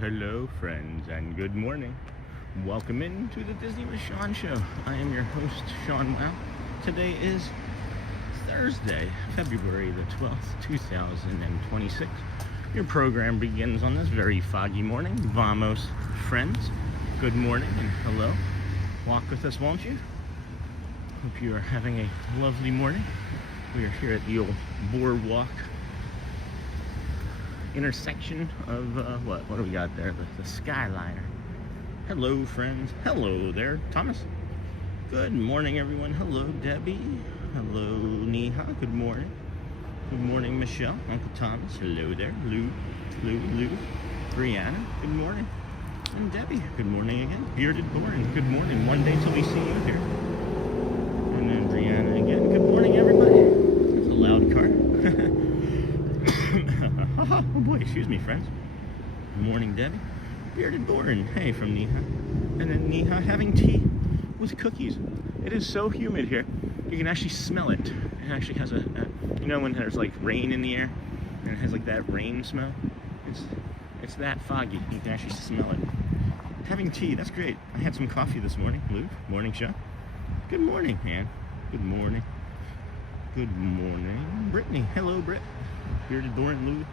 Hello friends, and good morning. Welcome in to the Disney with Sean show. I am your host, Sean Wow. Today is Thursday, February the 12th, 2026. Your program begins on this very foggy morning. Vamos, friends. Good morning and hello. Walk with us, won't you? Hope you are having a lovely morning. We are here at the old boardwalk intersection of what do we got there? The Skyliner. Hello friends. Hello there, Thomas. Good morning everyone. Hello Debbie. Hello Neha. Good morning. Good morning Michelle. Uncle Thomas. Hello there. Lou. Brianna. Good morning. And Debbie. Good morning again. Bearded Boren. Good morning. One day till we see you here. And then Brianna again. Good morning everybody. That's a loud car. Oh boy, excuse me, friends. Good morning, Debbie. Bearded Boren. Hey, from Neha. And then Neha having tea with cookies. It is so humid here. You can actually smell it. It actually has a you know when there's like rain in the air and it has like that rain smell? It's that foggy. You can actually smell it. Having tea, that's great. I had some coffee this morning. Luke, morning show. Good morning, man. Good morning. Good morning. Brittany. Hello, Britt. Bearded Boren, Lou.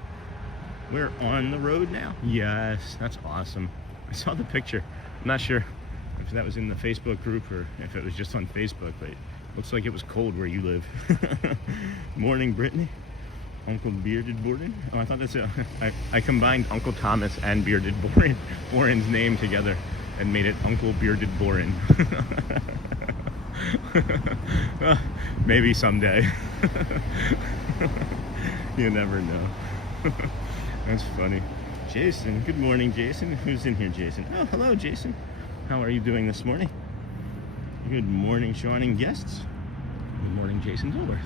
We're on the road now. Yes, that's awesome. I saw the picture. I'm not sure if that was in the Facebook group or if it was just on Facebook, but it looks like it was cold where you live. Morning, Brittany. Uncle Bearded Boren. Oh, I thought that's it. I combined Uncle Thomas and Bearded Boren's name together and made it Uncle Bearded Boren. Maybe someday. You never know. That's funny. Jason, good morning, Jason. Who's in here, Jason? Oh, hello, Jason. How are you doing this morning? Good morning, Sean and guests. Good morning, Jason Dilworth.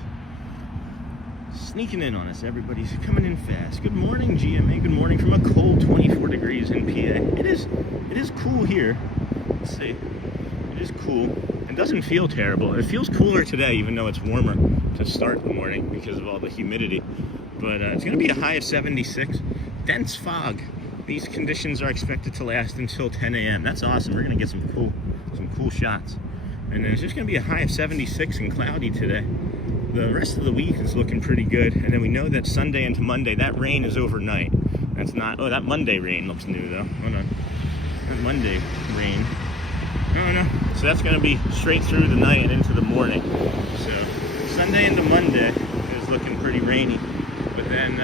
Sneaking in on us. Everybody's coming in fast. Good morning, GMA. Good morning from a cold 24 degrees in PA. It is cool here. Let's see. It is cool. It doesn't feel terrible. It feels cooler today, even though it's warmer to start the morning because of all the humidity. But it's going to be a high of 76. Dense fog. These conditions are expected to last until 10 a.m. That's awesome. We're going to get some cool shots. And then it's just going to be a high of 76 and cloudy today. The rest of the week is looking pretty good. And then we know that Sunday into Monday, that rain is overnight. That's not, oh, that Monday rain looks new though. Hold on. That Monday rain. Oh no. So that's going to be straight through the night and into the morning. So Sunday into Monday is looking pretty rainy. But then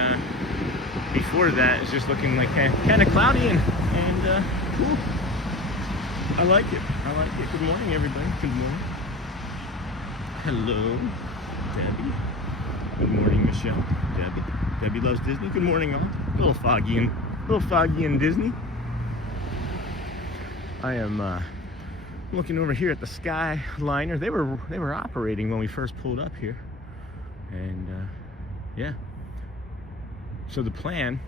before that, it's just looking like kind of cloudy and cool. I like it. Good morning, everybody. Good morning. Hello, Debbie. Good morning, Michelle. Debbie loves Disney. Good morning, all. A little foggy in Disney. I am looking over here at the Skyliner. They were operating when we first pulled up here, and yeah. So the plan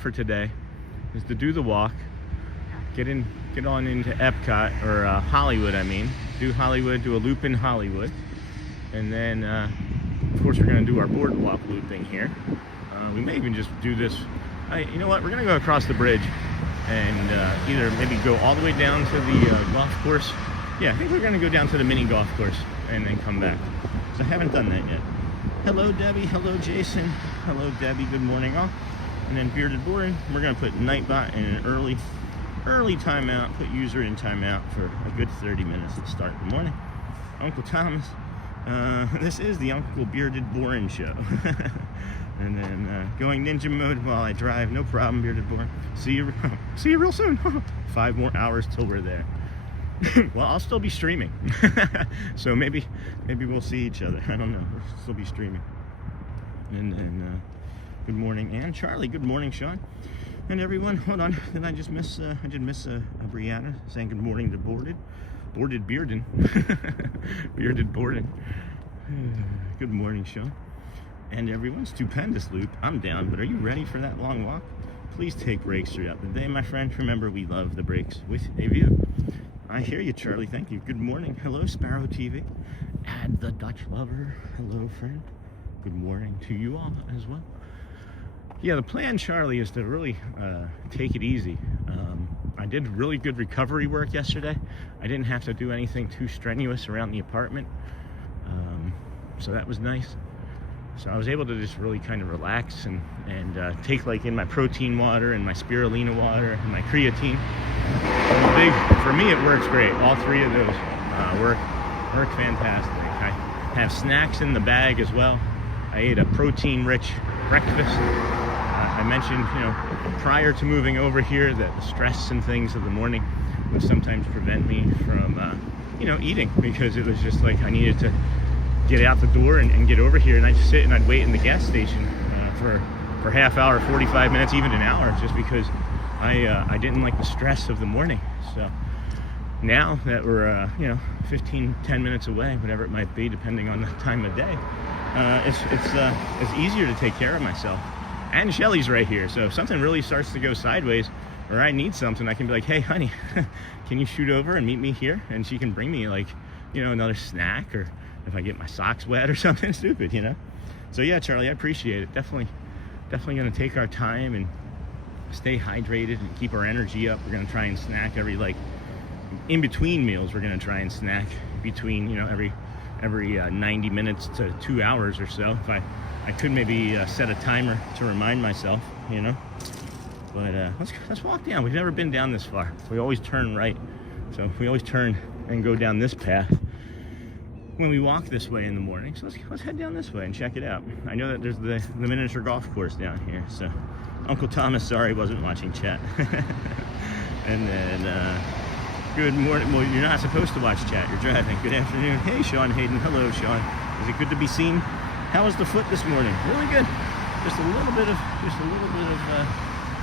for today is to do the walk, get on into Epcot, or Hollywood, I mean. Do a loop in Hollywood. And then, of course, we're going to do our boardwalk looping here. We may even just do this. You know what? We're going to go across the bridge and either maybe go all the way down to the golf course. Yeah, I think we're going to go down to the mini golf course and then come back. So I haven't done that yet. Hello, Debbie. Hello, Jason. Hello, Debbie. Good morning, all. And then Bearded Boren. We're going to put Nightbot in an early early timeout, put user in timeout for a good 30 minutes to start the morning. Uncle Thomas. This is the Uncle Bearded Borin show. And then going ninja mode while I drive. No problem, Bearded Borin. See you real soon. 5 more hours till we're there. Well, I'll still be streaming. So maybe we'll see each other. I don't know. We'll still be streaming. And then good morning, Ann. Charlie, good morning, Sean. And everyone, hold on. Did I just miss? I did miss Brianna saying good morning to Bearded Bearden. Bearded Borden. Good morning, Sean. And everyone, Stupendous Loop. I'm down, but are you ready for that long walk? Please take breaks throughout the day, my friend. Remember, we love the breaks with a view. I hear you, Charlie. Thank you. Good morning. Hello, Sparrow TV. Add the Dutch lover. Hello, friend. Good morning to you all as well. Yeah, the plan, Charlie, is to really take it easy. I did really good recovery work yesterday. I didn't have to do anything too strenuous around the apartment. So that was nice. So I was able to just really kind of relax and take like in my protein water and my spirulina water and my creatine. For me, it works great. All 3 of those work fantastic. I have snacks in the bag as well. I ate a protein-rich breakfast. I mentioned, prior to moving over here that the stress and things of the morning would sometimes prevent me from, eating, because it was just like I needed to get out the door and get over here, and I'd sit and I'd wait in the gas station for half hour, 45 minutes, even an hour, just because I didn't like the stress of the morning. So now that we're 10 minutes away, whatever it might be, depending on the time of day, it's easier to take care of myself. And Shelly's right here, so if something really starts to go sideways or I need something, I can be like, hey honey, can you shoot over and meet me here? And she can bring me like another snack, or if I get my socks wet or something stupid, So yeah, Charlie, I appreciate it. Definitely gonna take our time and stay hydrated and keep our energy up. We're gonna try and snack in between meals. We're gonna try and snack between every 90 minutes to 2 hours or so. If I could maybe set a timer to remind myself, But let's walk down. We've never been down this far. We always turn right, so we always turn and go down this path when we walk this way in the morning. So let's head down this way and check it out. I know that there's the miniature golf course down here. So Uncle Thomas, sorry, wasn't watching chat. And then good morning. Well, you're not supposed to watch chat. You're driving. Good afternoon. Hey, Sean Hayden. Hello, Sean. Is it good to be seen? How was the foot this morning? Really good. Just a little bit of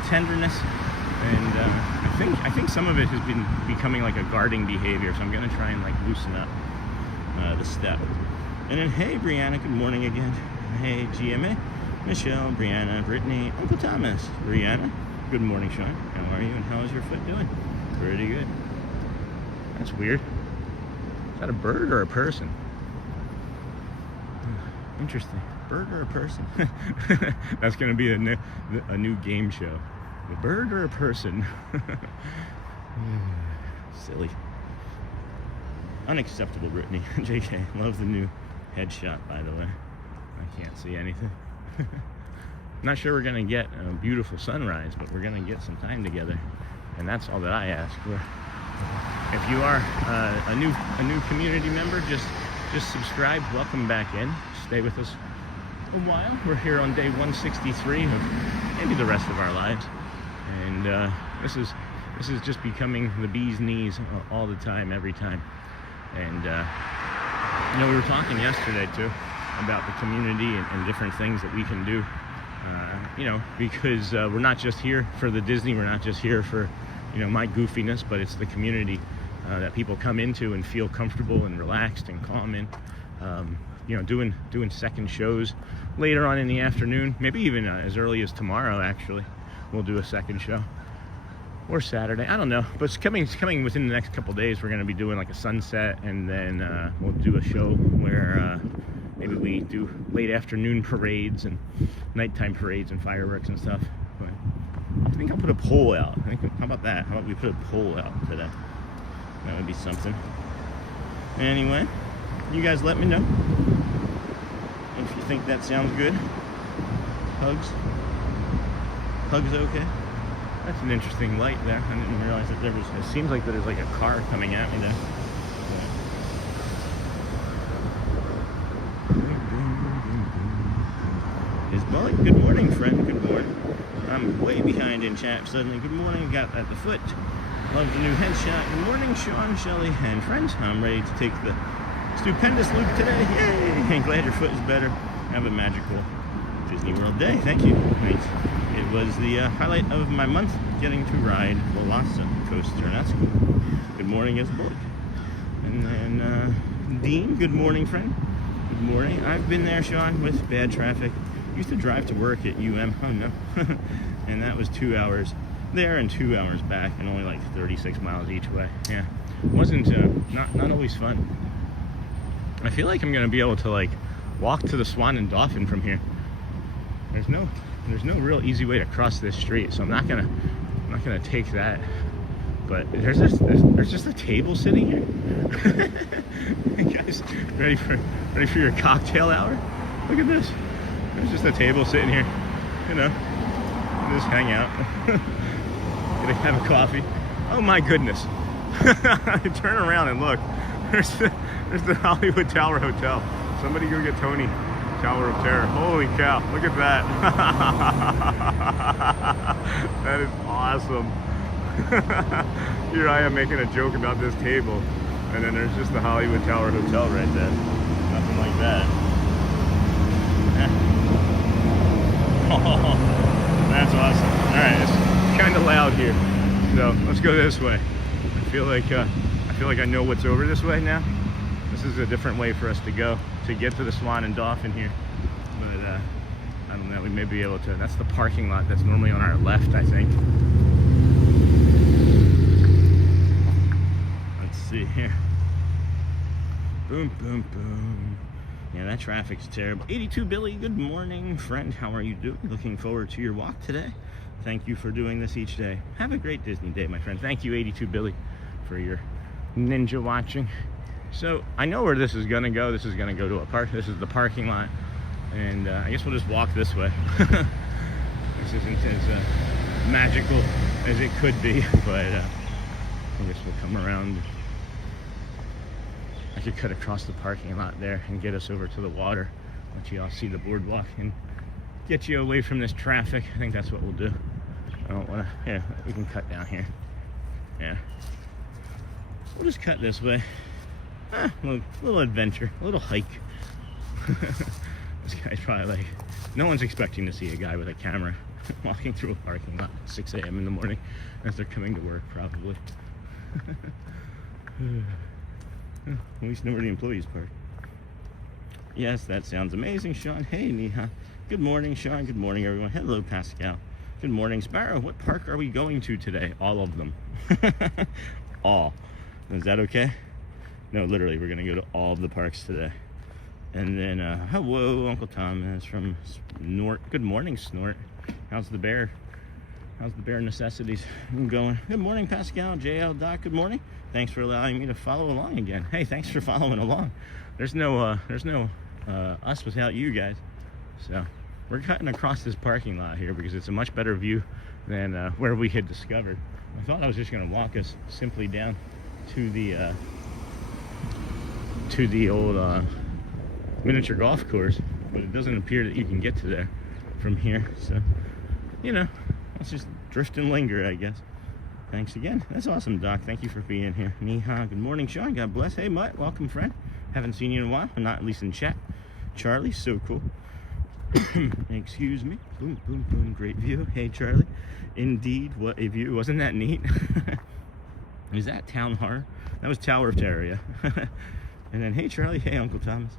tenderness, and I think some of it has been becoming like a guarding behavior. So I'm gonna try and loosen up the step. And then, hey, Brianna. Good morning again. Hey, GMA, Michelle, Brianna, Brittany, Uncle Thomas, Brianna. Good morning, Sean. How are you? And how is your foot doing? Pretty good. That's weird. Is that a bird or a person? Interesting. Bird or a person? That's going to be a new game show. A bird or a person? Silly. Unacceptable, Brittany. JK, love the new headshot, by the way. I can't see anything. Not sure we're going to get a beautiful sunrise, but we're going to get some time together. And that's all that I ask for. If you are a new community member, just subscribe. Welcome back in. Stay with us a while. We're here on day 163 of maybe the rest of our lives, and this is just becoming the bee's knees all the time, every time. And we were talking yesterday too about the community and different things that we can do. Because we're not just here for the Disney. We're not just here for my goofiness, but it's the community that people come into and feel comfortable and relaxed and calm in. Doing second shows later on in the afternoon, maybe even as early as tomorrow. Actually, we'll do a second show, or Saturday. I don't know, but it's coming within the next couple days. We're going to be doing a sunset, and then we'll do a show where maybe we do late afternoon parades and nighttime parades and fireworks and stuff. But I think I'll put a poll out. How about that? How about we put a poll out today? That would be something. Anyway, you guys let me know if you think that sounds good. Hugs okay? That's an interesting light there. I didn't realize that there was, it seems like there's like a car coming at me there. Is Bullock? Good morning, friend. Good morning. I'm way behind in chat suddenly. Good morning. Got at the foot. Love the new headshot. Good morning, Sean, Shelley, and friends. I'm ready to take the Stupendous loop today. Yay! And glad your foot is better. Have a magical Disney World day. Thank you. Thanks. It was the highlight of my month, getting to ride Velocicoaster, and that's cool. Good morning, as Bullock. And then Dean, good morning, friend. Good morning. I've been there, Sean, with bad traffic. Used to drive to work at UM. Oh no. And that was 2 hours there and 2 hours back, and only like 36 miles each way. Yeah, wasn't not always fun. I feel like I'm gonna be able to like walk to the Swan and Dolphin from here. There's no real easy way to cross this street, so I'm not gonna take that. But there's just a table sitting here. You guys ready for your cocktail hour? Look at this. There's just a table sitting here. You know, just hang out. Gonna have a coffee. Oh my goodness. Turn around and look. There's the Hollywood Tower Hotel. Somebody go get Tony. Tower of Terror. Holy cow, look at that. That is awesome. Here I am making a joke about this table, and then there's just the Hollywood Tower Hotel right there. Nothing like that. Oh, that's awesome. Alright, it's kind of loud here, so let's go this way. I feel like I know what's over this way now. This is a different way for us to go to get to the Swan and Dolphin here, but I don't know, we may be able to. That's the parking lot that's normally on our left, I think. Let's see here. Boom, boom, boom. Yeah, that traffic's terrible. 82 Billy, good morning, friend. How are you doing? Looking forward to your walk today. Thank you for doing this each day. Have a great Disney day, my friend. Thank you, 82 Billy, for your ninja watching. So I know where this is gonna go. This is gonna go to a park. This is the parking lot, and I guess we'll just walk this way. This isn't as magical as it could be, but I guess we'll come around. I could cut across the parking lot there and get us over to the water, let you all see the boardwalk and get you away from this traffic. I think that's what we'll do. I don't want to. Yeah, we can cut down here. Yeah, we'll just cut this way. A little adventure, a little hike. This guy's probably like, no one's expecting to see a guy with a camera walking through a parking lot at 6 a.m. in the morning as they're coming to work, probably. At least know where the employees park. Yes, that sounds amazing, Sean. Hey, Neha. Good morning, Sean. Good morning, everyone. Hello, Pascal. Good morning, Sparrow. What park are we going to today? All of them. All. Is that okay? No, literally, we're gonna go to all of the parks today. And then, hello, Uncle Thomas from Snort. Good morning, Snort. How's the bear? How's the bare necessities going? Good morning, Pascal, JL Doc. Good morning. Thanks for allowing me to follow along again. Hey, thanks for following along. There's no us without you guys. So we're cutting across this parking lot here because it's a much better view than where we had discovered. I thought I was just gonna walk us simply down to the old miniature golf course, but it doesn't appear that you can get to there from here. So, you know, let's just drift and linger, I guess. Thanks again. That's awesome, Doc. Thank you for being here. Neha, good morning, Sean. God bless. Hey, Mutt, welcome, friend. Haven't seen you in a while, not at least in chat. Charlie, so cool. Excuse me. Boom, boom, boom. Great view. Hey, Charlie. Indeed, what a view. Wasn't that neat? Is that Town Horror? That was Tower of Terror, yeah. And then, hey, Charlie. Hey, Uncle Thomas.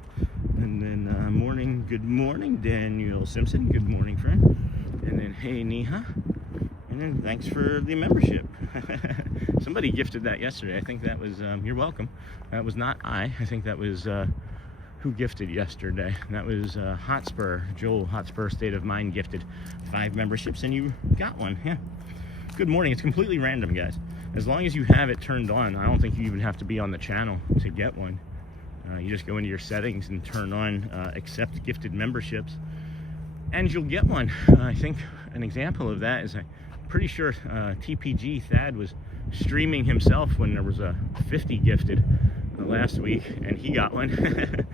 And then, morning. Good morning, Daniel Simpson. Good morning, friend. And then, hey, Neha. And then, thanks for the membership. Somebody gifted that yesterday. I think that was, you're welcome. That was not I think that was, who gifted yesterday? That was Hotspur. Joel Hotspur State of Mind gifted 5 memberships, and you got one. Yeah. Good morning. It's completely random, guys. As long as you have it turned on, I don't think you even have to be on the channel to get one. You just go into your settings and turn on accept gifted memberships, and you'll get one. I think an example of that is I pretty sure TPG Thad was streaming himself when there was a 50 gifted last week, and he got one.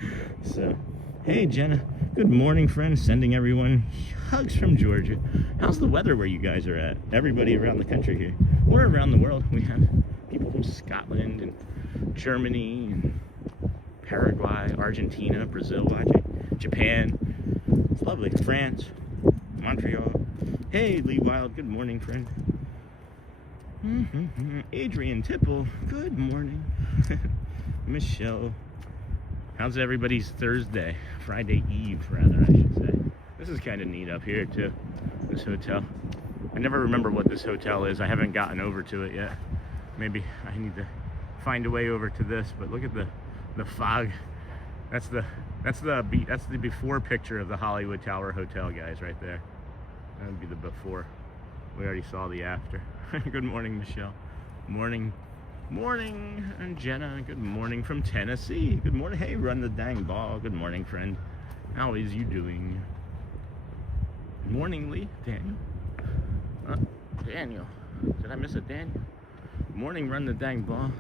So, hey Jenna, good morning, friend. Sending everyone hugs from Georgia. How's the weather where you guys are at? Everybody around the country here, or around the world. We have people from Scotland and Germany and Paraguay, Argentina, Brazil watching, Japan. It's lovely. France, Montreal. Hey Lee Wild, good morning, friend. Adrian Tipple, good morning. Michelle, how's everybody's Thursday? Friday Eve, rather, I should say. This is kind of neat up here, too, this hotel. I never remember what this hotel is. I haven't gotten over to it yet. Maybe I need to find a way over to this, but look at the fog. That's the before picture of the Hollywood Tower Hotel, guys, right there. That would be the before. We already saw the after. Good morning, Michelle. Morning, and Jenna. Good morning from Tennessee. Good morning. Hey, run the dang ball. Good morning, friend. How is you doing? Morning, Lee. Daniel. Daniel. Did I miss a Daniel? Morning, run the dang ball.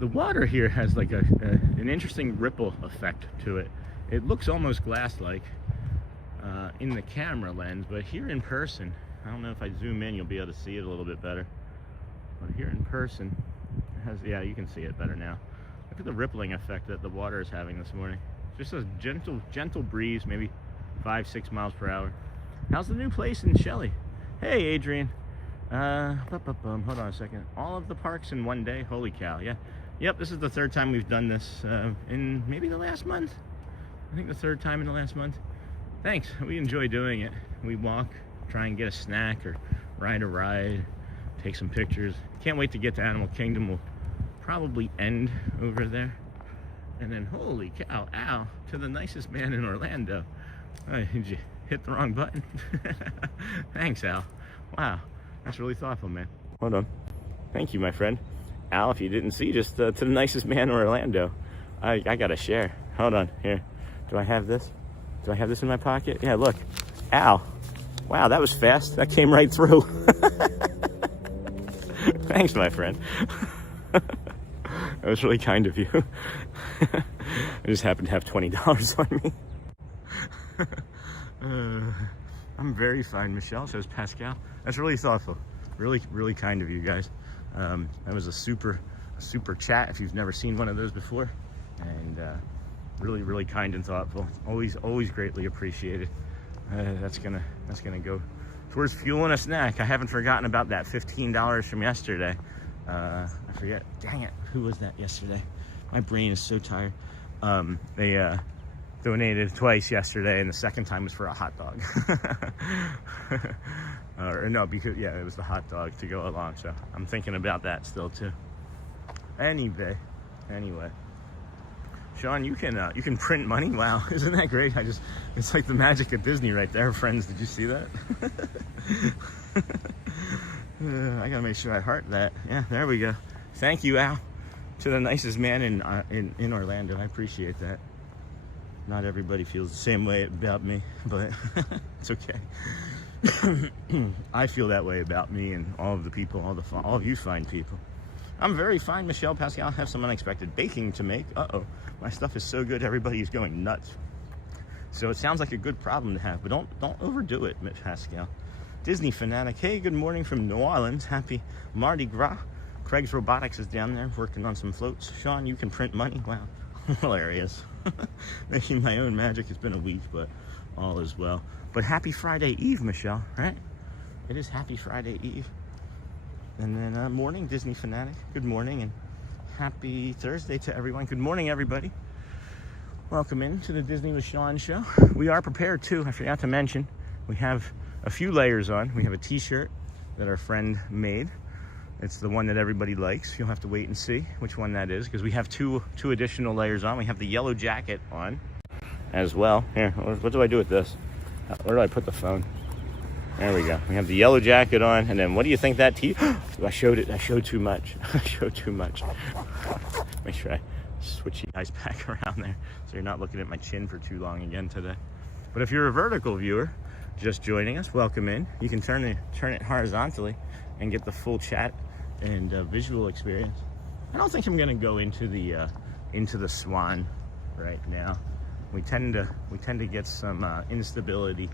The water here has like an interesting ripple effect to it. It looks almost glass-like in the camera lens, but here in person, I don't know if I zoom in, you'll be able to see it a little bit better. But here in person, it has, yeah, you can see it better now. Look at the rippling effect that the water is having this morning. Just a gentle breeze, maybe 5-6 miles per hour. How's the new place in Shelley? Hey, Adrian. Hold on a second. All of the parks in one day? Holy cow, yeah. Yep, this is the third time we've done this in maybe the last month. I think the third time in the last month. Thanks, we enjoy doing it. We walk, try and get a snack or ride a ride, take some pictures. Can't wait to get to Animal Kingdom. We'll probably end over there. And then, holy cow, ow, to the nicest man in Orlando. Did you hit the wrong button? Thanks, Al. Wow, that's really thoughtful, man. Hold on. Thank you, my friend. Al, if you didn't see, just to the nicest man in Orlando. I gotta share. Hold on, here. Do I have this? Do I have this in my pocket? Yeah, look. Al. Wow, that was fast. That came right through. Thanks, my friend. That was really kind of you. I just happened to have $20 on me. I'm very fine, Michelle, says Pascal. That's really thoughtful. Really kind of you guys. That was a super chat if you've never seen one of those before. And really kind and thoughtful. Always greatly appreciated. That's gonna go towards fueling a snack. I haven't forgotten about that $15 from yesterday. I forget. Dang it, who was that yesterday? My brain is so tired. They donated twice yesterday, and the second time was for a hot dog. Or no, because yeah, it was the hot dog to go along. So I'm thinking about that still too. Anyway. Sean, you can print money. Wow, isn't that great? It's like the magic of Disney right there, friends. Did you see that? I gotta make sure I heart that. Yeah, there we go. Thank you, Al, to the nicest man in Orlando. I appreciate that. Not everybody feels the same way about me, but it's okay. I feel that way about me and all of the people, all of you fine people. I'm very fine, Michelle. Pascal, I have some unexpected baking to make. Uh-oh, my stuff is so good, everybody's going nuts. So it sounds like a good problem to have, but don't overdo it, Pascal. Disney fanatic, hey, good morning from New Orleans. Happy Mardi Gras. Craig's Robotics is down there working on some floats. Sean, you can print money. Wow, hilarious. Making my own magic. It's been a week, but all is well. But happy Friday Eve, Michelle, right? It is happy Friday Eve. And then morning, Disney fanatic. Good morning and happy Thursday to everyone. Good morning, everybody. Welcome in to the Disney with Sean show. We are prepared too. I forgot to mention, we have a few layers on. We have a t-shirt that our friend made. It's the one that everybody likes. You'll have to wait and see which one that is, because we have two additional layers on. We have the yellow jacket on as well. Here, what do I do with this? Where do I put the phone? There we go. We have the yellow jacket on, and then what do you think that I showed it. I showed too much. I showed too much. Make sure I switch the eyes back around there so you're not looking at my chin for too long again today. But if you're a vertical viewer, just joining us, welcome in. You can turn it horizontally and get the full chat and visual experience. I don't think I'm gonna go into the Swan right now. We tend to get some instability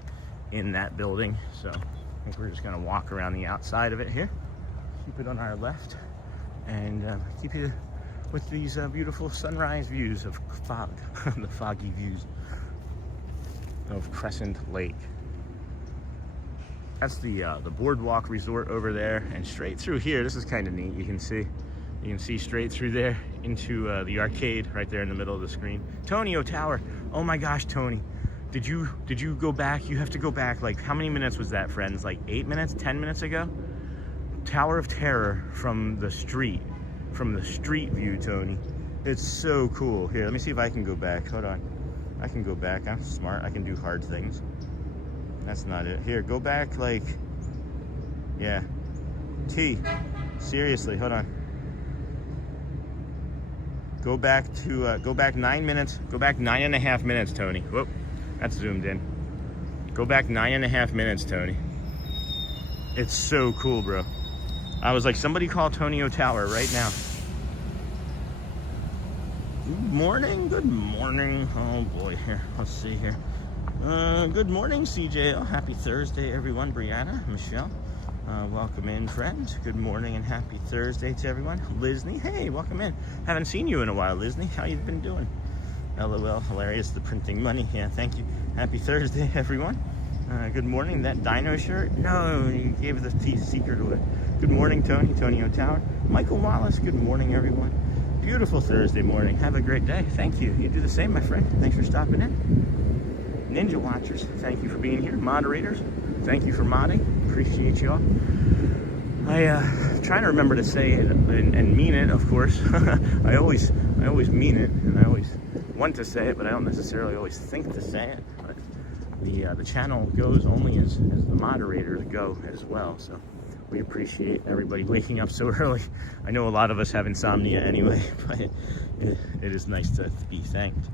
in that building, so I think we're just gonna walk around the outside of it here, keep it on our left, and keep you with these beautiful sunrise views of fog, the foggy views of Crescent Lake. That's the boardwalk resort over there, and straight through here. This is kind of neat. You can see straight through there into the arcade right there in the middle of the screen. Tonio Tower. Oh my gosh, Tony, did you go back? You have to go back. Like, how many minutes was that, friends? Like 8 minutes, 10 minutes ago? Tower of Terror from the street view, Tony. It's so cool. Here, let me see if I can go back. Hold on. I can go back. I'm smart. I can do hard things. That's not it. Here, go back like, yeah. T. Seriously, hold on. Go back 9 minutes. Go back 9.5 minutes, Tony. Whoop, that's zoomed in. Go back 9.5 minutes, Tony. It's so cool, bro. I was like, somebody call Tonio Tower right now. Good morning, good morning. Oh boy, here, let's see here. Good morning, CJL. Happy Thursday, everyone. Brianna, Michelle, welcome in, friends. Good morning and happy Thursday to everyone. Lizney, hey, welcome in. Haven't seen you in a while, Lizney. How you been doing? LOL, hilarious, the printing money. Yeah, thank you. Happy Thursday, everyone. Good morning. That dino shirt? No, you gave the secret away. Good morning, Tony. Tonio Tower. Michael Wallace, good morning, everyone. Beautiful Thursday morning. Have a great day. Thank you. You do the same, my friend. Thanks for stopping in. Ninja Watchers, thank you for being here. Moderators, thank you for modding. Appreciate y'all. I trying to remember to say it and mean it, of course. I always mean it, and I always want to say it, but I don't necessarily always think to say it. But the channel goes only as the moderators go as well. So we appreciate everybody waking up so early. I know a lot of us have insomnia anyway, but it is nice to be thanked.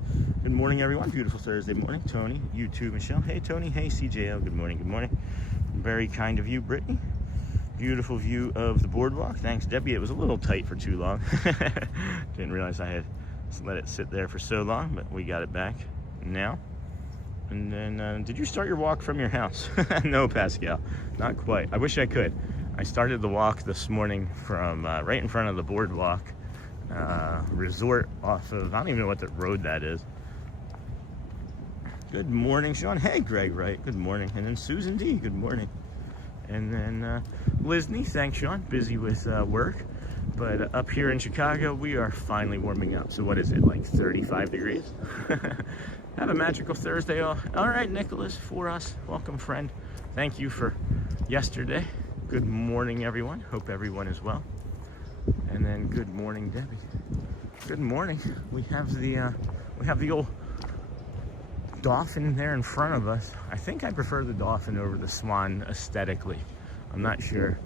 Good morning, everyone. Beautiful Thursday morning. Tony, you too, Michelle. Hey, Tony. Hey, CJL. Good morning. Good morning. Very kind of you, Brittany. Beautiful view of the boardwalk. Thanks, Debbie. It was a little tight for too long. Didn't realize I had let it sit there for so long, but we got it back now. And then, did you start your walk from your house? No, Pascal, not quite. I wish I could. I started the walk this morning from right in front of the boardwalk resort off of, I don't even know what the road that is. Good morning, Sean. Hey, Greg Wright. Good morning. And then Susan D. Good morning. And then Lizney. Thanks, Sean. Busy with work. But up here in Chicago, we are finally warming up. So what is it, like 35 degrees? Have a magical Thursday all. All right, Nicholas, for us. Welcome, friend. Thank you for yesterday. Good morning, everyone. Hope everyone is well. And then good morning, Debbie. Good morning. We have the old dolphin there in front of us. I think I prefer the dolphin over the swan aesthetically. I'm not sure.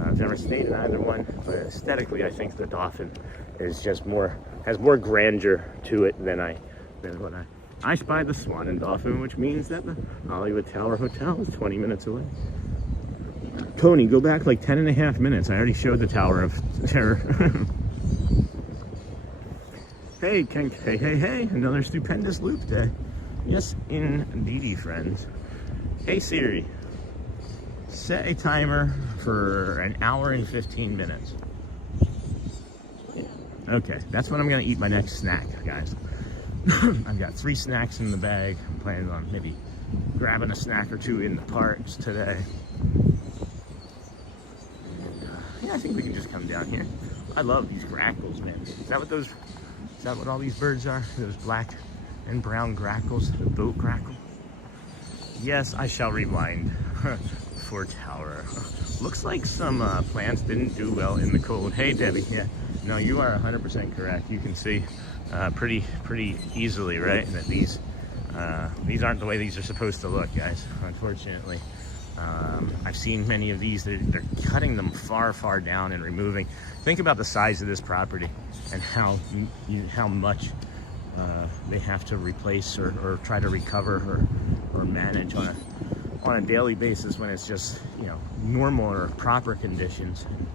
I've never stayed in either one, but aesthetically, I think the dolphin is just has more grandeur to it than what I spy the Swan and Dolphin, which means that the Hollywood Tower Hotel is 20 minutes away. Tony, go back like 10.5 minutes. I already showed the Tower of Terror. Hey, Ken, hey, another stupendous loop day. Yes, indeedy, friends. Hey, Siri, set a timer for 1 hour and 15 minutes. Okay, that's when I'm gonna eat my next snack, guys. I've got 3 snacks in the bag. I'm planning on maybe grabbing a snack or 2 in the parks today. And, yeah, I think we can just come down here. I love these grackles, man. Is that what all these birds are? Those black and brown grackles, the boat grackle? Yes, I shall rewind for Tower. Looks like some plants didn't do well in the cold. Hey, Debbie, yeah. No, you are 100% correct. You can see pretty easily, right, that these aren't the way these are supposed to look, guys, unfortunately. I've seen many of these. They're cutting them far down and removing. Think about the size of this property and how much they have to replace or try to recover or manage on on a daily basis when it's just, you know, normal or proper conditions. And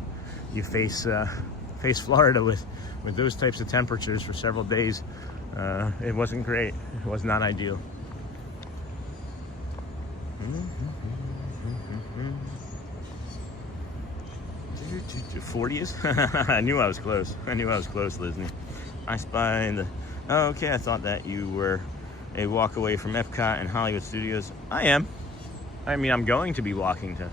you face Florida with those types of temperatures for several days. It wasn't great. It was not ideal. 40s? I knew I was close. I knew I was close, Disney. I spy the... Oh, okay, I thought that you were a walk away from Epcot and Hollywood Studios. I am. I mean, I'm going to be walking to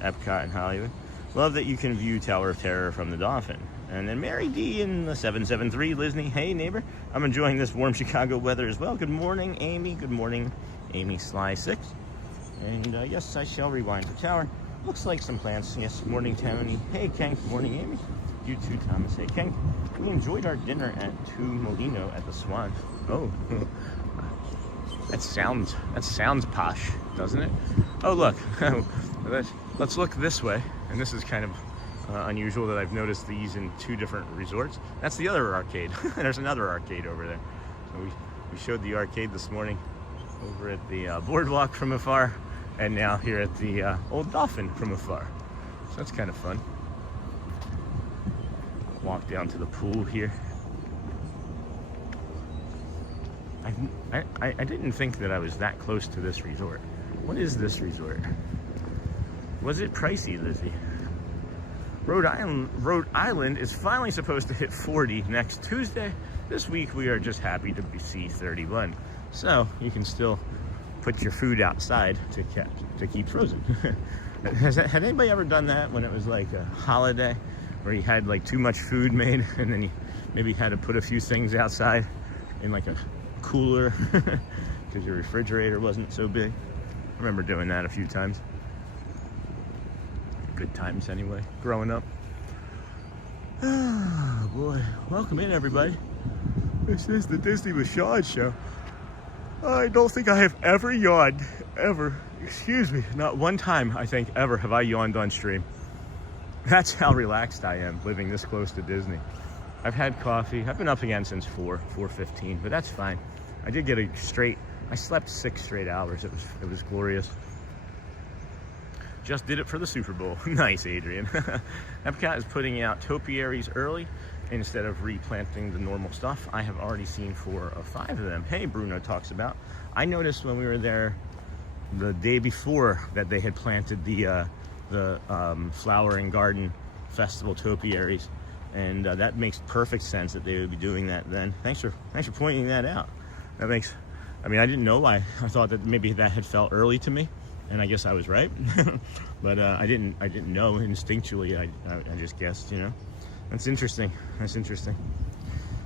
Epcot and Hollywood. Love that you can view Tower of Terror from the Dolphin. And then Mary D in the 773, Disney. Hey, neighbor. I'm enjoying this warm Chicago weather as well. Good morning, Amy. Good morning, Amy Sly 6. And yes, I shall rewind to Tower. Looks like some plants. Yes, morning, Tony. Hey, Ken. Morning, Amy. You too, Thomas. Hey, Ken. We enjoyed our dinner at Tu Molino at the Swan. Oh, that sounds posh, doesn't it? Oh, look. Let's look this way. And this is kind of unusual that I've noticed these in two different resorts. That's the other arcade. There's another arcade over there. So we showed the arcade this morning over at the boardwalk from afar, and now here at the Old Dolphin from afar. So that's kind of fun. Walk down to the pool here. I didn't think that I was that close to this resort. What is this resort? Was it pricey, Lizzie? Rhode Island is finally supposed to hit 40 next Tuesday. This week we are just happy to see 31. So you can still put your food outside to keep frozen. Had anybody ever done that when it was like a holiday where you had like too much food made and then you maybe had to put a few things outside in like a cooler because your refrigerator wasn't so big? I remember doing that a few times. Good times anyway, growing up. Oh boy, welcome in everybody. This is the Disney with Sean show. I don't think I have ever yawned, ever. Excuse me, not one time I think ever have I yawned on stream. That's how relaxed I am living this close to Disney. I've had coffee. I've been up again since 4:15, but that's fine. I did get I slept 6 straight hours. It was glorious. Just did it for the Super Bowl. Nice, Adrian. Epcot is putting out topiaries early instead of replanting the normal stuff. I have already seen 4 or 5 of them. Hey, Bruno talks about. I noticed when we were there the day before that they had planted the Flower and Garden Festival topiaries, and that makes perfect sense that they would be doing that then. Thanks for pointing that out. That makes. I mean, I didn't know why. I thought that maybe that had felt early to me. And I guess I was right, but I didn't know instinctually. I just guessed, you know. That's interesting. That's interesting.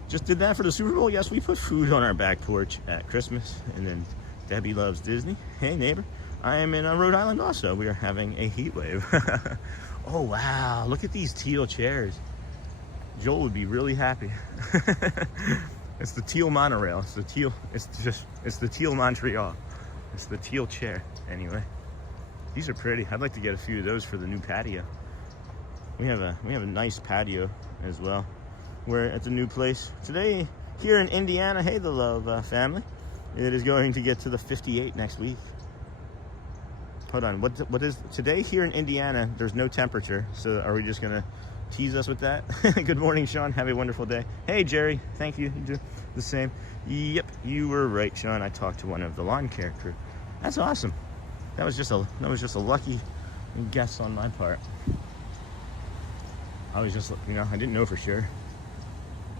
Just did that for the Super Bowl. Yes, we put food on our back porch at Christmas, and then Debbie loves Disney. Hey, neighbor, I am in Rhode Island also. We are having a heat wave. Oh wow! Look at these teal chairs. Joel would be really happy. It's the teal monorail. It's the teal. It's the teal Montreal. It's the teal chair. Anyway, these are pretty. I'd like to get a few of those for the new patio. We have a nice patio as well. We're at the new place today here in Indiana. Hey, the Love family. It is going to get to the 58 next week. Hold on. What is today here in Indiana? There's no temperature. So are we just gonna tease us with that? Good morning, Sean. Have a wonderful day. Hey, Jerry. Thank you. You do the same. Yep, you were right, Sean. I talked to one of the lawn care crew. That's awesome. That was just a lucky guess on my part. I was just, you know, I didn't know for sure.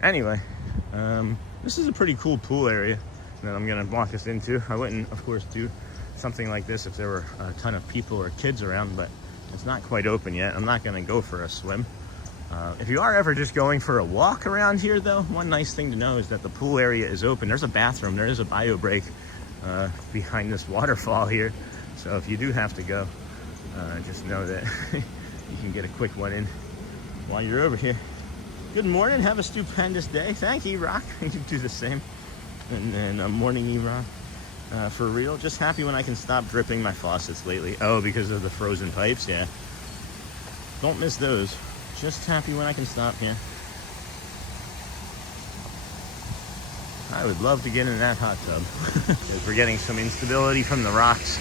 Anyway, this is a pretty cool pool area that I'm gonna walk us into. I wouldn't, of course, do something like this if there were a ton of people or kids around, but it's not quite open yet. I'm not gonna go for a swim. If you are ever just going for a walk around here, though, one nice thing to know is that the pool area is open. There's a bathroom. There is a bio break behind this waterfall here. So if you do have to go, just know that you can get a quick one in while you're over here. Good morning. Have a stupendous day. Thank you, Rock. You do the same. And then morning, E-Rock. For real. Just happy when I can stop dripping my faucets lately. Oh, because of the frozen pipes? Yeah. Don't miss those. Just happy when I can stop, yeah. I would love to get in that hot tub. Because we're getting some instability from the rocks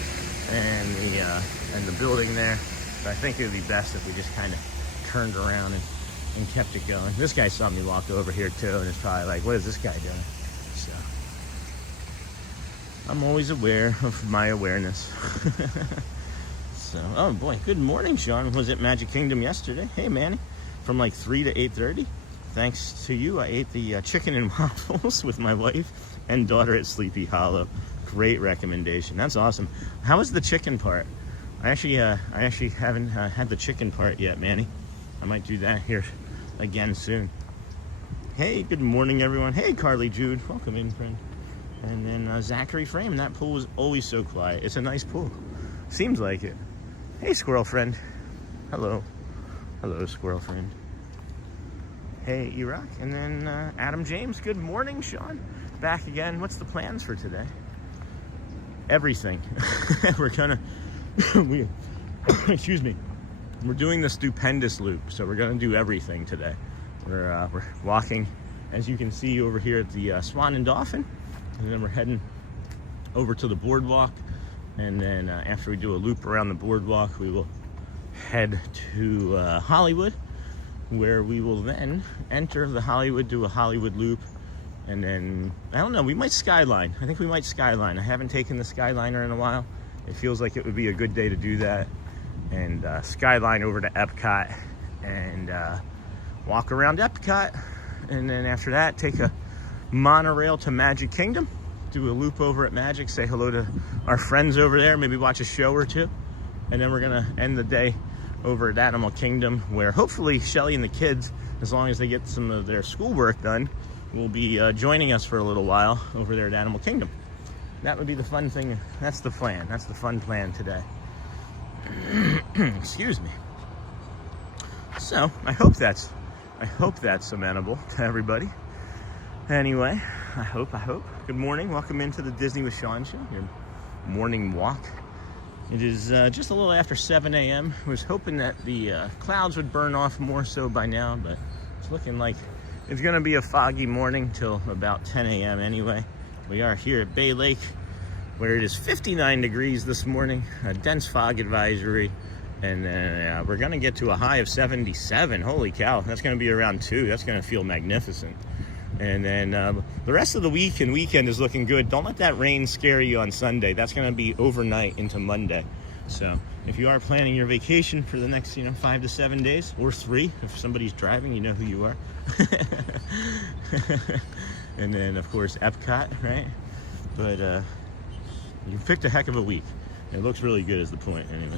and the building there. But I think it would be best if we just kind of turned around and kept it going. This guy saw me walk over here too, and it's probably like, what is this guy doing? So I'm always aware of my awareness. So, oh boy, good morning, Sean. Was at Magic Kingdom yesterday. Hey, Manny, from like 3 to 8:30. Thanks to you, I ate the chicken and waffles with my wife and daughter at Sleepy Hollow. Great recommendation. That's awesome. How was the chicken part? I actually haven't had the chicken part yet, Manny. I might do that here again soon. Hey, good morning, everyone. Hey, Carly Jude. Welcome in, friend. And then Zachary Frame. That pool is always so quiet. It's a nice pool. Seems like it. Hey, squirrel friend. Hello. Hello, squirrel friend. Hey, Iraq. And then Adam James. Good morning, Sean. Back again. What's the plans for today? Everything. We're gonna... excuse me. We're doing the Stupendous loop, so we're gonna do everything today. We're walking, as you can see over here at the Swan and Dolphin, and then we're heading over to the boardwalk. And then after we do a loop around the boardwalk, we will head to Hollywood, where we will then enter the Hollywood, do a Hollywood loop, and then, I don't know, we might Skyline. I think we might Skyline. I haven't taken the Skyliner in a while. It feels like it would be a good day to do that. And Skyline over to Epcot and walk around Epcot. And then after that, take a monorail to Magic Kingdom. Do a loop over at Magic, say hello to our friends over there, maybe watch a show or two. And then we're gonna end the day over at Animal Kingdom, where hopefully Shelly and the kids, as long as they get some of their schoolwork done, will be joining us for a little while over there at Animal Kingdom. That would be the fun thing. That's the plan. That's the fun plan today. Excuse me. So I hope that's amenable to everybody. Anyway, I hope. Good morning. Welcome into the Disney with Sean show, your morning walk. It is just a little after 7 a.m. I was hoping that the clouds would burn off more so by now, but it's looking like it's going to be a foggy morning till about 10 a.m. anyway. We are here at Bay Lake, where it is 59 degrees this morning, a dense fog advisory, and then we're going to get to a high of 77. Holy cow, that's going to be around 2. That's going to feel magnificent. And then the rest of the week and weekend is looking good. Don't let that rain scare you on Sunday. That's going to be overnight into Monday. So if you are planning your vacation for the next 5 to 7 days, or 3, if somebody's driving, you know who you are. And then of course Epcot, right? But you picked a heck of a week. It looks really good is the point anyway.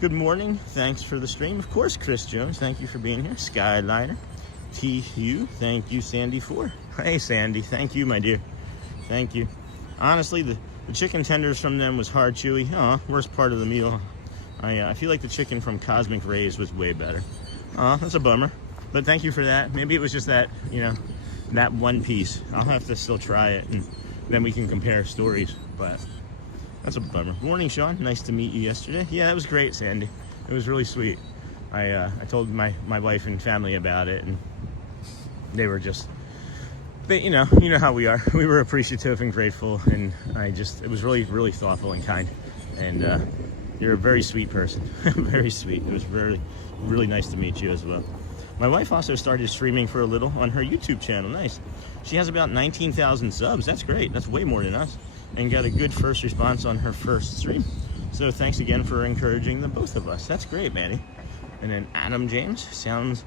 Good morning. Thanks for the stream. Of course, Chris Jones. Thank you for being here. Skyliner. TU, thank you, Sandy, for. Hey, Sandy, thank you, my dear. Thank you. Honestly, the chicken tenders from them was hard, chewy. Oh, worst part of the meal. I feel like the chicken from Cosmic Rays was way better. Oh, that's a bummer. But thank you for that. Maybe it was just that, that one piece. I'll have to still try it, and then we can compare stories. But that's a bummer. Morning, Sean. Nice to meet you yesterday. Yeah, that was great, Sandy. It was really sweet. I told my wife and family about it, and they were just, you know how we are. We were appreciative and grateful, and it was really, really thoughtful and kind. And you're a very sweet person. Very sweet. It was really, really nice to meet you as well. My wife also started streaming for a little on her YouTube channel. Nice. She has about 19,000 subs. That's great. That's way more than us. And got a good first response on her first stream. So thanks again for encouraging the both of us. That's great, Manny. And then Adam James, sounds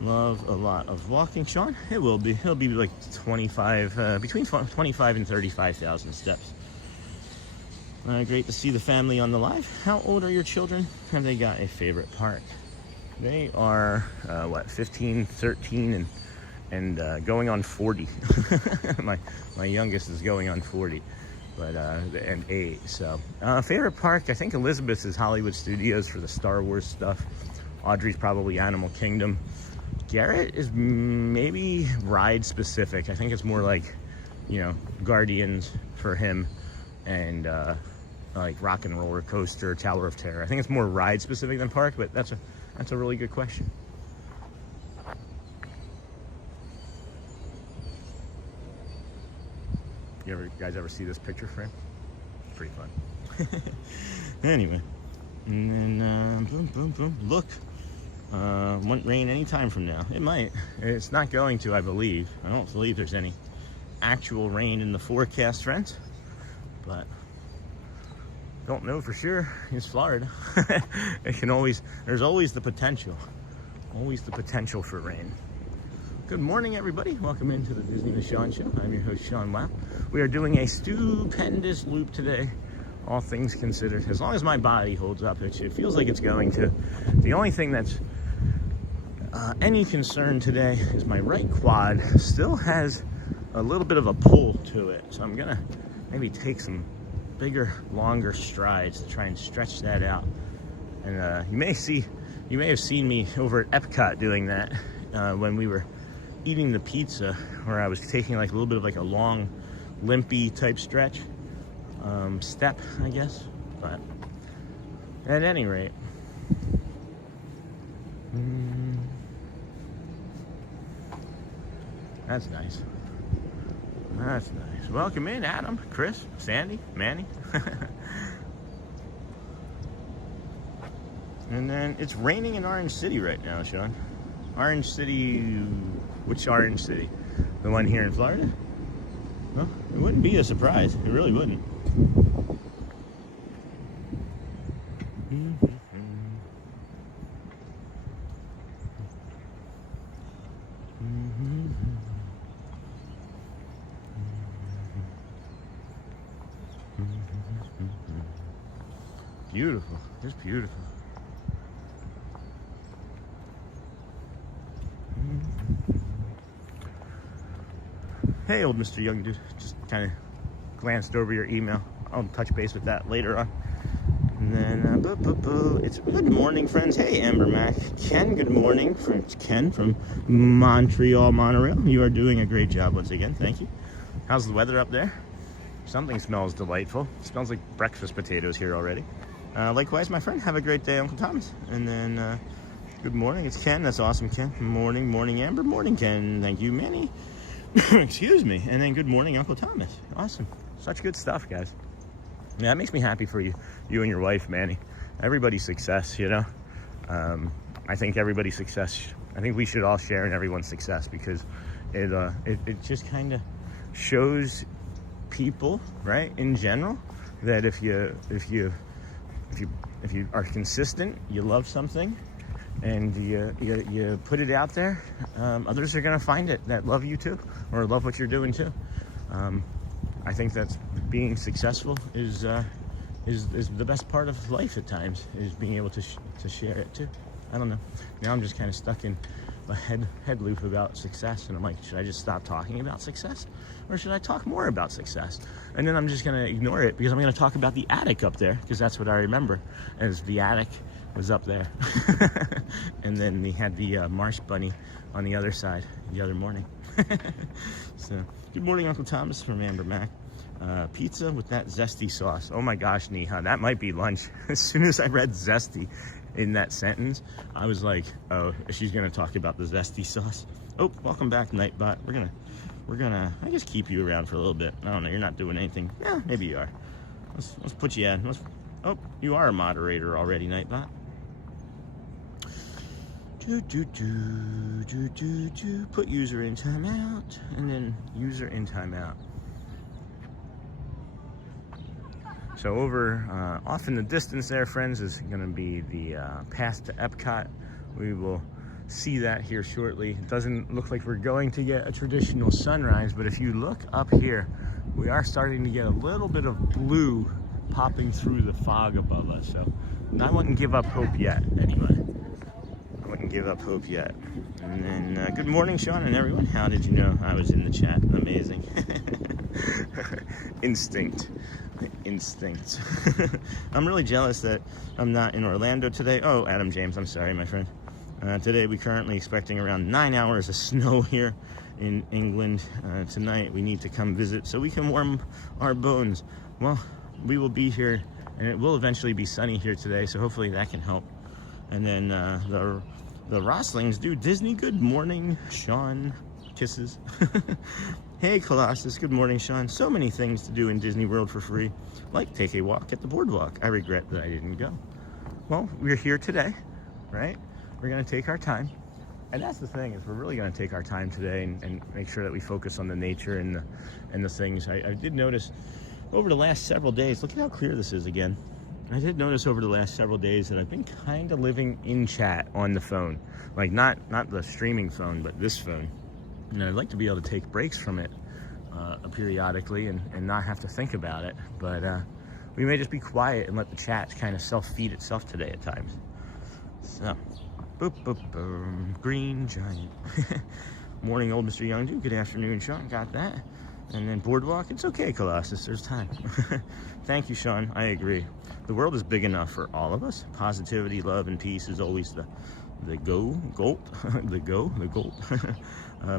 love a lot of walking. Sean, it will be. He'll be like 25, between 25 and 35,000 steps. Great to see the family on the live. How old are your children? Have they got a favorite park? They are, 15, 13, and going on 40. my youngest is going on 40, but and 8. So favorite park, I think Elizabeth's is Hollywood Studios for the Star Wars stuff. Audrey's probably Animal Kingdom. Garrett is maybe ride specific. I think it's more like, Guardians for him, and like Rock and Roller Coaster, Tower of Terror. I think it's more ride specific than park, but that's a really good question. You guys ever see this picture frame? It's pretty fun. Anyway, and then boom, boom, boom. Look, won't rain any time from now. It might. It's not going to, I believe. I don't believe there's any actual rain in the forecast, friends. But don't know for sure. It's Florida. It can always. There's always the potential. Always the potential for rain. Good morning, everybody. Welcome into the Disney with Sean Show. I'm your host, Sean Wow. We are doing a stupendous loop today, all things considered. As long as my body holds up, it feels like it's going to. The only thing that's any concern today is my right quad still has a little bit of a pull to it. So I'm gonna maybe take some bigger, longer strides to try and stretch that out. And you may have seen me over at Epcot doing that when we were eating the pizza, where I was taking like a little bit of like a long, limpy type stretch, step, I guess. But at any rate, that's nice. That's nice. Welcome in, Adam, Chris, Sandy, Manny. And then it's raining in Orange City right now, Sean. Orange City, which Orange City? The one here in Florida? Well, it wouldn't be a surprise. It really wouldn't. Beautiful. It's beautiful. Hey, old Mr. Young Dude. Just kind of glanced over your email. I'll touch base with that later on. And then, it's good morning, friends. Hey, Amber Mac. Ken, good morning. Ken from Montreal, Monorail. You are doing a great job once again. Thank you. How's the weather up there? Something smells delightful. It smells like breakfast potatoes here already. Likewise, my friend. Have a great day, Uncle Thomas. And then, good morning. It's Ken. That's awesome, Ken. Morning, Amber. Morning, Ken. Thank you, Manny. Excuse me. And then good morning, Uncle Thomas. Awesome. Such good stuff, guys. Yeah, that makes me happy for you and your wife, Manny. Everybody's success, you know. I think everybody's success. I think we should all share in everyone's success, because it just kind of shows people, right, in general, that if you are consistent, you love something, and you put it out there, others are gonna find it that love you too, or love what you're doing too. I think that's being successful is the best part of life at times, is being able to share it too. I don't know. Now I'm just kind of stuck in a head loop about success, and I'm like, should I just stop talking about success, or should I talk more about success? And then I'm just gonna ignore it, because I'm gonna talk about the attic up there, because that's what I remember, as the attic was up there. And then we had the marsh bunny on the other side the other morning. So good morning, Uncle Thomas from Amber Mac. Pizza with that zesty sauce. Oh my gosh, Neha, that might be lunch. As soon as I read zesty in that sentence, I was like, oh, she's gonna talk about the zesty sauce. Oh, welcome back, Nightbot. We're gonna I guess keep you around for a little bit. I don't know, you're not doing anything. Yeah, maybe you are. Let's put you in. Oh, you are a moderator already, Nightbot. Put user in timeout, and then user in timeout. So over off in the distance there, friends, is going to be the path to Epcot. We will see that here shortly. It doesn't look like we're going to get a traditional sunrise, but if you look up here, we are starting to get a little bit of blue popping through the fog above us. So I wouldn't give up hope yet, anyway. I wouldn't give up hope yet. And then good morning, Sean and everyone. How did you know I was in the chat? Amazing. Instinct. I'm really jealous that I'm not in Orlando today. Oh, Adam James, I'm sorry, my friend. Today we're currently expecting around 9 hours of snow here in England. Tonight we need to come visit so we can warm our bones. Well, we will be here, and it will eventually be sunny here today, so hopefully that can help. And then the Roslings do Disney. Good morning, Sean. Kisses. Hey, Colossus. Good morning, Sean. So many things to do in Disney World for free, like take a walk at the boardwalk. I regret that I didn't go. Well, we're here today, right? We're going to take our time. And that's the thing, is we're really going to take our time today and make sure that we focus on the nature and the things. I did notice over the last several days, look at how clear this is again. I did notice over the last several days that I've been kind of living in chat on the phone. Like not the streaming phone, but this phone. And I'd like to be able to take breaks from it periodically and not have to think about it. But we may just be quiet and let the chat kind of self-feed itself today at times. So, boop, boop, boom, green giant. Morning, old Mr. Youngdu. Good afternoon, Sean. Got that. And then boardwalk. It's okay, Colossus. There's time. Thank you, Sean. I agree. The world is big enough for all of us. Positivity, love, and peace is always the goal.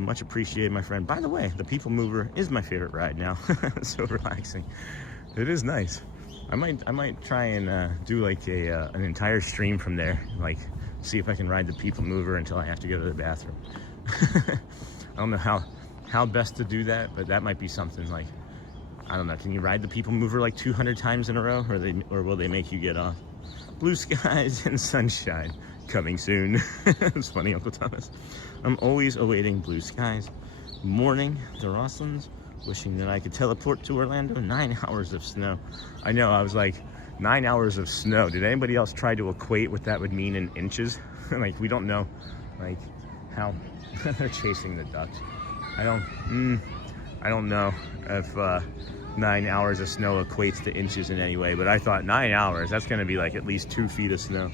Much appreciated, my friend. By the way, the People Mover is my favorite ride now. So relaxing. It is nice. I might try and do like an entire stream from there. Like, see if I can ride the People Mover until I have to go to the bathroom. I don't know how best to do that, but that might be something. Like, I don't know. Can you ride the People Mover like 200 times in a row, or will they make you get off? Blue skies and sunshine coming soon. It's funny, Uncle Thomas. I'm always awaiting blue skies. Morning, the Roslins. Wishing that I could teleport to Orlando. 9 hours of snow. I know, I was like, 9 hours of snow. Did anybody else try to equate what that would mean in inches? Like, we don't know, like, how they're chasing the ducks. I don't know if 9 hours of snow equates to inches in any way, but I thought 9 hours, that's gonna be like at least 2 feet of snow.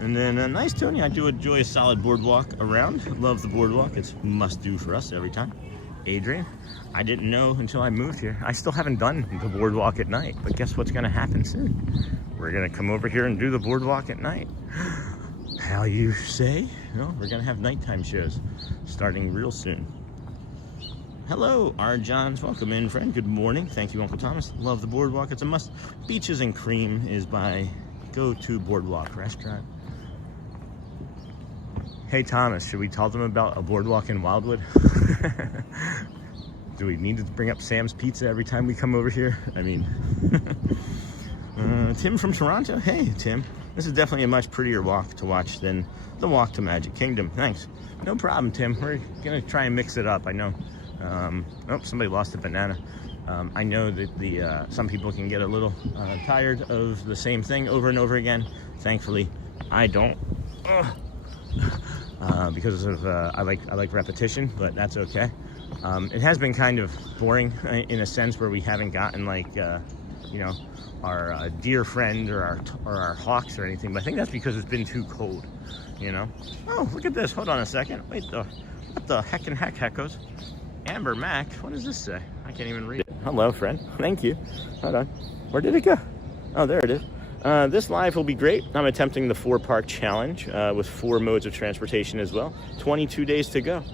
And then, nice, Tony. I do enjoy a solid boardwalk around. Love the boardwalk. It's must do for us every time. Adrian, I didn't know until I moved here. I still haven't done the boardwalk at night, but guess what's gonna happen soon? We're gonna come over here and do the boardwalk at night. How you say? No, we're gonna have nighttime shows starting real soon. Hello, R. Johns. Welcome in, friend. Good morning. Thank you, Uncle Thomas. Love the boardwalk. It's a must. Beaches and Cream is my go-to boardwalk restaurant. Hey, Thomas, should we tell them about a boardwalk in Wildwood? Do we need to bring up Sam's Pizza every time we come over here? I mean, Tim from Toronto. Hey, Tim. This is definitely a much prettier walk to watch than the walk to Magic Kingdom. Thanks. No problem, Tim. We're going to try and mix it up. I know. Oh, somebody lost a banana. I know that some people can get a little tired of the same thing over and over again. Thankfully, I don't. Because of I like repetition, but that's okay. It has been kind of boring in a sense where we haven't gotten like you know, our deer friend or our hawks or anything. But I think that's because it's been too cold. You know. Oh, look at this. Hold on a second. Wait, what the heck and heck goes? Amber Mac. What does this say? I can't even read it. Hello, friend. Thank you. Hold on. Where did it go? Oh, there it is. This live will be great. I'm attempting the 4-park challenge with 4 modes of transportation as well. 22 days to go.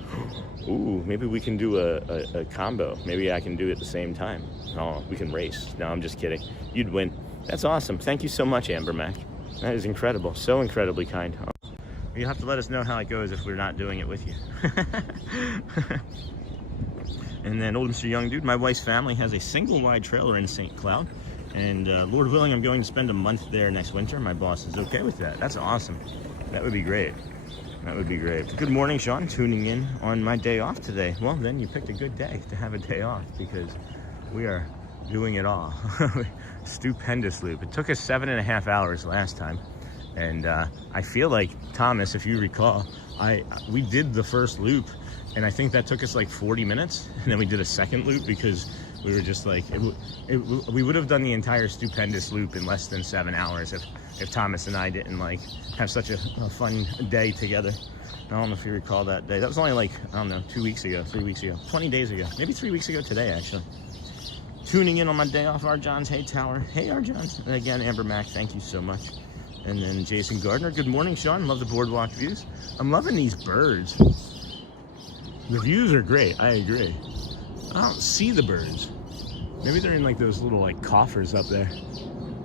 Ooh, maybe we can do a combo. Maybe I can do it at the same time. Oh, we can race. No, I'm just kidding. You'd win. That's awesome. Thank you so much, Amber Mac. That is incredible. So incredibly kind. Oh. You'll have to let us know how it goes if we're not doing it with you. And then old Mr. Young Dude, my wife's family has a single wide trailer in St. Cloud. And Lord willing, I'm going to spend a month there next winter. My boss is okay with that. That's awesome. That would be great. That would be great. Good morning, Sean. Tuning in on my day off today. Well, then you picked a good day to have a day off because we are doing it all. Stupendous loop. It took us 7.5 hours last time. And I feel like, Thomas, if you recall, we did the first loop. And I think that took us like 40 minutes. And then we did a second loop because we were just like, we would have done the entire Stupendous loop in less than 7 hours if Thomas and I didn't like have such a fun day together. I don't know if you recall that day. That was only like, I don't know, 2 weeks ago, 3 weeks ago, 20 days ago, maybe 3 weeks ago today, actually. Tuning in on my day off, R. Johns. Hey, Tower. Hey, R. Johns. And again, Amber Mac, thank you so much. And then Jason Gardner. Good morning, Sean. Love the boardwalk views. I'm loving these birds. The views are great. I agree. I don't see the birds. Maybe they're in like those little like coffers up there.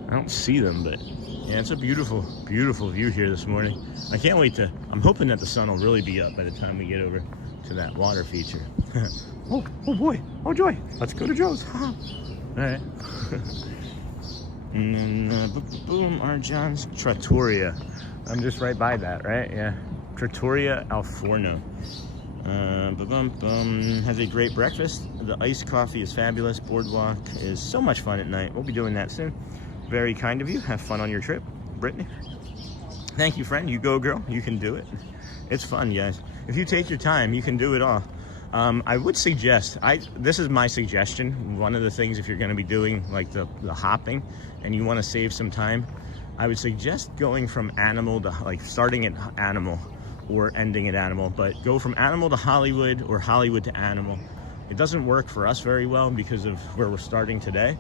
I don't see them, but yeah, it's a beautiful, beautiful view here this morning. I can't wait I'm hoping that the sun will really be up by the time we get over to that water feature. Oh boy, oh joy, let's go to Joe's. All right. And then boom, our John's Trattoria. I'm just right by that, right? Yeah, Trattoria Al Forno. Has a great breakfast. The iced coffee is fabulous. Boardwalk is so much fun at night. We'll be doing that soon. Very kind of you. Have fun on your trip, Brittany. Thank you, friend. You go, girl. You can do it. It's fun, guys. If you take your time, you can do it all. I would suggest, this is my suggestion. One of the things, if you're going to be doing like the hopping and you want to save some time, I would suggest going from Animal to like starting at Animal or ending at Animal, but go from Animal to Hollywood or Hollywood to Animal. It doesn't work for us very well because of where we're starting today,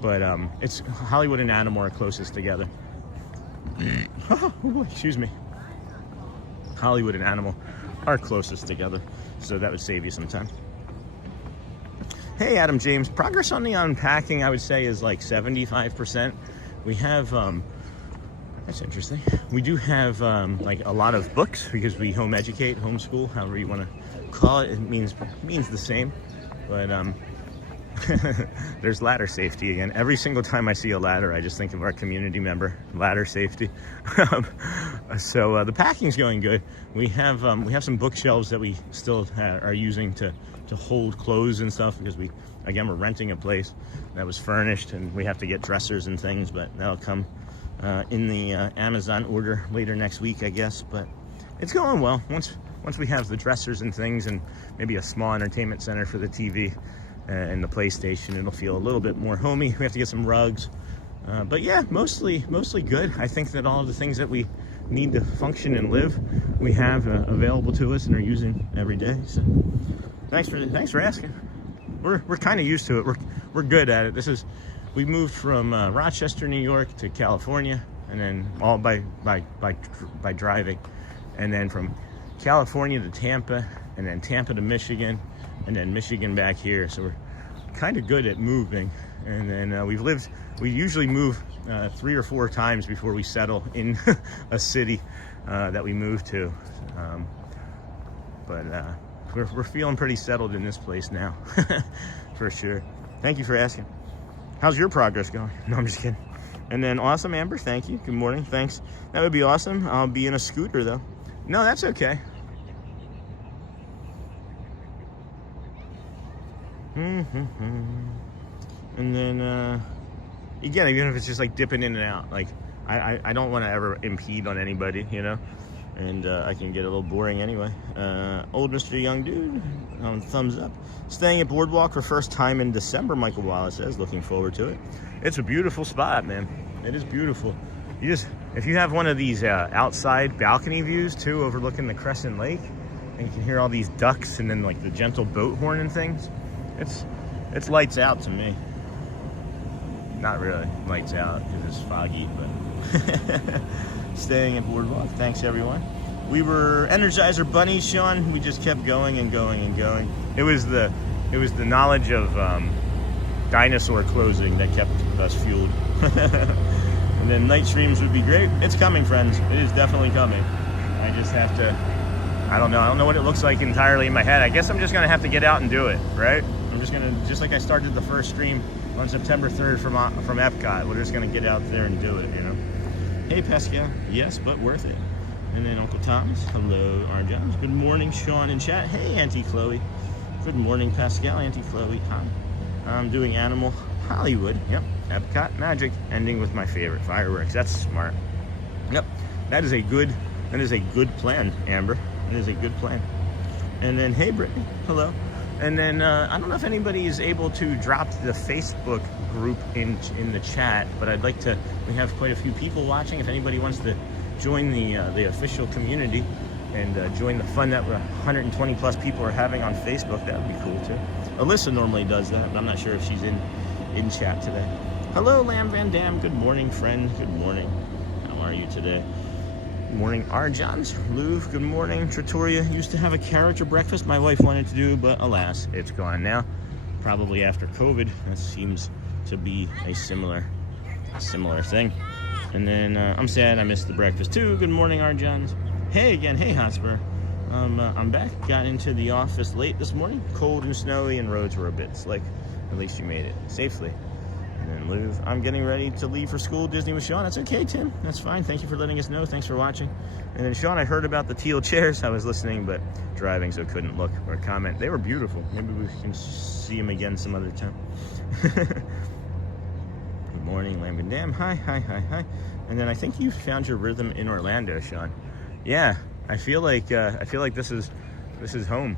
but it's Hollywood and Animal are closest together. Excuse me. Hollywood and Animal are closest together, so that would save you some time. Hey, Adam James. Progress on the unpacking, I would say, is like 75%. We have, that's interesting. We do have like a lot of books because we home educate, homeschool, however you want to call it. It means the same, but there's ladder safety again. Every single time I see a ladder, I just think of our community member, ladder safety. So the packing's going good. We have some bookshelves that we still are using to hold clothes and stuff because we're renting a place that was furnished and we have to get dressers and things, but that'll come in the Amazon order later next week, I guess. But it's going well. Once we have the dressers and things and maybe a small entertainment center for the TV and the PlayStation, it'll feel a little bit more homey. We have to get some rugs, but yeah, mostly good. I think that all of the things that we need to function and live, we have available to us and are using every day. So thanks for asking. We're kind of used to it. We're good at it. We moved from Rochester, New York to California, and then all by driving, and then from California to Tampa, and then Tampa to Michigan, and then Michigan back here. So we're kind of good at moving. And then we usually move 3 or 4 times before we settle in a city that we move to. But we're feeling pretty settled in this place now, for sure. Thank you for asking. How's your progress going? No, I'm just kidding. And then awesome, Amber. Thank you. Good morning. Thanks. That would be awesome. I'll be in a scooter though. No, that's okay. And then again, even if it's just like dipping in and out, like I don't want to ever impede on anybody, you know, and I can get a little boring anyway. Old Mr. Young Dude, thumbs up. Staying at Boardwalk for first time in December, Michael Wallace says. Looking forward to it. It's a beautiful spot, man. It is beautiful. If you have one of these outside balcony views too, overlooking the Crescent Lake, and you can hear all these ducks and then like the gentle boat horn and things, it's lights out to me. Not really lights out because it's foggy, but staying at Boardwalk. Thanks everyone. We were Energizer bunnies, Sean. We just kept going and going and going. It was the knowledge of dinosaur closing that kept us fueled. And then night streams would be great. It's coming, friends. It is definitely coming. I just have to, I don't know what it looks like entirely in my head. I guess I'm just gonna have to get out and do it, right? I'm just gonna, just like I started the first stream on September 3rd from Epcot. We're just gonna get out there and do it, you know? Hey, Pascal. Yes, but worth it. And then Uncle Thomas. Hello, Arjans. Good morning, Sean in chat. Hey, Auntie Chloe. Good morning, Pascal. Auntie Chloe. Hi. I'm doing Animal Hollywood. Yep. Epcot Magic. Ending with my favorite fireworks. That's smart. Yep. That is a good plan, Amber. That is a good plan. And then, hey, Brittany. Hello. And then I don't know if anybody is able to drop the Facebook group in the chat, but I'd like to. We have quite a few people watching. If anybody wants to join the official community and join the fun that 120 plus people are having on Facebook, that would be cool too. Alyssa normally does that, but I'm not sure if she's in chat today. Hello, Lamb Van Dam. Good morning, friend. Good morning. How are you today? Good morning, Arjans. Louvre, good morning. Trattoria used to have a character breakfast my wife wanted to do, but alas, it's gone now. Probably after COVID. That seems to be a similar thing. And then I'm sad I missed the breakfast too. Good morning, Arjans. Hey again. Hey, Hotspur. I'm back. Got into the office late this morning. Cold and snowy, and roads were a bit slick. At least you made it safely. And then Lou, I'm getting ready to leave for school. Disney with Sean. That's okay, Tim. That's fine. Thank you for letting us know. Thanks for watching. And then Sean, I heard about the teal chairs. I was listening, but driving, so couldn't look or comment. They were beautiful. Maybe we can see them again some other time. Good morning, Lambton Dam. Hi, hi, hi, hi. And then I think you found your rhythm in Orlando, Sean. Yeah, I feel like this is home,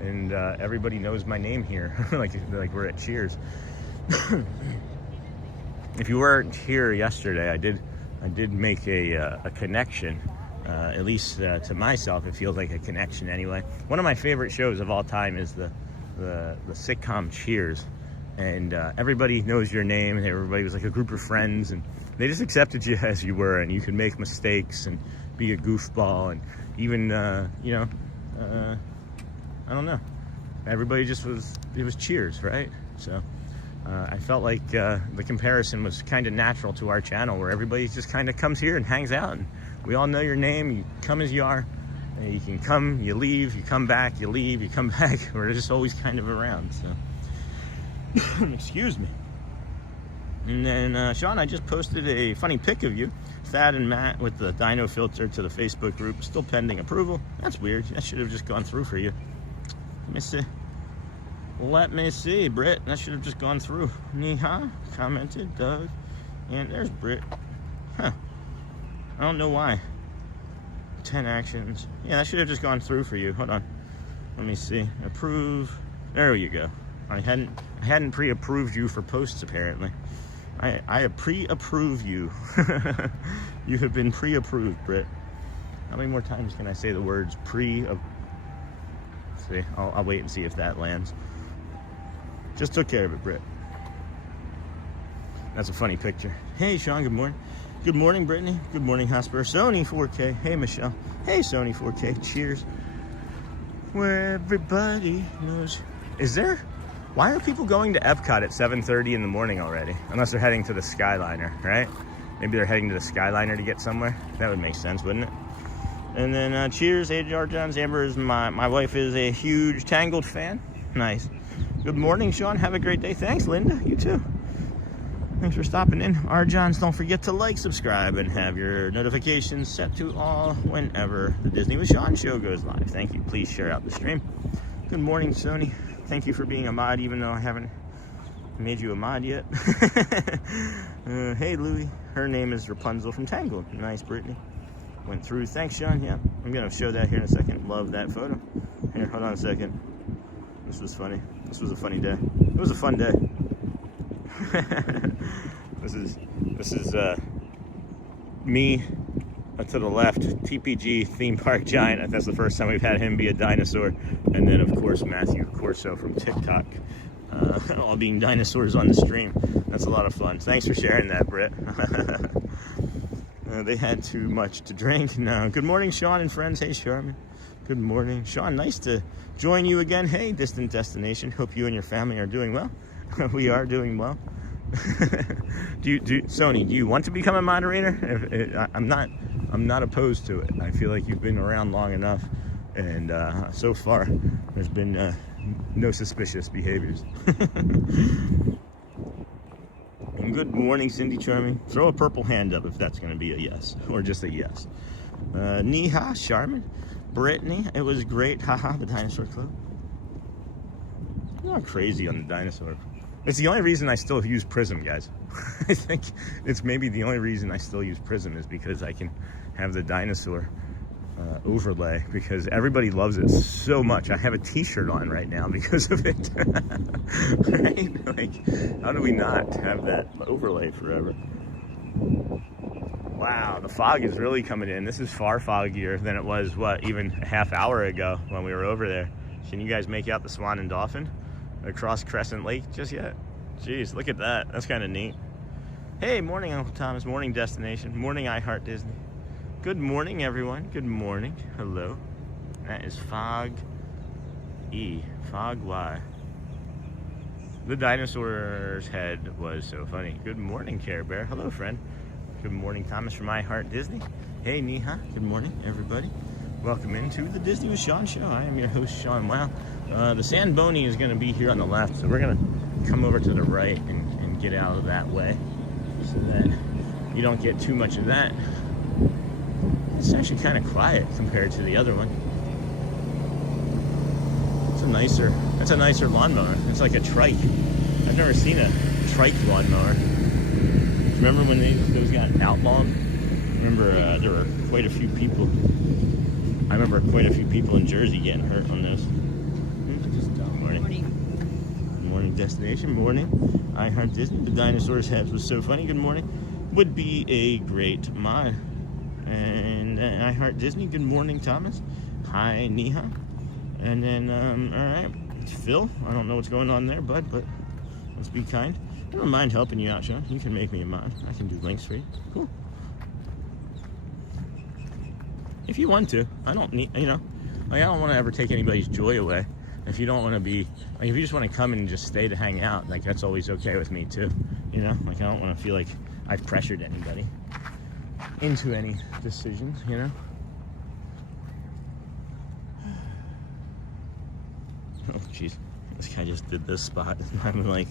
and everybody knows my name here. like we're at Cheers. If you weren't here yesterday, I did make a connection. At least to myself, it feels like a connection anyway. One of my favorite shows of all time is the sitcom Cheers, and everybody knows your name, and everybody was like a group of friends, and they just accepted you as you were, and you could make mistakes and be a goofball, and even I don't know, everybody just was. It was Cheers, right? So I felt like the comparison was kind of natural to our channel, where everybody just kind of comes here and hangs out, and we all know your name. You come as you are. You can come, you leave, you come back, you leave, you come back. We're just always kind of around. So excuse me. And then Sean, I just posted a funny pic of you, Thad and Matt, with the dino filter to the Facebook group. Still pending approval. That's weird. That should have just gone through for you. Let me see. Let me see, Britt. That should have just gone through. Neha commented, Doug, and there's Britt. Huh. I don't know why. 10 actions. Yeah, that should have just gone through for you. Hold on. Let me see. Approve. There you go. I hadn't pre-approved you for posts apparently. I pre-approve you. You have been pre-approved, Britt. How many more times can I say the words pre? See, I'll wait and see if that lands. Just took care of it, Britt. That's a funny picture. Hey, Sean, good morning. Good morning, Brittany. Good morning, Hosper. Sony 4K. Hey, Michelle. Hey, Sony 4K. Cheers. Where everybody knows. Is there? Why are people going to Epcot at 7:30 in the morning already? Unless they're heading to the Skyliner, right? Maybe they're heading to the Skyliner to get somewhere. That would make sense, wouldn't it? And then cheers, AJR Johns. Amber is my wife is a huge Tangled fan. Nice. Good morning, Sean. Have a great day. Thanks, Linda. You too. Thanks for stopping in. R. Johns, don't forget to like, subscribe, and have your notifications set to all whenever the Disney with Sean show goes live. Thank you. Please share out the stream. Good morning, Sony. Thank you for being a mod, even though I haven't made you a mod yet. Hey, Louie. Her name is Rapunzel from Tangled. Nice, Brittany. Went through. Thanks, Sean. Yeah, I'm going to show that here in a second. Love that photo. Here, hold on a second. This was funny. This was a funny day. It was a fun day. This is me to the left, TPG theme park giant. That's the first time we've had him be a dinosaur. And then of course Matthew Corso from TikTok, all being dinosaurs on the stream. That's a lot of fun. Thanks for sharing that, Britt. They had too much to drink. No. Good morning, Sean and friends. Hey, Charmin. Good morning, Sean. Nice to join you again. Hey, distant destination. Hope you and your family are doing well. We are doing well. Sony, do you want to become a moderator? I'm not opposed to it. I feel like you've been around long enough, and so far there's been no suspicious behaviors. And good morning, Cindy Charming. Throw a purple hand up if that's going to be a yes, or just a yes. Neha, Charmin, Brittany, it was great. Haha, the Dinosaur Club. I'm not crazy on the dinosaur. It's the only reason I still use Prism, guys. I think it's maybe the only reason I still use Prism is because I can have the dinosaur overlay, because everybody loves it so much. I have a t-shirt on right now because of it. Right? Like, how do we not have that overlay forever? Wow, the fog is really coming in. This is far foggier than it was, what, even a half hour ago when we were over there. Can you guys make out the swan and dolphin across Crescent Lake just yet? Jeez, look at that. That's kind of neat. Hey, morning, Uncle Thomas. Morning, Destination. Morning, iHeart Disney. Good morning, everyone. Good morning. Hello. That is Fog E. Fog Y. The dinosaur's head was so funny. Good morning, Care Bear. Hello, friend. Good morning, Thomas from iHeart Disney. Hey, Neha. Good morning, everybody. Welcome into the Disney with Sean show. I am your host, Sean. Wow. The Sandboni is going to be here on the left, so we're going to come over to the right and get out of that way so that you don't get too much of that. It's actually kind of quiet compared to the other one. That's a nicer lawnmower. It's like a trike. I've never seen a trike lawnmower. Remember when those got outlawed? Remember there were quite a few people. I remember quite a few people in Jersey getting hurt on those. Good morning. Good morning, destination. Morning. I Heart Disney. The dinosaurs heads was so funny. Good morning. Would be a great mod. And I Heart Disney. Good morning, Thomas. Hi, Neha. And then, all right, it's Phil. I don't know what's going on there, bud, but let's be kind. I don't mind helping you out, Sean. You can make me a mod. I can do links for you. Cool. If you want to. I don't need, I don't want to ever take anybody's joy away. If you don't want to be, if you just want to come and just stay to hang out, that's always okay with me too. I don't want to feel like I've pressured anybody into any decisions, Oh, jeez. This guy just did this spot. I'm like,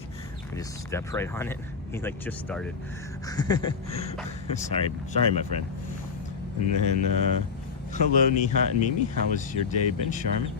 I just stepped right on it. He just started. Sorry, my friend. And then, hello, Neha and Mimi. How has your day been, Charmin?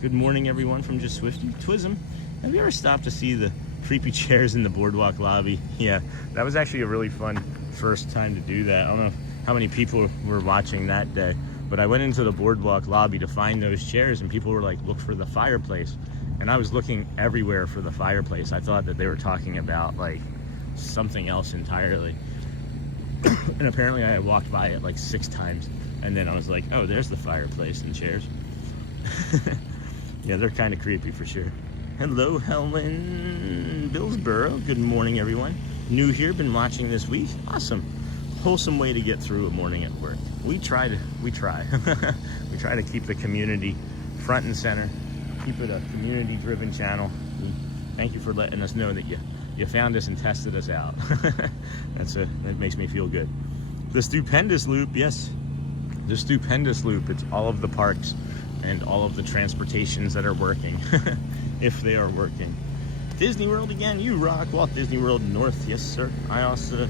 Good morning, everyone from Just Swifty. Twism, have you ever stopped to see the creepy chairs in the boardwalk lobby? Yeah, that was actually a really fun first time to do that. I don't know how many people were watching that day. But I went into the boardwalk lobby to find those chairs, and people were like, look for the fireplace. And I was looking everywhere for the fireplace. I thought that they were talking about something else entirely. And apparently I walked by it 6 times. And then I was like, oh, there's the fireplace and chairs. Yeah, they're kind of creepy for sure. Hello, Helen Billsboro. Good morning, everyone. New here, been watching this week. Awesome. Wholesome way to get through a morning at work. We try. We try to keep the community front and center, keep it a community-driven channel. Thank you for letting us know that you found us and tested us out. That makes me feel good. The Stupendous Loop, yes, the Stupendous Loop. It's all of the parks and all of the transportations that are working, if they are working. Disney World again, you rock. Walt Disney World North, yes sir. I also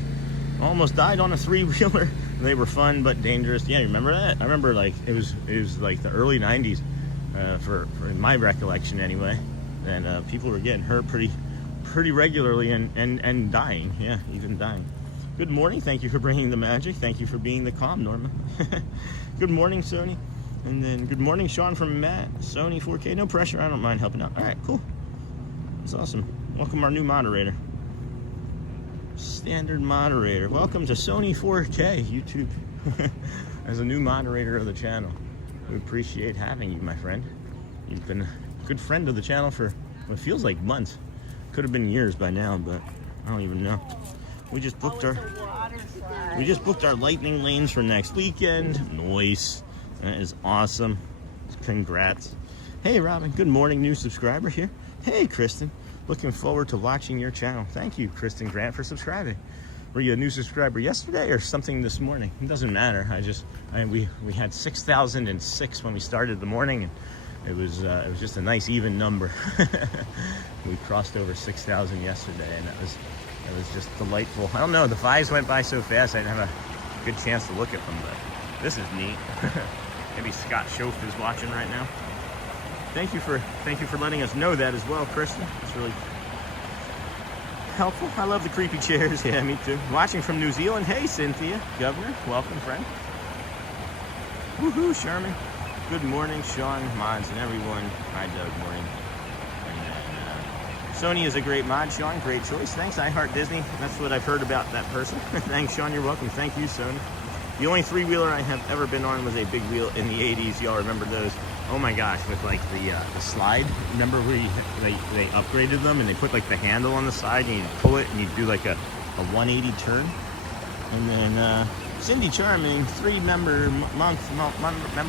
almost died on a 3-wheeler. They were fun but dangerous. Yeah, you remember that? I remember it was the early 90s, for in my recollection anyway. And people were getting hurt pretty regularly and dying. Yeah, even dying. Good morning. Thank you for bringing the magic. Thank you for being the calm, Norma. Good morning, Sony. And then good morning, Sean from Matt. Sony 4K. No pressure. I don't mind helping out. All right, cool. That's awesome. Welcome our new moderator. Standard moderator. Welcome to Sony 4K YouTube as a new moderator of the channel. We appreciate having you, my friend. You've been a good friend of the channel for what feels like months. Could have been years by now, but I don't even know. We just booked our lightning lanes for next weekend. Nice. That is awesome. Congrats. Hey, Robin. Good morning, new subscriber here. Hey, Kristen. Looking forward to watching your channel. Thank you, Kristen Grant, for subscribing. Were you a new subscriber yesterday or something this morning? It doesn't matter. We had 6,006 when we started the morning, and it was just a nice even number. We crossed over 6,000 yesterday, and it was just delightful. I don't know, the 5s went by so fast I didn't have a good chance to look at them, but this is neat. Maybe Scott Schoaf is watching right now. Thank you for letting us know that as well, Kristen. It's really helpful. I love the creepy chairs. Yeah, me too. Watching from New Zealand. Hey, Cynthia, Governor. Welcome, friend. Woohoo, Sherman. Good morning, Sean, mods, and everyone. Hi, Doug. Morning. And then, Sony is a great mod, Sean. Great choice. Thanks, I Heart Disney. That's what I've heard about that person. Thanks, Sean. You're welcome. Thank you, Sony. The only 3-wheeler I have ever been on was a big wheel in the 80s. Y'all remember those? Oh my gosh, with the slide. Remember where they upgraded them and they put the handle on the side and you pull it and you do a 180 turn. And then Cindy Charming, member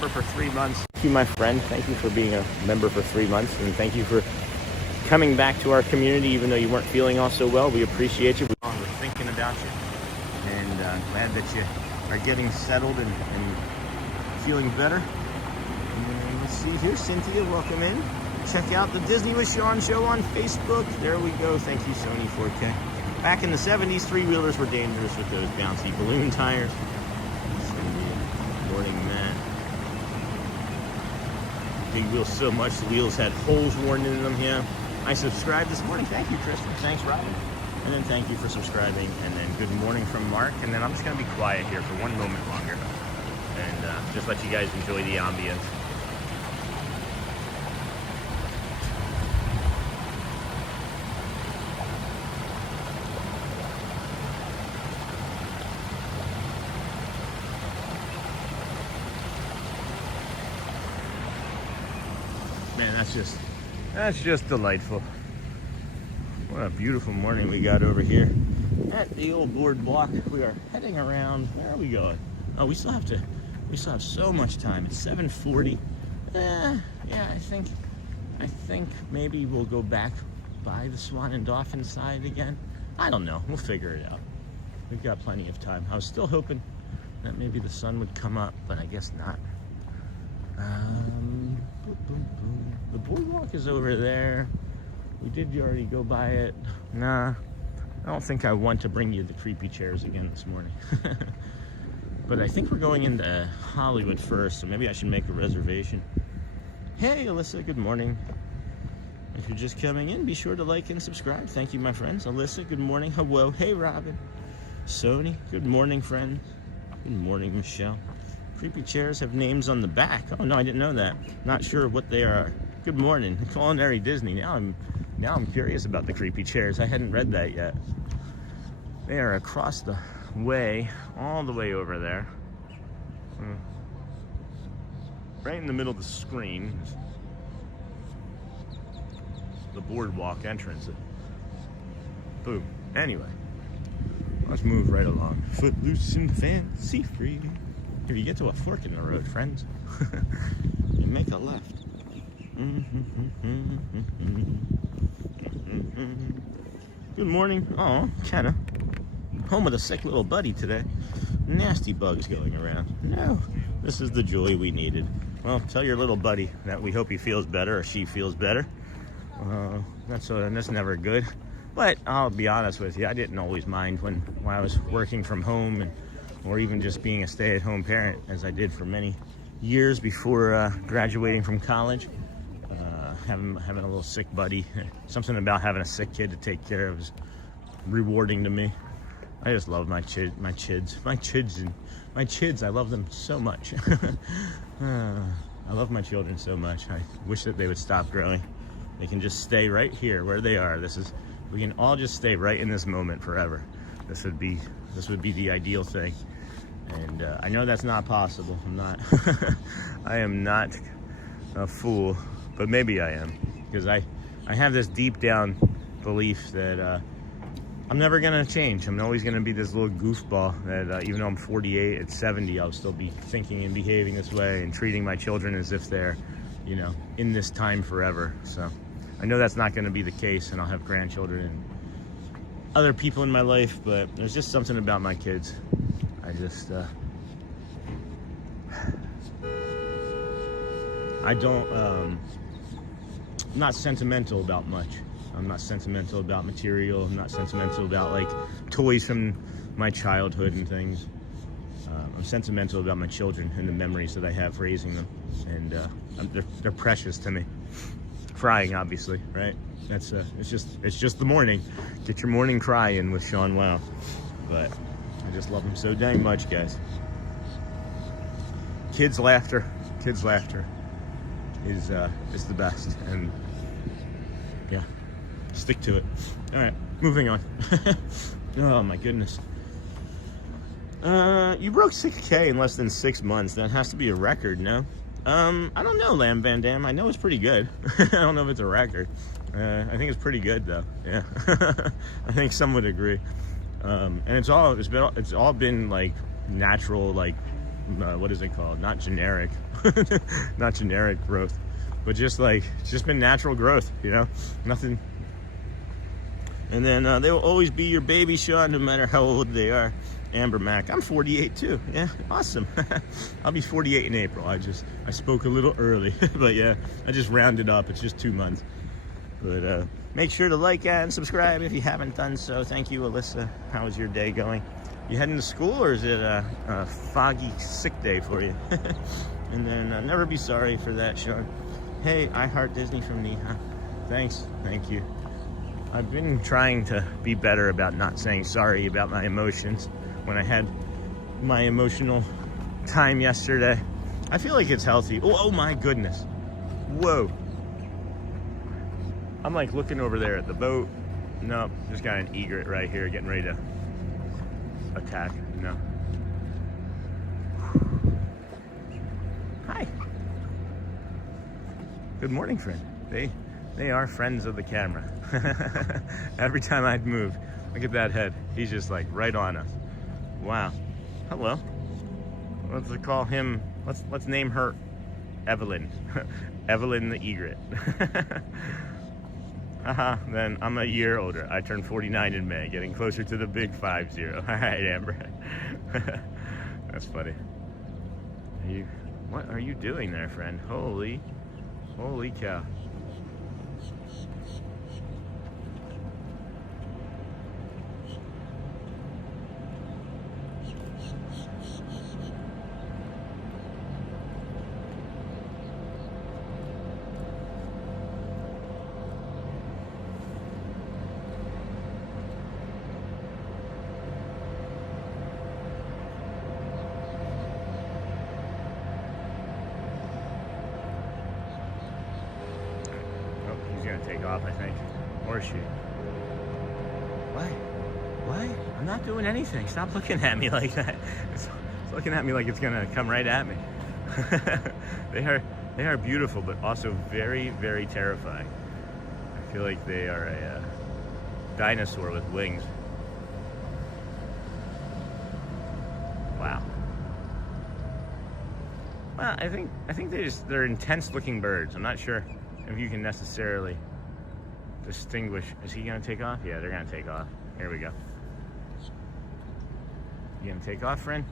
for 3 months. Thank you, my friend. Thank you for being a member for 3 months, and thank you for coming back to our community even though you weren't feeling all so well. We appreciate you. We're thinking about you, and glad that you are getting settled and feeling better. And let's see here, Cynthia, welcome in. Check out the Disney with Sean show on Facebook. There we go. Thank you, Sony 4K. Back in the 70s, three-wheelers were dangerous with those bouncy balloon tires. Morning, Matt. Big wheels so much, the wheels had holes worn in them. Yeah. I subscribed this morning. Thank you, Tristan. Thanks, Robin. And then thank you for subscribing. And then good morning from Mark. And then I'm just going to be quiet here for 1 moment longer. And just let you guys enjoy the ambience. Man, that's just delightful. What a beautiful morning we got over here at the old boardwalk. We are heading around. Where are we going? Oh, we still have so much time. It's 7:40. Yeah, I think maybe we'll go back by the Swan and Dolphin side again. I don't know. We'll figure it out. We've got plenty of time. I was still hoping that maybe the sun would come up, but I guess not. The boardwalk is over there. We did already go by it. Nah, I don't think I want to bring you the creepy chairs again this morning. But I think we're going into Hollywood first, so maybe I should make a reservation. Hey, Alyssa, good morning. If you're just coming in, be sure to like and subscribe. Thank you, my friends. Alyssa, good morning. Hello. Hey, Robin. Sony, good morning, friends. Good morning, Michelle. Creepy chairs have names on the back. Oh, no, I didn't know that. Not sure what they are. Good morning. Culinary Disney. Now I'm curious about the creepy chairs. I hadn't read that yet. They are across the way, all the way over there. Right in the middle of the screen. The boardwalk entrance. Boom. Anyway, let's move right along. Footloose and fancy free. If you get to a fork in the road, friends, you make a left. Good morning. Oh, Kenna. Home with a sick little buddy today. Nasty bugs going around. No, this is the joy we needed. Well, tell your little buddy that we hope he feels better or she feels better. That's never good. But I'll be honest with you, I didn't always mind when I was working from home or even just being a stay-at-home parent, as I did for many years before graduating from college. Having a little sick buddy, something about having a sick kid to take care of is rewarding to me. I just love my chids. I love them so much. I love my children so much. I wish that they would stop growing. They can just stay right here where they are. We can all just stay right in this moment forever. This would be the ideal thing. And I know that's not possible. I am not a fool, but maybe I am, because I have this deep down belief that I'm never gonna change. I'm always gonna be this little goofball that even though I'm 48, at 70, I'll still be thinking and behaving this way and treating my children as if they're, in this time forever. So I know that's not gonna be the case, and I'll have grandchildren and other people in my life, but there's just something about my kids. I'm not sentimental about much. I'm not sentimental about material. I'm not sentimental about like toys from my childhood and things. I'm sentimental about my children and the memories that I have raising them, and they're precious to me. Crying, obviously, right? It's just the morning. Get your morning cry in with Sean Wow. But I just love them so dang much, guys. Kids' laughter is the best, and yeah, stick to it. All right, moving on. Oh my goodness. You broke 6K in less than 6 months. That has to be a record, no? I don't know, Lamb Van Dam. I know it's pretty good. I don't know if it's a record. I think it's pretty good though. Yeah, I think some would agree. And it's all been like natural, like what is it called? Not generic, not generic growth, but just been natural growth. Nothing. And then they will always be your baby, Sean, no matter how old they are. Amber Mac. I'm 48 too. Yeah, awesome. I'll be 48 in April. I spoke a little early, but yeah, I just rounded up. It's just 2 months. But make sure to like and subscribe if you haven't done so. Thank you, Alyssa. How is your day going? You heading to school, or is it a foggy sick day for you? And then never be sorry for that, Sean. Hey, I heart Disney from Neha. Thanks. Thank you. I've been trying to be better about not saying sorry about my emotions when I had my emotional time yesterday. I feel like it's healthy. Oh my goodness. Whoa. I'm like looking over there at the boat. Nope, just got an egret right here getting ready to attack. No. Hi. Good morning, friend. They are friends of the camera. Every time I'd move, look at that head. He's just like right on us. Wow. Hello. Let's call him, let's name her Evelyn. Evelyn the egret. Haha, then I'm a year older. I turned 49 in May, getting closer to the big 50. All right, Amber. That's funny. What are you doing there, friend? Holy cow. Take off, I think. Or she. What? I'm not doing anything. Stop looking at me like that. It's looking at me like it's gonna come right at me. They are beautiful, but also very, very terrifying. I feel like they are a dinosaur with wings. Wow. Well, I think they're intense looking birds. I'm not sure if you can necessarily distinguish. Is he gonna take off? Yeah, they're gonna take off. Here we go. You gonna take off, friend?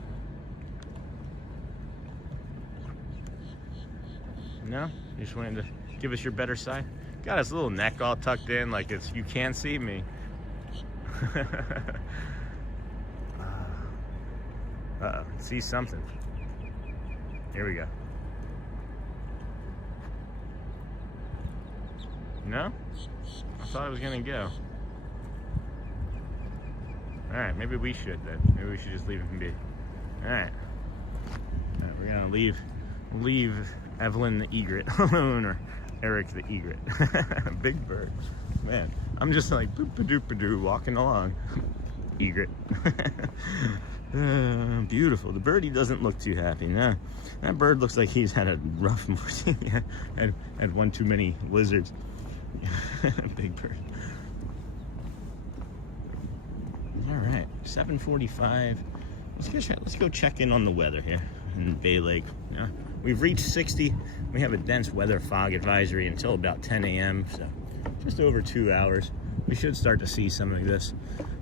No? You just wanted to give us your better side? Got his little neck all tucked in like it's, you can't see me. Uh-oh, see something. Here we go. No? I thought I was gonna go. Alright, maybe we should then. Maybe we should just leave him be. Alright. We're gonna leave Evelyn the egret alone, or Eric the egret. Big bird. Man, I'm just like boop-a-doop-a-doo walking along. Egret. Beautiful. The birdie doesn't look too happy. No, that bird looks like he's had a rough morning. had one too many lizards. Big bird. All right, 7:45. Let's go check in on the weather here in Bay Lake. Yeah, we've reached 60. We have a dense weather fog advisory until about 10 a.m. So just over 2 hours. We should start to see some of this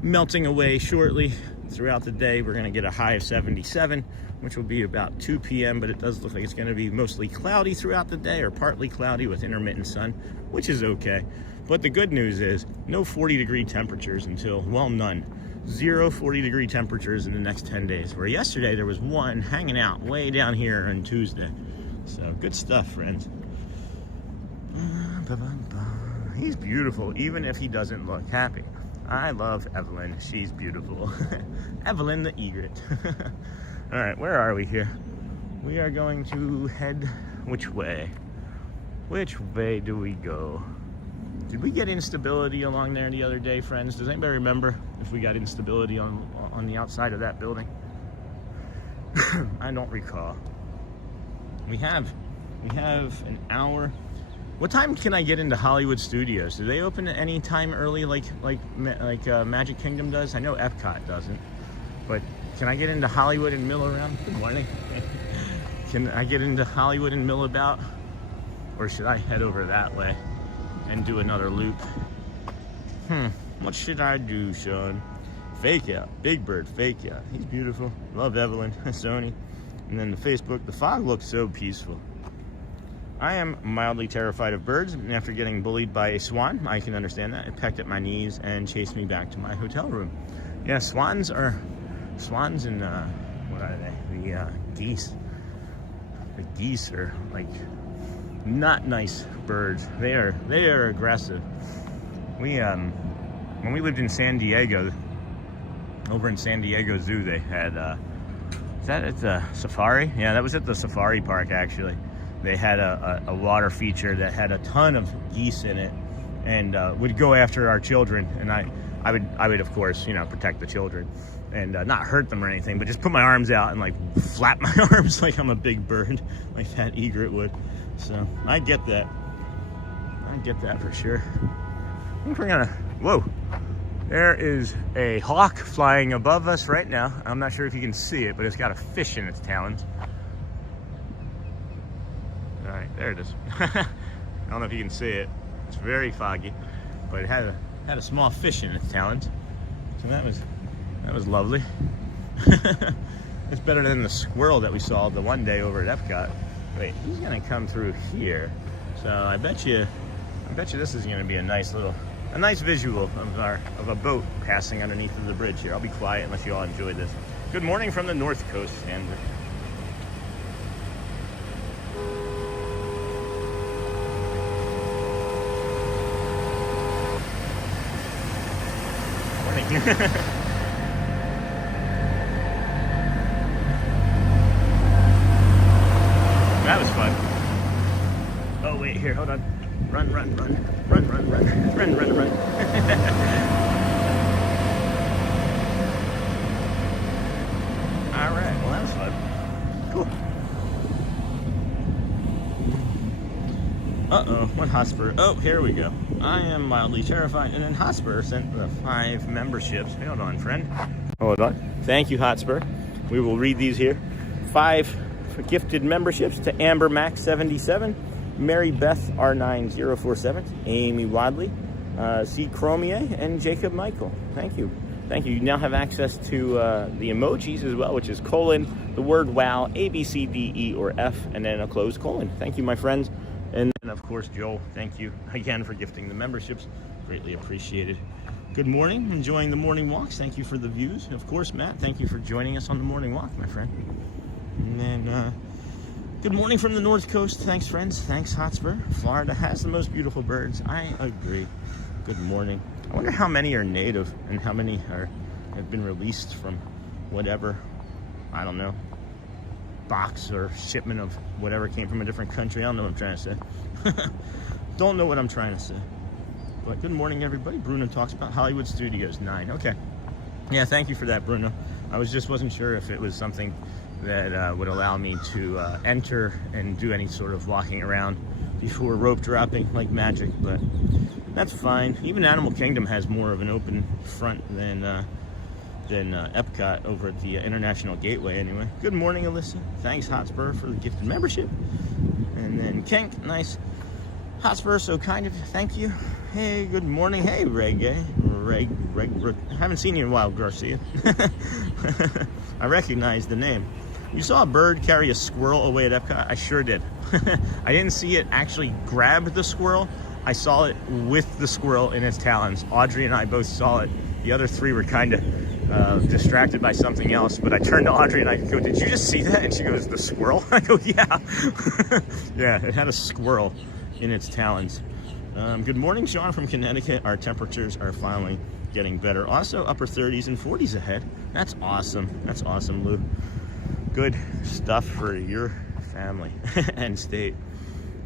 melting away shortly. Throughout the day, we're going to get a high of 77, which will be about 2 p.m., but it does look like it's going to be mostly cloudy throughout the day, or partly cloudy with intermittent sun, which is okay. But the good news is no 40-degree temperatures until, well, none. 0 40-degree temperatures in the next 10 days, where yesterday there was one hanging out way down here on Tuesday. So good stuff, friends. He's beautiful, even if he doesn't look happy. I love Evelyn. She's beautiful. Evelyn the egret. All right, where are we here? We are going to head which way? Which way do we go? Did we get instability along there the other day, friends? Does anybody remember if we got instability on the outside of that building? I don't recall. We have an hour. What time can I get into Hollywood Studios? Do they open at any time early like Magic Kingdom does? I know Epcot doesn't. But can I get into Hollywood and mill around? Good morning. Can I get into Hollywood and mill about? Or should I head over that way and do another loop? What should I do, Sean? Fake Out. Big Bird, Fake Out. He's beautiful. Love Evelyn, Sony. And then the Facebook, the fog looks so peaceful. I am mildly terrified of birds, and after getting bullied by a swan, I can understand that. It pecked at my knees and chased me back to my hotel room. Yeah, swans and, what are they? The geese. The geese are, like, not nice birds. They are aggressive. We, when we lived in San Diego, over in San Diego Zoo, they had, is that at the safari? Yeah, that was at the safari park, actually. They had a water feature that had a ton of geese in it, and would go after our children. And I would of course, you know, protect the children and not hurt them or anything, but just put my arms out and like flap my arms like I'm a big bird, like that egret would. So I get that. I get that for sure. I think we're gonna. Whoa! There is a hawk flying above us right now. I'm not sure if you can see it, but it's got a fish in its talons. All right, there it is. I don't know if you can see it. It's very foggy, but it had a small fish in its talons. So that was lovely. It's better than the squirrel that we saw the one day over at Epcot. Wait, he's gonna come through here. So I bet you this is gonna be a nice visual of a boat passing underneath of the bridge here. I'll be quiet unless you all enjoy this. Good morning from the North Coast, Sandra. That was fun. Oh wait, here, hold on. Run. All right, well that was fun. Cool. Uh-oh, what Hotspur? Oh, here we go. I am mildly terrified. And then Hotspur sent the 5 memberships. Hold on, friend. Hold on. Thank you, Hotspur. We will read these here. 5 gifted memberships to Amber Max 77, Mary Beth R9047, Amy Wadley, C. Chromier, and Jacob Michael. Thank you. Thank you. You now have access to the emojis as well, which is colon, the word wow, A, B, C, D, E, or F, and then a closed colon. Thank you, my friends. And then, of course, Joel, thank you again for gifting the memberships. Greatly appreciated. Good morning. Enjoying the morning walks. Thank you for the views. Of course, Matt, thank you for joining us on the morning walk, my friend. And then, good morning from the North Coast. Thanks, friends. Thanks, Hotspur. Florida has the most beautiful birds. I agree. Good morning. I wonder how many are native and how many have been released from whatever, I don't know, box or shipment of whatever came from a different country. I don't know what I'm trying to say. Don't know what I'm trying to say. But good morning, everybody. Bruno talks about Hollywood Studios 9. Okay. Yeah, thank you for that, Bruno. I wasn't sure if it was something that would allow me to enter and do any sort of walking around before rope dropping like magic, but that's fine. Even Animal Kingdom has more of an open front than Epcot over at the International Gateway anyway. Good morning, Alyssa. Thanks, Hotspur, for the gifted membership. And then Kenk, nice. Hotspur, so kind of you. Thank you. Hey, good morning. Hey, Reg. I haven't seen you in a while, Garcia. I recognize the name. You saw a bird carry a squirrel away at Epcot? I sure did. I didn't see it actually grab the squirrel. I saw it with the squirrel in its talons. Audrey and I both saw it. The other 3 were kind of distracted by something else, but I turned to Audrey and I go, "Did you just see that?" And she goes, "The squirrel?" I go, "Yeah." Yeah, it had a squirrel in its talons. Good morning, Sean from Connecticut. Our temperatures are finally getting better. Also, upper 30s and 40s ahead. That's awesome. That's awesome, Lou. Good stuff for your family and state.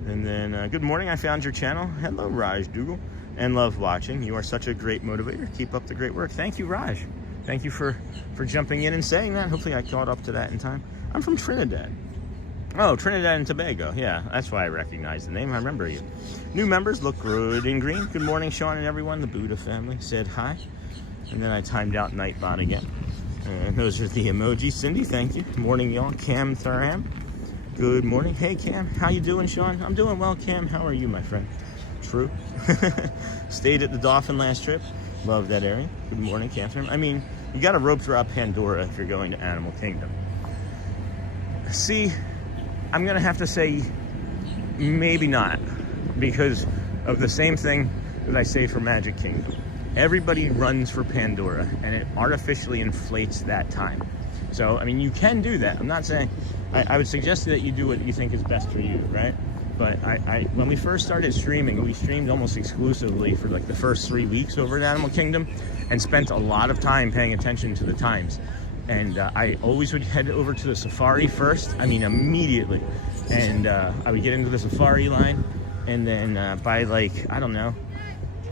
And then, good morning. I found your channel. Hello, Raj Dougal, and love watching. You are such a great motivator. Keep up the great work. Thank you, Raj. Thank you for jumping in and saying that. Hopefully I caught up to that in time. I'm from Trinidad. Oh, Trinidad and Tobago. Yeah, that's why I recognize the name. I remember you. New members look good in green. Good morning, Sean and everyone. The Buddha family said hi. And then I timed out Nightbot again. And those are the emojis. Cindy, thank you. Morning, y'all. Cam Tharam. Good morning. Hey, Cam. How you doing, Sean? I'm doing well, Cam. How are you, my friend? True. Stayed at the Dolphin last trip. Love that area. Good morning, Catherine. I mean, you got to rope drop Pandora if you're going to Animal Kingdom. See, I'm going to have to say maybe not, because of the same thing that I say for Magic Kingdom. Everybody runs for Pandora, and it artificially inflates that time. So, I mean, you can do that. I'm not saying, I would suggest that you do what you think is best for you, right? But when we first started streaming, we streamed almost exclusively for like the first 3 weeks over at Animal Kingdom and spent a lot of time paying attention to the times. And I always would head over to the safari first, I mean immediately. And I would get into the safari line, and then by like, I don't know,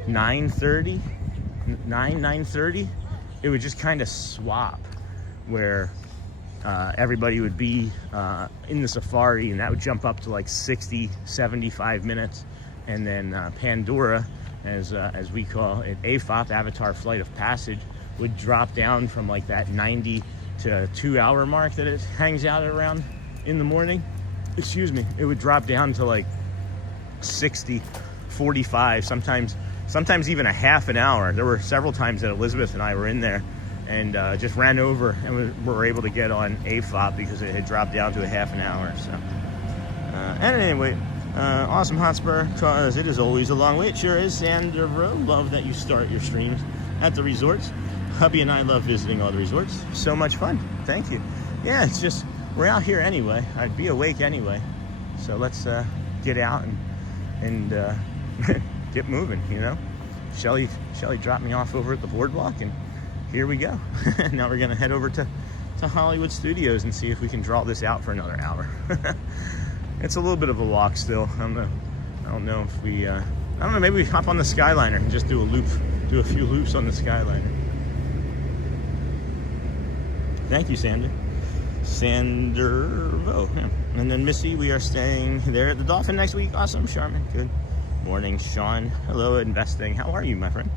9:30, it would just kind of swap where everybody would be in the safari, and that would jump up to like 60, 75 minutes. And then Pandora, as we call it, AFOP, Avatar Flight of Passage, would drop down from like that 90 to 2 hour mark that it hangs out around in the morning. Excuse me, it would drop down to like 60, 45, sometimes even a half an hour. There were several times that Elizabeth and I were in there and just ran over and we were able to get on AFOP because it had dropped down to a half an hour. So, and anyway, awesome Hotspur, because it is always a long wait. Sure is, Sandra. Love that you start your streams at the resorts. Hubby and I love visiting all the resorts. So much fun. Thank you. Yeah, it's just, we're out here anyway. I'd be awake anyway. So let's get out and get moving, you know? Shelly dropped me off over at the boardwalk, and here we go. Now we're gonna head over to Hollywood Studios and see if we can draw this out for another hour. It's a little bit of a walk still. I don't know if we, I don't know, maybe we hop on the Skyliner and just do a few loops on the Skyliner. Thank you, Sander. Oh, yeah. And then Missy, we are staying there at the Dolphin next week. Awesome, Charmin. Good morning, Sean. Hello, investing. How are you, my friend?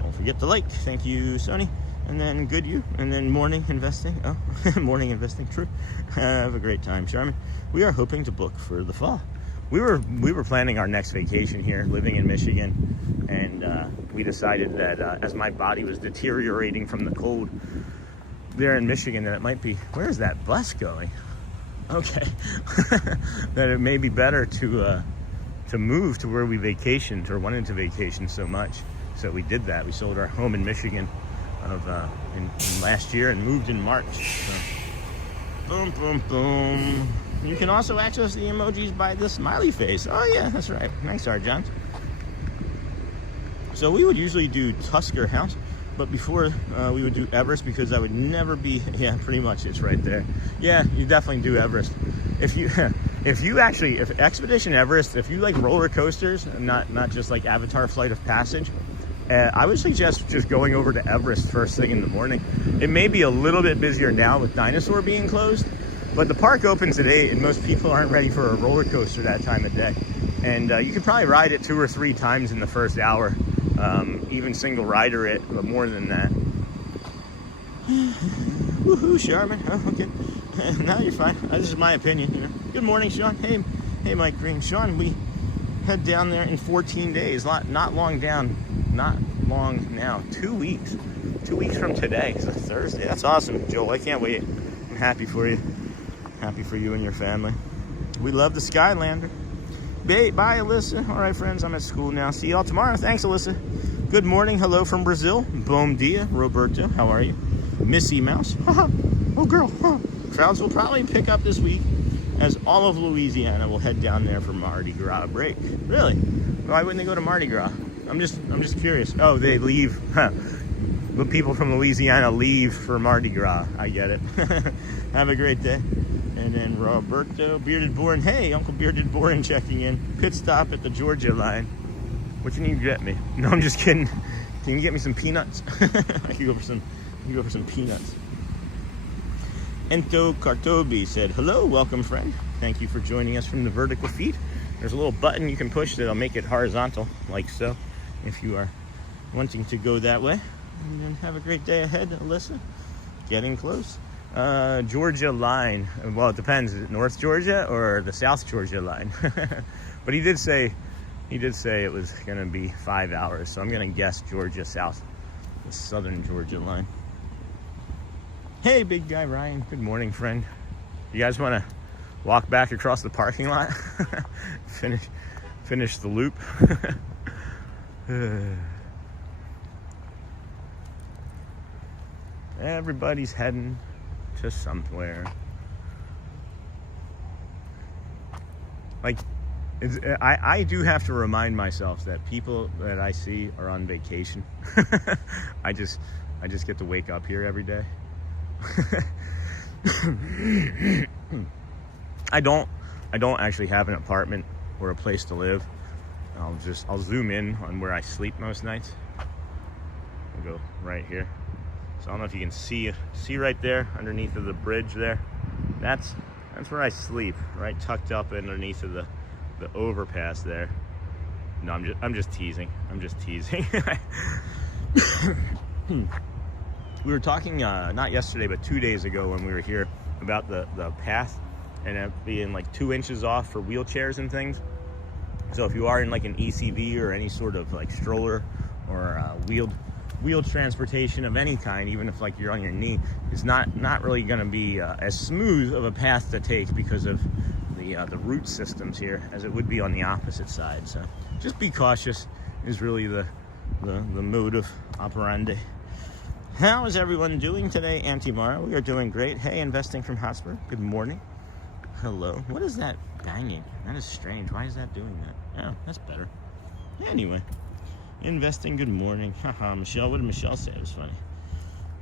Don't forget to like. Thank you, Sony. And then good you. And then morning investing. Oh, morning investing. True. Have a great time, Charmin. We are hoping to book for the fall. We were planning our next vacation here, living in Michigan, and we decided that as my body was deteriorating from the cold there in Michigan, that it might be, where is that bus going? Okay. That it may be better to move to where we vacationed or wanted to vacation so much. So we did that. We sold our home in Michigan in last year and moved in March. So, boom, boom, boom. You can also access the emojis by the smiley face. Oh yeah, that's right. Thanks, Arjan. So we would usually do Tusker House, but before we would do Everest, because I would never be, yeah, pretty much it's right there. Yeah, you definitely do Everest. If Expedition Everest, if you like roller coasters, not just like Avatar Flight of Passage, I would suggest just going over to Everest first thing in the morning. It may be a little bit busier now with Dinosaur being closed, but the park opens at 8 and most people aren't ready for a roller coaster that time of day. And you can probably ride it 2 or 3 times in the first hour. Even single rider it, but more than that. Woohoo, Charmin. Oh, okay. No, you're fine. This is my opinion. You know. Good morning, Sean. Hey, Mike Green. Sean, we head down there in 14 days. Not long now. 2 weeks. 2 weeks from today. So Thursday. That's awesome, Joel. I can't wait. I'm happy for you. Happy for you and your family. We love the Skylander. Bye, Alyssa. All right, friends, I'm at school now. See y'all tomorrow. Thanks, Alyssa. Good morning. Hello from Brazil. Bom dia, Roberto. How are you? Missy Mouse. Oh, girl. Crowds will probably pick up this week as all of Louisiana will head down there for Mardi Gras break. Really? Why wouldn't they go to Mardi Gras? I'm just curious. Oh, they leave. The people from Louisiana leave for Mardi Gras. I get it. Have a great day. And then Roberto, Bearded Borin. Hey, Uncle Bearded Borin checking in. Pit stop at the Georgia line. What you need to get me? No, I'm just kidding. Can you get me some peanuts? I could go for some peanuts. Ento Cartobi said, hello, welcome friend. Thank you for joining us from the vertical feed. There's a little button you can push that'll make it horizontal, like so, if you are wanting to go that way. And then have a great day ahead, Alyssa. Getting close. Georgia line. Well, it depends. Is it North Georgia or the South Georgia line? But he did say it was going to be 5 hours. So I'm going to guess Georgia South, the Southern Georgia line. Hey, big guy Ryan. Good morning, friend. You guys want to walk back across the parking lot? finish the loop. Everybody's heading to somewhere. Like, I do have to remind myself that people that I see are on vacation. I just get to wake up here every day. I don't actually have an apartment or a place to live. I'll zoom in on where I sleep most nights. I'll go right here. So I don't know if you can see right there underneath of the bridge there. That's where I sleep, right tucked up underneath of the overpass there. No, I'm just teasing. I'm just teasing. We were talking not yesterday but 2 days ago when we were here about the path and it being like 2 inches off for wheelchairs and things. So if you are in like an ECV or any sort of like stroller or wheeled transportation of any kind, even if like you're on your knee, it's not really going to be as smooth of a path to take because of the root systems here as it would be on the opposite side. So just be cautious is really the mode of operandi. How is everyone doing today, Auntie Mara? We are doing great. Hey, investing from Hotspur. Good morning. Hello. What is that banging? That is strange. Why is that doing that? Oh, that's better. Anyway, investing. Good morning. Haha, Michelle. What did Michelle say? It was funny.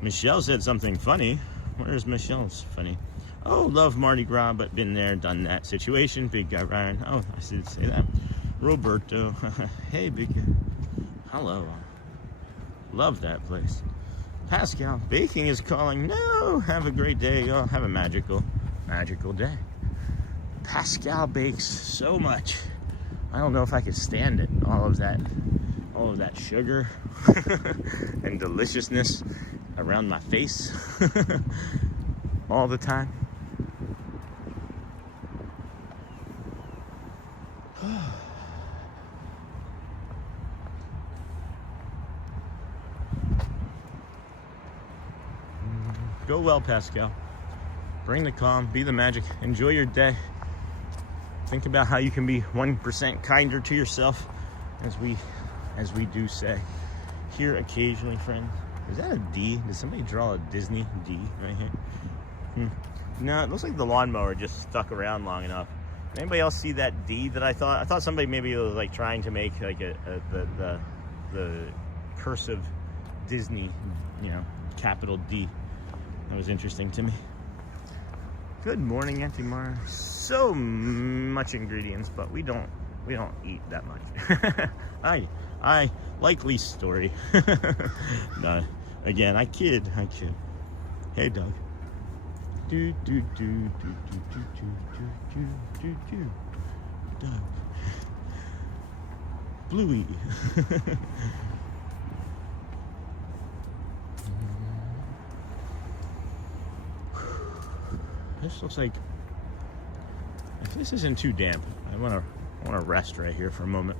Michelle said something funny. Where's Michelle's funny? Oh, love Mardi Gras, but been there, done that situation. Big guy Ryan. Oh, I did say that. Roberto. Hey, big guy. Hello. Love that place. Pascal, baking is calling. No, have a great day, y'all. Have a magical day. Pascal bakes so much. I don't know if I could stand it. All of that sugar and deliciousness around my face all the time. Go well, Pascal. Bring the calm, be the magic, enjoy your day. Think about how you can be 1% kinder to yourself, as we do say here occasionally, friends. Is that a D? Did somebody draw a Disney D right here? No, it looks like the lawnmower just stuck around long enough. Anybody else see that D that I thought? I thought somebody maybe was like trying to make like the cursive Disney, capital D. That was interesting to me. Good morning, Auntie Mara. So much ingredients, but we don't eat that much. I likely story. No, again, I kid. Hey, Doug. Do do do do do do do do do. Doug. Bluey. This looks like, if this isn't too damp, I want to rest right here for a moment.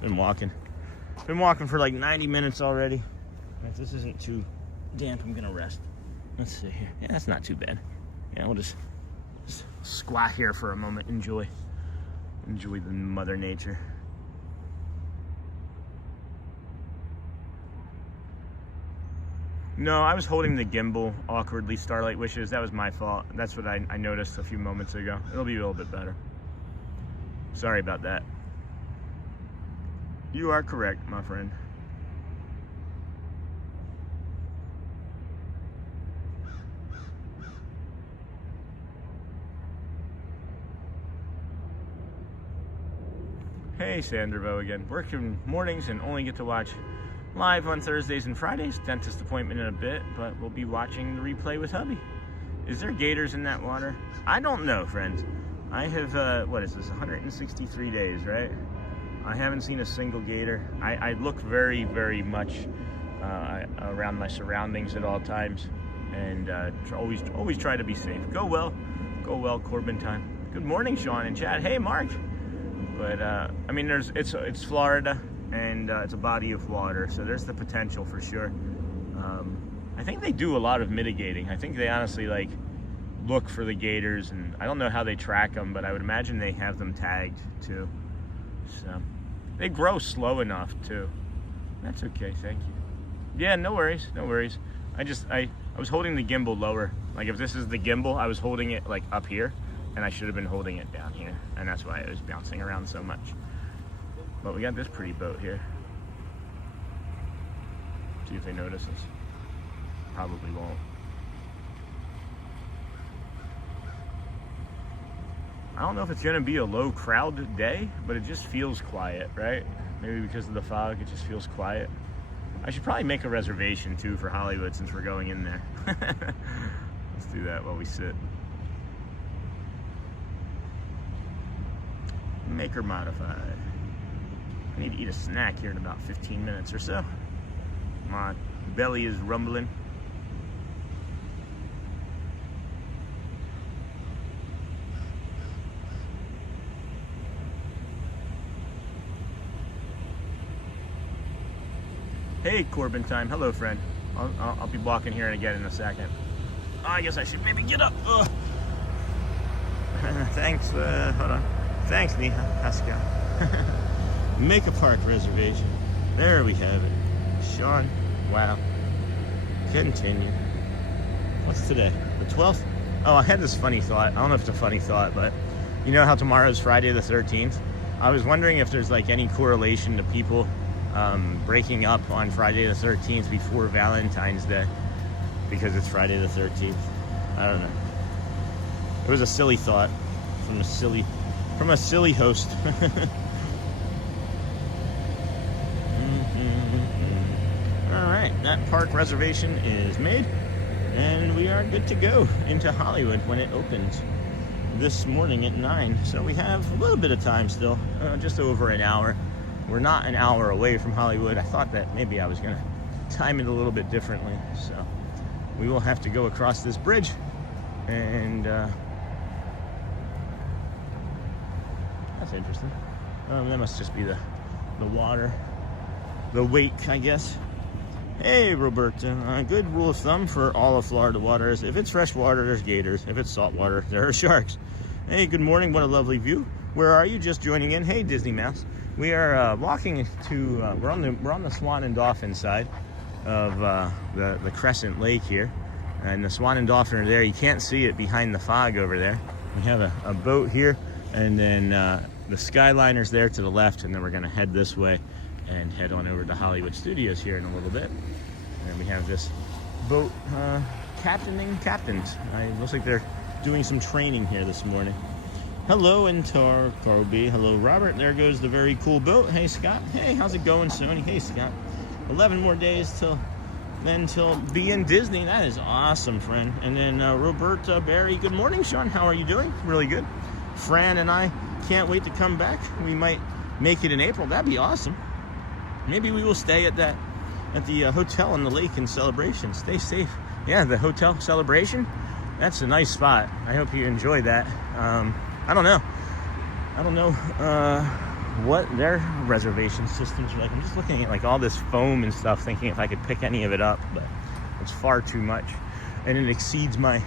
Been walking for like 90 minutes already. If this isn't too damp, I'm gonna rest. Let's see here. Yeah, that's not too bad. Yeah, we'll just squat here for a moment. Enjoy the Mother Nature. No, I was holding the gimbal awkwardly, Starlight Wishes. That was my fault. That's what I noticed a few moments ago. It'll be a little bit better. Sorry about that. You are correct, my friend. Hey, Sandervo again. Working mornings and only get to watch live on Thursdays and Fridays. Dentist appointment in a bit, but we'll be watching the replay with hubby. Is there gators in that water? I don't know, friends. I have, what is this, 163 days, right? I haven't seen a single gator. I look very, very much around my surroundings at all times, and always try to be safe. Go well, Corbin time. Good morning, Sean and Chad. Hey, Mark. But I mean, it's Florida, and it's a body of water, so there's the potential for sure. I think they do a lot of mitigating. I think they honestly like look for the gators, and I don't know how they track them, but I would imagine they have them tagged too. So they grow slow enough too. That's okay, thank you. Yeah, no worries, no worries. I was holding the gimbal lower. Like if this is the gimbal, I was holding it like up here, and I should have been holding it down here, and that's why it was bouncing around so much. But we got this pretty boat here. See if they notice us. Probably won't. I don't know if it's gonna be a low crowd day, but it just feels quiet, right? Maybe because of the fog, it just feels quiet. I should probably make a reservation too for Hollywood since we're going in there. Let's do that while we sit. Make or modify. I need to eat a snack here in about 15 minutes or so. My belly is rumbling. Hey, Corbin time. Hello, friend. I'll be walking here again in a second. Oh, I guess I should maybe get up. Thanks. Hold on. Thanks, Neha. Pascal. Make a park reservation. There we have it. Sean. Wow. Continue. What's today? The 12th? Oh, I had this funny thought. I don't know if it's a funny thought, but you know how tomorrow's Friday the 13th? I was wondering if there's like any correlation to people breaking up on Friday the 13th before Valentine's Day because it's Friday the 13th. I don't know. It was a silly thought from a silly host. All right, that park reservation is made, and we are good to go into Hollywood when it opens this morning at 9. So we have a little bit of time still, just over an hour. We're not an hour away from Hollywood. I thought that maybe I was gonna time it a little bit differently. So we will have to go across this bridge, and that's interesting. That must just be the water, the wake, I guess. Hey, Roberta, good rule of thumb for all of Florida water is if it's fresh water, there's gators. If it's salt water, there are sharks. Hey, good morning. What a lovely view. Where are you? Just joining in. Hey, Disney Mouse. We are walking to, we're on the Swan and Dolphin side of the Crescent Lake here. And the Swan and Dolphin are there. You can't see it behind the fog over there. We have a boat here, and then the Skyliner's there to the left, and then we're gonna head this way and head on over to Hollywood Studios here in a little bit. And we have this boat captaining captains. It looks like they're doing some training here this morning. Hello, Intar Corby. Hello, Robert. There goes the very cool boat. Hey, Scott. Hey, how's it going, Sony? Hey, Scott. 11 more days till be in Disney. That is awesome, friend. And then Roberta Barry. Good morning, Sean. How are you doing? Really good. Fran and I can't wait to come back. We might make it in April. That'd be awesome. Maybe we will stay at the hotel on the lake in Celebration. Stay safe. Yeah, the Hotel Celebration. That's a nice spot. I hope you enjoy that. I don't know what their reservation systems are like. I'm just looking at like all this foam and stuff, thinking if I could pick any of it up, but it's far too much, and it exceeds my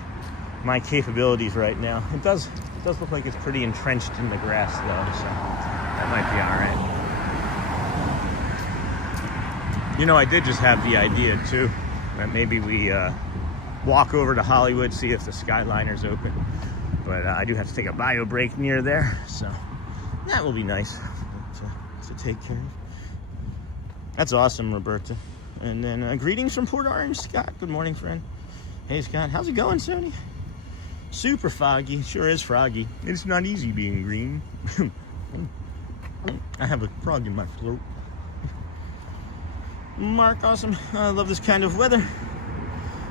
capabilities right now. It does look like it's pretty entrenched in the grass though, so that might be all right. You know, I did just have the idea too that maybe we walk over to Hollywood, see if the Skyliner's open. But I do have to take a bio break near there, so that will be nice to take care of. That's awesome, Roberta. And then greetings from Port Orange, Scott. Good morning, friend. Hey, Scott. How's it going, Sony? Super foggy. Sure is froggy. It's not easy being green. I have a frog in my throat. Mark, awesome. I love this kind of weather.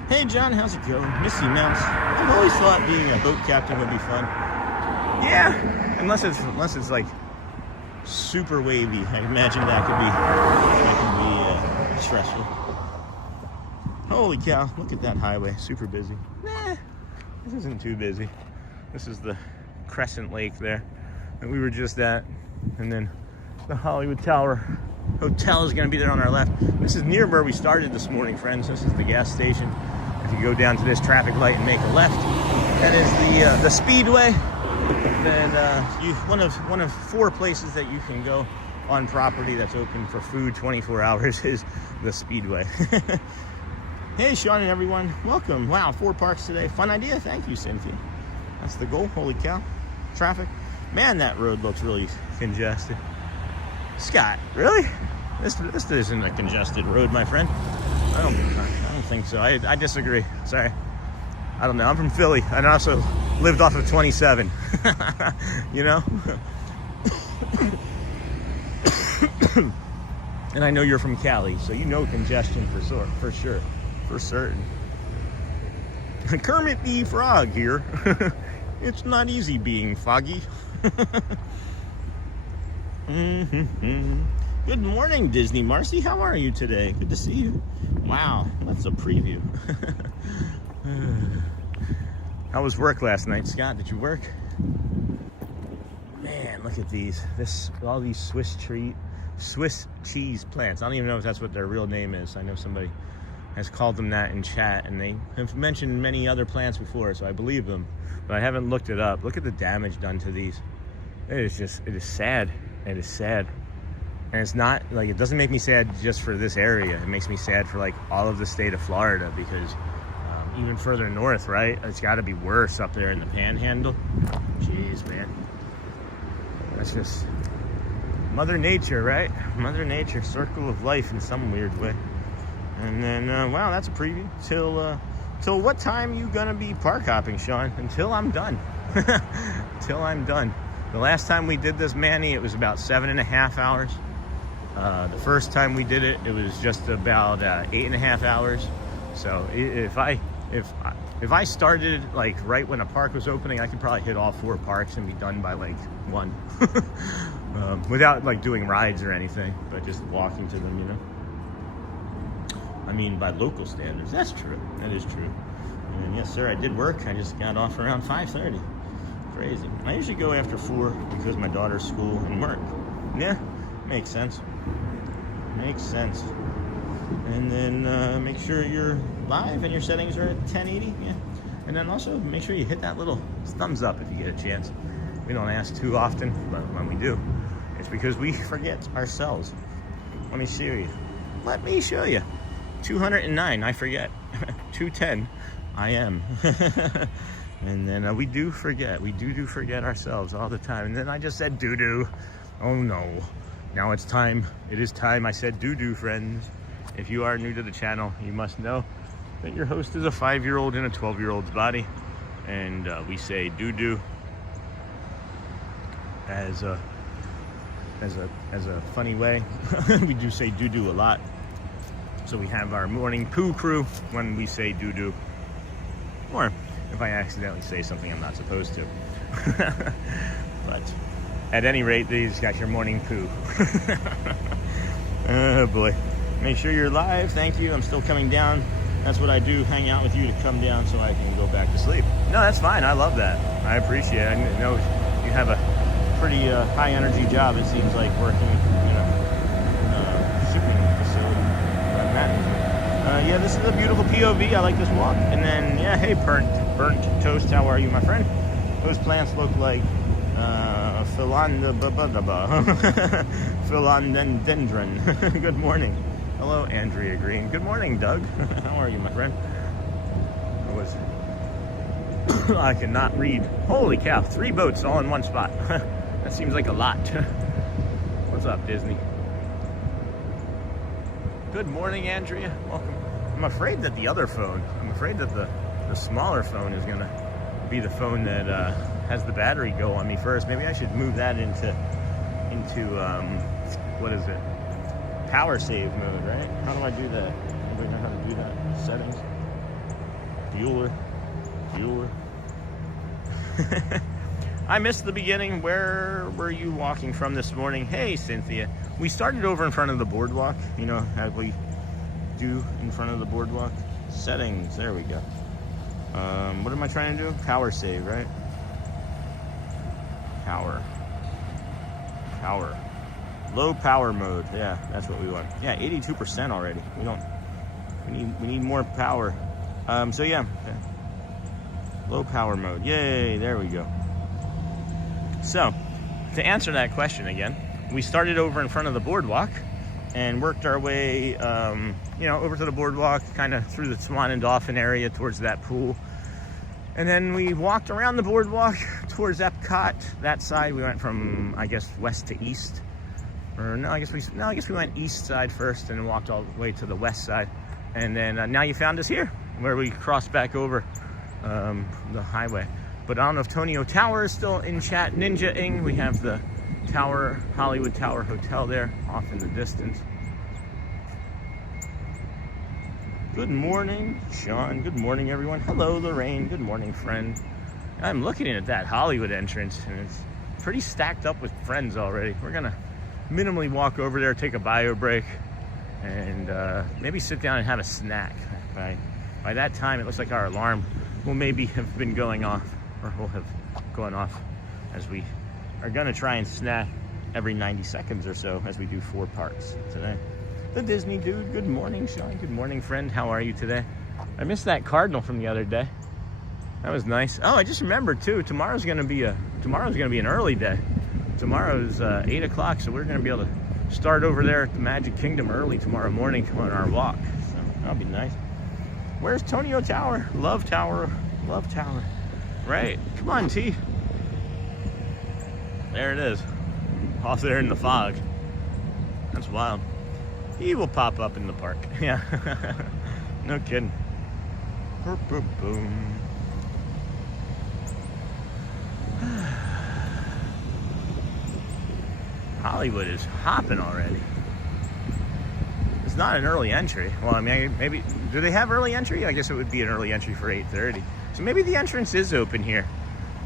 Hey John, how's it going? Missy Mouse. I've always thought being a boat captain would be fun. Yeah, unless it's like super wavy. I imagine that could be stressful. Holy cow! Look at that highway, super busy. Nah, this isn't too busy. This is the Crescent Lake there that we were just at, and then the Hollywood Tower Hotel is going to be there on our left. This is near where we started this morning, friends. This is the gas station. If you go down to this traffic light and make a left, that is the Speedway. Then one of 4 places that you can go on property that's open for food 24 hours is the Speedway. Hey, Sean and everyone, welcome. Wow, 4 parks today. Fun idea. Thank you, Cynthia. That's the goal. Holy cow. Traffic. Man, that road looks really congested. Scott, really? This isn't a congested road, my friend. I don't think so. I disagree. Sorry. I don't know. I'm from Philly. And I also lived off of 27. You know? And I know you're from Cali, so you know congestion for sure. For certain. Kermit the Frog here. It's not easy being foggy. Good morning, Disney Marcy. How are you today? Good to see you. Wow, that's a preview. How was work last night, Scott? Did you work? Man, look at these. All these Swiss cheese plants. I don't even know if that's what their real name is. I know somebody has called them that in chat, and they have mentioned many other plants before, so I believe them, but I haven't looked it up. Look at the damage done to these. It is sad. It is sad. And it's not like, it doesn't make me sad just for this area. It makes me sad for like all of the state of Florida, because even further north, right? It's got to be worse up there in the Panhandle. Jeez, man. That's just Mother Nature, right? Mother Nature, circle of life in some weird way. And then, wow, that's a preview. Till what time you gonna be park hopping, Sean? Until I'm done. Till I'm done. The last time we did this, Manny, it was about 7.5 hours. The first time we did it, it was just about 8.5 hours. So if I started like right when a park was opening, I could probably hit all 4 parks and be done by like 1. Without like doing rides or anything, but just walking to them, you know. I mean, by local standards. That's true. That is true. And yes, sir, I did work. I just got off around 5:30. Crazy. I usually go after 4 because my daughter's school and work. Yeah, makes sense. Makes sense. And then make sure you're live and your settings are at 1080. Yeah. And then also make sure you hit that little thumbs up if you get a chance. We don't ask too often, but when we do, it's because we forget ourselves. Let me show you. Let me show you. 209, I forget. 210, I am. And then we do forget. We do forget ourselves all the time. And then I just said doo-doo. Oh no. Now it's time. It is time. I said doo-doo, friends. If you are new to the channel, you must know that your host is a 5-year-old in a 12-year-old's body. And we say doo-doo as a funny way. We do say doo-doo a lot. So we have our morning poo crew when we say doo-doo. Or if I accidentally say something I'm not supposed to. But at any rate, these got your morning poo. Oh boy. Make sure you're live. Thank you. I'm still coming down. That's what I do, hang out with you to come down so I can go back to sleep. No, that's fine. I love that. I appreciate it. I know you have a pretty high energy job, it seems like, working, you know, shipping facility. Yeah, this is a beautiful POV. I like this walk. And then, yeah, hey, burnt toast. How are you, my friend? Those plants look like philodendron. Good morning. Hello, Andrea Green. Good morning, Doug. How are you, my friend? I cannot read. Holy cow, 3 boats all in one spot. That seems like a lot. What's up, Disney? Good morning, Andrea. Welcome. I'm afraid that the other phone, the smaller phone is gonna be the phone that has the battery go on me first. Maybe I should move that into what is it? Power save mode, right? How do I do that? Anybody know how to do that? Settings. Bueller. I missed the beginning. Where were you walking from this morning? Hey, Cynthia. We started over in front of the boardwalk. You know how we do in front of the boardwalk? Settings. There we go. What am I trying to do? Power save, right? Power. Low power mode. Yeah, that's what we want. Yeah, 82% already. We need more power. So yeah. Low power mode. Yay, there we go. So, to answer that question again, we started over in front of the boardwalk and worked our way, over to the boardwalk, kind of through the Swan and Dolphin area towards that pool. And then we walked around the boardwalk towards Epcot. That side, we went from, I guess, west to east. Or no, I guess we went east side first and walked all the way to the west side. And then now you found us here, where we crossed back over the highway. But I don't know if Tonio Tower is still in chat ninja-ing. We have the Tower, Hollywood Tower Hotel there, off in the distance. Good morning, Sean. Good morning, everyone. Hello, Lorraine. Good morning, friend. I'm looking at that Hollywood entrance, and it's pretty stacked up with friends already. We're gonna minimally walk over there, take a bio break, and maybe sit down and have a snack. By that time, it looks like our alarm will maybe have been going off, or will have gone off, as we are gonna try and snack every 90 seconds or so as we do 4 parts today. The Disney dude, good morning, Sean. Good morning, friend. How are you today? I missed that cardinal from the other day. That was nice. Oh, I just remembered too, tomorrow's gonna be an early day. Tomorrow's 8 o'clock, so we're gonna be able to start over there at the Magic Kingdom early tomorrow morning on our walk. So that'll be nice. Where's Tonio Tower? Love Tower. Love Tower. Right. Come on, T. There it is. Off there in the fog. That's wild. He will pop up in the park. Yeah. No kidding. Boom, boom, boom. Hollywood is hopping already. It's not an early entry. Well, I mean, maybe, do they have early entry? I guess it would be an early entry for 8:30. So maybe the entrance is open here.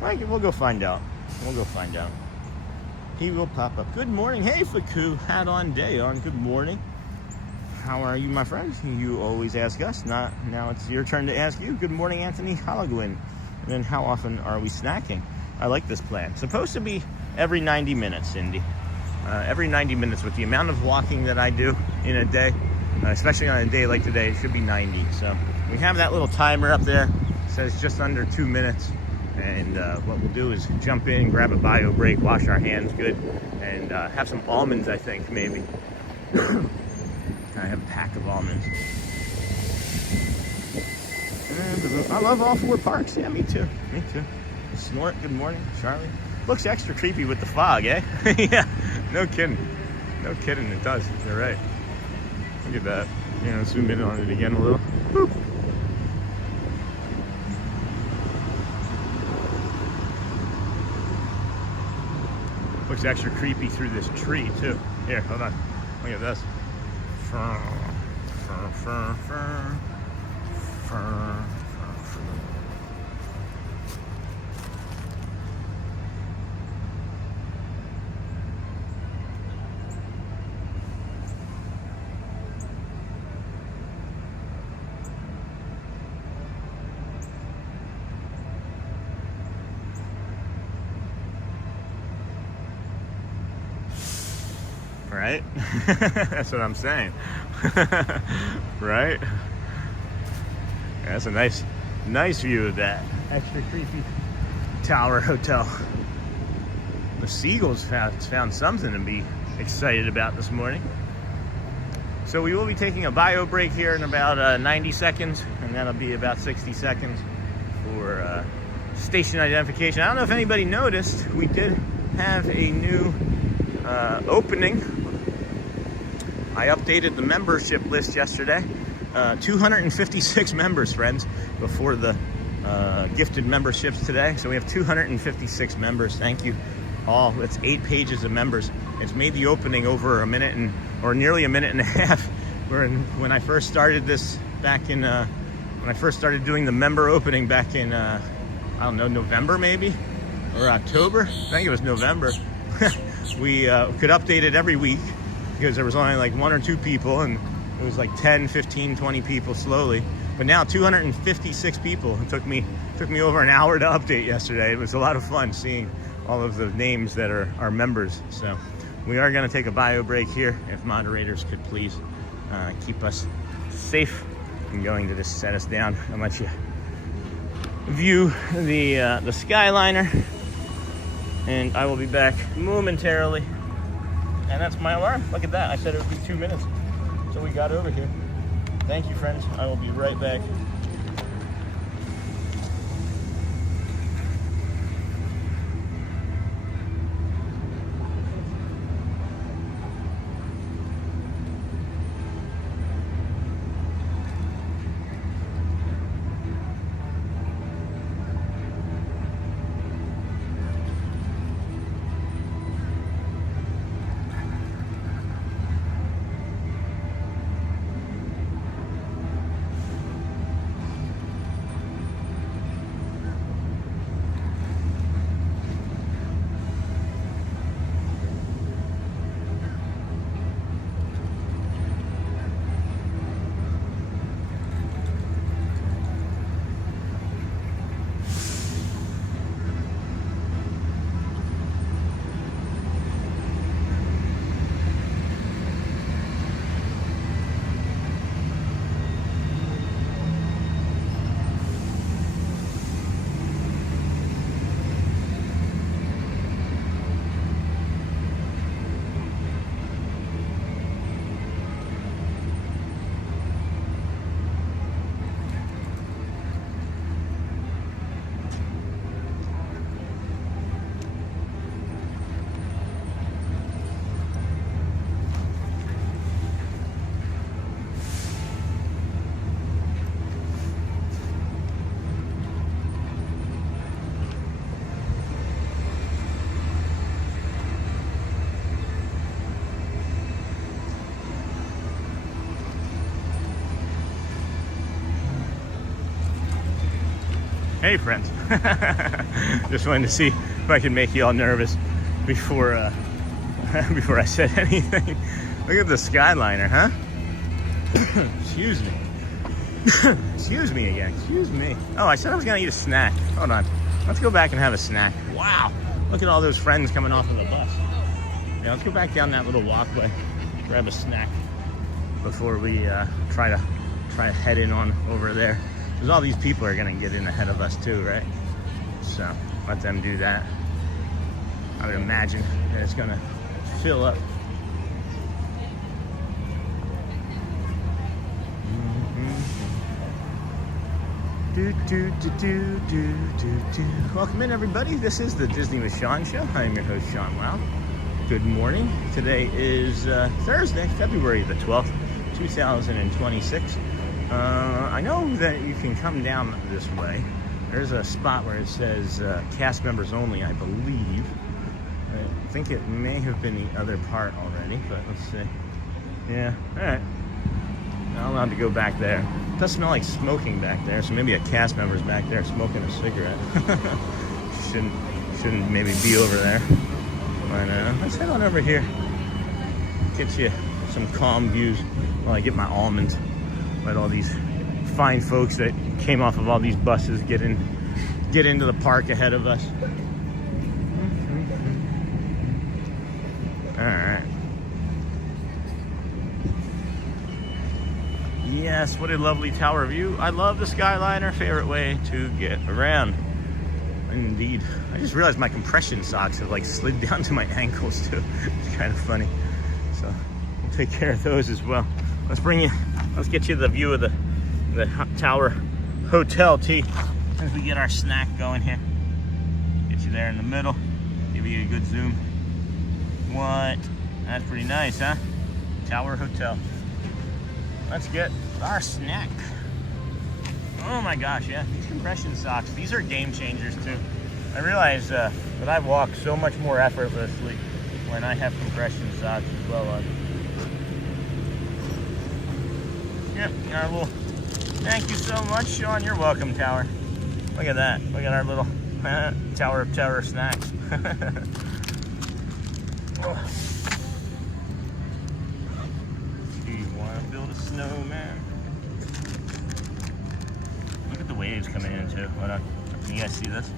We'll go find out. We'll go find out. He will pop up. Good morning. Hey, Faku. Hat on, day on. Good morning. How are you, my friends? You always ask us. Now it's your turn to ask you. Good morning, Anthony Hologwin. And then how often are we snacking? I like this plan. Supposed to be every 90 minutes, Cindy. Every 90 minutes with the amount of walking that I do in a day, especially on a day like today, it should be 90. So we have that little timer up there. It says just under 2 minutes. And what we'll do is jump in, grab a bio break, wash our hands good, and have some almonds, I think, maybe. I have a pack of almonds. I love all 4 parks. Yeah, me too. Me too. Snort, good morning. Charlie. Looks extra creepy with the fog, eh? Yeah, no kidding. No kidding, it does. You're right. Look at that. Zoom in on it again a little. Boop. Looks extra creepy through this tree, too. Here, hold on. Look at this. Fur, fur, fur, fur, fur, fur, fur. Right? That's what I'm saying. Right? Yeah, that's a nice view of that extra creepy tower hotel. The seagulls found something to be excited about this morning. So we will be taking a bio break here in about 90 seconds, and that'll be about 60 seconds for station identification. I don't know if anybody noticed, we did have a new opening. I updated the membership list yesterday. 256 members, friends, before the gifted memberships today. So we have 256 members. Thank you all. It's 8 pages of members. It's made the opening over a minute or nearly a minute and a half. When I first started this back in, when I first started doing the member opening back in, I don't know, November maybe? Or October? I think it was November. We could update it every week, because there was only like 1 or 2 people, and it was like 10, 15, 20 people slowly. But now 256 people. It took me over an hour to update yesterday. It was a lot of fun seeing all of the names that are members. So We are going to take a bio break here. If moderators could please keep us safe. I'm going to just set us down and let you view the Skyliner. And I will be back momentarily. And that's my alarm. Look at that. I said it would be 2 minutes. So we got over here. Thank you, friends. I will be right back. Hey friends, just wanted to see if I could make you all nervous before before I said anything. Look at the Skyliner, huh? Excuse me. Excuse me again, excuse me. Oh, I said I was gonna eat a snack. Hold on, let's go back and have a snack. Wow, look at all those friends coming off of the bus. Yeah, let's go back down that little walkway, grab a snack before we try to head in on over there. Because all these people are going to get in ahead of us too, right? So let them do that. I would imagine that it's going to fill up. Welcome in, everybody. This is the Disney with Sean Show. I am your host, Sean Wow. Good morning. Today is Thursday, February the 12th, 2026. I know that you can come down this way. There's a spot where it says cast members only, I believe. I think it may have been the other part already, but let's see. Yeah, all right. Not allowed to go back there. It does smell like smoking back there, so maybe a cast member's back there smoking a cigarette. Shouldn't maybe be over there. But let's head on over here. Get you some calm views while I get my almonds. Let all these fine folks that came off of all these buses get into the park ahead of us. All right. Yes, what a lovely tower view. I love the Skyliner. Favorite way to get around. Indeed. I just realized my compression socks have like slid down to my ankles too. It's kind of funny. So we'll take care of those as well. Let's get you the view of the Tower Hotel T as we get our snack going here. Get you there in the middle. Give you a good zoom. What? That's pretty nice, huh? Tower Hotel. Let's get our snack. Oh my gosh, yeah. These compression socks, these are game changers too. I realize that I walk so much more effortlessly when I have compression socks as well on. Yep, our little, thank you so much, Sean. You're welcome, Tower. Look at that. Look at our little Tower of Terror snacks. Do you want to build a snowman? Look at the waves coming in too. Hold on. Can you guys see this?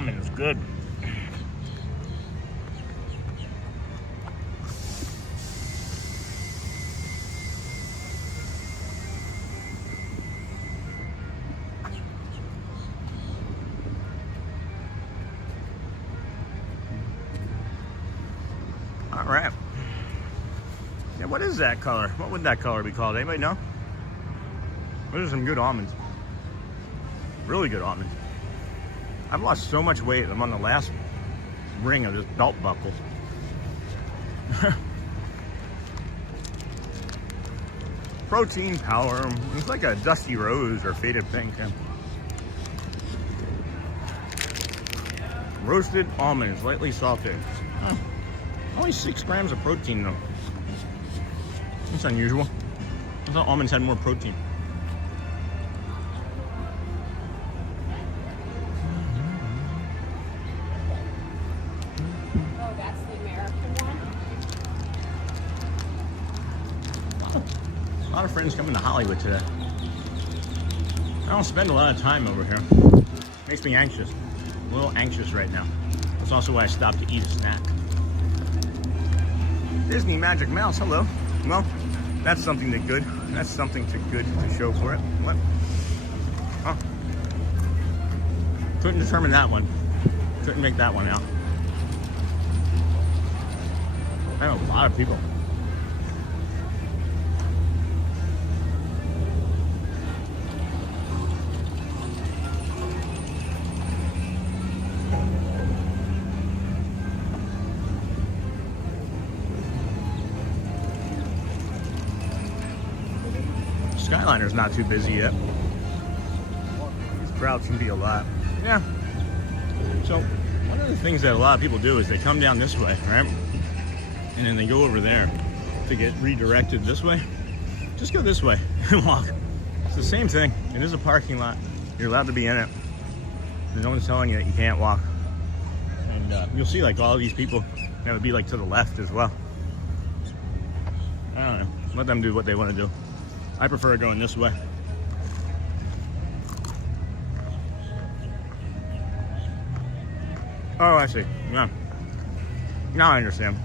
almond is good. All right. Yeah, what is that color? What would that color be called? Anybody know? Those are some good almonds. Really good almonds. I've lost so much weight. I'm on the last ring of this belt buckle. Protein power. It's like a dusty rose or faded pink. Roasted almonds, lightly salted. Oh, only 6 grams of protein though. That's unusual. I thought almonds had more protein. Oh, that's the American one? A lot of friends coming to Hollywood today. I don't spend a lot of time over here. Makes me anxious. A little anxious right now. That's also why I stopped to eat a snack. Disney Magic Mouse, hello. Well, that's something to good. That's something to good to show for it. What? Oh. Couldn't determine that one. Couldn't make that one out. I have a lot of people. Skyliner's not too busy yet. These crowds can be a lot. Yeah. So one of the things that a lot of people do is they come down this way, right? And then they go over there to get redirected this way. Just go this way and walk. It's the same thing. It is a parking lot. You're allowed to be in it. No one's telling you that you can't walk. And you'll see like all these people that would be like to the left as well. I don't know. Let them do what they want to do. I prefer going this way. Oh, I see. Yeah. Now I understand.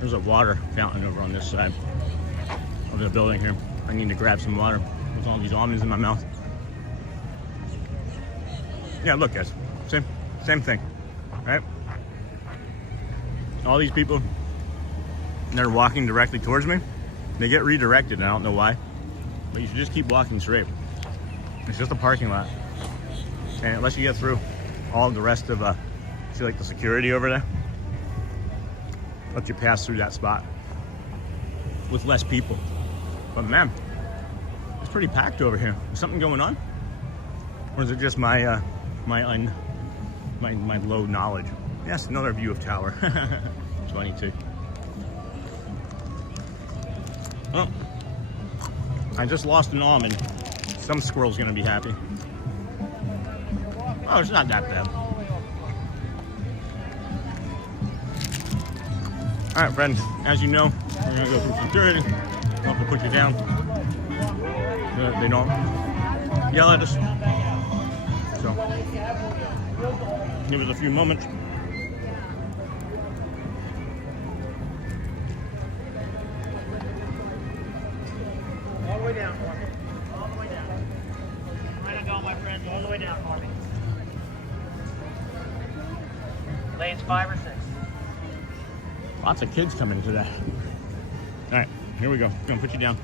There's a water fountain over on this side of the building here. I need to grab some water with all these almonds in my mouth. Yeah, look guys, same thing, right? All these people, they're walking directly towards me. They get redirected, and I don't know why, but you should just keep walking straight. It's just a parking lot. And unless you get through all the rest of, see like the security over there? Let you pass through that spot with less people. But man, it's pretty packed over here. Is something going on? Or is it just my my low knowledge? Yes, another view of tower. 22. Oh, I just lost an almond. Some squirrel's gonna be happy. Oh, it's not that bad. All right, friends, as you know, we're gonna go through security. I'll have to put you down. They don't yell at us. So, give us a few moments. All the way down for me. All the way down. Right on go, my friends. All the way down for me. Lanes 5 or 6. Lots of kids coming today. All right, here we go. I'm gonna put you down.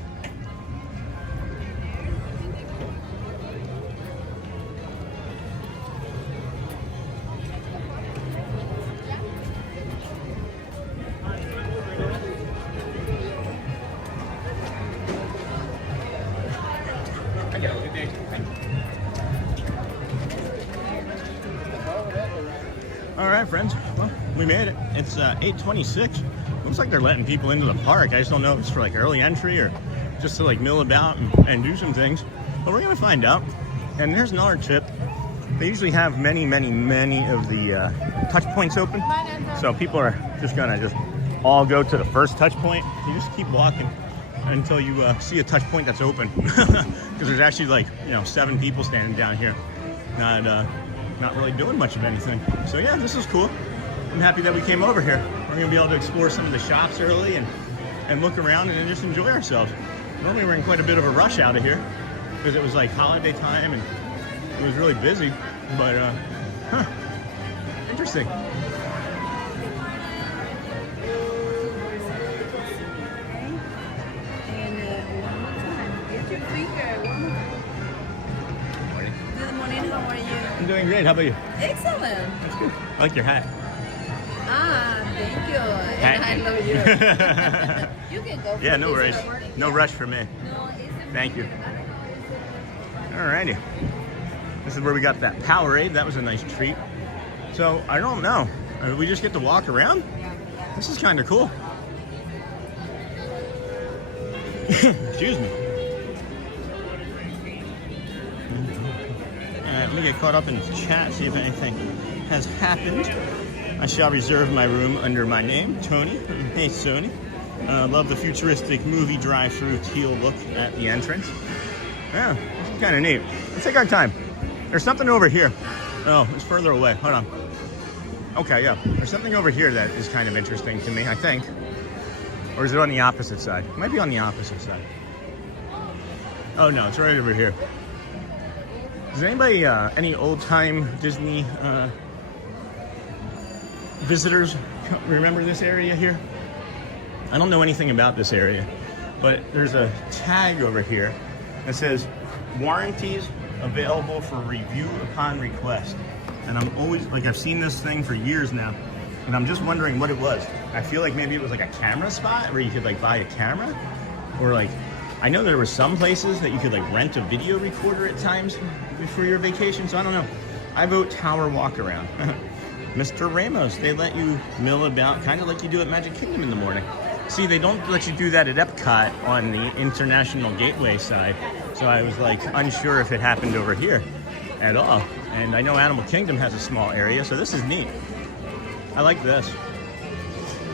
All right, friends. Well, we made it. It's 8:26. Looks like they're letting people into the park. I just don't know if it's for like early entry or just to like mill about and do some things. But we're gonna find out. And there's another tip. They usually have many of the touch points open. So people are just gonna all go to the first touch point. You just keep walking until you see a touch point that's open. Because there's actually like, 7 people standing down here, not really doing much of anything. So yeah, this is cool. I'm happy that we came over here. We're gonna be able to explore some of the shops early and look around and just enjoy ourselves. Normally we're in quite a bit of a rush out of here because it was like holiday time and it was really busy, but interesting. Good morning, how are you? I'm doing great. How about you? Excellent. That's good. I like your hat. Thank you. And I love you. You can go. Yeah, no worries. No rush for me. Thank you. Alrighty. This is where we got that Powerade. That was a nice treat. So, I don't know. We just get to walk around? This is kind of cool. Excuse me. Alright, let me get caught up in chat, see if anything has happened. I shall reserve my room under my name, Tony. Hey, Sony. Love the futuristic movie drive-through teal look at the entrance. Yeah, it's kind of neat. Let's take our time. There's something over here. Oh, it's further away. Hold on. Okay, yeah. There's something over here that is kind of interesting to me, I think. Or is it on the opposite side? It might be on the opposite side. Oh, no, it's right over here. Does anybody, any old-time Disney visitors remember this area here? I don't know anything about this area, but there's a tag over here that says warranties available for review upon request. And I'm always, like, I've seen this thing for years now, and I'm just wondering what it was. I feel like maybe it was like a camera spot where you could like buy a camera, or like, I know there were some places that you could like rent a video recorder at times for your vacation, so I don't know. I vote Tower Walk Around. Mr. Ramos, they let you mill about kind of like you do at Magic Kingdom in the morning. See, they don't let you do that at Epcot on the International Gateway side, so I was like unsure if it happened over here at all. And I know Animal Kingdom has a small area, so this is neat. I like this.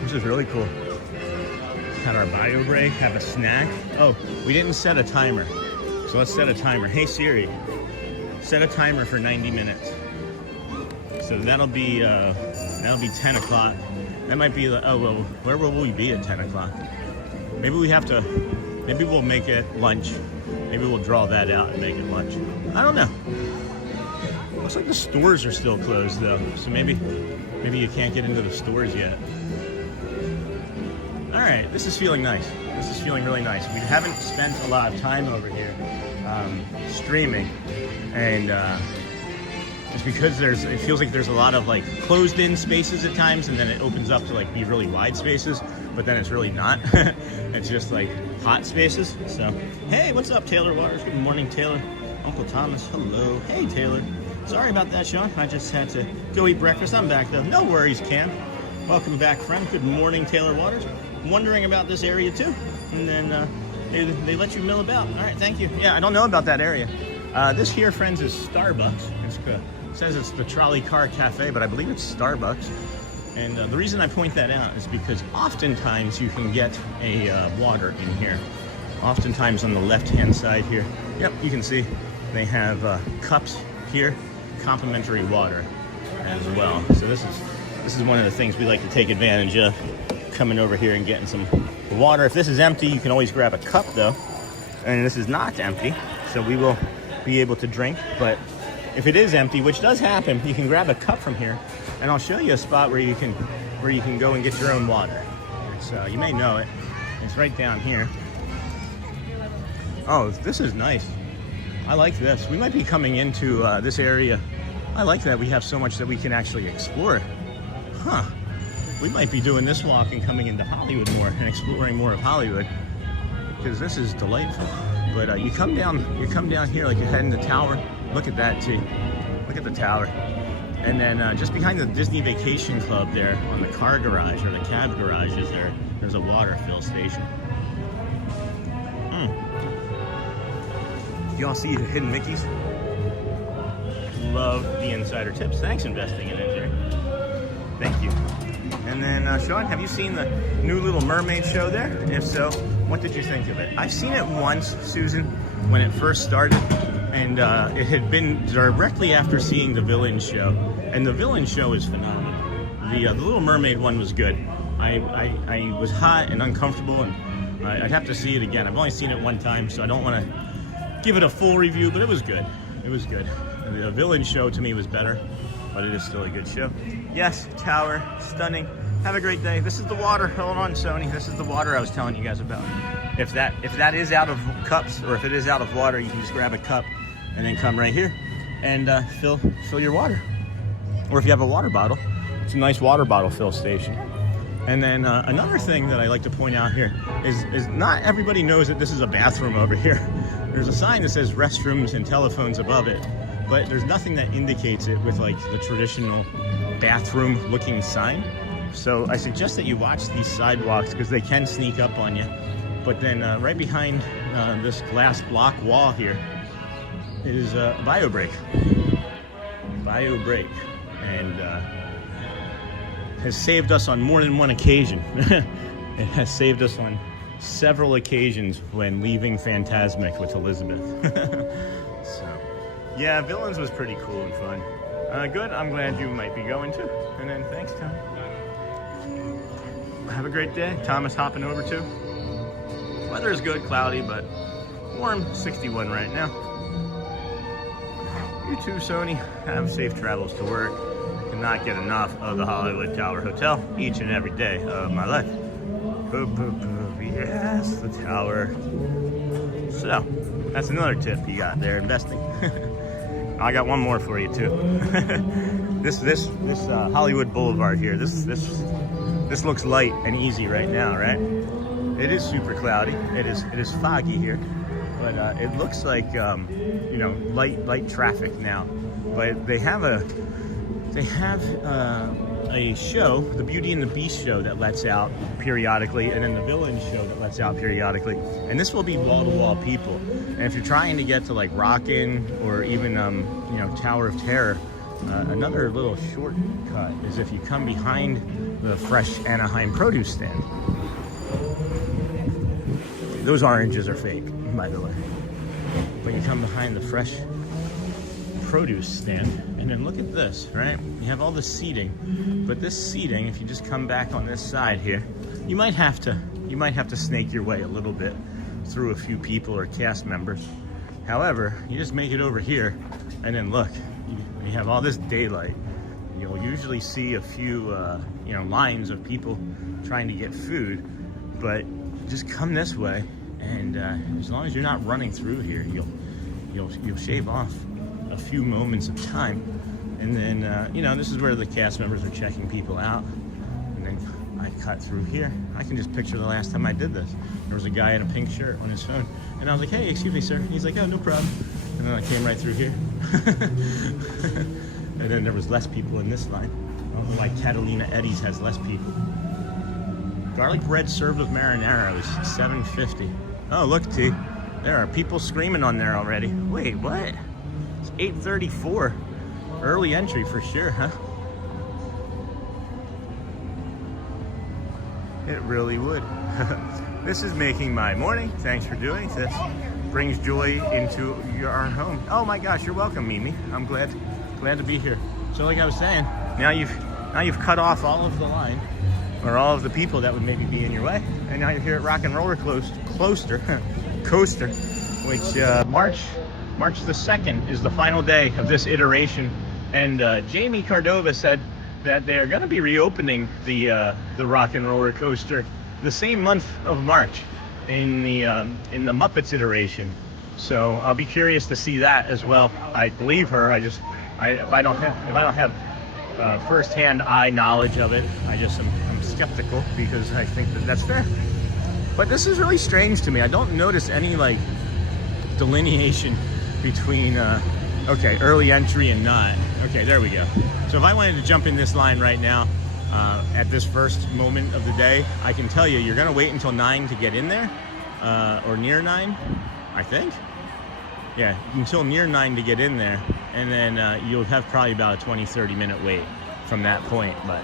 This is really cool. Had our bio break, have a snack. Oh, we didn't set a timer, so let's set a timer. Hey Siri, set a timer for 90 minutes. So that'll be 10 o'clock. That might be the, oh well, where will we be at 10 o'clock? Maybe we have to, maybe we'll make it lunch. Maybe we'll draw that out and make it lunch. I don't know. Looks like the stores are still closed though, so maybe you can't get into the stores yet. All right, this is feeling nice. This is feeling really nice. We haven't spent a lot of time over here streaming, and it's because it feels like there's a lot of like closed-in spaces at times, and then it opens up to like be really wide spaces, but then it's really not. It's just like hot spaces. So, hey, what's up, Taylor Waters? Good morning, Taylor. Uncle Thomas, hello. Hey, Taylor. Sorry about that, Sean. I just had to go eat breakfast. I'm back though. No worries, Cam. Welcome back, friend. Good morning, Taylor Waters. Wondering about this area too, and then they let you mill about. All right, thank you. Yeah, I don't know about that area. This here, friends, is Starbucks. It says it's the Trolley Car Cafe, but I believe it's Starbucks. And the reason I point that out is because oftentimes you can get a water in here. Oftentimes on the left-hand side here. Yep, you can see they have cups here, complimentary water as well. So this is one of the things we like to take advantage of, coming over here and getting some water. If this is empty, you can always grab a cup though, and this is not empty, so we will be able to drink. But if it is empty, which does happen, you can grab a cup from here, and I'll show you a spot where you can go and get your own water. It's you may know it. It's right down here. Oh, this is nice. I like this. We might be coming into this area. I like that we have so much that we can actually explore. Huh. We might be doing this walk and coming into Hollywood more and exploring more of Hollywood, because this is delightful. But you come down here, like you're heading to the tower. Look at that too. Look at the tower. And then just behind the Disney Vacation Club there, on the car garage or the cab garages there's a water fill station. Y'all see the hidden Mickeys? Love the insider tips. Thanks investing in it, Jerry. Thank you. And then, Sean, have you seen the new Little Mermaid show there? If so, what did you think of it? I've seen it once, Susan, when it first started, and it had been directly after seeing the Villain show, and the Villain show is phenomenal. The Little Mermaid one was good. I was hot and uncomfortable, and I'd have to see it again. I've only seen it one time, so I don't want to give it a full review, but it was good. It was good. The Villain show to me was better, but it is still a good show. Yes, tower, stunning. Have a great day. This is the water. Hold on, Sony. This is the water I was telling you guys about. If that is out of cups, or if it is out of water, you can just grab a cup and then come right here and fill your water. Or if you have a water bottle, it's a nice water bottle fill station. And then another thing that I like to point out here is not everybody knows that this is a bathroom over here. There's a sign that says restrooms and telephones above it, but there's nothing that indicates it with like the traditional bathroom looking sign. So I suggest that you watch these sidewalks because they can sneak up on you. But then right behind this glass block wall here is BioBreak. BioBreak. And has saved us on more than one occasion. It has saved us on several occasions when leaving Fantasmic with Elizabeth. So, yeah, Villains was pretty cool and fun. Good, I'm glad you might be going to. And then thanks, Tom. Have a great day. Thomas hopping over too. Weather is good, cloudy, but warm, 61 right now. You too, Sony. Have safe travels to work. Cannot get enough of the Hollywood Tower Hotel each and every day of my life. Boop, boop, boop. Yes, the tower. So, that's another tip you got there, investing. I got one more for you too. This Hollywood Boulevard here. This looks light and easy right now, right? It is super cloudy. It is foggy here, but it looks like you know, light traffic now. But they have a show, the Beauty and the Beast show, that lets out periodically, and then the Villain show that lets out periodically. And this will be wall-to-wall people. And if you're trying to get to like Rockin' or even you know, Tower of Terror, another little shortcut is if you come behind the fresh Anaheim produce stand. Those oranges are fake, by the way. But you come behind the fresh produce stand, and then look at this, right? You have all the seating, but this seating, if you just come back on this side here, you might have to snake your way a little bit through a few people or cast members. However, you just make it over here, and then look, you have all this daylight. You'll usually see a few you know, lines of people trying to get food, but just come this way, and as long as you're not running through here, you'll shave off a few moments of time. And then you know, this is where the cast members are checking people out, and then I cut through here. I can just picture the last time I did this. There was a guy in a pink shirt on his phone, and I was like, hey, excuse me, sir. And he's like, oh, no problem. And then I came right through here. And then there was less people in this line. I don't know why Catalina Eddie's has less people. Garlic bread served with marinara is $7.50. Oh, look, T. There are people screaming on there already. Wait, what? It's 8:34. Early entry for sure, huh? It really would. This is making my morning. Thanks for doing this. Brings joy into our home. Oh my gosh, you're welcome, Mimi. I'm glad to be here. So like I was saying, now you've cut off all of the line, or all of the people that would maybe be in your way, and now you're here at Rock and Roller Coaster, which March the 2nd is the final day of this iteration, and Jamie Cardova said that they're going to be reopening the Rock and Roller Coaster the same month of March in the Muppets iteration. So I'll be curious to see that as well. I believe her. If I don't have first-hand eye knowledge of it, I'm skeptical, because I think that's fair. But this is really strange to me. I don't notice any like delineation between okay, early entry and not. Okay, there we go. So if I wanted to jump in this line right now, at this first moment of the day, I can tell you, you're gonna wait until 9 to get in there, or near 9, I think. Yeah, until near 9 to get in there, and then you'll have probably about a 20-30 minute wait from that point. But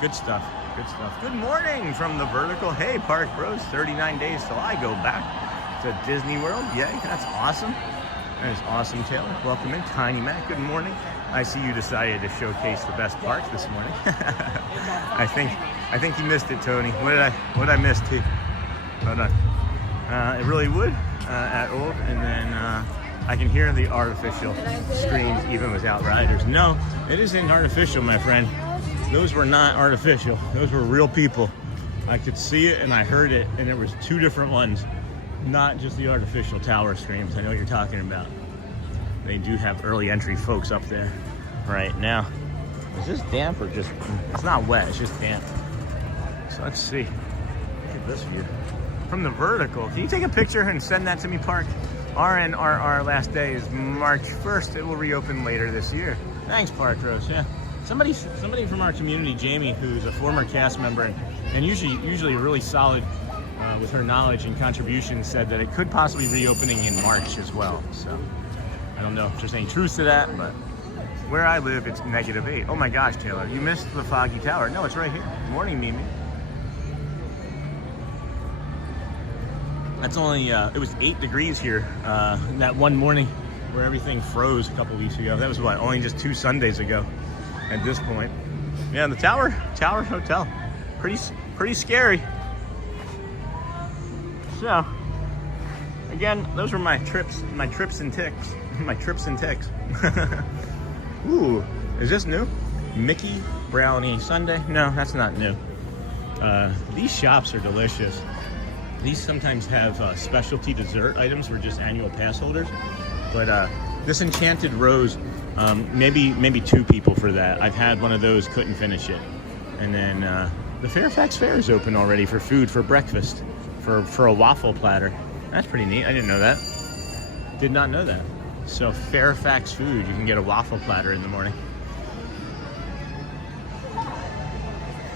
Good stuff. Good stuff. Good morning from the vertical. Hey, Park Bros, 39 days till I go back to Disney World. Yay, that's awesome. That is awesome, Taylor. Welcome in. Tiny Mac, good morning. I see you decided to showcase the best parks this morning. I think you missed it, Tony. What did I miss, T? Hold on. It really would at Old, and then I can hear the artificial screams even without riders. No, it isn't artificial, my friend. Those were not artificial. Those were real people. I could see it and I heard it, and there was two different ones, not just the artificial tower screams. I know what you're talking about. They do have early entry folks up there right now. Is this damp or just, it's not wet, it's just damp. So let's see. Look at this view. From the vertical, can you take a picture and send that to me, Park? RNRR last day is March 1st. It will reopen later this year. Thanks, Park Rose, yeah. Somebody from our community, Jamie, who's a former cast member and usually really solid with her knowledge and contributions, said that it could possibly be reopening in March as well. So I don't know if there's any truth to that, but where I live, it's -8. Oh my gosh, Taylor, you missed the Foggy Tower. No, it's right here. Good morning, Mimi. That's only, it was 8 degrees here that one morning where everything froze a couple weeks ago. That was what, only just 2 Sundays ago. At this point, yeah, the Tower Hotel, pretty scary. So, again, those were my trips and ticks. Ooh, is this new? Mickey Brownie Sundae? No, that's not new. These shops are delicious. These sometimes have specialty dessert items for just annual pass holders, but this Enchanted Rose. Maybe 2 people for that. I've had one of those, couldn't finish it. And then the Fairfax Fair is open already for food for breakfast, for a waffle platter. That's pretty neat. I didn't know that. Did not know that. So Fairfax food, you can get a waffle platter in the morning.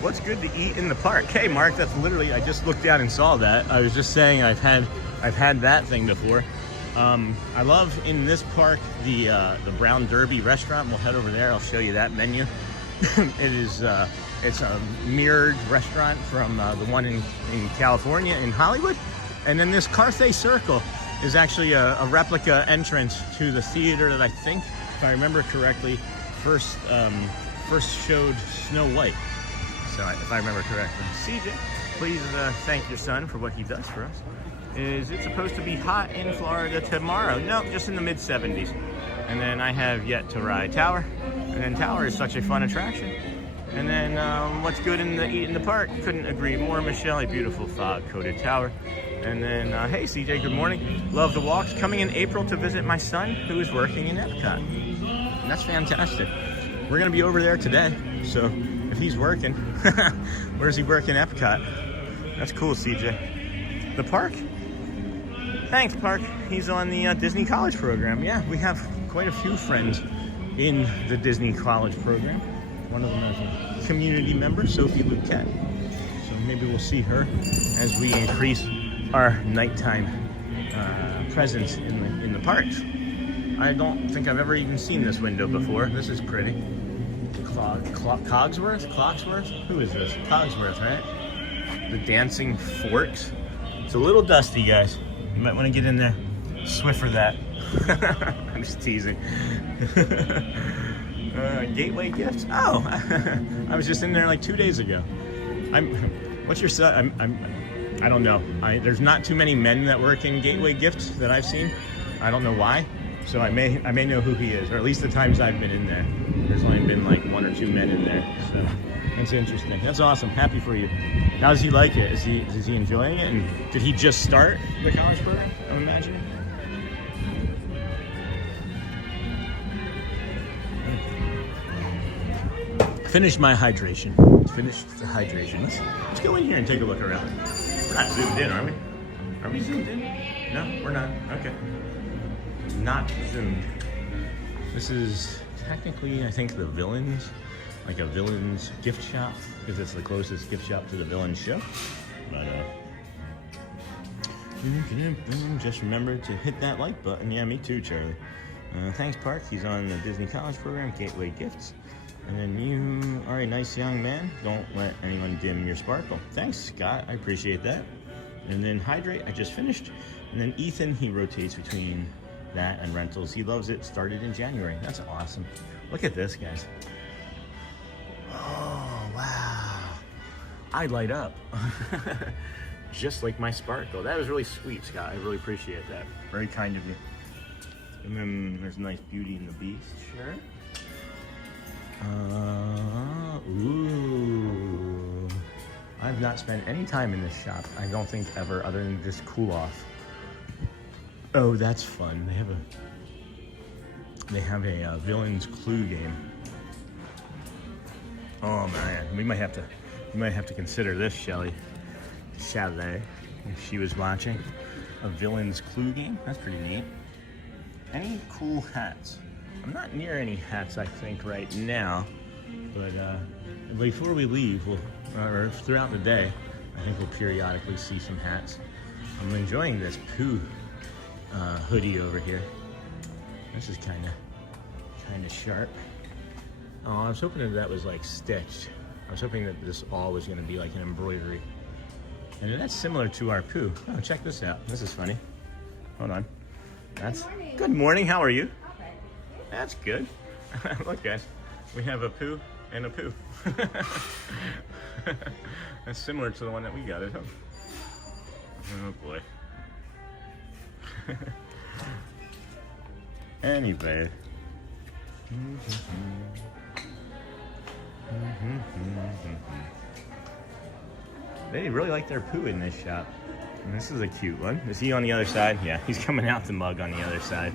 What's good to eat in the park? Hey, Mark, that's literally, I just looked down and saw that. I was just saying I've had that thing before. I love in this park the Brown Derby restaurant. We'll head over there. I'll show you that menu. It's a mirrored restaurant from the one in California in Hollywood, and then this Carthay Circle is actually a replica entrance to the theater that I think, if I remember correctly, first showed Snow White. So if I remember correctly, CJ, please thank your son for what he does for us. Is it supposed to be hot in Florida tomorrow? No, just in the mid-70s. And then I have yet to ride Tower. And then Tower is such a fun attraction. And then what's good in the park? Couldn't agree more, Michelle. A beautiful fog-coated tower. And then, hey, CJ, good morning. Love the walks. Coming in April to visit my son, who is working in Epcot. And that's fantastic. We're going to be over there today. So if he's working, where's he working? Epcot. That's cool, CJ. The park? Thanks, Park. He's on the Disney College program. Yeah, we have quite a few friends in the Disney College program. One of them is a community member, Sophie Luquette. So maybe we'll see her as we increase our nighttime presence in the parks. I don't think I've ever even seen this window before. This is pretty. Clocksworth? Who is this? Cogsworth, right? The Dancing Forks. It's a little dusty, guys. You might want to get in there. Swiffer that. I'm just teasing. Gateway Gifts? Oh, I was just in there like 2 days ago. What's your son? I don't know. There's not too many men that work in Gateway Gifts that I've seen. I don't know why. So I may know who he is, or at least the times I've been in there. There's only been like 1 or 2 men in there. So that's interesting. That's awesome. Happy for you. How does he like it? Is he enjoying it? And did he just start the college program, I'm imagining? Finish my hydration. Finish the hydration. Let's go in here and take a look around. We're not zoomed in, are we? Are we zoomed in? No, we're not. Okay. Not zoomed. This is technically, I think, the Villains, like a Villains gift shop, because it's the closest gift shop to the Villains show. But just remember to hit that like button. Yeah, me too, Charlie. Thanks, Park. He's on the Disney College program, Gateway Gifts. And then you are a nice young man. Don't let anyone dim your sparkle. Thanks, Scott. I appreciate that. And then hydrate, I just finished. And then Ethan, he rotates between that and rentals. He loves it. Started in January. That's awesome. Look at this, guys. Oh, wow. I light up. Just like my sparkle. That was really sweet, Scott. I really appreciate that. Very kind of you. And then there's a nice Beauty and the Beast shirt. Ooh. I've not spent any time in this shop, I don't think ever, other than just cool off. Oh, that's fun. They have a Villain's Clue game. Oh man, we might have to consider this, Shelly. Chalet, if she was watching. A Villain's Clue game. That's pretty neat. Any cool hats? I'm not near any hats, I think, right now. But before we leave, or throughout the day, I think we'll periodically see some hats. I'm enjoying this Pooh hoodie over here. This is kind of sharp. Oh, I was hoping that was like stitched. I was hoping that this all was going to be like an embroidery. And that's similar to our Pooh. Oh, check this out. This is funny. Hold on. That's good morning. How are you? Okay. That's good. Look, guys, we have a Pooh and a Pooh. That's similar to the one that we got at home. Oh boy. Anyway. They really like their Pooh in this shop. And this is a cute one. Is he on the other side? Yeah, he's coming out the mug on the other side.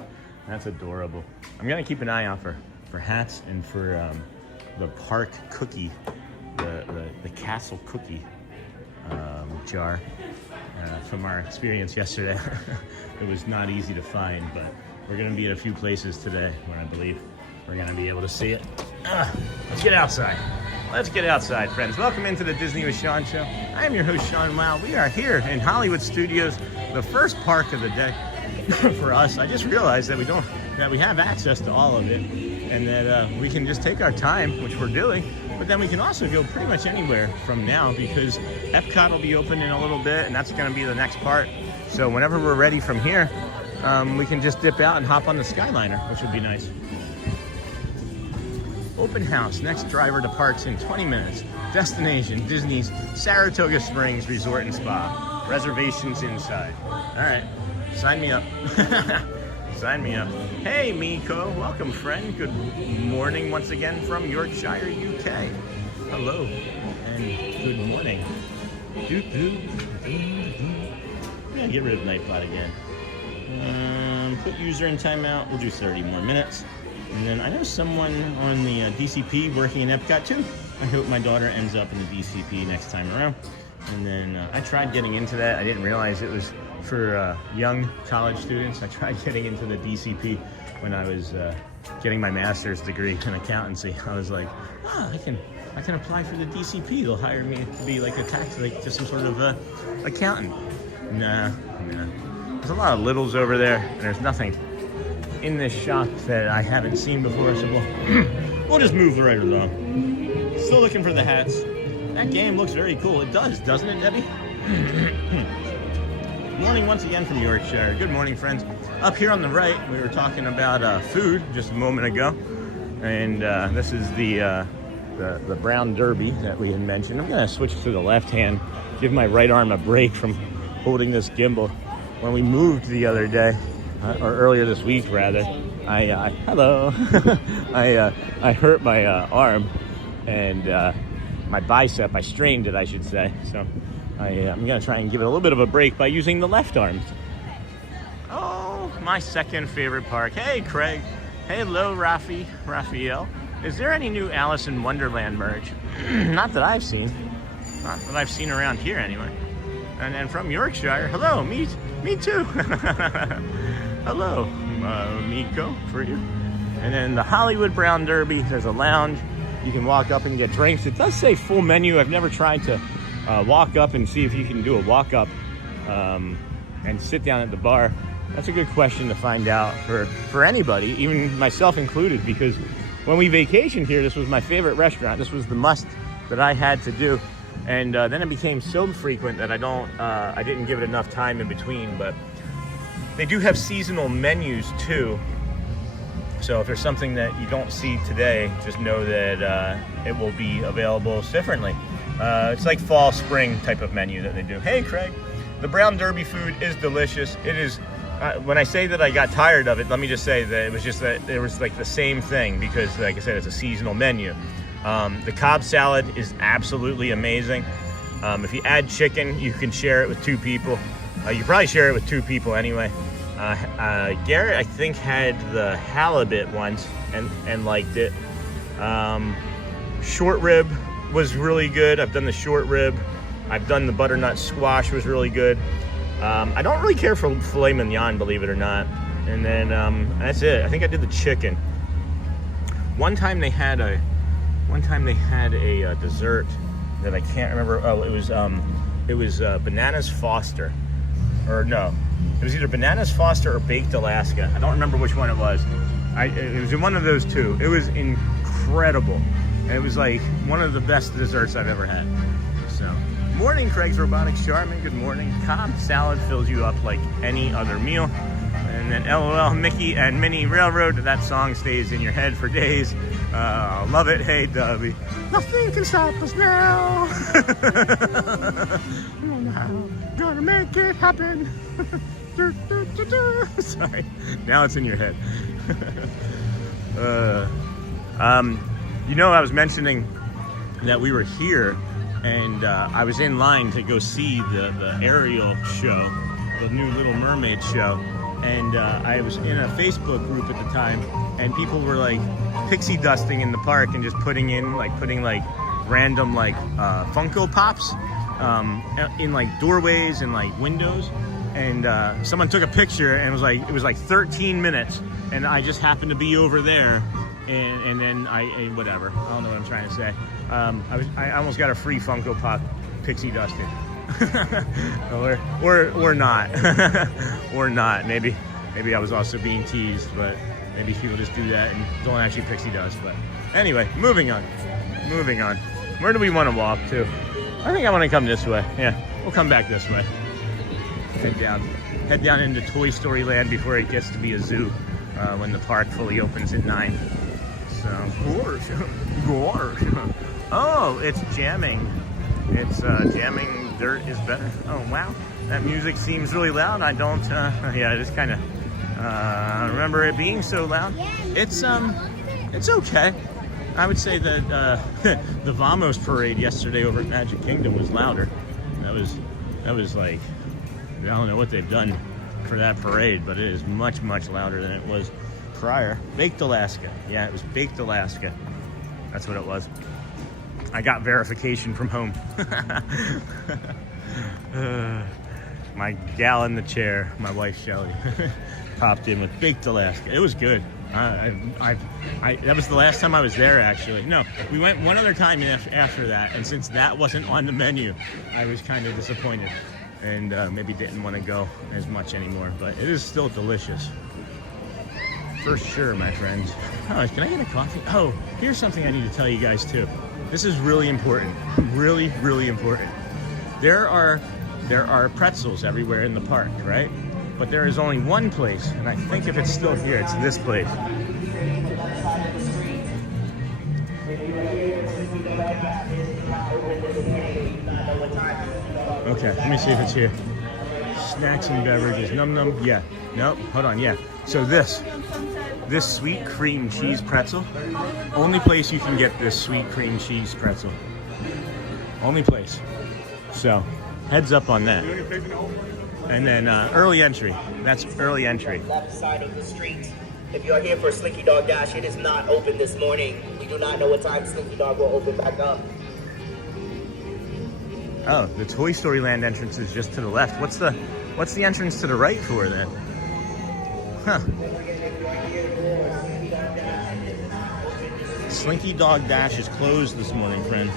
That's adorable. I'm gonna keep an eye out for hats and for the park cookie, the castle cookie jar from our experience yesterday. It was not easy to find, but we're gonna be at a few places today where I believe we're gonna be able to see it. Let's get outside. Let's get outside, friends. Welcome into the Disney with Sean show. I am your host, Sean Wow. We are here in Hollywood Studios, the first park of the day for us. I just realized that we have access to all of it, and that we can just take our time, which we're doing, but then we can also go pretty much anywhere from now because Epcot will be open in a little bit, and that's going to be the next part. So whenever we're ready from here, we can just dip out and hop on the Skyliner, which would be nice. Open house. Next driver departs in 20 minutes. Destination, Disney's Saratoga Springs Resort and Spa. Reservations inside. All right, sign me up. Sign me up. Hey, Miko. Welcome, friend. Good morning once again from Yorkshire, UK. Hello, and good morning. I'm gonna get rid of Nightbot again. Put user in timeout. We'll do 30 more minutes. And then I know someone on the DCP working in Epcot too. I hope my daughter ends up in the DCP next time around. And then I tried getting into that. I didn't realize it was for young college students. I tried getting into the DCP when I was getting my master's degree in accountancy. I was like, I can apply for the DCP. They'll hire me to be like just some sort of accountant. Nah. There's a lot of littles over there, and there's nothing in this shop that I haven't seen before, so we'll just move right along. Still looking for the hats. That game looks very cool. It does, doesn't it, Debbie? Good morning once again from Yorkshire. Good morning, friends. Up here on the right, we were talking about food just a moment ago, and this is the brown derby that we had mentioned. I'm gonna switch to the left hand, give my right arm a break from holding this gimbal. When we moved the other day, or earlier this week rather, I hurt my arm and my bicep. I strained it, I should say. So I'm gonna try and give it a little bit of a break by using the left arm. Oh, my second favorite park. Hey, Craig. Hello, Raphael. Is there any new Alice in Wonderland merch? Not that I've seen. Not that I've seen around here anyway. And then from Yorkshire, hello, me too. Hello, Miko, for you. And then the Hollywood Brown Derby, there's a lounge. You can walk up and get drinks. It does say full menu. I've never tried to walk up and see if you can do a walk up and sit down at the bar. That's a good question to find out for anybody, even myself included, because when we vacationed here, this was my favorite restaurant. This was the must that I had to do. And then it became so frequent that I didn't give it enough time in between. But they do have seasonal menus too. So if there's something that you don't see today, just know that it will be available differently. It's like fall, spring type of menu that they do. Hey, Craig, the Brown Derby food is delicious. It is. When I say that I got tired of it, let me just say that it was just that it was like the same thing because, like I said, it's a seasonal menu. The Cobb salad is absolutely amazing. If you add chicken, you can share it with 2 people. You probably share it with 2 people anyway. Garrett, I think, had the halibut once and liked it. Short rib was really good. I've done the short rib. I've done the butternut squash, was really good. I don't really care for filet mignon, believe it or not. And then that's it. I think I did the chicken. One time they had a dessert that I can't remember. Oh, it was Bananas Foster, or no, it was either Bananas Foster or Baked Alaska. I don't remember which one it was. It was in one of those 2. It was incredible. It was like one of the best desserts I've ever had. So. Morning, Craig's Robotics Charmin. Good morning. Cobb salad fills you up like any other meal. And then LOL, Mickey and Minnie Railroad. That song stays in your head for days. Love it. Hey, Dubby. Nothing can stop us now. Gonna make it happen. Sorry. Now it's in your head. I was mentioning that we were here. And I was in line to go see the Ariel show, the new Little Mermaid show. And I was in a Facebook group at the time, and people were like pixie dusting in the park and just putting random Funko Pops in like doorways and like windows. And someone took a picture and it was like 13 minutes, and I just happened to be over there. And then whatever. I don't know what I'm trying to say. I almost got a free Funko Pop pixie dusted. or not. Or not. Maybe I was also being teased, but maybe people just do that and don't actually pixie dust. But anyway, moving on. Where do we want to walk to? I think I want to come this way. Yeah, we'll come back this way. Head down into Toy Story Land before it gets to be a zoo when the park fully opens at 9. So, gosh. Oh, it's jamming. It's jamming. Dirt is better. Oh, wow. That music seems really loud. I don't, I just kind of remember it being so loud. It's okay. I would say that the Vamos parade yesterday over at Magic Kingdom was louder. That was like, I don't know what they've done for that parade, but it is much, much louder than it was prior. Baked Alaska. Yeah, it was Baked Alaska. That's what it was. I got verification from home. My gal in the chair, my wife Shelly, popped in with Baked Alaska. It was good. That was the last time I was there, actually. No, we went one other time after that, and since that wasn't on the menu, I was kind of disappointed and maybe didn't want to go as much anymore, but it is still delicious. For sure, my friends. Oh, can I get a coffee? Oh, here's something I need to tell you guys too. This is really important. Really, really important. There are pretzels everywhere in the park, right? But there is only one place, and I think if it's still here, it's this place. Okay, let me see if it's here. Snacks and beverages. Num. Yeah. Nope. Hold on. Yeah. So this sweet cream cheese pretzel. Only place you can get this sweet cream cheese pretzel. Only place. So, heads up on that. And then early entry. That's early entry. Left side of the street. If you're here for Slinky Dog Dash, it is not open this morning. We do not know what time Slinky Dog will open back up. Oh, the Toy Story Land entrance is just to the left. What's the entrance to the right for then? Huh. Slinky Dog Dash is closed this morning, friend.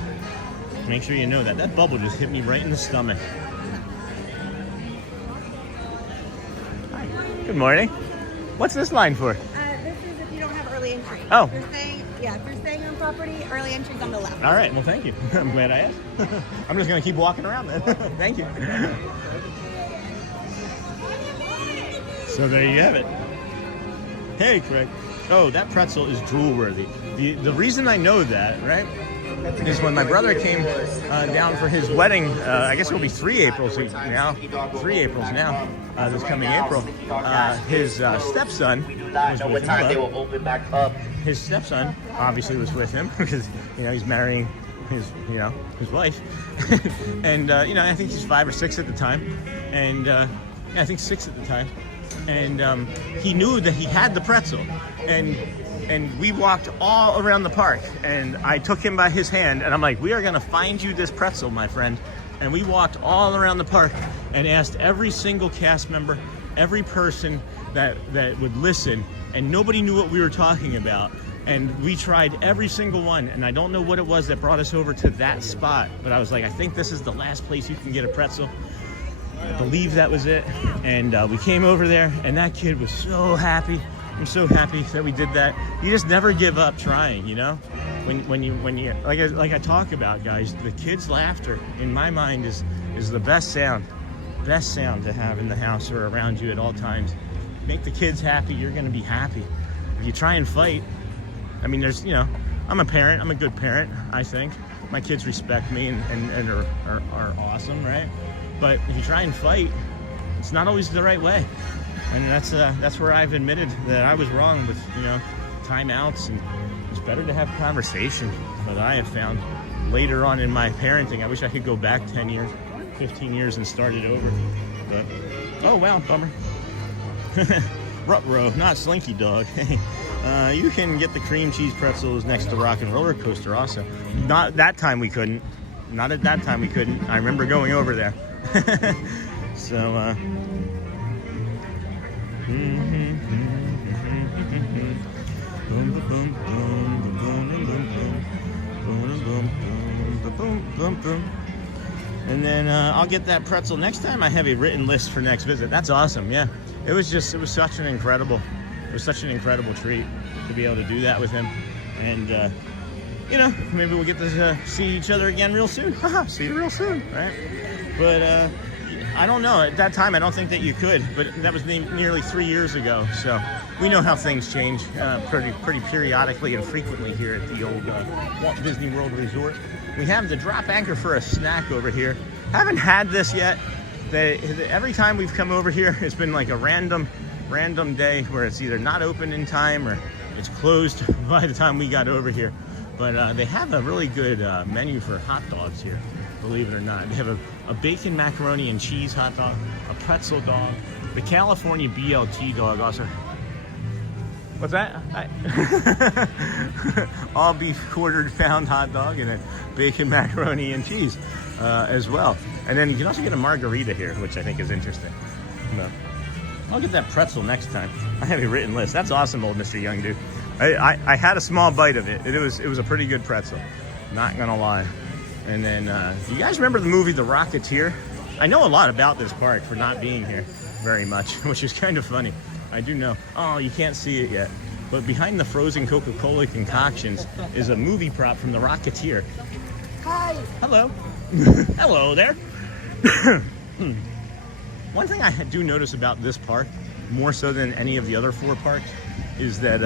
Make sure you know that. That bubble just hit me right in the stomach. Hi. Good morning. What's this line for? This is if you don't have early entry. Oh. They're saying Yeah, if you're staying on property, early entry's on the left. All right, well, thank you. I'm glad I asked. I'm just going to keep walking around then. Thank you. So there you have it. Hey, Craig. Oh, that pretzel is drool-worthy. The reason I know that, right, is when my brother came down for his wedding, I guess it'll be 3 Aprils now, this coming April, his stepson was with him. His stepson obviously was with him because, he's marrying his wife. And, I think he's 5 or 6 at the time. And, I think 6 at the time. And he knew that he had the pretzel. And we walked all around the park, and I took him by his hand, and I'm like, we are going to find you this pretzel, my friend. And we walked all around the park and asked every single cast member, every person that would listen, and nobody knew what we were talking about. And we tried every single one, and I don't know what it was that brought us over to that spot, but I was like, I think this is the last place you can get a pretzel. I believe that was it. And we came over there, and that kid was so happy. I'm so happy that we did that. You just never give up trying, When you like I talk about, guys, the kids' laughter in my mind is the best sound to have in the house or around you at all times. Make the kids happy, you're gonna be happy. If you try and fight, I mean, there's I'm a parent, I'm a good parent, I think. My kids respect me and are awesome, right? But if you try and fight, it's not always the right way. And that's where I've admitted that I was wrong with, timeouts, and it's better to have conversation. But I have found later on in my parenting, I wish I could go back 10 years, 15 years and start it over. But, oh, wow, bummer. Ruh-roh, not Slinky Dog. You can get the cream cheese pretzels next to Rock and Roller Coaster also. Not that time we couldn't. Not at that time we couldn't. I remember going over there. So, and then I'll get that pretzel next time. I have a written list for next visit. That's awesome. Yeah, it was such an incredible treat to be able to do that with him. And maybe we'll get to see each other again real soon. See you real soon, right? But I don't know. At that time, I don't think that you could, but that was nearly 3 years ago. So we know how things change pretty periodically and frequently here at the old Walt Disney World Resort. We have the drop anchor for a snack over here. Haven't had this yet. Every time we've come over here, it's been like a random day where it's either not open in time or it's closed by the time we got over here. But they have a really good menu for hot dogs here, believe it or not. They have a bacon macaroni and cheese hot dog, a pretzel dog, the California BLT dog also. What's that? All beef quartered pound hot dog and a bacon macaroni and cheese as well. And then you can also get a margarita here, which I think is interesting. But I'll get that pretzel next time. I have a written list. That's awesome, old Mr. Young Dude. I had a small bite of it. It was a pretty good pretzel, not gonna lie. And then, do you guys remember the movie The Rocketeer? I know a lot about this park for not being here very much, which is kind of funny. I do know. Oh, you can't see it yet. But behind the frozen Coca-Cola concoctions is a movie prop from The Rocketeer. Hi. Hello. Hello there. One thing I do notice about this park, more so than any of the other 4 parks, is that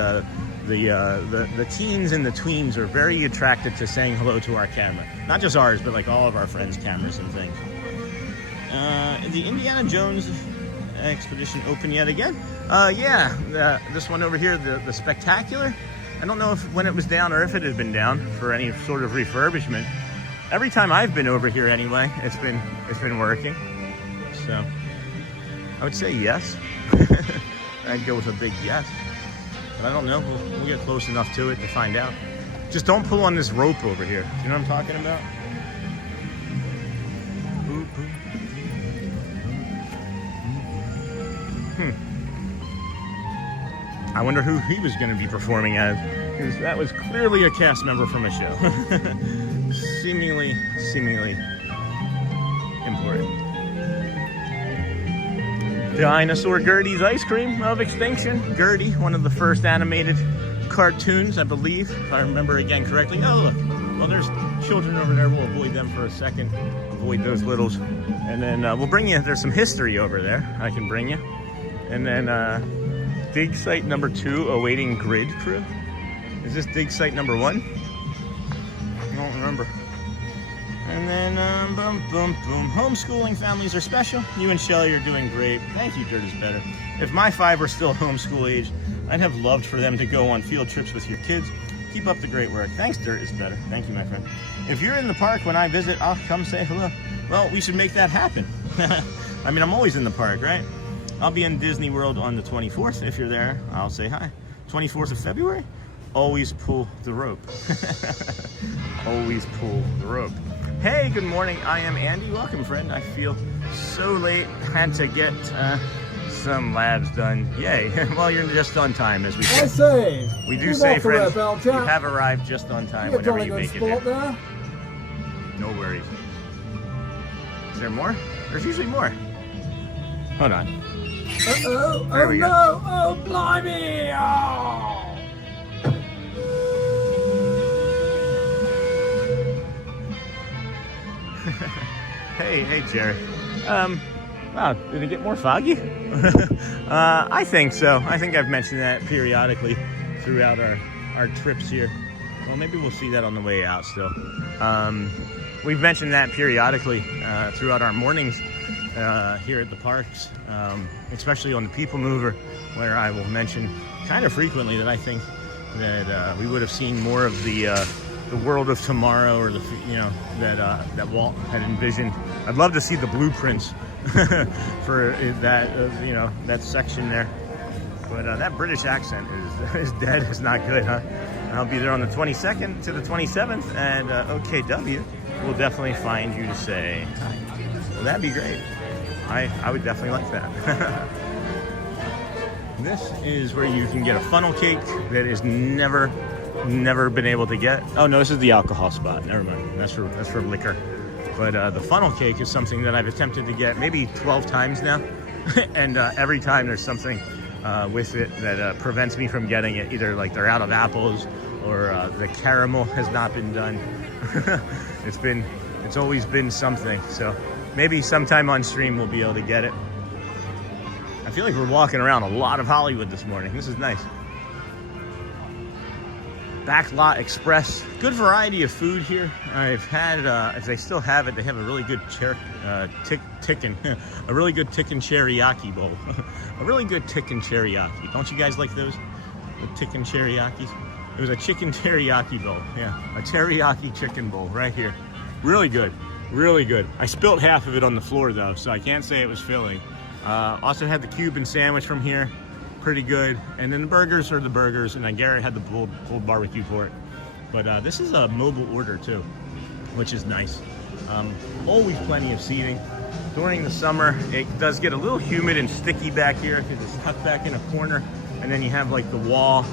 the teens and the tweens are very attracted to saying hello to our camera. Not just ours, but like all of our friends' cameras and things. The Indiana Jones expedition open yet again? Yeah, this one over here, the Spectacular. I don't know when it was down or if it had been down for any sort of refurbishment. Every time I've been over here anyway, it's been working. So I would say yes. I'd go with a big yes. But I don't know. We'll get close enough to it to find out. Just don't pull on this rope over here. Do you know what I'm talking about? I wonder who he was going to be performing as, because that was clearly a cast member from a show. seemingly important. Dinosaur Gertie's Ice Cream of Extinction. Gertie, one of the first animated cartoons, I believe, if I remember again correctly. Oh, look. Well, there's children over there. We'll avoid them for a second. Avoid those littles. And then we'll bring you, there's some history over there I can bring you. And then dig site number 2, awaiting grid crew. Is this dig site number 1? I don't remember. And then, boom, boom, boom. Homeschooling families are special. You and Shelly are doing great. Thank you, Dirt is Better. If my 5 were still homeschool age, I'd have loved for them to go on field trips with your kids. Keep up the great work. Thanks, Dirt is Better. Thank you, my friend. If you're in the park when I visit, I'll come say hello. Well, we should make that happen. I mean, I'm always in the park, right? I'll be in Disney World on the 24th. If you're there, I'll say hi. 24th of February, always pull the rope. Always pull the rope. Hey, good morning. I am Andy. Welcome, friend. I feel so late. Had to get some labs done. Yay. Well, you're just on time, as we say. I say. We do say, friends, you have arrived just on time whenever you make it there. No worries. Is there more? There's usually more. Hold on. Uh-oh. There Oh, we go. no. Oh, blimey. Oh. Hey, Jerry. Wow, did it get more foggy? I think so. I think I've mentioned that periodically throughout our trips here. Well, maybe we'll see that on the way out still. We've mentioned that periodically throughout our mornings here at the parks, especially on the People Mover, where I will mention kind of frequently that I think that we would have seen more of the world of tomorrow, or that Walt had envisioned. I'd love to see the blueprints for that that section there. But that British accent is dead. It's not good, huh? I'll be there on the 22nd to the 27th, and OKW will definitely find you to say hi. Well, that'd be great. I would definitely like that. This is where you can get a funnel cake that is never been able to get. Oh no, this is the alcohol spot. Never mind. That's for liquor. But the funnel cake is something that I've attempted to get maybe 12 times now, and every time there's something with it that prevents me from getting it. Either like they're out of apples, or the caramel has not been done. It's always been something. So maybe sometime on stream we'll be able to get it. I feel like we're walking around a lot of Hollywood this morning. This is nice. Backlot Express, good variety of food here. I've had, if they still have it, they have a really good a really good chicken teriyaki bowl. A really good chicken teriyaki. Don't you guys like those? The chicken teriyakis? It was a chicken teriyaki bowl. Yeah, a teriyaki chicken bowl right here. Really good, really good. I spilt half of it on the floor though, so I can't say it was filling. Also had the Cuban sandwich from here. Pretty good. And then the burgers are the burgers, and then Garrett had the pulled barbecue for it. But this is a mobile order too, which is nice. Always plenty of seating. During the summer, it does get a little humid and sticky back here because it's tucked back in a corner. And then you have like the wall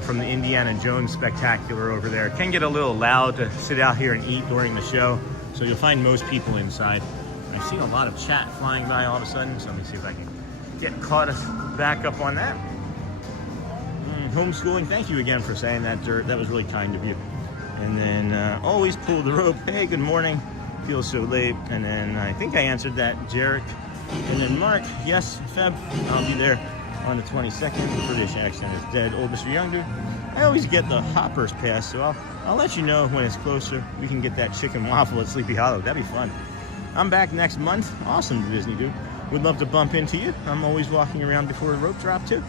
from the Indiana Jones Spectacular over there. It can get a little loud to sit out here and eat during the show, so you'll find most people inside. I've seen a lot of chat flying by all of a sudden, so let me see if I can get caught back up on that. Homeschooling, thank you again for saying that, Dirt. That was really kind of you. And then always pull the rope. Hey, good morning. Feel so late. And then I think I answered that, Jarek. And then Mark, yes, Feb, I'll be there on the 22nd. The British accent is dead. Oldest or younger. I always get the Hoppers pass, so I'll let you know when it's closer. We can get that chicken waffle at Sleepy Hollow. That'd be fun. I'm back next month. Awesome, Disney dude. Would love to bump into you. I'm always walking around before the rope drop too.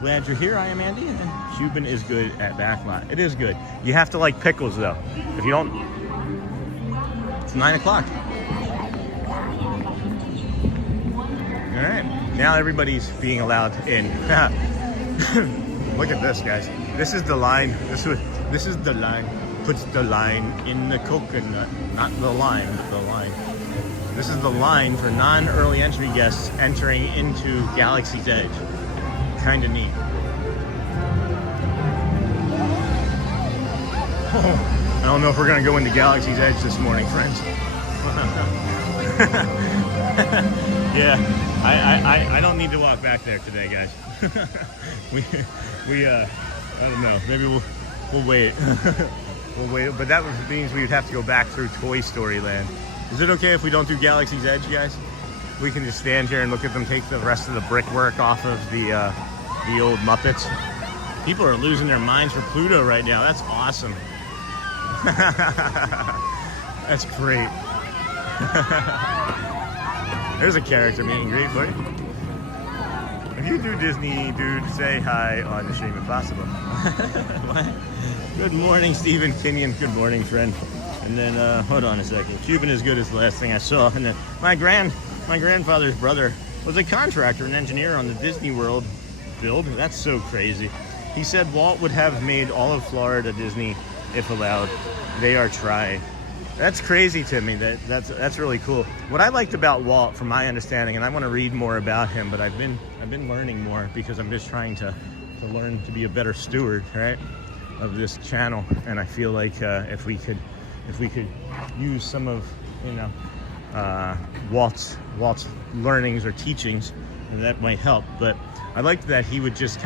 Glad you're here. I am Andy, and Cuban is good at Backlot. It is good. You have to like pickles though. If you don't, it's 9 o'clock. All right, now everybody's being allowed in. Look at this, guys. This is the line. This is the line. Puts the line in the coconut. Not the line, but the line. This is the line for non-early entry guests entering into Galaxy's Edge. Kind of neat. Oh, I don't know if we're going to go into Galaxy's Edge this morning, friends. Yeah, I don't need to walk back there today, guys. I don't know. Maybe we'll wait. We'll wait. But that means we'd have to go back through Toy Story Land. Is it okay if we don't do Galaxy's Edge, guys? We can just stand here and look at them take the rest of the brickwork off of the old Muppets. People are losing their minds for Pluto right now. That's awesome. That's great. There's a character meet and greet, buddy. If you do Disney, dude, say hi on the stream if possible. What? Good morning, Stephen Kenyon. Good morning, friend. And then, hold on a second. Cuban is good is the last thing I saw. And then my grandfather's brother was a contractor and engineer on the Disney World build. That's so crazy. He said Walt would have made all of Florida Disney if allowed. They are trying. That's crazy to me. That's really cool. What I liked about Walt, from my understanding, and I want to read more about him, but I've been learning more because I'm just trying to learn to be a better steward, right, of this channel. And I feel like if we could use some of Walt's learnings or teachings, that might help. But I liked that he would just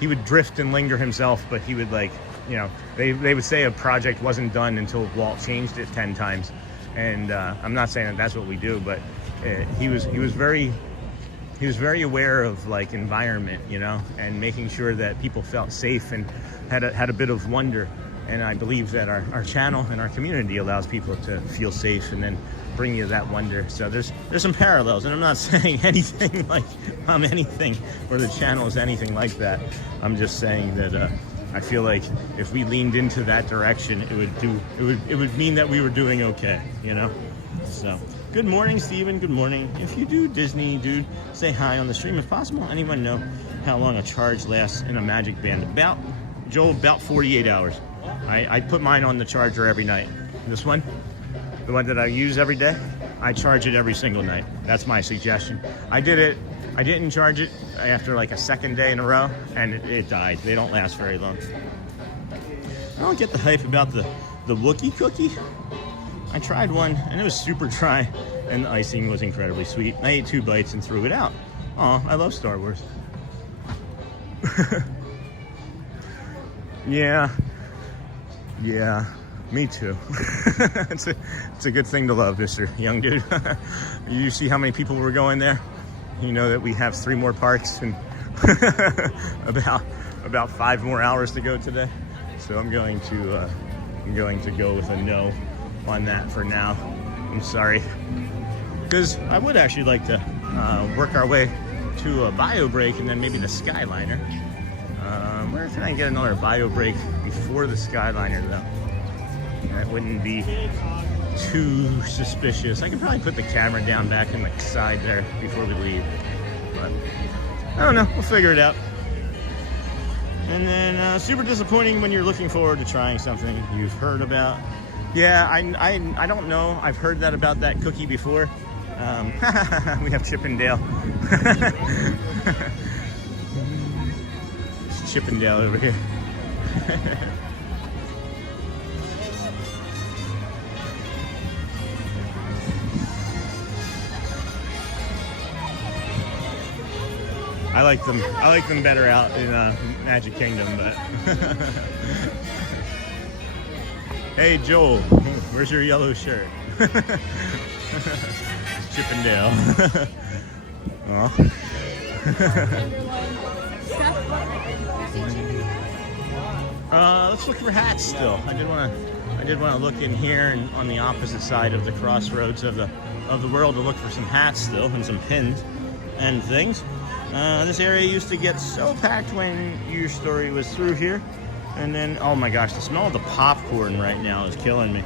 he would drift and linger himself, but he would they would say a project wasn't done until Walt changed it 10 times. And I'm not saying that that's what we do, but he was very aware of environment, and making sure that people felt safe and had a bit of wonder. And I believe that our channel and our community allows people to feel safe and then bring you that wonder. So there's some parallels, and I'm not saying anything like I'm anything or the channel is anything like that. I'm just saying that I feel like if we leaned into that direction, it would mean that we were doing okay, So good morning, Steven. Good morning. If you do Disney, dude, say hi on the stream if possible. Anyone know how long a charge lasts in a Magic Band? About 48 hours. I put mine on the charger every night. This one, the one that I use every day, I charge it every single night. That's my suggestion. I didn't charge it after a second day in a row, and it died. They don't last very long. I don't get the hype about the Wookiee cookie. I tried one, and it was super dry, and the icing was incredibly sweet. I ate 2 bites and threw it out. Aw, I love Star Wars. Yeah, me too. It's a good thing to love, Mr. Young Dude. You see how many people were going there? You know that we have 3 more parks and about 5 more hours to go today. So I'm going to go with a no on that for now. I'm sorry, because I would actually like to work our way to a bio break and then maybe the Skyliner. Where can I get another bio break before the Skyliner, though? That wouldn't be too suspicious. I could probably put the camera down back in the side there before we leave. But I don't know. We'll figure it out. And then super disappointing when you're looking forward to trying something you've heard about. Yeah, I don't know. I've heard that about that cookie before. We have Chip and Dale. Chip and Dale over here. I like them better out in Magic Kingdom, but hey Joel, where's your yellow shirt? Chip and Dale. Let's look for hats still. I did want to look in here and on the opposite side of the crossroads of the world to look for some hats still and some pins and things. This area used to get so packed when your story was through here. And then, oh my gosh, the smell of the popcorn right now is killing me.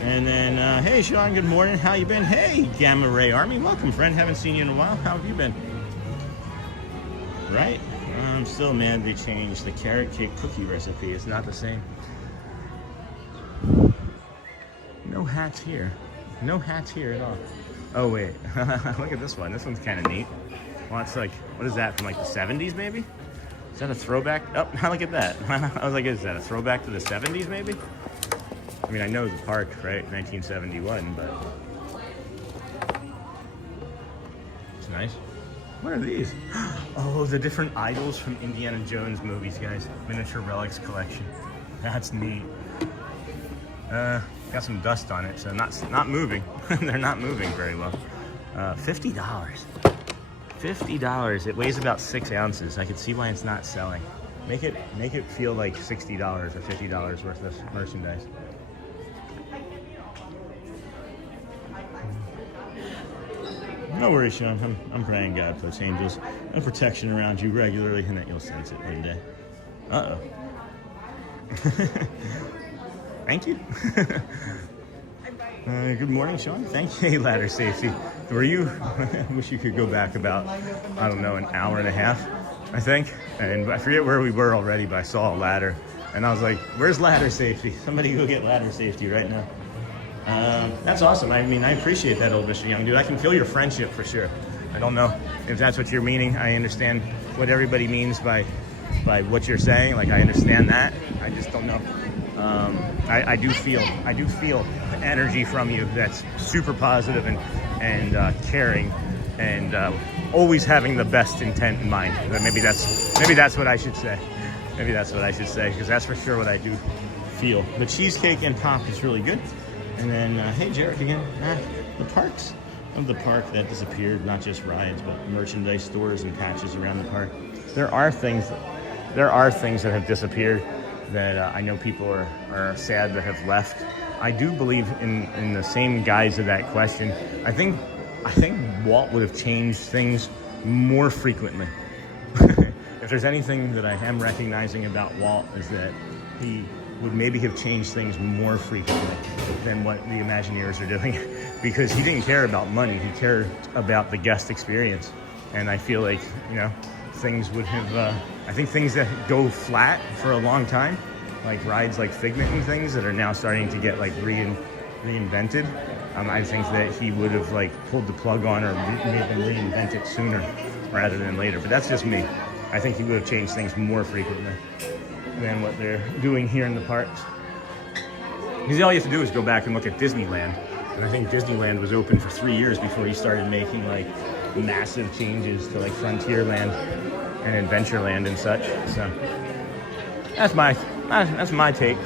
And then, hey Sean, good morning. How you been? Hey, Gamma Ray Army, welcome friend. Haven't seen you in a while. How have you been? Right? I'm still mad they changed the carrot cake cookie recipe. It's not the same. No hats here. No hats here at all. Oh wait, look at this one. This one's kind of neat. Well, it's like, what is that, from the 70s maybe? Is that a throwback? Oh, look at that. I was like, is that a throwback to the 70s maybe? I mean, I know the park, right? 1971, but it's nice. What are these? Oh, the different idols from Indiana Jones movies, guys. Miniature relics collection. That's neat. Got some dust on it, so not moving. They're not moving very well. $50. $50. It weighs about 6 ounces. I can see why it's not selling. Make it feel like $60 or $50 worth of merchandise. No worries, Sean. I'm praying God puts angels and protection around you regularly, and that you'll sense it one day. Uh-oh. Thank you. Good morning, Sean. Thank you. Hey, ladder safety. Were you? I wish you could go back about, I don't know, an hour and a half, I think. And I forget where we were already, but I saw a ladder. And I was like, where's ladder safety? Somebody go get ladder safety right now. That's awesome. I mean, I appreciate that, old Mr. Young dude. I can feel your friendship for sure. I don't know if that's what you're meaning. I understand what everybody means by what you're saying. Like, I understand that. I just don't know. I do feel the energy from you that's super positive and caring and always having the best intent in mind. Maybe that's what I should say. Maybe that's what I should say, because that's for sure what I do feel. The cheesecake and pop is really good. And then, hey, Jarek again. The parks of the park that disappeared, not just rides, but merchandise stores and patches around the park. There are things that have disappeared that I know people are sad that have left. I do believe in the same guise of that question. I think Walt would have changed things more frequently. If there's anything that I am recognizing about Walt, is that he would maybe have changed things more frequently than what the Imagineers are doing, because he didn't care about money. He cared about the guest experience. And I feel like, things would have, I think things that go flat for a long time, like rides like Figment and things that are now starting to get like reinvented. I think that he would have like pulled the plug on or made them reinvent it sooner rather than later. But that's just me. I think he would have changed things more frequently than what they're doing here in the parks. Because all you have to do is go back and look at Disneyland. And I think Disneyland was open for 3 years before he started making like massive changes to like Frontierland and Adventureland and such. So that's my take.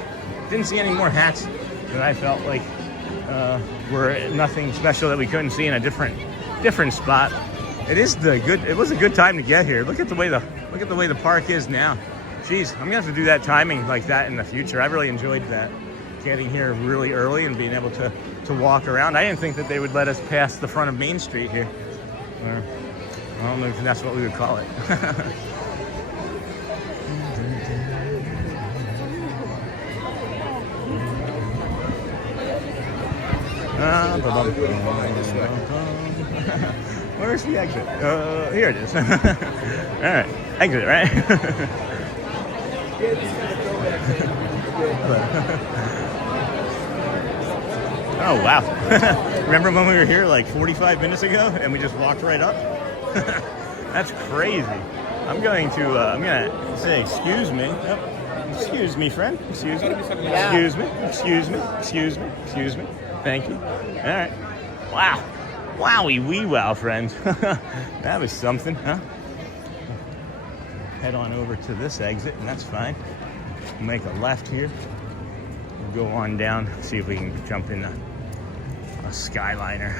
Didn't see any more hats that I felt like were nothing special that we couldn't see in a different spot. It was a good time to get here. Look at the way the park is now. Jeez, I'm gonna have to do that timing like that in the future. I really enjoyed that, getting here really early and being able to walk around. I didn't think that they would let us pass the front of Main Street here. I don't know if that's what we would call it. Where's the exit? Here it is. All right, exit, right? Oh, wow. Remember when we were here like 45 minutes ago and we just walked right up? That's crazy. I'm gonna say, excuse me. Oh, excuse me, friend. Excuse me. Excuse me. Excuse me. Excuse me. Excuse me. Thank you. All right. Wow. Wowie wee wow, friends. That was something, huh? Head on over to this exit, and that's fine. We'll make a left here. We'll go on down, see if we can jump in a Skyliner.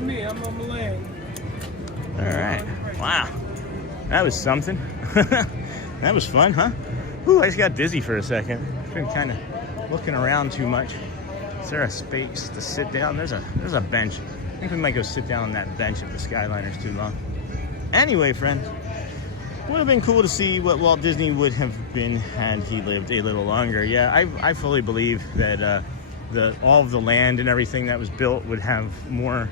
Me, I'm on the leg. All right. Wow. That was something. That was fun, huh? Ooh, I just got dizzy for a second. I've been kind of looking around too much. Is there a space to sit down? There's a bench. I think we might go sit down on that bench if the Skyliner's too long. Anyway, friends, would have been cool to see what Walt Disney would have been had he lived a little longer. Yeah, I fully believe that all of the land and everything that was built would have more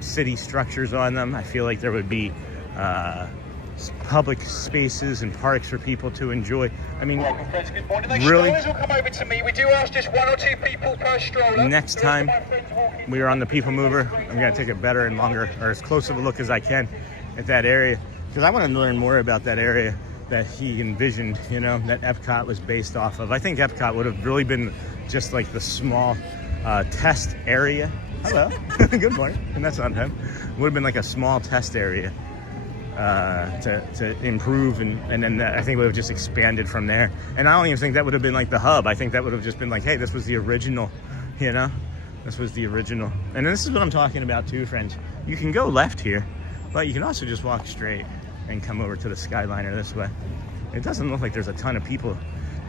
city structures on them. I feel like there would be public spaces and parks for people to enjoy. I mean, really, We do ask just 1 or 2 people per stroller. next time we are on the People Mover, I'm going to take a better and longer, or as close of a look as I can at that area, because I want to learn more about that area that he envisioned, that Epcot was based off of. I think Epcot would have really been just like the small test area Hello. Good morning. And that's on him. Would have been like a small test area to improve, and then I think it would have just expanded from there. And I don't even think that would have been like the hub. I think that would have just been like, hey, this was the original, you know? This was the original. And this is what I'm talking about too, friends. You can go left here, but you can also just walk straight and come over to the Skyliner this way. It doesn't look like there's a ton of people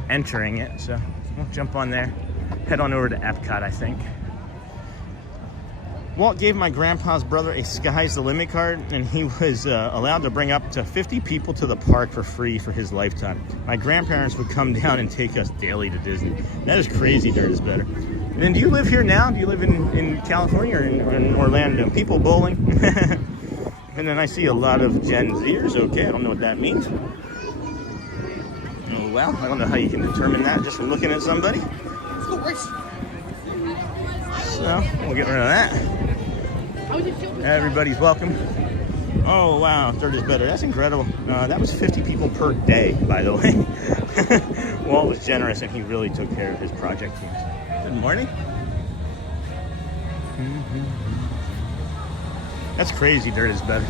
entering it, so we'll jump on there, head on over to Epcot, I think. Walt gave my grandpa's brother a Sky's the Limit card, and he was allowed to bring up to 50 people to the park for free for his lifetime. My grandparents would come down and take us daily to Disney. That is crazy. Dirt is better. And then, do you live here now? Do you live in California or in Orlando? People bowling. And then I see a lot of Gen Zers. Okay, I don't know what that means. Oh, well, I don't know how you can determine that just from looking at somebody. So, we'll get rid of that. Everybody's welcome. Oh, wow, Dirt is better. That's incredible. That was 50 people per day, by the way. Walt was generous, and he really took care of his project teams. Good morning. That's crazy. Dirt is better.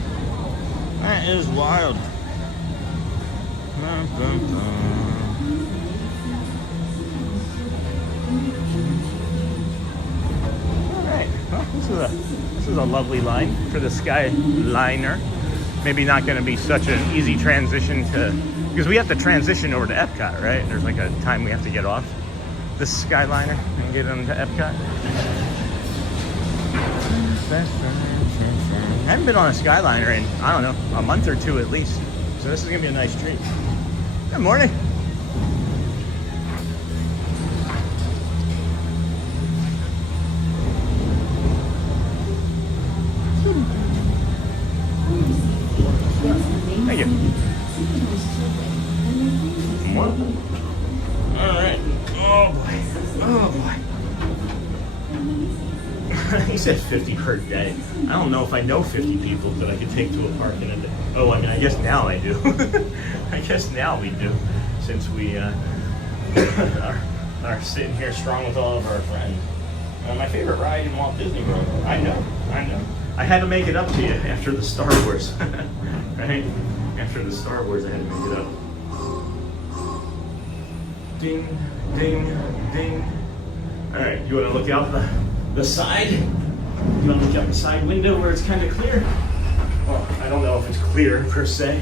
That is wild. All right. Well, this is a lovely line for the Skyliner. Maybe not going to be such an easy transition because we have to transition over to Epcot, right? There's like a time we have to get off this Skyliner and get into Epcot. I haven't been on a Skyliner in, I don't know, a month or two at least. So this is going to be a nice treat. Good morning. Thank you. What? All right. Oh boy. Oh boy. He said 50 per day. I don't know if I know 50 people that I could take to a park in a day. Oh, I mean, I guess now I do. I guess now we do, since we are sitting here strong with all of our friends. My favorite ride in Walt Disney World. I know. I had to make it up to you after the Star Wars, right? After the Star Wars, I had to make it up. Ding, ding, ding. All right, you want to look out the side? You want to look out the side window where it's kind of clear? Well, I don't know if it's clear per se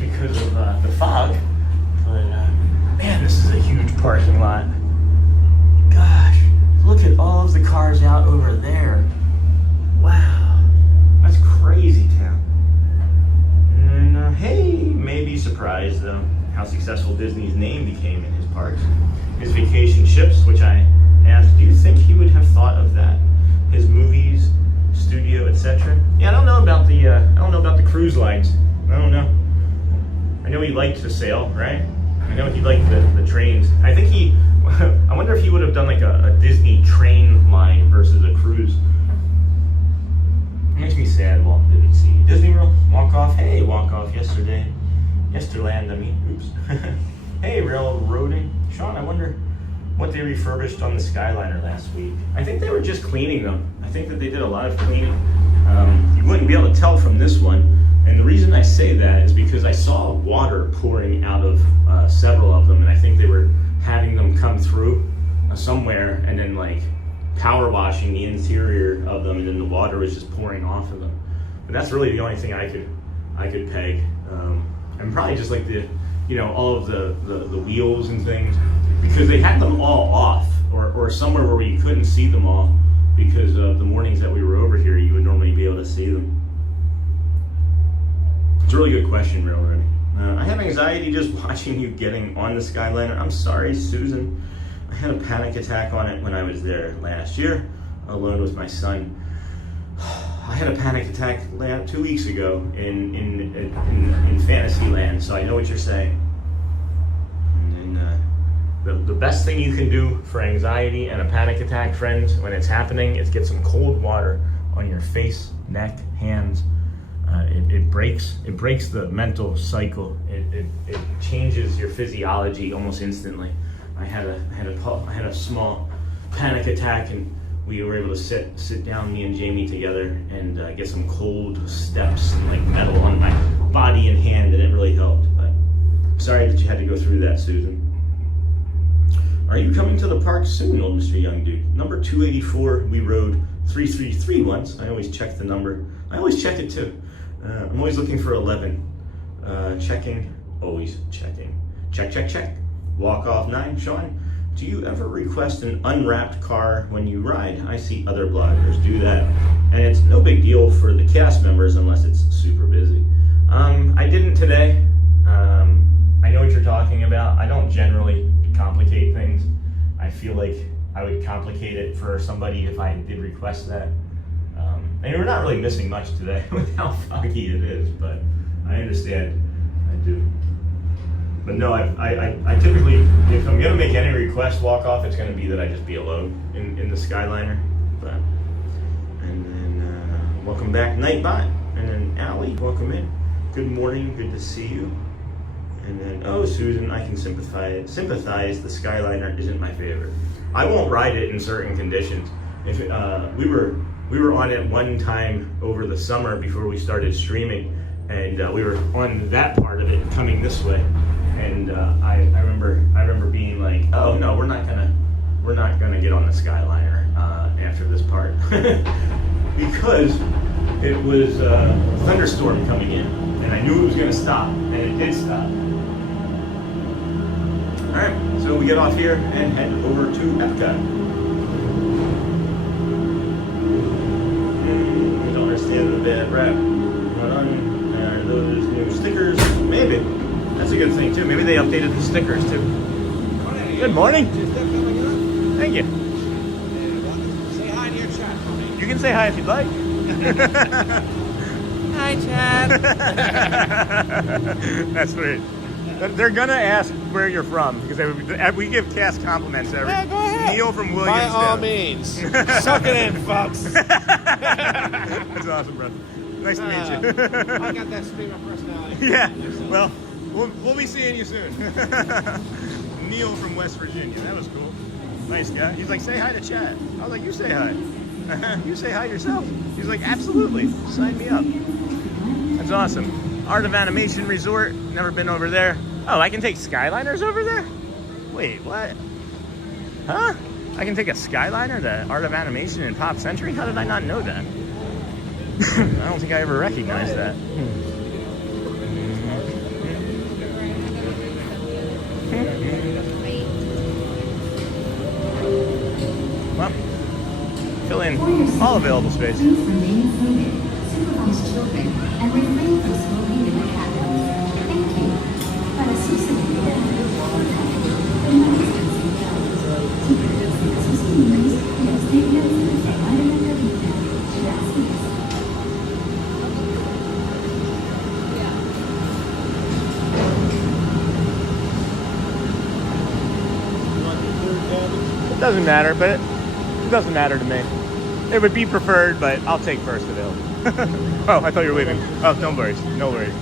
because of the fog, but man, this is a huge parking lot. Gosh, look at all of the cars out over there. Wow, that's crazy town. And hey, maybe surprised though how successful Disney's name became in his parks. His vacation ships, which I asked, do you think he would have thought of that? His movies, studio, etc. Yeah, I don't know about the cruise lines. I don't know. I know he liked to sail, right? I know he liked the trains. I think I wonder if he would have done like a Disney train line versus a cruise. It makes me sad Walt didn't see Disney World. Walk off. Hey, walk off yesterday. Yesterland, I mean. Oops. Hey, railroading. Sean, I wonder what they refurbished on the Skyliner last week. I think they were just cleaning them. I think that they did a lot of cleaning. You wouldn't be able to tell from this one. And the reason I say that is because I saw water pouring out of several of them, and I think they were having them come through somewhere and then like power washing the interior of them, and then the water was just pouring off of them. But that's really the only thing I could peg. And probably just like all of the wheels and things, because they had them all off or somewhere where you couldn't see them all, because of the mornings that we were over here, you would normally be able to see them. It's a really good question, Railroad. I have anxiety just watching you getting on the Skyliner. I'm sorry, Susan. I had a panic attack on it when I was there last year, alone with my son. I had a panic attack 2 weeks ago in Fantasyland, so I know what you're saying. And then the best thing you can do for anxiety and a panic attack, friends, when it's happening, is get some cold water on your face, neck, hands. It breaks the mental cycle. It changes your physiology almost instantly. I had a small panic attack, and we were able to sit down, me and Jamie together, and get some cold steps and like metal on my body and hand, and it really helped. But sorry that you had to go through that, Susan. Are you coming to the park soon, old Mr. Young Dude? Number 284, we rode 333 once. I always check the number. I always check it too. I'm always looking for 11. Checking, always checking. Check, check, check. Walk off 9, Sean. Do you ever request an unwrapped car when you ride? I see other bloggers do that. And it's no big deal for the cast members unless it's super busy. I didn't today. I know what you're talking about. I don't generally complicate things. I feel like I would complicate it for somebody if I did request that. And we're not really missing much today with how foggy it is, but I understand. I do. But no, I typically, if I'm gonna make any request walk off, it's gonna be that I just be alone in the Skyliner. But, and then welcome back, Nightbot, and then Allie, welcome in. Good morning, good to see you. And then, oh, Susan, I can sympathize. The Skyliner isn't my favorite. I won't ride it in certain conditions. If we were on it one time over the summer before we started streaming, and we were on that part of it coming this way. And I remember being like, oh no, we're not gonna get on the Skyliner after this part because it was a thunderstorm coming in, and I knew it was gonna stop, and it did stop. All right, so we get off here and head over to Epcot. I don't understand the bad rap. Are those new stickers? Maybe. That's a good thing too. Maybe they updated the stickers too. Good morning. Thank you. Say hi to your chat for me. You can say hi if you'd like. Hi, Chad. That's sweet. They're gonna ask where you're from because we give cast compliments every. Yeah, go ahead. Neil from Williamstown. By all means. Suck it in, folks. That's awesome, bro. Nice to meet you. I got that stream of personality. Yeah. Well, we'll be seeing you soon. Neil from West Virginia. That was cool. Nice guy. He's like, say hi to Chad. I was like, you say hi. You say hi yourself. He's like, absolutely. Sign me up. That's awesome. Art of Animation Resort. Never been over there. Oh, I can take Skyliners over there? Wait, what? Huh? I can take a Skyliner to Art of Animation in Pop Century? How did I not know that? I don't think I ever recognized that. Well, fill in all available space. Please remain seated, supervise children, and refrain from smoking in the cabin. Thank you. Para su seguridad, por favor, permanezcan sentados. Quítense a sus niños y las reglas de llamar a la cabina. Gracias. It doesn't matter, but it doesn't matter to me. It would be preferred, but I'll take first available. Oh, I thought you were leaving. Oh, no worries. No worries.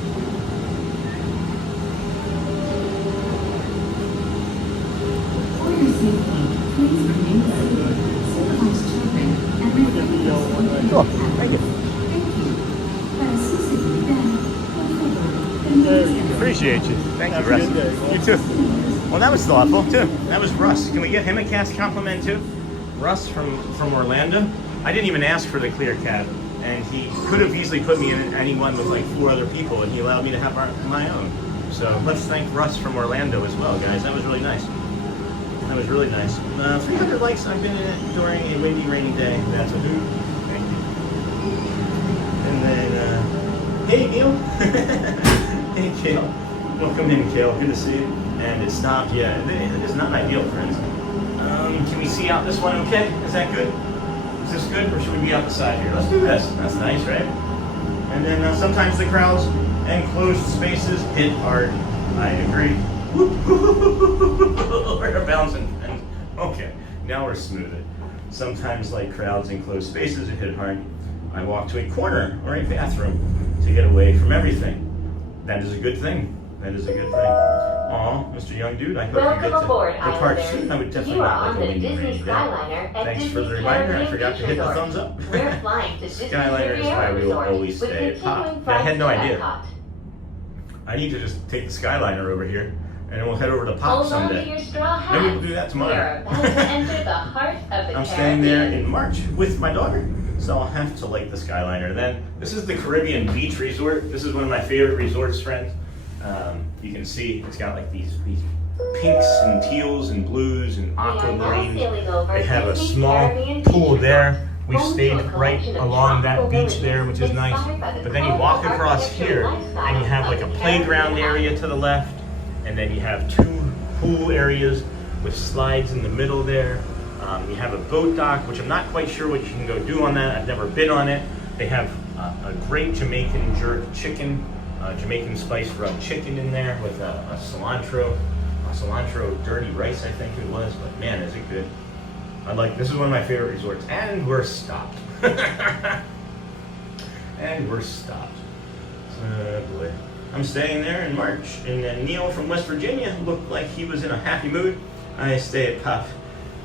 For your safety, please remain seated, supervise children, and refrain from smoking. Cool. Thank you. Thank you. Para su seguridad, por favor, permanezcan. Appreciate you. Thank you, Russ. You too. Well, that was thoughtful too. That was Russ. Can we get him a cast compliment too? Russ from Orlando. I didn't even ask for the clear cab, and he could have easily put me in anyone with like 4 other people, and he allowed me to have my own. So let's thank Russ from Orlando as well, guys. That was really nice. That was really nice. 300 likes. I've been in it during a windy, rainy day. That's a hoot. Thank you. And then, hey Neil. Hey Kale. Welcome in, Kale. Good to see you. And it stopped. Yeah, it is not ideal, friends. Can we see out this one okay? Is that good? Is this good, or should we be out the side here? Let's do this. That's nice, right? And then sometimes the crowds and closed spaces hit hard. I agree. We're bouncing. Okay, now we're smoothing. Sometimes like crowds and closed spaces, it hit hard. I walk to a corner or a bathroom to get away from everything. That is a good thing. That is a good thing. Aw, Mr. Young Dude, I hope you get Welcome aboard, to depart Islanders. soon. I would definitely You are not on like a the windy Disney rainy day. Skyliner at Thanks for the Disney's reminder. I Caribbean forgot to Beach hit the Resort. thumbs up. We're flying to Disney's Skyliner is why Riviera we will Resort always with stay at Pop. continuing Yeah, I had flights no to idea. Epcot. I need to just take the Skyliner over here, and then we'll head over to Pop Hold on to someday. your straw hats. Maybe we'll do that We tomorrow. are about to enter the heart of the I'm staying there Caribbean. in March with my daughter, so I'll have to like the Skyliner then. This is the Caribbean Beach Resort. This is one of my favorite resorts, friends. You can see it's got like these pinks and teals and blues and We are now aquamarine. sailing over They have a Disney's small Caribbean pool Beach there. Resort, We home to stayed a right collection of along that tropical beach there, which is nice. inspired by the But then you walk colorful across architecture here, lifestyle and you have like a of the playground Caribbean area to the left, and then you have 2 pool areas with slides in the middle there. You have a boat dock, which I'm not quite sure what you can go do on that. I've never been on it. They have a great Jamaican jerk chicken, Jamaican spiced rub chicken in there with a cilantro dirty rice, I think it was. But man, is it good! This is one of my favorite resorts, and we're stopped. And we're stopped. Oh boy. I'm staying there in March, and Neil from West Virginia looked like he was in a happy mood. I stay at Pop.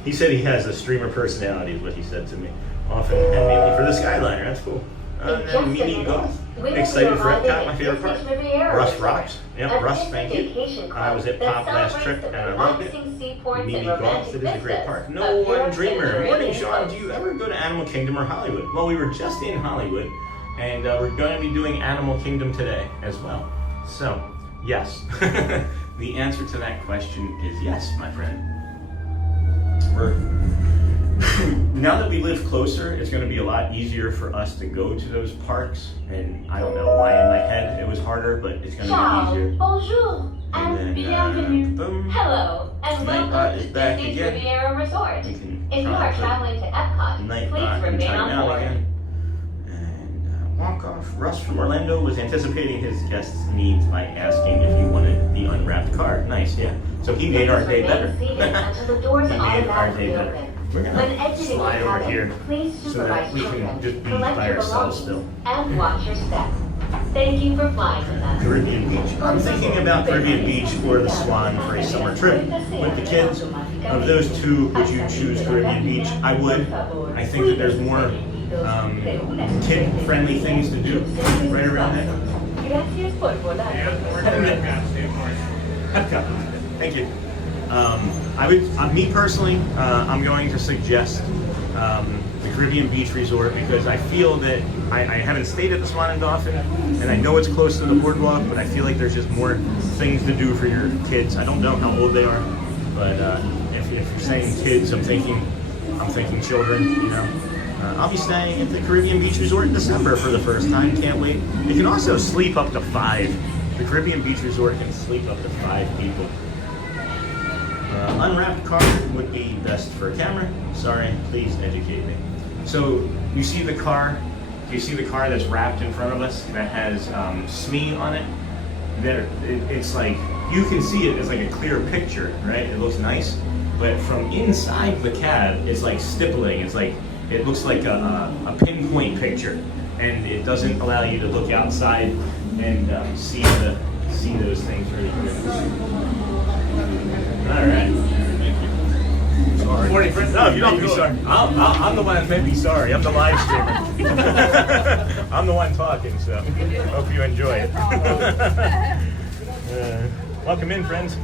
He said he has a streamer personality, is what he said to me. Often, and mainly for the Skyliner, that's cool. And then Mimi Goth, excited for Epcot, my favorite part. Russ rocks. Yep, Russ, thank you. I was at Pop last trip, and I loved it. Mimi Goth, it is a great park. No One Dreamer. Morning, Sean. Do you ever go to Animal Kingdom or Hollywood? Well, we were just in Hollywood, and we're going to be doing Animal Kingdom today as well. So, yes. The answer to that question is yes, my friend. Now that we live closer, it's going to be a lot easier for us to go to those parks. And I don't know why in my head it was harder, but it's going to Ciao, be easier. bonjour, and And then, bienvenue. boom. Hello, and welcome Nightbot to is back Disney's again. Riviera Resort. We can If you try are to traveling to Epcot, Nightbot please and remain time on out board. again. And walk off. Russ from Orlando was anticipating his guests' needs by asking if he wanted the unwrapped card. Nice, yeah. So he made our day better. Remain seated until the doors He made our automatically day better. open. We're When gonna exiting slide the over cabin, here please so that supervise we can children, just be collect by your ourselves belongings, still. and watch your step. Thank you for flying with us. Caribbean Beach. I'm thinking about Caribbean Beach or the Swan for a summer trip with the kids. Of those two, would you choose Caribbean Beach? I would. I think that there's more kid-friendly things to do right around there. Gracias por volar. Epcot. Thank you. Me personally, I'm going to suggest the Caribbean Beach Resort because I feel that I haven't stayed at the Swan and Dolphin, and I know it's close to the boardwalk, but I feel like there's just more things to do for your kids. I don't know how old they are, but if you're saying kids, I'm thinking children. You know, I'll be staying at the Caribbean Beach Resort in December for the first time. Can't wait. You can also sleep up to 5. The Caribbean Beach Resort can sleep up to 5 people. Unwrapped card would be best for a camera. Sorry, please educate me. So you see the car? Do you see the car that's wrapped in front of us that has SME on it? It's like you can see it as like a clear picture, right? It looks nice, but from inside the cab, it's like stippling. It's like it looks like a pinpoint picture, and it doesn't allow you to look outside and see those things really clear. All right. Sorry. Morning, friends. No, you don't have to be sorry. I'm the one that may be sorry. I'm the live streamer. I'm the one talking, so hope you enjoy it. Welcome in, friends.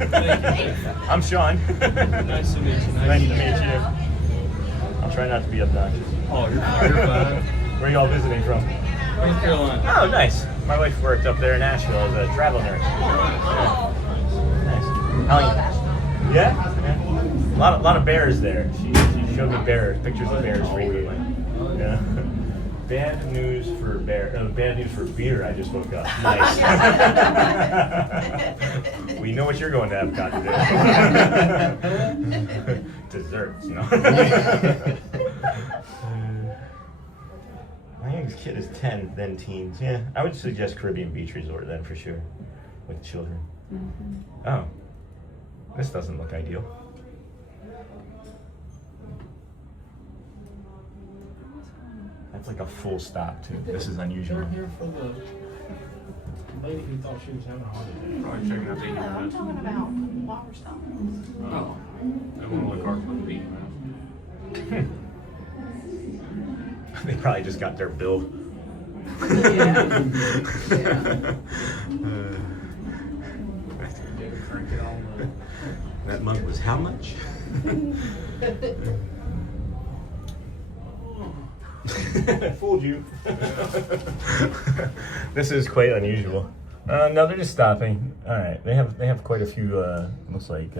I'm Sean. Nice to meet you. Nice to meet you. I'll try not to be obnoxious. Oh, you're fine. Where are y'all visiting from? North Carolina. Oh, nice. My wife worked up there in Nashville as a travel nurse. Yeah. Nice. Yeah? A lot of bears there. She showed me pictures of bears frequently. Yeah. Bad news for beer. I just woke up. Nice. We know what you're going to Epcot today. Desserts, no. My youngest kid is 10, then teens. Yeah, I would suggest Caribbean Beach Resort then for sure, with children. Mm-hmm. Oh, this doesn't look ideal. That's like a full stop too. This is unusual. We're here for lady who thought she was having a heart attack. Probably checking out the No, I'm internet. talking about water stones. Oh. That one of the cars was beating around. They probably just got their bill. They would crank it all up. That mug was how much? Fooled you. This is quite unusual. No, they're just stopping. All right, they have quite a few. Looks like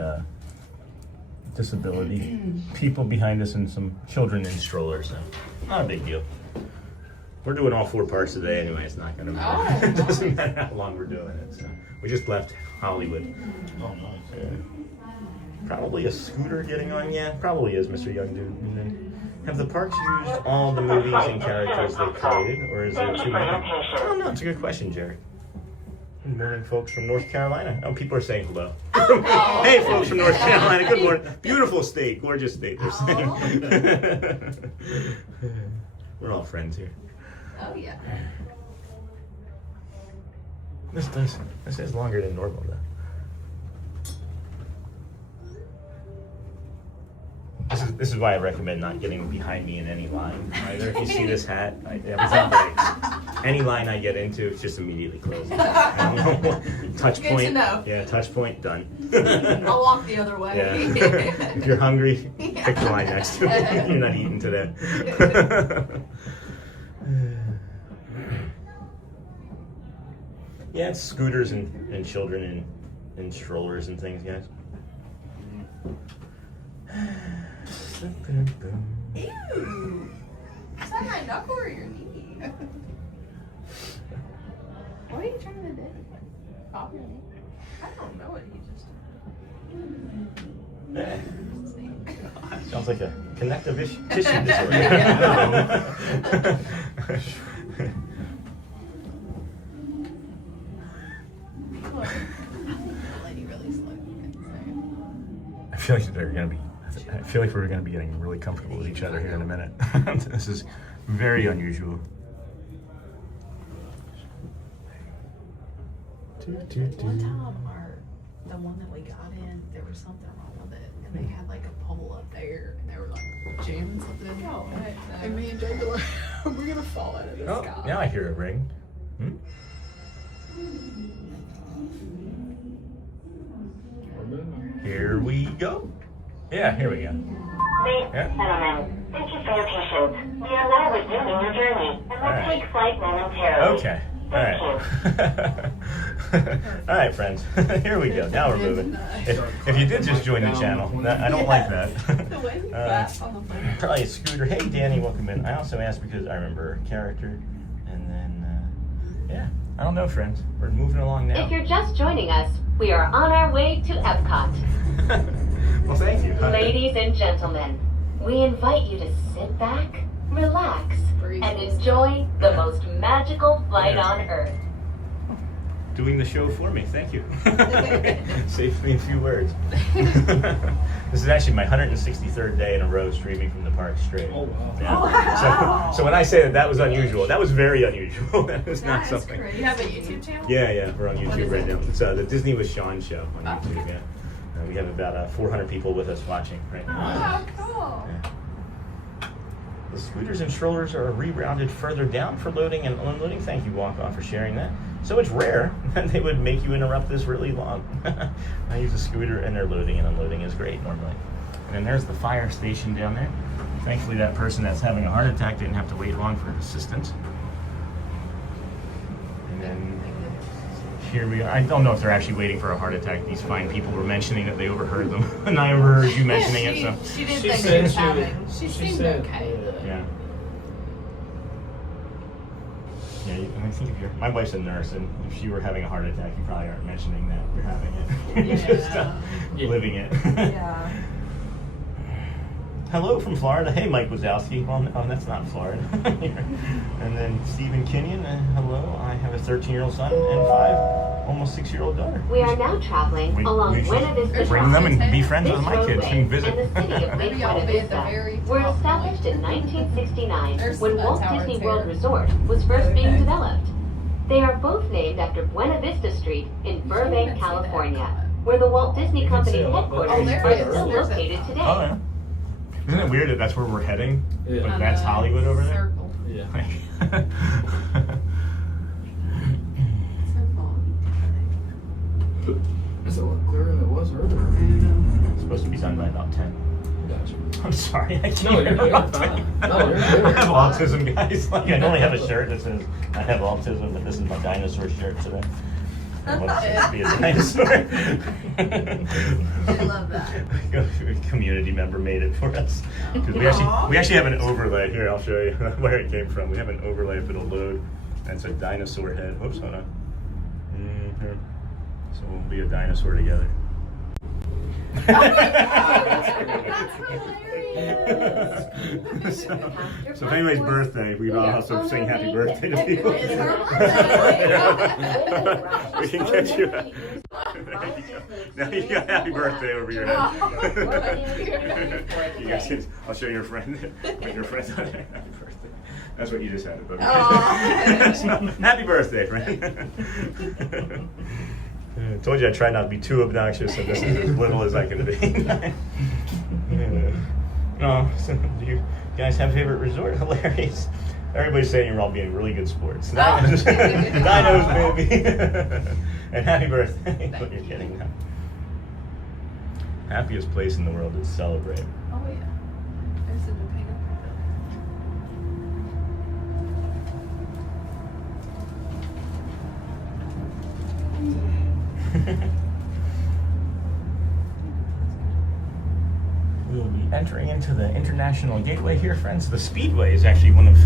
disability people behind us and some children in strollers. So not a big deal. We're doing all 4 parks today anyway. It's not gonna matter. It doesn't matter how long we're doing it. So we just left Hollywood. Oh, nice. Yeah. Probably a scooter getting on. Yeah, probably is, Mr. Young Dude. And then, have the parks used all the movies and characters they created, or is there too many? I don't know. It's a good question, Jared. Good morning, folks from North Carolina. Oh, people are saying hello. Hey, folks from North Carolina. Good morning. Beautiful state, gorgeous state. They're saying. We're all friends here. Oh yeah. This is longer than normal though. This is why I recommend not getting behind me in any line either. If you see this hat, any line I get into, it's just immediately closed. Touch Good point. to know. Yeah, touch point, done. I'll walk the other way. Yeah. If you're hungry, pick the line next to it. You're not eating today. Yeah, it's scooters and children in strollers and things, guys. Ew. Is that my knuckle or your knee? What are you trying to do? Pop your knee? I don't know what you just did. Sounds like a connective tissue disorder. Lady really slow. I feel like we're gonna be getting really comfortable with each other here in a minute. This is very unusual. One time, the one that we got in, there was something wrong with it, and they had like a pole up there, and they were like jamming something in it. And me and Jake were like, we're gonna fall out of the Oh, sky. now I hear a ring. Here we go. Yeah, here we go. Ladies and gentlemen, thank you for your patience. We are now resuming your journey and will take flight momentarily. Okay. All right. All right, friends. Here we go. Now we're moving. If you did just join the channel, I don't like that. The way we fast on the plane. Probably a scooter. Hey, Danny, welcome in. I also asked because I remember a character, and then yeah, I don't know, friends. We're moving along now. If you're just joining us, we are on our way to Epcot. Well, thank you. Ladies and gentlemen, we invite you to sit back, relax, and enjoy the most magical flight on Earth. Doing the show for me. Thank you. Saved me a few words. This is actually my 163rd day in a row streaming from the park straight. Oh, wow. Yeah. Oh, wow. So when I say that was unusual, that was very unusual. That was not That is something. crazy. You have a YouTube channel? Yeah, we're on What YouTube is right it? now. It's the Disney with Sean show on Oh, YouTube. okay. Yeah, we have about 400 people with us watching right now. Oh, cool. Yeah. The scooters and strollers are rerouted further down for loading and unloading. Thank you, Walk Off, for sharing that. So it's rare that they would make you interrupt this really long. I use a scooter and their loading and unloading is great normally. And then there's the fire station down there. Thankfully that person that's having a heart attack didn't have to wait long for assistance. And then here we are. I don't know if they're actually waiting for a heart attack. These fine people were mentioning that they overheard them. And I overheard you mentioning it, so. She didn't She think said she was she having. was- She she seemed said, okay. Yeah. Yeah, and I think if you're, my wife's a nurse, and if she were having a heart attack, you probably aren't mentioning that you're having it. You're just living it. Yeah. Hello from Florida. Hey, Mike Wazowski. Well, oh, that's not Florida. And then Stephen Kenyon. Hello. I have a 13-year-old son and 5, almost 6-year-old daughter. We are now traveling along Buena Vista Bring them and be friends This with my kids roadway and visit. and the city of Lake Maybe I'll Buena be at the Vista very were top, established in 1969 There's when the Walt tower Disney there. World Resort was first being developed. They They are both named after Buena Vista Street in Burbank, California, where the Walt Disney Company headquarters Oh, there are it is. still There's that. located today. Oh, yeah. Isn't it weird that that's where we're heading? Yeah. But that's Hollywood over there? Circle. Yeah. So fun. It's a lot clearer than it was earlier. It's supposed to be done by about 10. Gotcha. I'm sorry, I can't. No, you're good. I'm Fine. I No, you're good. have autism, guys. Like, I normally have a shirt that says I have autism, but this is my dinosaur shirt today. I want to be a dinosaur. I love that. A community member made it for us. Because we actually have an overlay. Here, I'll show you where it came from. We have an overlay if it'll load. That's a dinosaur head. Whoops, hold on. Mhm. So we'll be a dinosaur together. So if anybody's birthday, we all also sing happy birthday to people. We can get you a... Now you got happy birthday over your head. You guys can, I'll show your friend. With your friends on there. Happy birthday. That's what you just had. So, happy birthday, friend. I told you I try not to be too obnoxious, and this is as little as I can be. Oh, so do you guys have a favorite resort? Hilarious. Everybody's saying you're all being really good sports. Dinos, Dinos, baby. And happy birthday. But you're kidding now. Happiest place in the world to celebrate. Oh yeah. There's a Topanga We will be entering into the International Gateway here, friends. The Speedway is actually one of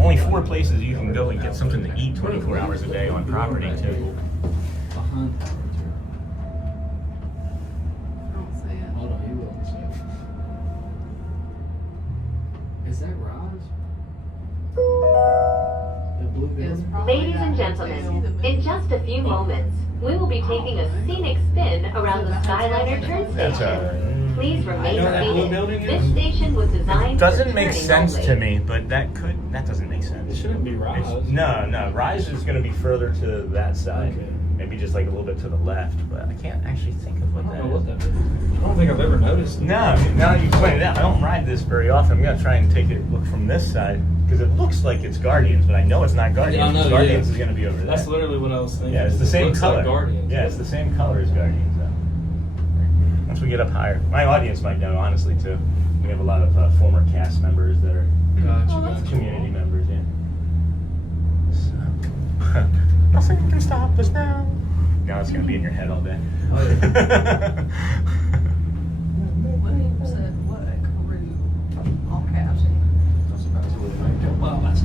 only 4 places you can go and get something to eat 24 hours a day on property, too. Behind that right there. I don't see it. Hold on, you will see it. Is that Rise? That blue It's building? probably Ladies and that gentlemen, hotel. in just a few moments, we will be taking a scenic spin around the Skyliner turn That's station. Please remain You know what that blue seated. building This is? station was designed Doesn't for make turning sense only. to me, but that doesn't make It sense. shouldn't be Rise. No, Rise is going to be further to that side. Okay. Maybe just like a little bit to the left, but I can't actually think of I what don't that know what is. that is. I don't think I've ever noticed it. No, I mean, now that you pointed it out, I don't ride this very often. I'm gonna try and take a look from this side because it looks like it's Guardians, but I know it's not Guardians. Yeah, I know, Guardians yeah. is gonna be over there. That's literally what I was thinking. Yeah, it's the It same looks color. Like Guardians. Yeah, it's the same color as Guardians. Once we get up higher, my audience might know honestly too. We have a lot of former cast members that are Gotcha. community members. Yeah. So, nothing can stop us now. Now it's gonna be in your head all day. Oh, yeah. William said what? Crew. All caps. Well, that's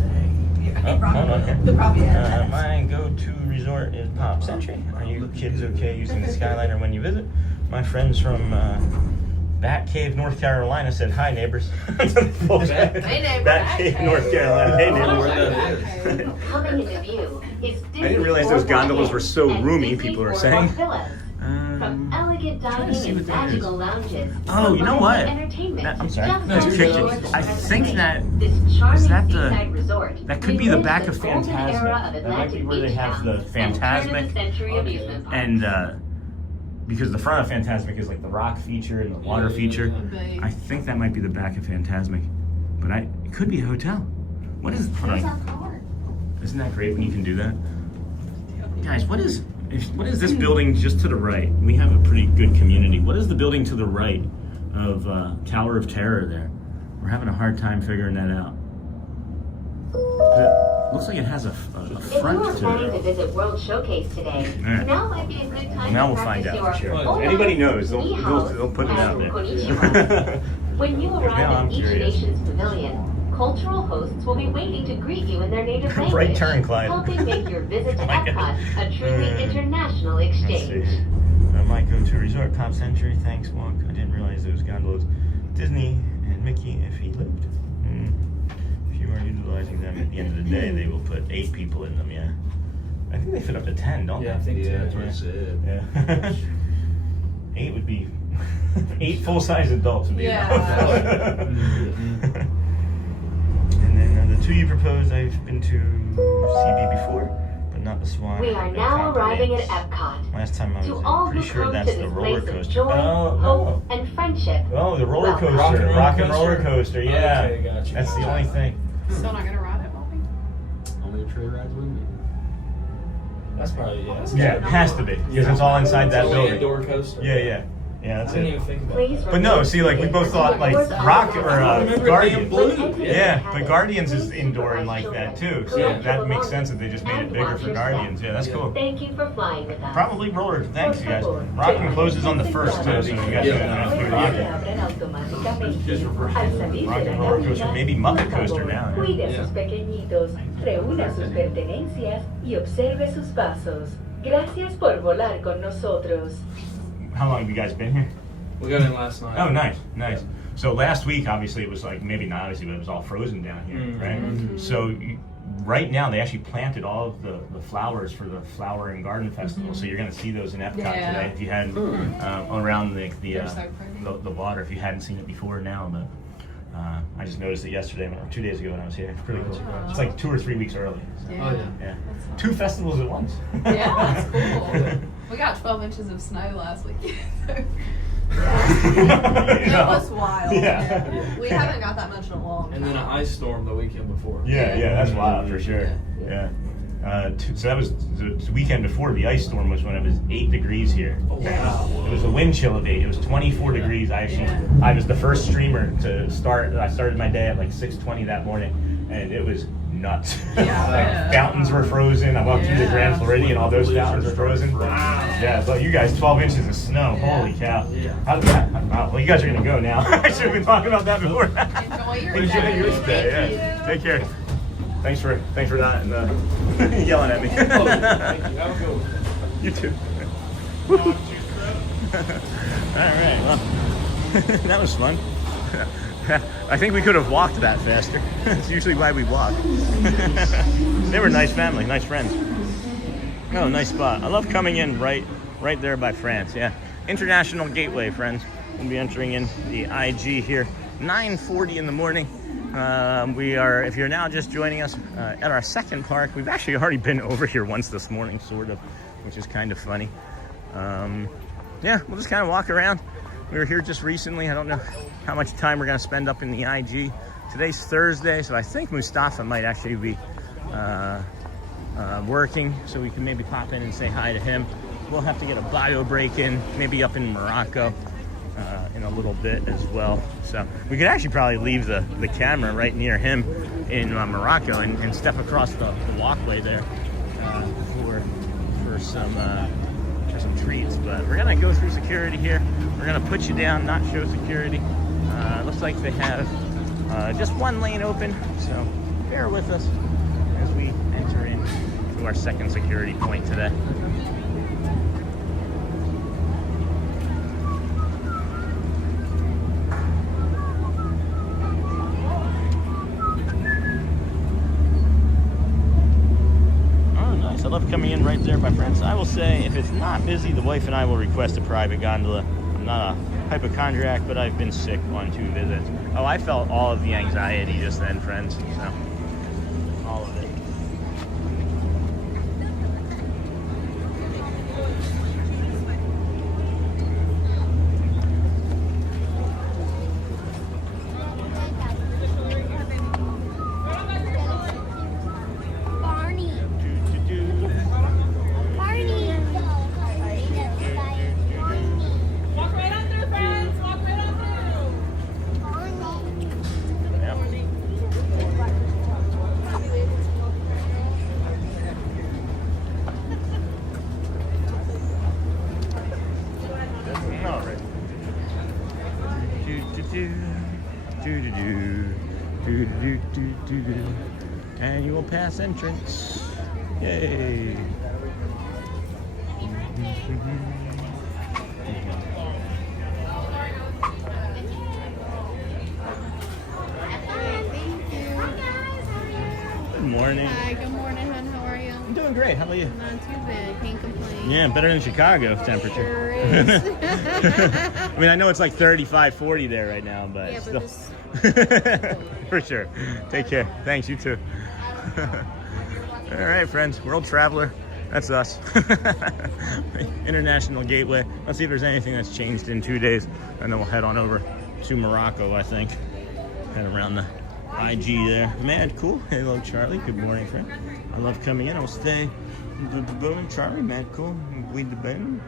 Yeah, Oh, hold on here. They probably had that. My go-to resort is Pop Century. Are you kids okay using the Skyliner when you visit? My friends from Bat Cave, North Carolina said, "Hi, neighbors." Hey, neighbor. Bat Cave, North Carolina. Hey, I don't know where neighbors. that is. Coming into view is I didn't realize those gondolas were so and roomy, Disney people are Boardwalk saying. Villas. From elegant trying to dining see and what that is. magical lounges. Oh, to you know lively what? Entertainment. I'm sorry. Just No, it's as kicked yours it. is I think presently. that- This charming is that the- seaside resort That could be the relives back of golden era Phantasmic. of That might be Atlantic where they beach have the towns and Phantasmic. turn-of-the-century amusement parks. And because the front of Phantasmic is like the rock feature and the water feature. I think that might be the back of Phantasmic. But it could be a hotel. What is... Hold on. Isn't that great when you can do that? Guys, what is this building just to the right? We have a pretty good community. What is the building to the right of Tower of Terror there? We're having a hard time figuring that out. It looks like it has a If front you are to planning to it. visit World Showcase today, Alright. now might be a good time Now to we'll find practice out for your sure. Well, If anybody knows, they'll Ni-hao put it out and there. konnichiwa. When you Now arrive I'm at each curious. nation's pavilion, cultural hosts will be waiting to greet you in their native language, Right turn, Clyde. helping make your visit to Oh my God. Epcot a truly international Let's exchange. see. My go-to resort, Pop Century. Thanks, Walk. I didn't realize those gondolas. Disney and Mickey, if he lived. If you are utilizing them at the end of the day, they will put 8 people in them. Yeah. I think they fit up to 10, don't Yeah, I they? think Yeah, so. that's what it said. Yeah. 8 would be 8 full-size adults would be Yeah. enough. And then the 2 you proposed, I've been to CB before, but not the Swan. We are no now arriving at Confidence. Epcot. Last time I was To in, all pretty who sure come that's to the this roller place of coaster. joy, Oh, hope, and friendship. oh, the roller Welcome. coaster, rock and roller coaster? coaster. Yeah, Okay, gotcha. that's the only thing. Still not gonna ride it, Bobby? Only a tree rides with me. That's probably, yeah. That's Yeah, it has to be because it's all inside that Only building. indoor coaster. Yeah, that's I didn't it. even think about Please that. But no, see, like we both thought like Rock or Remember Guardians. Blue? Yeah, but Guardians is indoor and like that too, so Yeah. that makes sense that they just made it bigger for Guardians. Yeah, that's cool. Thank you for flying with us. Probably roller. Thanks, you guys. Rockin' closes on the 1st too, so you guys can do Rockin'. Just reverse. Rock and roller coaster, maybe Muppet coaster now. Yeah. Cuide a sus pequeñitos, reúna sus pertenencias y observe sus pasos. Gracias por volar con nosotros. How long have you guys been here? We got in last night. Oh, nice. So last week, obviously, it was like, maybe not obviously, but it was all frozen down here, right? So right now, they actually planted all of the flowers for the Flower and Garden Festival. So you're going to see those in Epcot today. If you hadn't, around the water, if you hadn't seen it before now, but I just noticed it yesterday, or 2 days ago when I was here. It's pretty cool. It's like 2 or 3 weeks early. So, Oh, yeah. yeah. 2 festivals at once. Yeah, that's cool. We got 12 inches of snow last week. It was wild. Yeah. We haven't got that much in a long time. And then an ice storm the weekend before. Yeah, that's wild for sure. Yeah. So that was the weekend before the ice storm was when it was 8 degrees here. Oh, wow. It was a wind chill of 8. It was 24 degrees. I was the first streamer to start. I started my day at like 6:20 that morning, and it was nuts. Yeah. Fountains were frozen. I walked through the Grand Floridian. All those fountains were frozen. Yeah, but you guys, 12 inches of snow. Holy cow. Yeah. How did that? Wow, well, you guys are gonna go now. I should have been talking about that before. Enjoy your Enjoy day. your stay. Thank Yeah. you. Take care. Thanks for not yelling at me. Oh, thank you. Have a good one. You too. All right. Well, that was fun. I think we could have walked that faster. It's usually why we walk. They were a nice family, nice friends. Oh, nice spot. I love coming in right there by France. Yeah, International Gateway, friends. We'll be entering in the IG here, 9:40 in the morning. We are, if you're now just joining us, at our second park. We've actually already been over here once this morning, sort of, which is kind of funny. Yeah, we'll just kind of walk around. We were here just recently. I don't know how much time we're going to spend up in the IG. Today's Thursday, so I think Mustafa might actually be working, so we can maybe pop in and say hi to him. We'll have to get a bio break in, maybe up in Morocco in a little bit as well. So we could actually probably leave the camera right near him in Morocco and step across the walkway there for some treats. But we're gonna go through security here. We're gonna put you down, not show security. Looks like they have just one lane open, so bear with us as we enter into our second security point today. I love coming in right there by friends. I will say, if it's not busy, the wife and I will request a private gondola. I'm not a hypochondriac, but I've been sick on 2 visits. Oh, I felt all of the anxiety just then, friends. So, all of it. Annual pass entrance. Yay. Good morning. Hi, good morning, hon. How are you? I'm doing great. How about you? Not too bad. Can't complain. Yeah, better than Chicago temperature. Sure is. I mean, I know it's like 35, 40 there right now, but Yeah, still. but this... For sure. Take care. Thanks, you too. All right, friends, world traveler. That's us. International Gateway. Let's see if there's anything that's changed in 2 days, and then we'll head on over to Morocco, I think. Head around the IG there. Mad cool. Hello, Charlie. Good morning, friend. I love coming in. I'll stay. Charlie, mad cool. Bleed the bend.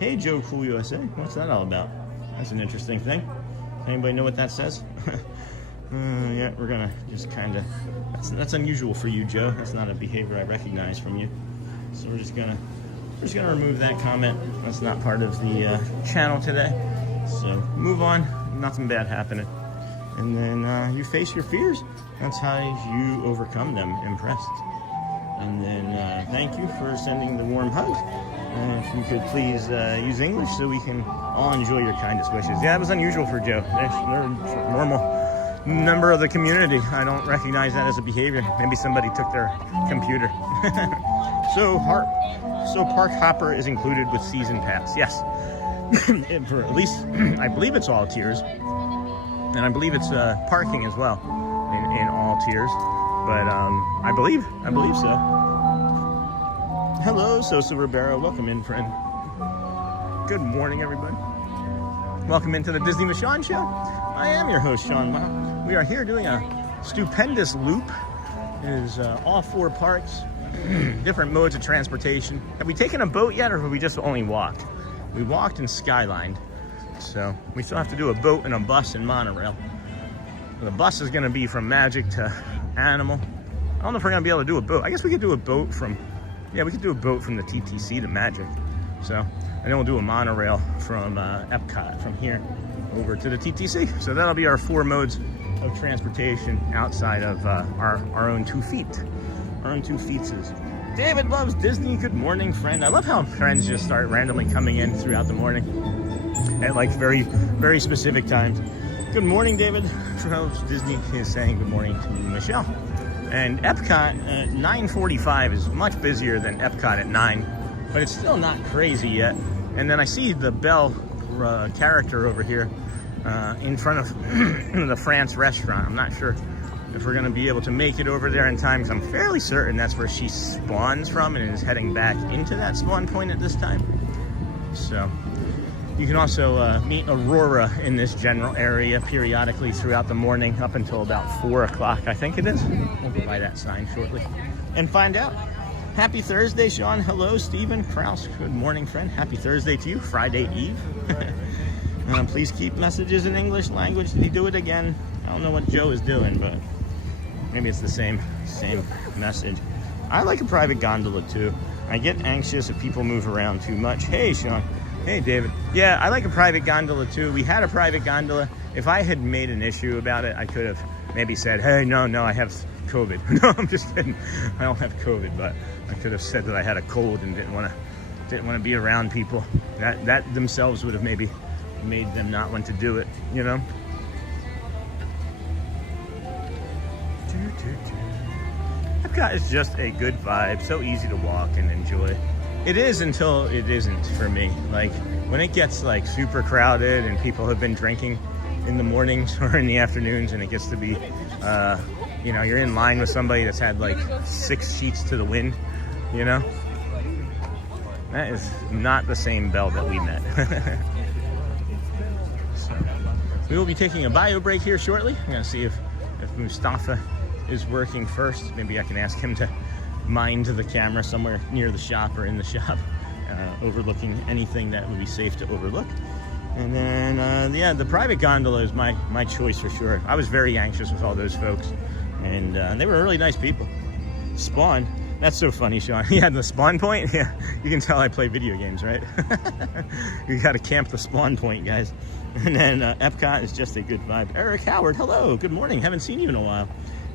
Hey, Joe Cool USA. What's that all about? That's an interesting thing. Anybody know what that says? Yeah, we're gonna just kind of. That's unusual for you, Joe. That's not a behavior I recognize from you. So we're just gonna remove that comment. That's not part of the channel today. So move on. Nothing bad happening. And then you face your fears. That's how you overcome them. Impressed. And then thank you for sending the warm hugs. And if you could please use English so we can all enjoy your kindest wishes. Yeah, it was unusual for Joe. They're a normal member of the community. I don't recognize that as a behavior. Maybe somebody took their computer. So Park Hopper is included with season pass. Yes. For at least, I believe it's all tiers. And I believe it's parking as well in all tiers. But I believe so. Hello, Sosa Ribeiro. Welcome in, friend. Good morning, everybody. Welcome into the Disney with Sean show. I am your host, Sean Ma. We are here doing a stupendous loop. It is all 4 parks, different modes of transportation. Have we taken a boat yet, or have we just only walked? We walked and skylined. So we still have to do a boat and a bus and monorail. The bus is going to be from Magic to Animal. I don't know if we're going to be able to do a boat. I guess we could do a boat from, we could do a boat from the TTC to Magic. So, and then we'll do a monorail from Epcot, from here over to the TTC. So that'll be our 4 modes of transportation outside of our own 2 feet. Our own 2 feetses. David loves Disney. Good morning, friend. I love how friends just start randomly coming in throughout the morning at like very, very specific times. Good morning, David. Disney is saying good morning to Michelle. And Epcot at 9:45 is much busier than Epcot at 9, but it's still not crazy yet. And then I see the Belle character over here in front of the France restaurant. I'm not sure if we're going to be able to make it over there in time, because I'm fairly certain that's where she spawns from and is heading back into that spawn point at this time. So you can also meet Aurora in this general area periodically throughout the morning up until about 4 o'clock, I think it is. We'll go by that sign shortly and find out. Happy Thursday, Sean. Hello, Stephen Kraus. Good morning, friend. Happy Thursday to you. Friday Eve. Please keep messages in English language. Did he do it again? I don't know what Joe is doing, but maybe it's the same message. I like a private gondola too. I get anxious if people move around too much. Hey, Sean. Hey, David. Yeah, I like a private gondola too. We had a private gondola. If I had made an issue about it, I could have maybe said, hey, no, I have COVID. No, I'm just kidding. I don't have COVID, but I could have said that I had a cold and didn't want to be around people. That themselves would have maybe made them not want to do it, you know? Epcot is just a good vibe, so easy to walk and enjoy. It is until it isn't for me. Like when it gets like super crowded and people have been drinking in the mornings or in the afternoons, and it gets to be, you know, you're in line with somebody that's had like 6 sheets to the wind, you know? That is not the same Belle that we met. So, we will be taking a bio break here shortly. I'm gonna see if Mustafa is working first. Maybe I can ask him to mind the camera somewhere near the shop or in the shop, overlooking anything that would be safe to overlook. And then, yeah, the private gondola is my choice for sure. I was very anxious with all those folks, and they were really nice people. Spawn, that's so funny, Sean. Yeah, the spawn point. Yeah, you can tell I play video games, right? You got to camp the spawn point, guys. And then Epcot is just a good vibe. Eric Howard, hello, good morning. Haven't seen you in a while.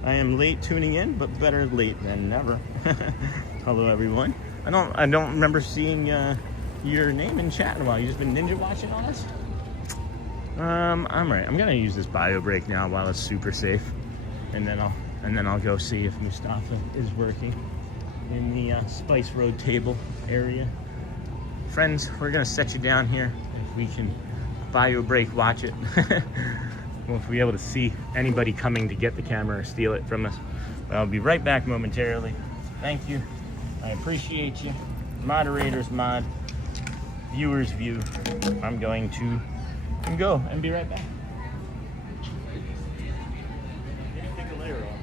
I am late tuning in, but better late than never. Hello, everyone. I don't remember seeing your name in chat in a while. You just been ninja watching on us? I'm right. I'm gonna use this bio break now while it's super safe, and then I'll go see if Mustafa is working in the Spice Road table area. Friends, we're gonna set you down here. If we can bio break watch it. We'll be able to see anybody coming to get the camera or steal it from us. I'll be right back momentarily. Thank you. I appreciate you. Moderators mod. Viewers view. I'm going to go and be right back. Take a layer off.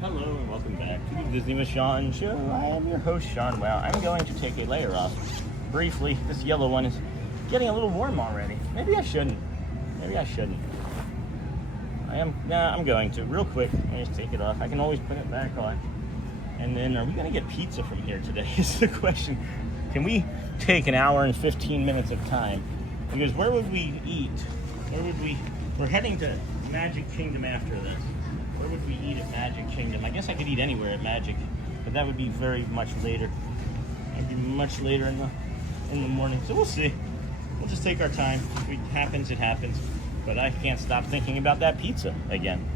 Hello and welcome back to the Disney with Sean show. I am your host, Sean. Well, I'm going to take a layer off briefly. This yellow one is getting a little warm already. Maybe I shouldn't. I'm going to real quick. Let me just take it off. I can always put it back on. And then, are we going to get pizza from here today? Is the question. Can we take an hour and 15 minutes of time? Because where would we eat? We're heading to Magic Kingdom after this. Where would we eat at Magic Kingdom? I guess I could eat anywhere at Magic, but that would be very much later. It'd be much later in the morning. So we'll see. We'll just take our time. If it happens, it happens. But I can't stop thinking about that pizza again,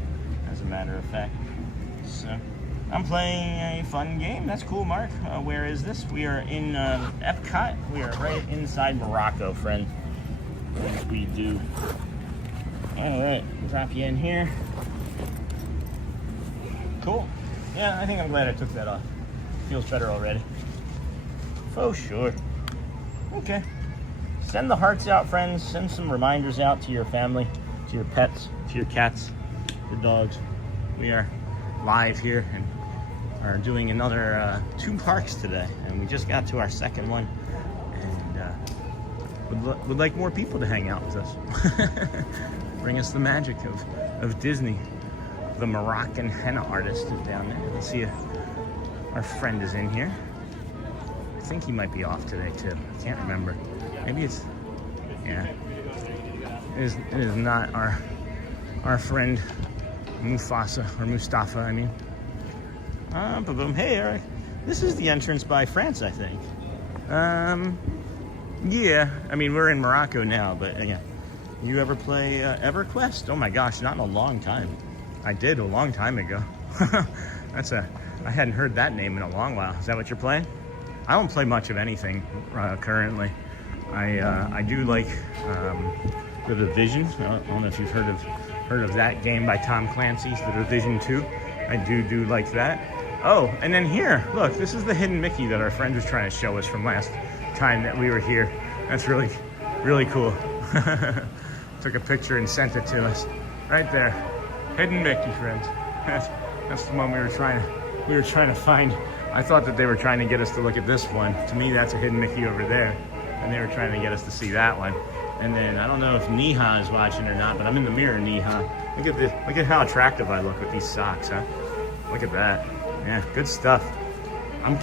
as a matter of fact. So I'm playing a fun game. That's cool, Mark. Where is this? We are in Epcot. We are right inside Morocco, friend. As we do. All right, drop you in here. Cool. Yeah, I think I'm glad I took that off. Feels better already. For sure. Okay. Send the hearts out, friends. Send some reminders out to your family, to your pets, to your cats, your dogs. We are live here and are doing another 2 parks today. And we just got to our second one. And would like more people to hang out with us. Bring us the magic of Disney. The Moroccan henna artist is down there. Let's see if our friend is in here. I think he might be off today too. I can't remember. Maybe it's, yeah. It is not our friend Mustafa, I mean. Boom. Hey Eric, this is the entrance by France, I think. Yeah, I mean we're in Morocco now, but yeah. You ever play EverQuest? Oh my gosh, not in a long time. I did a long time ago. I hadn't heard that name in a long while. Is that what you're playing? I don't play much of anything currently. I do like The Division. I don't know if you've heard of that game by Tom Clancy's The Division 2. I do like that. Oh, and then here, look, this is the hidden Mickey that our friend was trying to show us from last time that we were here. That's really, really cool. Took a picture and sent it to us. Right there. Hidden Mickey, friends. That's the one we were trying to find. I thought that they were trying to get us to look at this one. To me, that's a hidden Mickey over there. And they were trying to get us to see that one. And then I don't know if Neha is watching or not, but I'm in the mirror, Neha. Look at this. Look at how attractive I look with these socks, huh? Look at that. Yeah, good stuff. I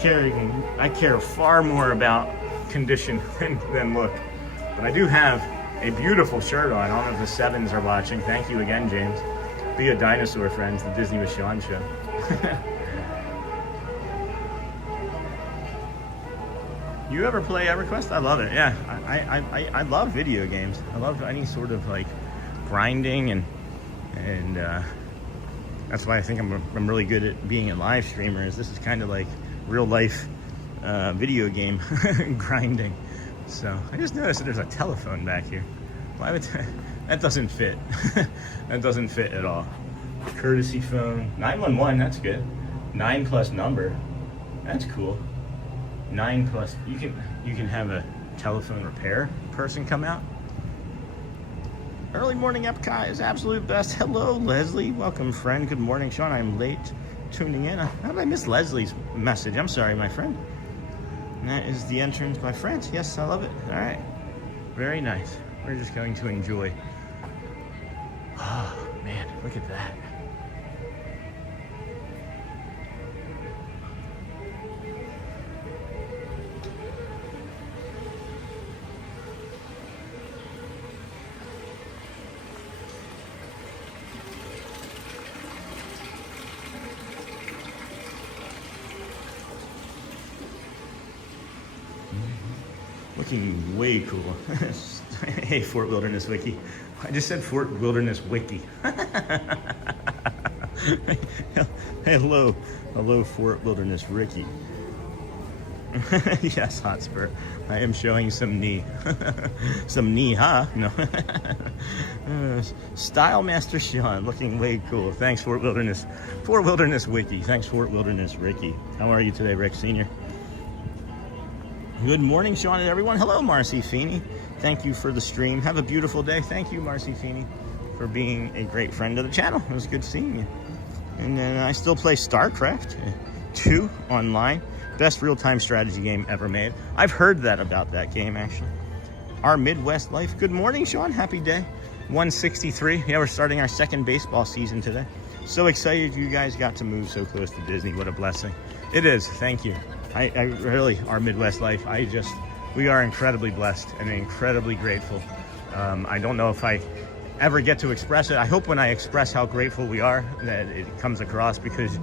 care far more about condition than look. But I do have a beautiful shirt on. I don't know if the Sevens are watching. Thank you again, James. Be a dinosaur, friends. The Disney with Sean show. You ever play EverQuest? I love it. Yeah, I love video games. I love any sort of like grinding and that's why I think I'm really good at being a live streamer. Is this is kind of like real life video game grinding. So I just noticed that there's a telephone back here. Why would that doesn't fit? That doesn't fit at all. Courtesy phone, 911. That's good. 9+ number. That's cool. 9+. You can have a telephone repair person come out. Early morning Epcot is absolute best. Hello, Leslie. Welcome, friend. Good morning, Sean. I'm late tuning in. How did I miss Leslie's message? I'm sorry, my friend. And that is the entrance by France. Yes, I love it. All right. Very nice. We're just going to enjoy. Oh, man, look at that. Looking way cool. Hey, Fort Wilderness Wiki. I just said Fort Wilderness Wiki. Hello, Fort Wilderness Ricky. Yes, Hotspur. I am showing some knee. Some knee, huh? No. Style Master Sean, looking way cool. Thanks, Fort Wilderness. Fort Wilderness Wiki. Thanks, Fort Wilderness Ricky. How are you today, Rick Sr.? Good morning, Sean and everyone. Hello, Marcy Feeney. Thank you for the stream. Have a beautiful day. Thank you, Marcy Feeney, for being a great friend of the channel. It was good seeing you. And then I still play StarCraft 2 online. Best real-time strategy game ever made. I've heard that about that game, actually. Our Midwest Life. Good morning, Sean. Happy day. 163. Yeah, we're starting our second baseball season today. So excited you guys got to move so close to Disney. What a blessing. It is. Thank you. I really, our Midwest Life, we are incredibly blessed and incredibly grateful. I don't know if I ever get to express it. I hope when I express how grateful we are that it comes across, because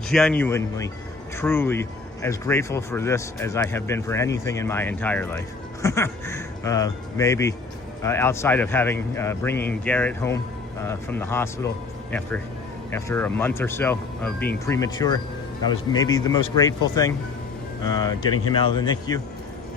genuinely, truly, as grateful for this as I have been for anything in my entire life. Maybe outside of bringing Garrett home from the hospital after a month or so of being premature. That was maybe the most grateful thing. Getting him out of the NICU,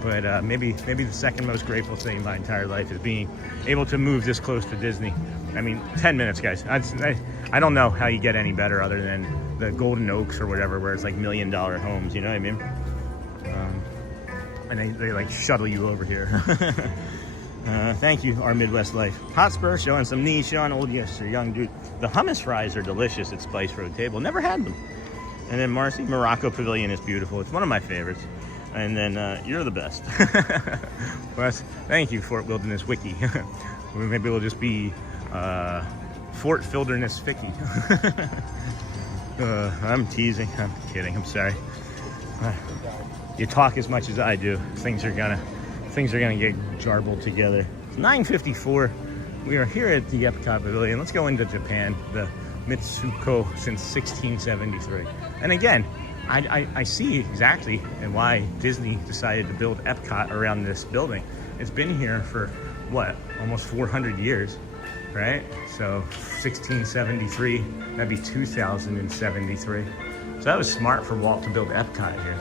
but maybe the second most grateful thing in my entire life is being able to move this close to Disney. I mean, 10 minutes, guys. I don't know how you get any better other than the Golden Oaks or whatever, where it's like $1 million homes, you know what I mean? And they like shuttle you over here. Thank you, our Midwest Life. Hotspur showing some knee, Sean. Old yes, sir, young dude. The hummus fries are delicious at Spice Road Table. Never had them. And then Marcy, Morocco Pavilion is beautiful. It's one of my favorites. And then you're the best. Well, thank you, Fort Wilderness Wiki. Maybe we'll just be Fort Wilderness Vicky. I'm teasing. I'm kidding. I'm sorry. You talk as much as I do. Things are gonna get jarbled together. It's 9:54. We are here at the Epcot Pavilion. Let's go into Japan. The Mitsuko since 1673. And again, I see exactly why Disney decided to build Epcot around this building. It's been here for, what, almost 400 years, right? So 1673, that'd be 2073. So that was smart for Walt to build Epcot here.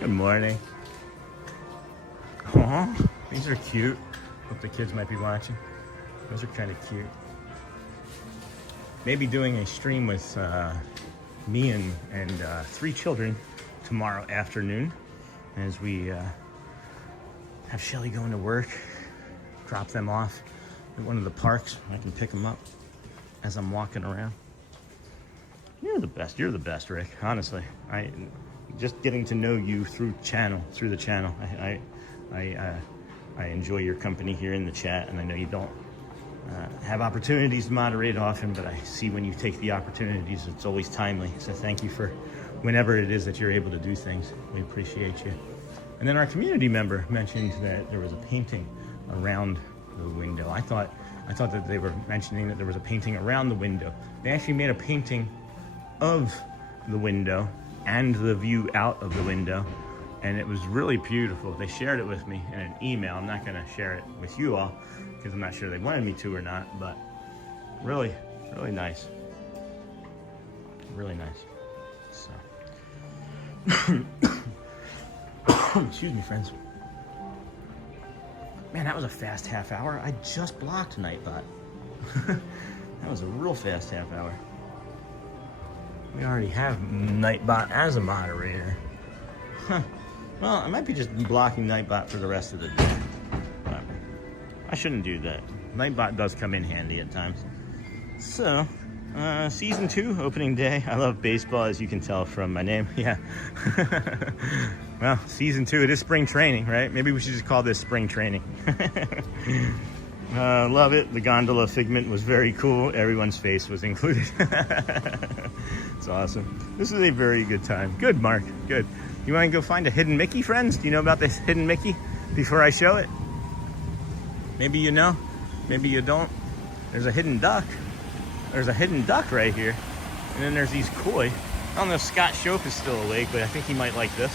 Good morning. Aw, these are cute. Hope the kids might be watching. Those are kind of cute. Maybe doing a stream with me and 3 children tomorrow afternoon as we have Shelly going to work, drop them off at one of the parks. I can pick them up as I'm walking around. You're the best, Rick. Honestly, just getting to know you through the channel. I enjoy your company here in the chat, and I know you don't have opportunities to moderate often, but I see when you take the opportunities, it's always timely. So thank you for whenever it is that you're able to do things. We appreciate you. And then our community member mentioned that there was a painting around the window. I thought that they were mentioning that there was a painting around the window. They actually made a painting of the window and the view out of the window, and it was really beautiful. They shared it with me in an email. I'm not going to share it with you all because I'm not sure they wanted me to or not, but really, really nice. Really nice. So Excuse me, friends. Man, that was a fast half hour. I just blocked Nightbot. That was a real fast half hour. We already have Nightbot as a moderator. Huh. Well, I might be just blocking Nightbot for the rest of the day. But I shouldn't do that. Nightbot does come in handy at times. So, season 2, opening day. I love baseball, as you can tell from my name. Yeah. Well, season 2, it is spring training, right? Maybe we should just call this spring training. Love it. The gondola figment was very cool. Everyone's face was included. It's awesome. This is a very good time. Good, Mark. Good. You want to go find a hidden Mickey, friends? Do you know about this hidden Mickey before I show it? Maybe you know. Maybe you don't. There's a hidden duck. There's a hidden duck right here. And then there's these koi. I don't know if Scott Shope is still awake, but I think he might like this.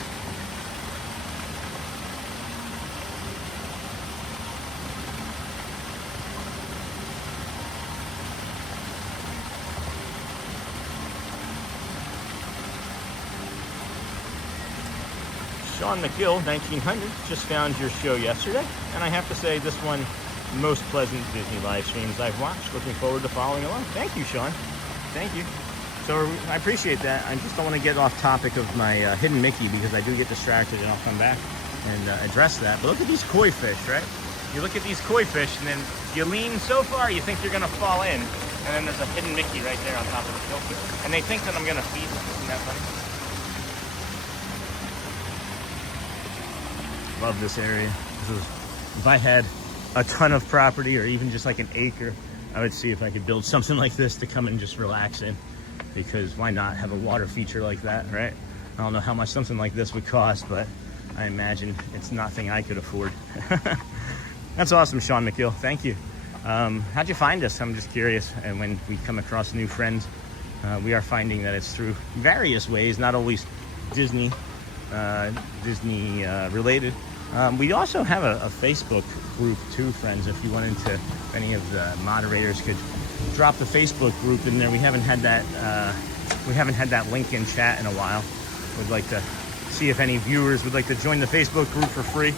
Sean McGill, 1900, just found your show yesterday, and I have to say this one, most pleasant Disney live streams I've watched. Looking forward to following along. Thank you, Sean. Thank you. So I appreciate that. I just don't want to get off topic of my hidden Mickey because I do get distracted, and I'll come back and address that. But look at these koi fish, right? You look at these koi fish, and then you lean so far you think you're going to fall in, and then there's a hidden Mickey right there on top of the filter, and they think that I'm going to feed them. Isn't that funny? Love this area. If I had a ton of property or even just like an acre, I would see if I could build something like this to come and just relax in, because why not have a water feature like that, right? I don't know how much something like this would cost, but I imagine it's nothing I could afford. That's awesome, Sean McGill. Thank you. How'd you find us? I'm just curious. And when we come across new friends, we are finding that it's through various ways, not always Disney related. We also have a Facebook group too, friends. If you wanted to, if any of the moderators could drop the Facebook group in there. We haven't had that link in chat in a while. Would like to see if any viewers would like to join the Facebook group for free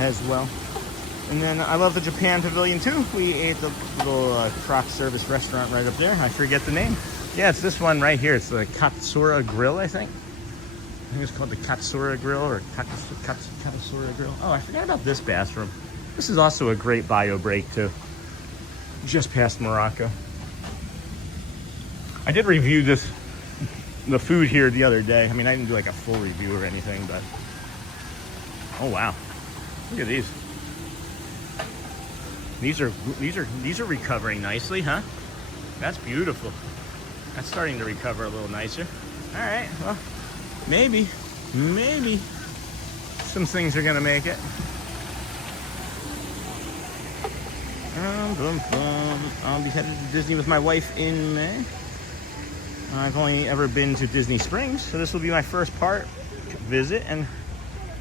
as well. And then I love the Japan Pavilion too. We ate the little crock service restaurant right up there. I forget the name. Yeah, it's this one right here. It's the Katsura Grill, I think. I think it's called the Katsura Grill or Katsura Grill. Oh, I forgot about this bathroom. This is also a great bio break too. Just past Morocco. I did review the food here the other day. I mean, I didn't do like a full review or anything, but oh wow, look at these. These are recovering nicely, huh? That's beautiful. That's starting to recover a little nicer. All right, well, maybe some things are gonna make it. I'll be headed to Disney with my wife in May. I've only ever been to Disney Springs, so this will be my first part visit, and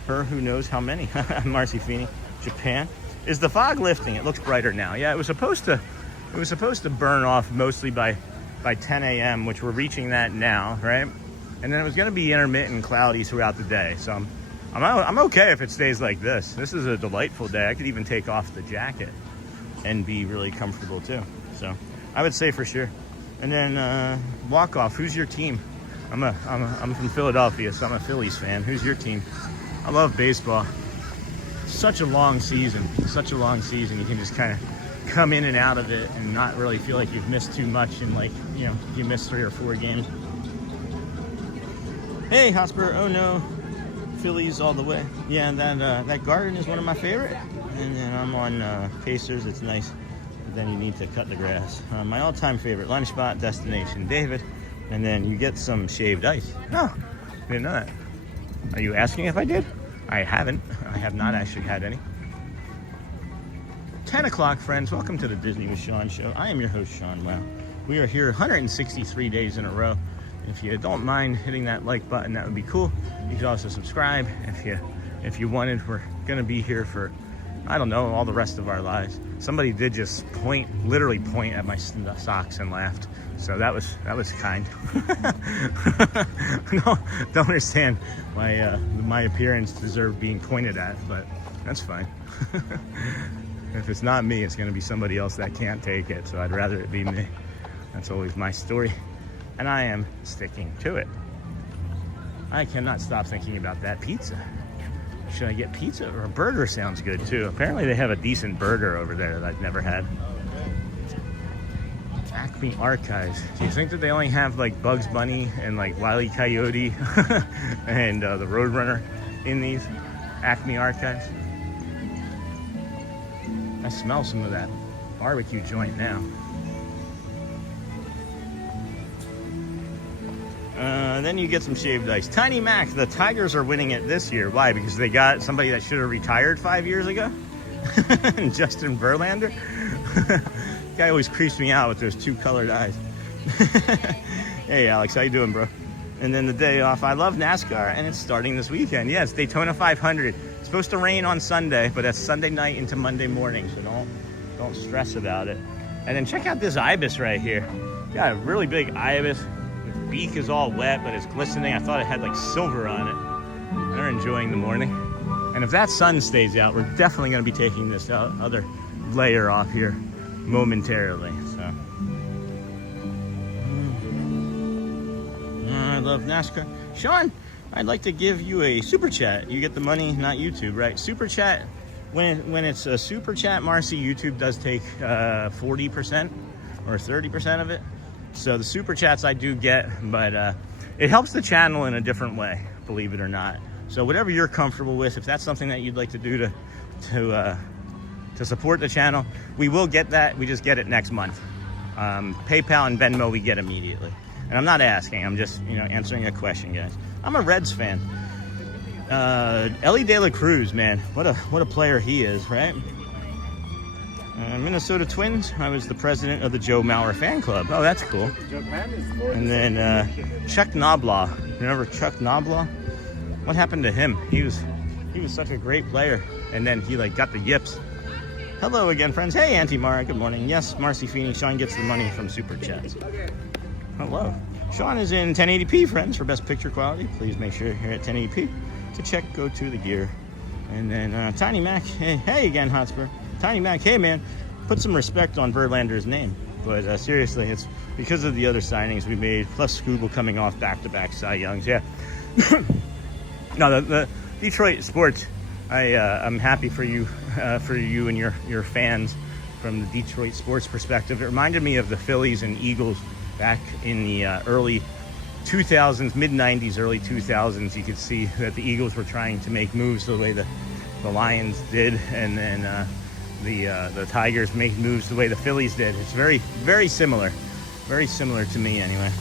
her who knows how many. Marcy Feeney, Japan. Is the fog lifting? It looks brighter now. Yeah, it was supposed to burn off mostly by 10 a.m., which we're reaching that now, right? And then it was going to be intermittent cloudy throughout the day. So I'm okay if it stays like this. This is a delightful day. I could even take off the jacket and be really comfortable too. So I would say for sure. And then walk off. Who's your team? I'm from Philadelphia, so I'm a Phillies fan. Who's your team? I love baseball. Such a long season. Such a long season. You can just kind of come in and out of it and not really feel like you've missed too much. And like, you know, you missed 3 or 4 games. Hey, Hotspur. Oh no, Phillies all the way. Yeah, that garden is one of my favorite. And then I'm on Pacers. It's nice. But then you need to cut the grass. My all-time favorite lunch spot destination, David. And then you get some shaved ice. No, didn't know that. Are you asking if I did? I haven't. I have not actually had any. 10 o'clock, friends. Welcome to the Disney with Sean show. I am your host, Sean Wow. We are here 163 days in a row. If you don't mind hitting that like button, that would be cool. You could also subscribe if you wanted. We're going to be here for I don't know, all the rest of our lives. Somebody did just literally point at my socks and laughed. So that was kind. No, don't understand my appearance deserved being pointed at, but that's fine. If it's not me, it's going to be somebody else that can't take it. So I'd rather it be me. That's always my story, and I am sticking to it. I cannot stop thinking about that pizza. Should I get pizza or a burger? Sounds good too. Apparently they have a decent burger over there that I've never had. Acme Archives. Do you think that they only have like Bugs Bunny and like Wile E. Coyote and the Roadrunner in these Acme Archives? I smell some of that barbecue joint now. Then you get some shaved ice. Tiny Mac, the Tigers are winning it this year. Why? Because they got somebody that should have retired 5 years ago? Justin Verlander? Guy always creeps me out with those two colored eyes. Hey Alex, how you doing, bro? And then the day off. I love NASCAR, and it's starting this weekend. Yes, Daytona 500. It's supposed to rain on Sunday, but that's Sunday night into Monday morning, so don't stress about it. And then check out this ibis right here. Got a really big ibis. Beak is all wet, but it's glistening. I thought it had like silver on it. They're enjoying the morning. And if that sun stays out, we're definitely going to be taking this other layer off here momentarily. So I love NASCAR. Sean, I'd like to give you a super chat. You get the money, not YouTube, right? Super chat. When it's a super chat, Marcy, YouTube does take 40% or 30% of it. So the super chats I do get, but it helps the channel in a different way, believe it or not. So whatever you're comfortable with, if that's something that you'd like to do to support the channel, we will get that. We just get it next month. PayPal and Venmo we get immediately. And I'm not asking, I'm just answering a question, guys. I'm a Reds fan. Ellie De La Cruz, man, what a player he is, right? Minnesota Twins. I was the president of the Joe Mauer fan club. Oh, that's cool. And then Chuck Knobloch. Remember Chuck Knobloch? What happened to him? He was such a great player, and then he like got the yips. Hello again, friends. Hey, Auntie Mara. Good morning. Yes, Marcy Feeney. Sean gets the money from super chats. Hello. Sean is in 1080p, friends, for best picture quality. Please make sure you're at 1080p to check. Go to the gear. And then Tiny Mac. Hey again, Hotspur. Tiny Mac, hey man, put some respect on Verlander's name. But seriously, it's because of the other signings we made, plus Scooble coming off back-to-back Cy Youngs. Yeah. No, the Detroit sports. I'm happy for you and your fans from the Detroit sports perspective. It reminded me of the Phillies and Eagles back in the early 2000s, mid-90s, early 2000s. You could see that the Eagles were trying to make moves the way the Lions did, and then the Tigers make moves the way the Phillies did. It's very, very similar. Very similar to me, anyway.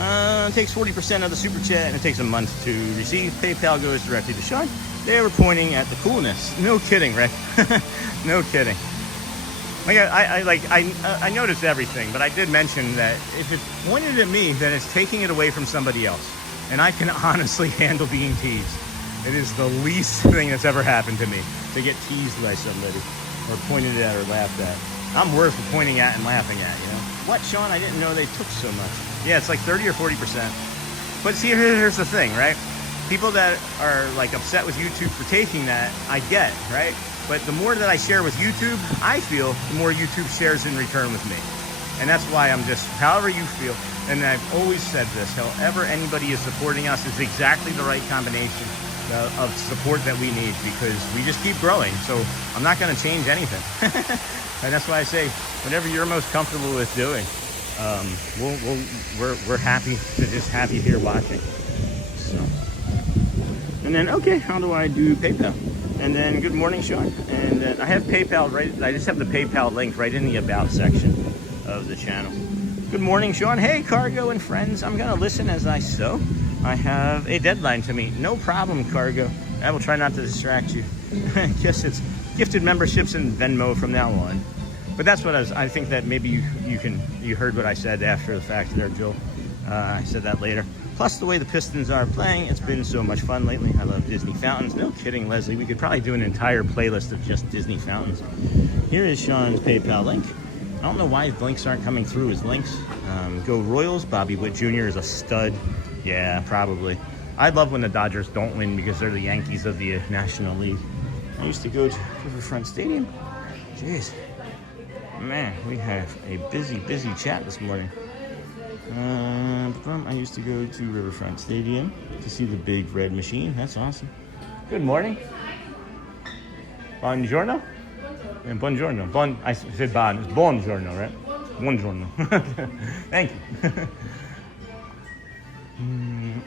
It takes 40% of the super chat, and it takes a month to receive. PayPal goes directly to Sean. They were pointing at the coolness. No kidding, Rick. No kidding. I noticed everything, but I did mention that if it's pointed at me, then it's taking it away from somebody else. And I can honestly handle being teased. It is the least thing that's ever happened to me, to get teased by somebody or pointed at or laughed at. I'm worth pointing at and laughing at, What, Sean? I didn't know they took so much. Yeah, it's like 30 or 40%. But see, here's the thing, right? People that are like upset with YouTube for taking that, I get, right? But the more that I share with YouTube, I feel the more YouTube shares in return with me. And that's why I'm just, however you feel, and I've always said this, however anybody is supporting us is exactly the right combination of support that we need, because we just keep growing. So I'm not going to change anything. And that's why I say, whatever you're most comfortable with doing, we're happy to just have you here watching. So, and then, okay, how do I do PayPal? And then, good morning, Sean. And I have PayPal I just have the PayPal link right in the About section of the channel. Good morning, Sean. Hey, Cargo and friends. I'm going to listen as I sew. I have a deadline to meet. No problem, Cargo. I will try not to distract you. Guess it's gifted memberships and Venmo from now on. But that's what I think that maybe you heard what I said after the fact there, Joel. I said that later. Plus the way the Pistons are playing, it's been so much fun lately. I love Disney fountains. No kidding, Leslie. We could probably do an entire playlist of just Disney fountains. Here is Sean's PayPal link. I don't know why his links aren't coming through as links. Go Royals. Bobby Witt Jr. is a stud. Yeah, probably. I love when the Dodgers don't win because they're the Yankees of the National League. I used to go to Riverfront Stadium. Jeez. Man, we have a busy chat this morning. I used to go to Riverfront Stadium to see the big red machine. That's awesome. Good morning. Buongiorno? Buongiorno. I said bon. It's buongiorno, right? Buongiorno. Thank you.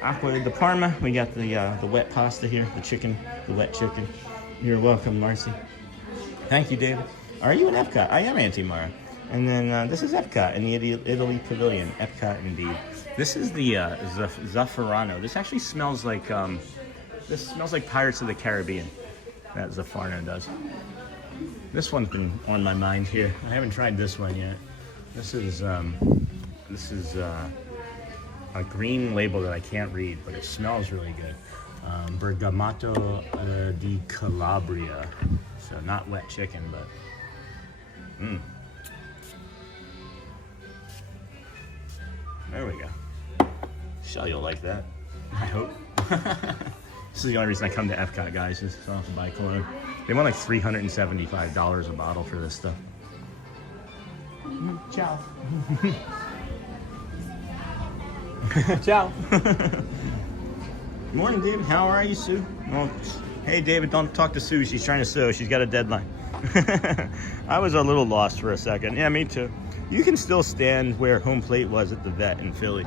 Aqua de Parma. We got the wet pasta here. The wet chicken. You're welcome, Marcy. Thank you, David. Are you in Epcot? I am, Auntie Mara. And then this is Epcot in the Italy Pavilion. Epcot, indeed. This is the Zaffarano. This actually smells like Pirates of the Caribbean. That Zaffarano does. This one's been on my mind here. I haven't tried this one yet. This is a green label that I can't read, but it smells really good. Bergamatto di Calabria. So not wet chicken, but there we go. Shell, you'll like that. I hope. This is the only reason I come to Epcot, guys, is so I don't have to buy cologne. They want like $375 a bottle for this stuff. Ciao. Ciao. Good morning, David. How are you, Sue? Well, hey, David, don't talk to Sue. She's trying to sew. She's got a deadline. I was a little lost for a second. Yeah, me too. You can still stand where home plate was at the vet in Philly.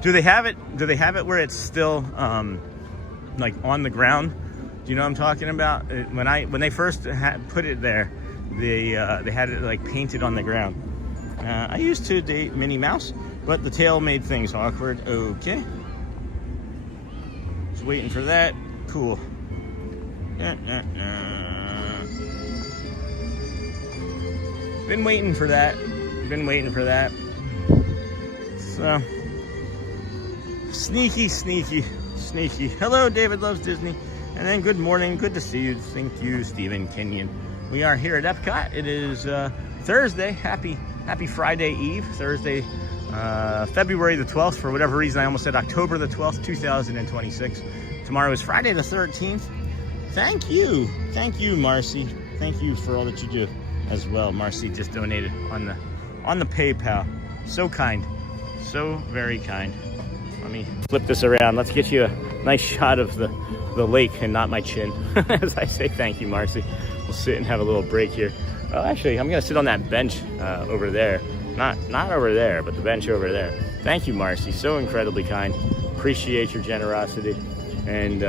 Do they have it where it's still like on the ground? Do you know what I'm talking about? When they first put it there, they had it like painted on the ground. I used to date Minnie Mouse, but the tail made things awkward. Okay. Just waiting for that. Cool. Been waiting for that. So, sneaky. Hello, David Loves Disney. And then good morning. Good to see you. Thank you, Stephen Kenyon. We are here at Epcot. It is Thursday. Happy Friday Eve. Thursday, February the 12th. For whatever reason, I almost said October the 12th, 2026. Tomorrow is Friday the 13th. Thank you, Marcy. Thank you for all that you do as well. Marcy just donated on the PayPal. So kind, so very kind. Let me flip this around. Let's get you a nice shot of the lake and not my chin. As I say thank you, Marcy. We'll sit and have a little break here. Well, actually, I'm gonna sit on that bench over there. Not over there, but the bench over there. Thank you, Marcy. So incredibly kind. Appreciate your generosity. And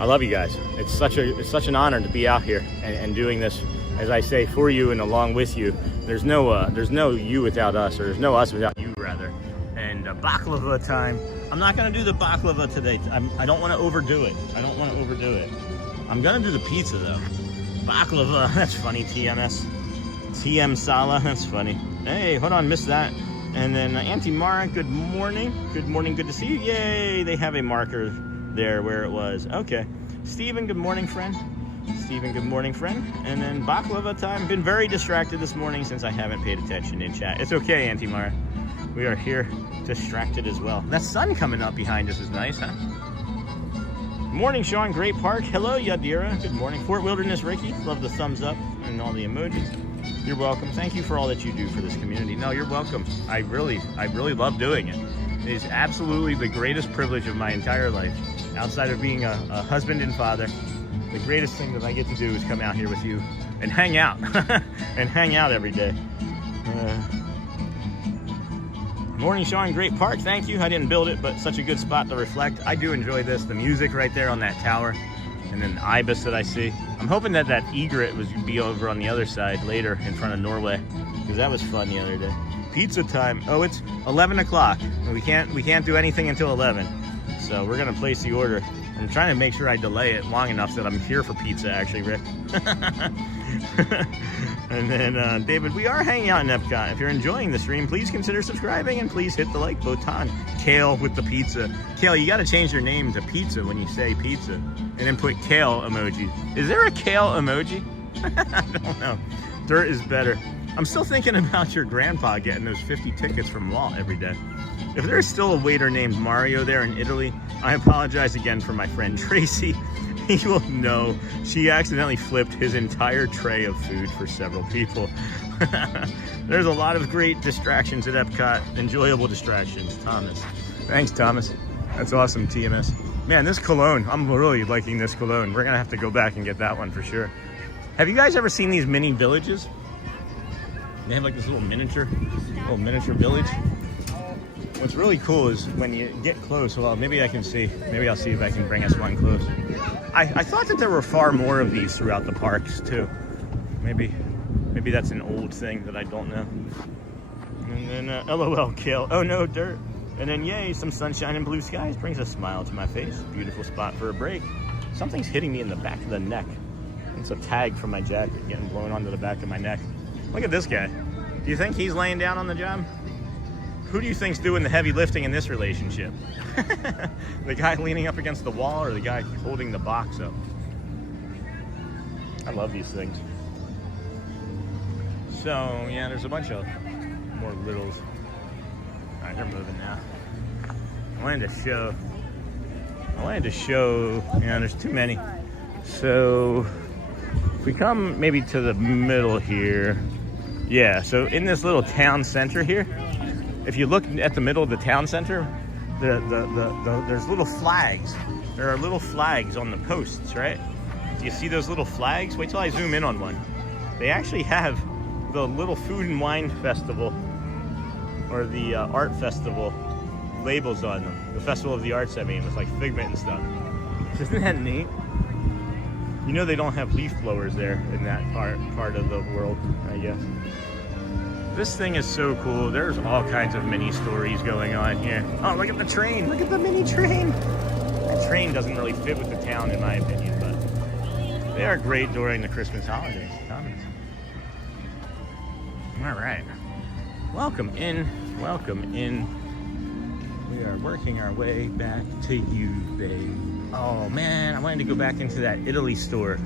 I love you guys. It's such an honor to be out here and doing this, as I say, for you and along with you. There's no you without us, or there's no us without you, rather. And baklava time. I'm not gonna do the baklava today. I don't want to overdo it. I'm gonna do the pizza though. Baklava. That's funny. TM Sala. That's funny. Hey, hold on, missed that. And then Auntie Mara. Good morning. Good to see you. Yay! They have a marker there where it was. Okay. Steven, good morning, friend. And then baklava time. Been very distracted this morning since I haven't paid attention in chat. It's okay, Auntie Mara. We are here distracted as well. That sun coming up behind us is nice, huh? Morning, Sean. Great park. Hello, Yadira. Good morning. Fort Wilderness Ricky. Love the thumbs up and all the emojis. You're welcome. Thank you for all that you do for this community. No, you're welcome. I really love doing it. It is absolutely the greatest privilege of my entire life. Outside of being a husband and father, the greatest thing that I get to do is come out here with you and hang out. And hang out every day. Morning, Sean. Great park. Thank you. I didn't build it, but such a good spot to reflect. I do enjoy this. The music right there on that tower. And then the ibis that I see. I'm hoping that egret would be over on the other side later in front of Norway, because that was fun the other day. Pizza time. Oh, it's 11 o'clock. We can't do anything until 11. So we're gonna place the order. I'm trying to make sure I delay it long enough that I'm here for pizza, actually, Rick. And then David, we are hanging out in Epcot. If you're enjoying the stream, please consider subscribing and please hit the like button. Kale with the pizza. Kale, you got to change your name to pizza when you say pizza, and then put kale emoji. Is there a kale emoji? I don't know. Dirt is better. I'm still thinking about your grandpa getting those 50 tickets from Walt every day. If there's still a waiter named Mario there in Italy, I apologize again for my friend Tracy. He will know she accidentally flipped his entire tray of food for several people. There's a lot of great distractions at Epcot, enjoyable distractions. Thomas. Thanks, Thomas. That's awesome, TMS. Man, this cologne, I'm really liking this cologne. We're gonna have to go back and get that one for sure. Have you guys ever seen these mini villages? They have like this little miniature village. What's really cool is when you get close, well, maybe I can see, maybe I'll see if I can bring us one close. I thought that there were far more of these throughout the parks too. Maybe that's an old thing that I don't know. And then LOL Kale, oh no, dirt. And then yay, some sunshine and blue skies brings a smile to my face. Beautiful spot for a break. Something's hitting me in the back of the neck. It's a tag from my jacket getting blown onto the back of my neck. Look at this guy. Do you think he's laying down on the job? Who do you think's doing the heavy lifting in this relationship? The guy leaning up against the wall or the guy holding the box up? I love these things. So, yeah, there's a bunch of more littles. All right, they're moving now. I wanted to show, yeah, there's too many. So, if we come maybe to the middle here, yeah, so in this little town center here, if you look at the middle of the town center, there's little flags. There are little flags on the posts, right? Do you see those little flags? Wait till I zoom in on one. They actually have the little Food and Wine Festival or the Art Festival labels on them. The Festival of the Arts, I mean, with like Figment and stuff. Isn't that neat? You know they don't have leaf blowers there in that part of the world, I guess. This thing is so cool. There's all kinds of mini stories going on here. Oh, look at the train. Look at the mini train. That train doesn't really fit with the town in my opinion, but they are great during the Christmas holidays. All right. Welcome in. Welcome in. We are working our way back to you, babe. Oh, man. I wanted to go back into that Italy store.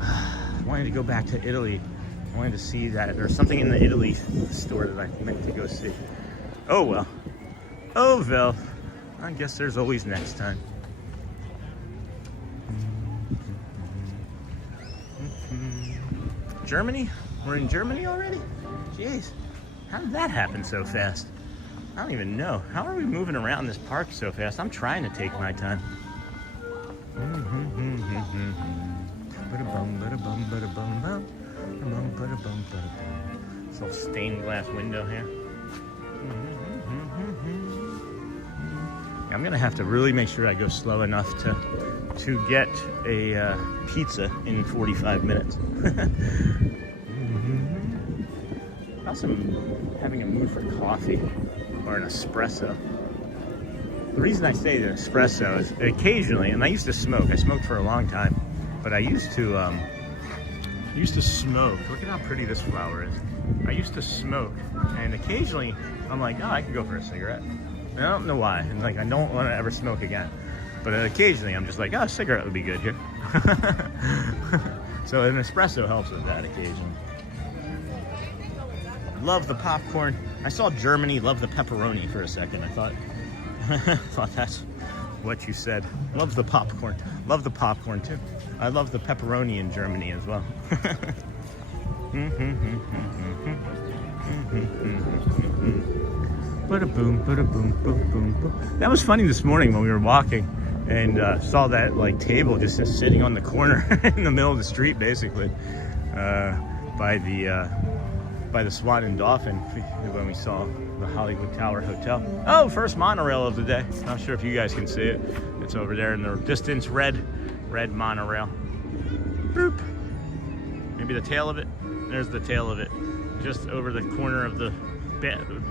I wanted to go back to Italy. I wanted to see that. There's something in the Italy store that I meant to go see. Oh, well. Oh, well. I guess there's always next time. Germany? We're in Germany already? Jeez. How did that happen so fast? I don't even know. How are we moving around this park so fast? I'm trying to take my time. This little stained glass window here. I'm gonna have to really make sure I go slow enough to get a pizza in 45 minutes. Also, I'm having a mood for coffee or an espresso. The reason I say the espresso is occasionally, and I used to smoke. I smoked for a long time, but I used to smoke. Look at how pretty this flower is. I used to smoke, and occasionally I'm like, oh, I could go for a cigarette. And I don't know why, and like I don't want to ever smoke again. But occasionally I'm just like, oh, a cigarette would be good here. So an espresso helps with that occasionally. Love the popcorn. I saw Germany love the pepperoni for a second. I thought that's what you said. Love the popcorn. Love the popcorn too. I love the pepperoni in Germany as well. Ba-da-boom, ba-da-boom, boom, boom, boom. That was funny this morning when we were walking and saw that like table just sitting on the corner in the middle of the street, basically, by the Swan and Dolphin when we saw the Hollywood Tower Hotel. Oh, first monorail of the day. Not sure if you guys can see it. It's over there in the distance, red monorail. Boop. Maybe the tail of it. There's the tail of it. Just over the corner of the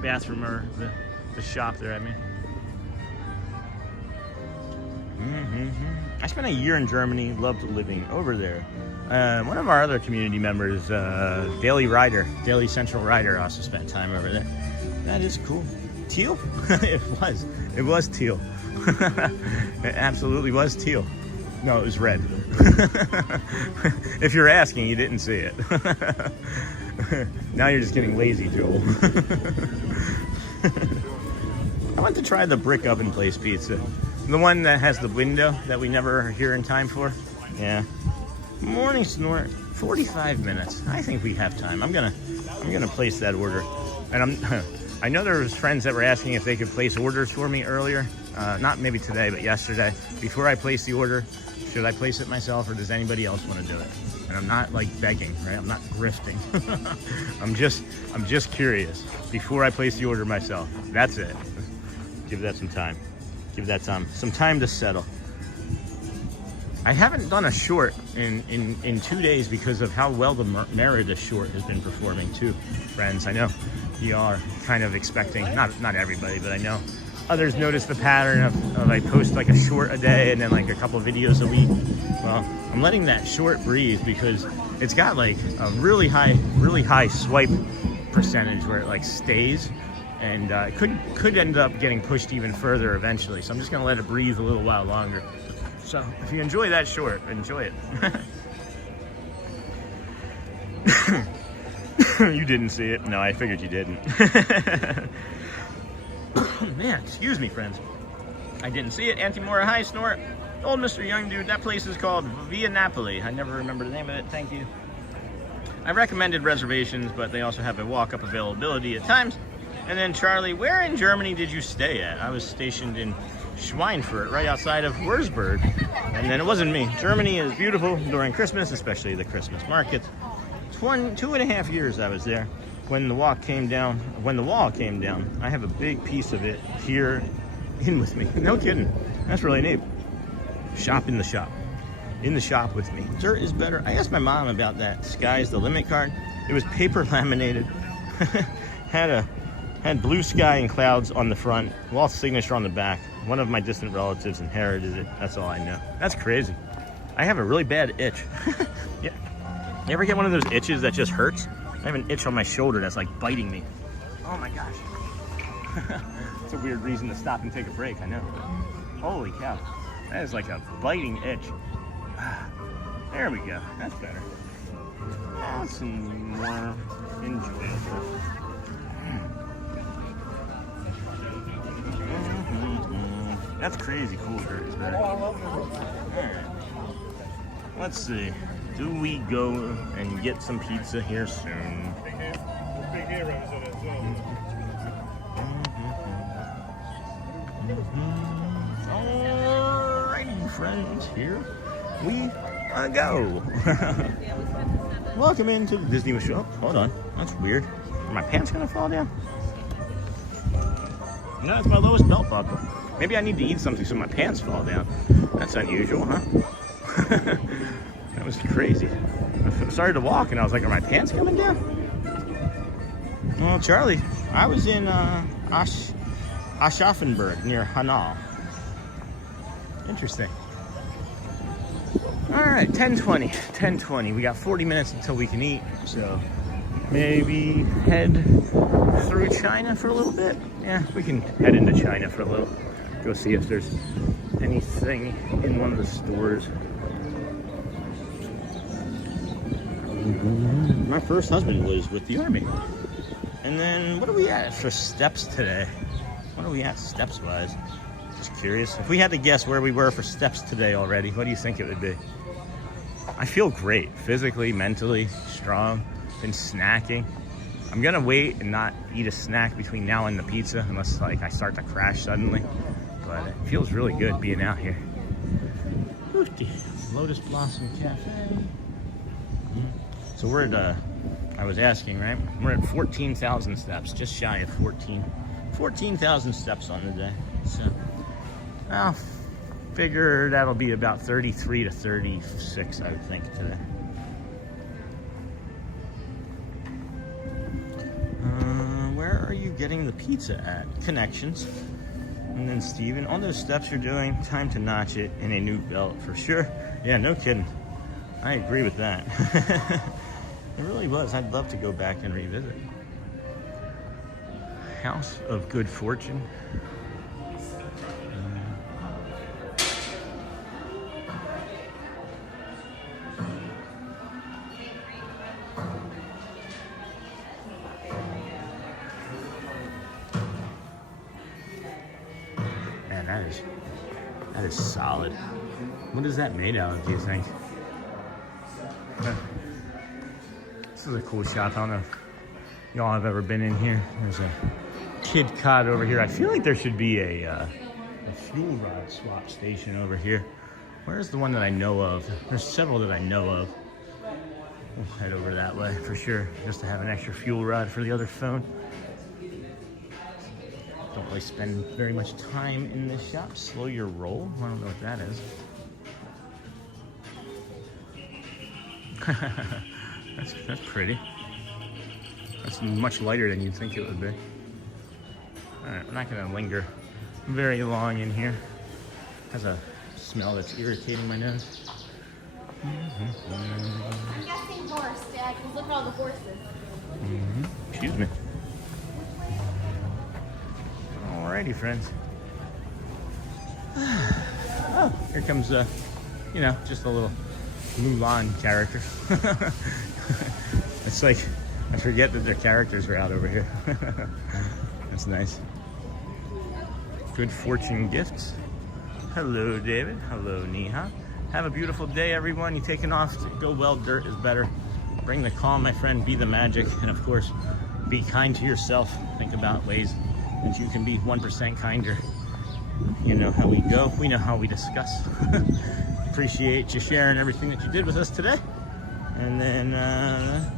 bathroom or the shop there, I mean. I spent a year in Germany, loved living over there. One of our other community members, Daily Central Rider, also spent time over there. That is cool. Teal? It was teal. It absolutely was teal. No, it was red. If you're asking, you didn't see it. Now you're just getting lazy, Joel. I want to try the brick oven place pizza. The one that has the window that we never are here in time for. Yeah. Morning Snort. 45 minutes. I think we have time. I'm gonna place that order. And I know there was friends that were asking if they could place orders for me earlier. Not maybe today, but yesterday. Before I place the order, should I place it myself or does anybody else want to do it? And I'm not like begging, right? I'm not grifting. I'm just curious. Before I place the order myself. That's it. Give that some time. Give that some time to settle. I haven't done a short in 2 days because of how well the Merida short has been performing too, friends. I know you are kind of expecting, not everybody, but I know others notice the pattern of I post like a short a day and then like a couple of videos a week. Well, I'm letting that short breathe because it's got like a really high swipe percentage where it like stays, and it could end up getting pushed even further eventually. So I'm just gonna let it breathe a little while longer. So if you enjoy that short, enjoy it. You didn't see it? No, I figured you didn't. Man, excuse me, friends. I didn't see it. Antimora, hi, Snort. Old Mr. Young Dude, that place is called Via Napoli. I never remember the name of it, thank you. I recommended reservations, but they also have a walk-up availability at times. And then Charlie, where in Germany did you stay at? I was stationed in Schweinfurt, right outside of Würzburg. And then it wasn't me. Germany is beautiful during Christmas, especially the Christmas markets. 2.5 years I was there. When the wall came down, I have a big piece of it here in with me. No kidding. That's really neat. Shop in the shop. In the shop with me. Dirt is better. I asked my mom about that Sky's the Limit card. It was paper laminated. Had blue sky and clouds on the front. Walt's signature on the back. One of my distant relatives inherited it. That's all I know. That's crazy. I have a really bad itch. Yeah. You ever get one of those itches that just hurts? I have an itch on my shoulder that's like biting me. Oh my gosh. It's a weird reason to stop and take a break, I know. Holy cow. That is like a biting itch. There we go. That's better. That's more enjoyable. That's crazy cool, Dirt is better. Alright. Let's see. Do we go and get some pizza here soon? Big heroes in it as well. Alrighty, friends, here we go. Welcome into the Disney World. Oh, hold on, that's weird. Are my pants gonna fall down? No, it's my lowest belt buckle. Maybe I need to eat something so my pants fall down. That's unusual, huh? That was crazy. I started to walk and I was like, are my pants coming down? Well, Charlie, I was in Aschaffenburg near Hanau. Interesting. All right, 10:20. We got 40 minutes until we can eat, so maybe head through China for a little bit. Yeah, we can head into China for a little. Go see if there's anything in one of the stores. My first husband was with the Army. And then, what are we at for steps today? What are we at steps-wise? Just curious. If we had to guess where we were for steps today already, what do you think it would be? I feel great. Physically, mentally, strong. Been snacking. I'm gonna wait and not eat a snack between now and the pizza, unless like I start to crash suddenly. But it feels really good being out here. Lotus Blossom Cafe. So we're at, I was asking, right? We're at 14,000 steps, just shy of 14,000 steps on the day. So I'll figure that'll be about 33 to 36, I would think, today. Where are you getting the pizza at? Connections. And then Steven, all those steps you're doing, time to notch it in a new belt for sure. Yeah, no kidding. I agree with that. It really was. I'd love to go back and revisit. House of Good Fortune. Man, that is solid. What is that made out of, do you think? This is a cool shop. I don't know if y'all have ever been in here. There's a Kid Cod over here. I feel like there should be a fuel rod swap station over here. Where's the one that I know of? There's several that I know of. We'll head over that way for sure, just to have an extra fuel rod for the other phone. Don't really spend very much time in this shop. Slow your roll. I don't know what that is. That's pretty. That's much lighter than you'd think it would be. Alright, we're not gonna linger very long in here. Has a smell that's irritating my nose. I'm guessing horse, Dad, because look at all the horses. Excuse me. Alrighty, friends. Oh, here comes just a little Mulan character. It's like, I forget that their characters are out over here. That's nice. Good Fortune Gifts. Hello, David. Hello, Neha. Have a beautiful day, everyone. You taking off to go well. Dirt is better. Bring the calm, my friend. Be the magic. And of course, be kind to yourself. Think about ways that you can be 1% kinder. You know how we go. We know how we discuss. Appreciate you sharing everything that you did with us today. And then,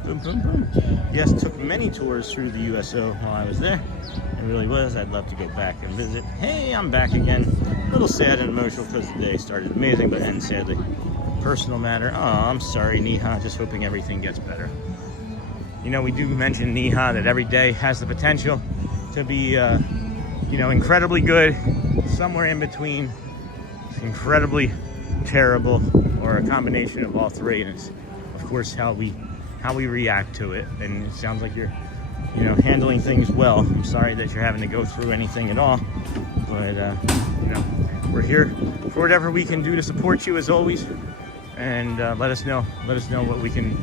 boom, boom, boom. Yes, took many tours through the USO while I was there. It really was. I'd love to go back and visit. Hey, I'm back again. A little sad and emotional because the day started amazing, but ended sadly. Personal matter. Oh, I'm sorry, Neha. Just hoping everything gets better. You know, we do mention, Neha, that every day has the potential to be, incredibly good, somewhere in between, incredibly terrible, or a combination of all three. And it's, of course, how we react to it. And it sounds like you're handling things well. I'm sorry that you're having to go through anything at all, but we're here for whatever we can do to support you as always, and let us know what we can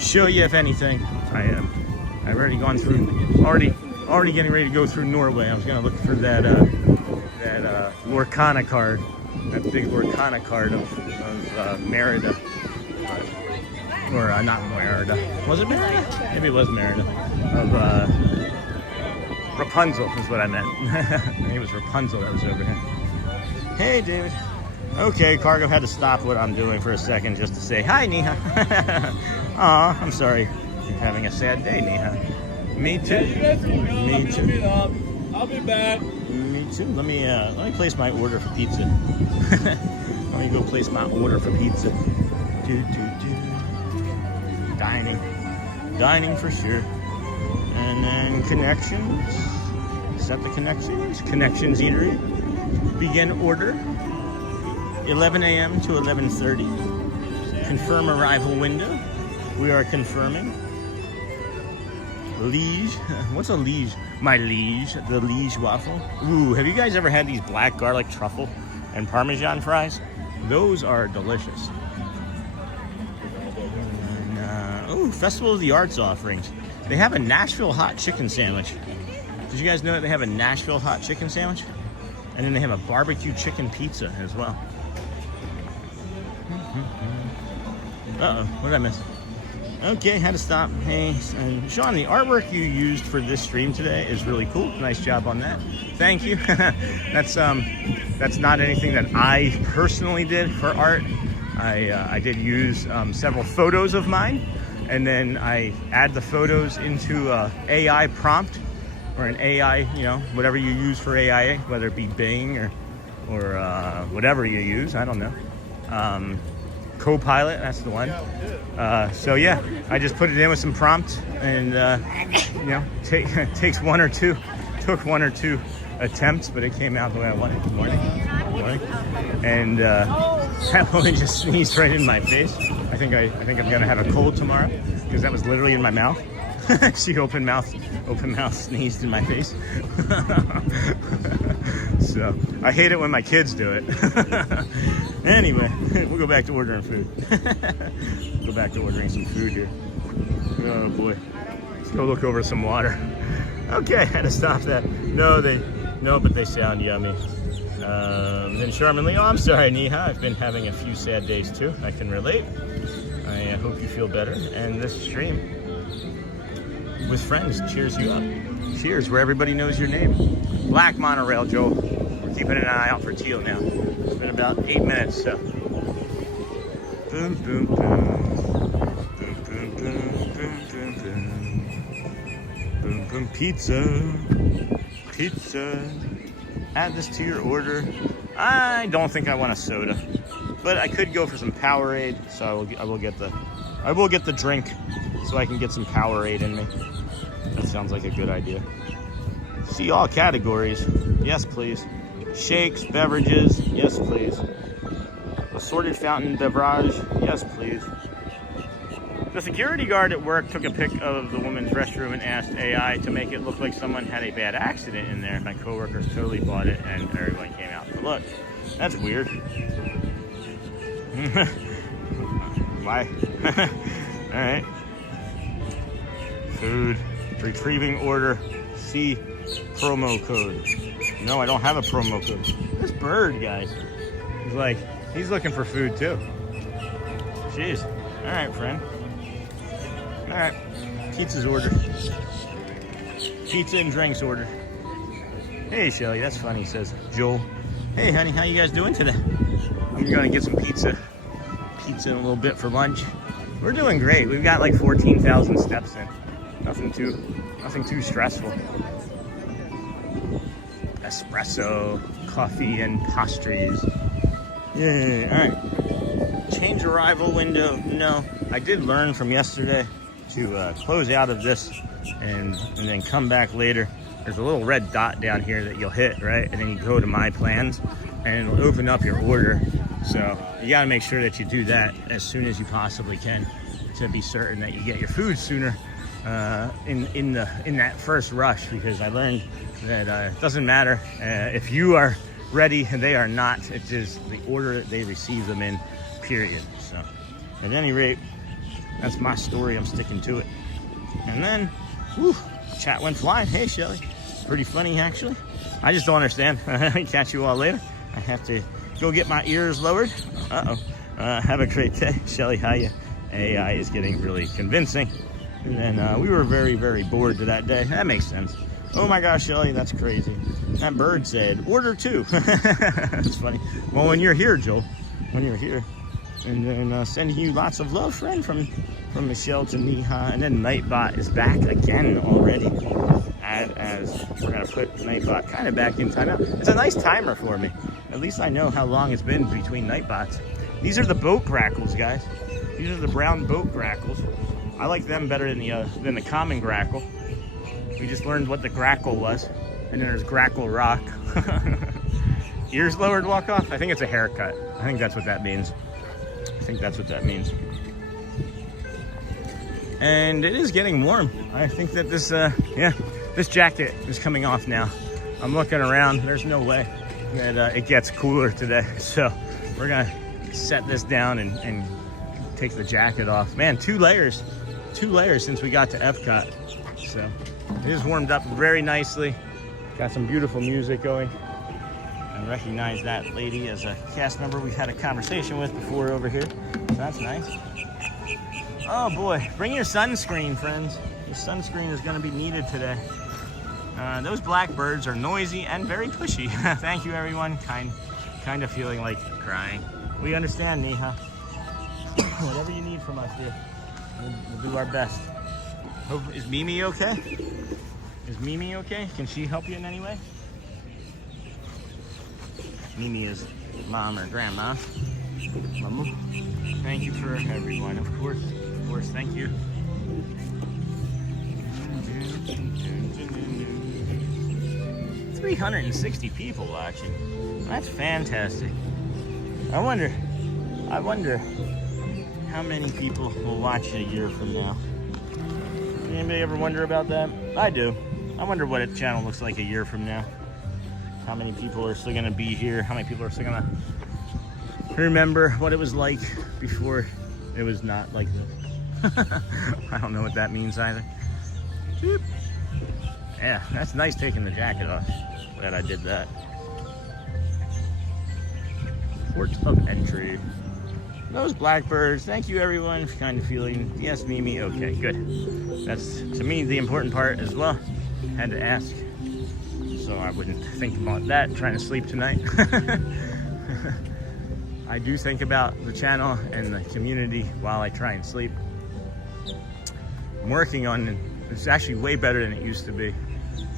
show you, if anything. I've already gone through, already getting ready to go through Norway. I was gonna look for that Lorcana card, that big Lorcana card of Merida. Or not Merida. Was it Merida? Maybe it was Merida. Of Rapunzel is what I meant. I think it was Rapunzel that was over here. Hey, David. Okay, Cargo had to stop what I'm doing for a second just to say, hi, Neha. Aw, I'm sorry you're having a sad day, Neha. Me too. Me too. I'll be back. Me too. Let me place my order for pizza. Let me go place my order for pizza. Dining for sure. And then connections. Set the connections. Connections eatery. Begin order. 11 a.m. to 11:30. Confirm arrival window. We are confirming. Liege. What's a liege? My liege. The liege waffle. Ooh, have you guys ever had these black garlic truffle and Parmesan fries? Those are delicious. Oh, Festival of the Arts offerings. They have a Nashville hot chicken sandwich. Did you guys know that they have a Nashville hot chicken sandwich? And then they have a barbecue chicken pizza as well. Uh-oh, what did I miss? Okay, had to stop. Hey, and Sean, the artwork you used for this stream today is really cool. Nice job on that. Thank you. That's not anything that I personally did for art. I did use several photos of mine, and then I add the photos into a AI prompt, or an AI, whatever you use for AI, whether it be Bing or whatever you use, I don't know. Copilot, that's the one. So yeah, I just put it in with some prompts, and took one or two attempts, but it came out the way I wanted. Good morning. And That woman just sneezed right in my face. I think I'm gonna have a cold tomorrow because that was literally in my mouth. She open mouth sneezed in my face. So I hate it when my kids do it. Anyway, we'll go back to ordering food. Go back to ordering some food here. Oh boy. Let's go look over some water. Okay, had to stop that. No, but they sound yummy. Then Charmin Lee, oh, I'm sorry, Neha. I've been having a few sad days too. I can relate. I hope you feel better. And this stream with friends cheers you up. Cheers, where everybody knows your name. Black Monorail, Joel. We're keeping an eye out for teal now. It's been about 8 minutes, so. Boom, boom, boom. Boom, boom, boom, boom, boom, boom. Boom, boom, pizza. Pizza. Add this to your order. I don't think I want a soda, but I could go for some Powerade, so I will get the drink so I can get some Powerade in me. That sounds like a good idea. See all categories. Yes, please. Shakes, beverages. Yes, please. Assorted fountain beverage. Yes, please. The security guard at work took a pic of the woman's restroom and asked AI to make it look like someone had a bad accident in there. My coworkers totally bought it and everyone came out to look. That's weird. Why? All right. Food. Retrieving order. See promo code. No, I don't have a promo code. This bird, guys. He's looking for food too. Jeez. All right, friend. All right, pizza's ordered. Pizza and drinks ordered. Hey, Shelly, that's funny, says Joel. Hey, honey, how you guys doing today? I'm gonna get some pizza. Pizza in a little bit for lunch. We're doing great. We've got like 14,000 steps in. Nothing too stressful. Espresso, coffee, and pastries. Yeah, all right. Change arrival window. No, I did learn from yesterday to close out of this and then come back later. There's a little red dot down here that you'll hit, right? And then you go to my plans and it'll open up your order. So you gotta make sure that you do that as soon as you possibly can to be certain that you get your food sooner in that first rush, because I learned that it doesn't matter if you are ready and they are not. It is the order that they receive them in, period. So at any rate, that's my story. I'm sticking to it. And then, whew, chat went flying. Hey, Shelly. Pretty funny, actually. I just don't understand. Catch you all later. I have to go get my ears lowered. Uh-oh. Have a great day. Shelly, how you? AI is getting really convincing. And then we were very, very bored to that day. That makes sense. Oh my gosh, Shelly, that's crazy. That bird said, order 2. That's funny. Well, when you're here, Joel, when you're here. And then sending you lots of love, friend, from Michelle to Neha. And then Nightbot is back again already. As we're going to put Nightbot kind of back in timeout. It's a nice timer for me. At least I know how long it's been between Nightbots. These are the boat grackles, guys. These are the brown boat grackles. I like them better than the common grackle. We just learned what the grackle was. And then there's grackle rock. Ears lowered, walk off? I think it's a haircut. I think that's what that means. And it is getting warm. I think that this jacket is coming off now. I'm looking around. There's no way that it gets cooler today. So we're gonna set this down and take the jacket off. Man, 2 layers since we got to Epcot. So it is warmed up very nicely. Got some beautiful music going. I recognize that lady as a cast member we've had a conversation with before over here. So that's nice. Oh boy, bring your sunscreen, friends. Your sunscreen is going to be needed today. Those blackbirds are noisy and very pushy. Thank you, everyone. Kind of feeling like crying. We understand, Neha. Whatever you need from us, dear. We'll do our best. Is Mimi okay? Is Mimi okay? Can she help you in any way? Mimi is mom or grandma. Mama. Thank you for everyone, of course, thank you. 360 people watching. That's fantastic. I wonder I wonder how many people will watch a year from now. Anybody ever wonder about that? I do. I wonder what a channel looks like a year from now. How many people are still going to be here? How many people are still going to remember what it was like before it was not like this? I don't know what that means either. Boop. Yeah, that's nice taking the jacket off. Glad I did that. Port of entry. Those blackbirds. Thank you, everyone, for kind of feeling. Yes, Mimi. Okay, good. That's, to me, the important part as well. Had to ask, so I wouldn't think about that trying to sleep tonight. I do think about the channel and the community while I try and sleep. I'm working on it. It's actually way better than it used to be.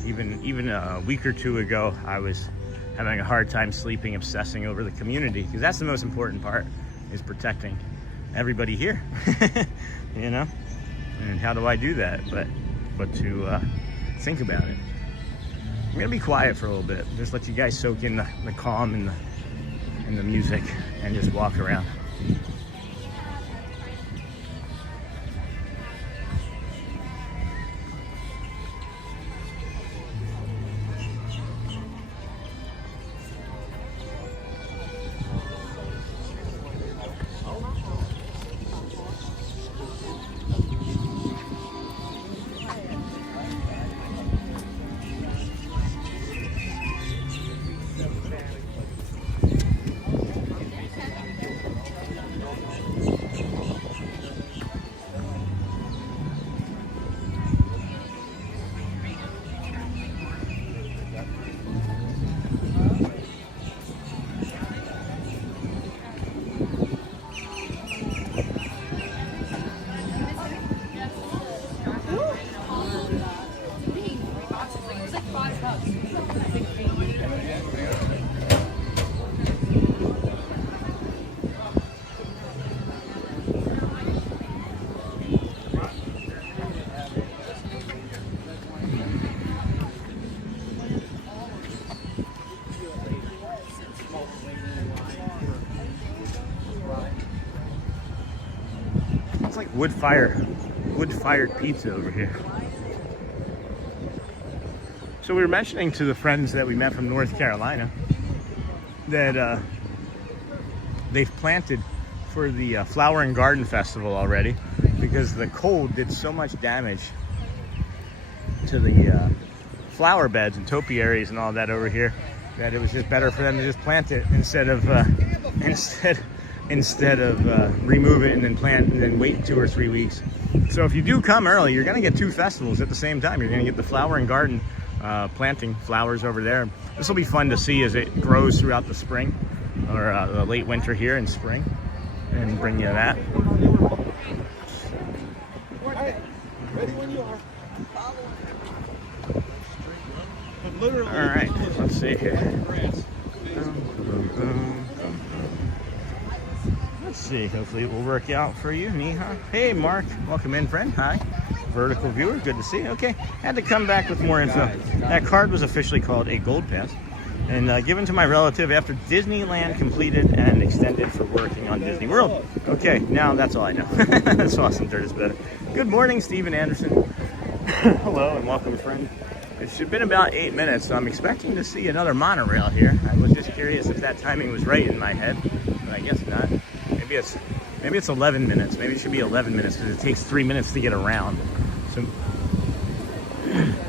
Even a week or two ago, I was having a hard time sleeping, obsessing over the community, because that's the most important part, is protecting everybody here. You know? And how do I do that? But to think about it. I'm gonna be quiet for a little bit, just let you guys soak in the calm and the music, and just walk around. It's like wood-fired pizza over here. So we were mentioning to the friends that we met from North Carolina that they've planted for the Flower and Garden Festival already, because the cold did so much damage to the flower beds and topiaries and all that over here that it was just better for them to just plant it instead of remove it and then plant and then wait 2 or 3 weeks. So if you do come early, you're going to get two festivals at the same time. You're going to get the Flower and Garden planting flowers over there. This will be fun to see as it grows throughout the spring, or the late winter here in spring, and bring you that. Ready when you are. All right, let's see here. Let's see, hopefully it will work out for you. Neha. Hey, Mark. Welcome in, friend. Hi. Vertical viewer. Good to see you. Okay. Had to come back with more info. That card was officially called a Gold Pass and given to my relative after Disneyland completed and extended for working on Disney World. Okay, now that's all I know. That's awesome. Dirt is better. Good morning, Stephen Anderson. Hello and welcome, friend. It's been about 8 minutes, so I'm expecting to see another monorail here. I was just curious if that timing was right in my head, but I guess not. Maybe it's 11 minutes. Maybe it should be 11 minutes because it takes 3 minutes to get around. So,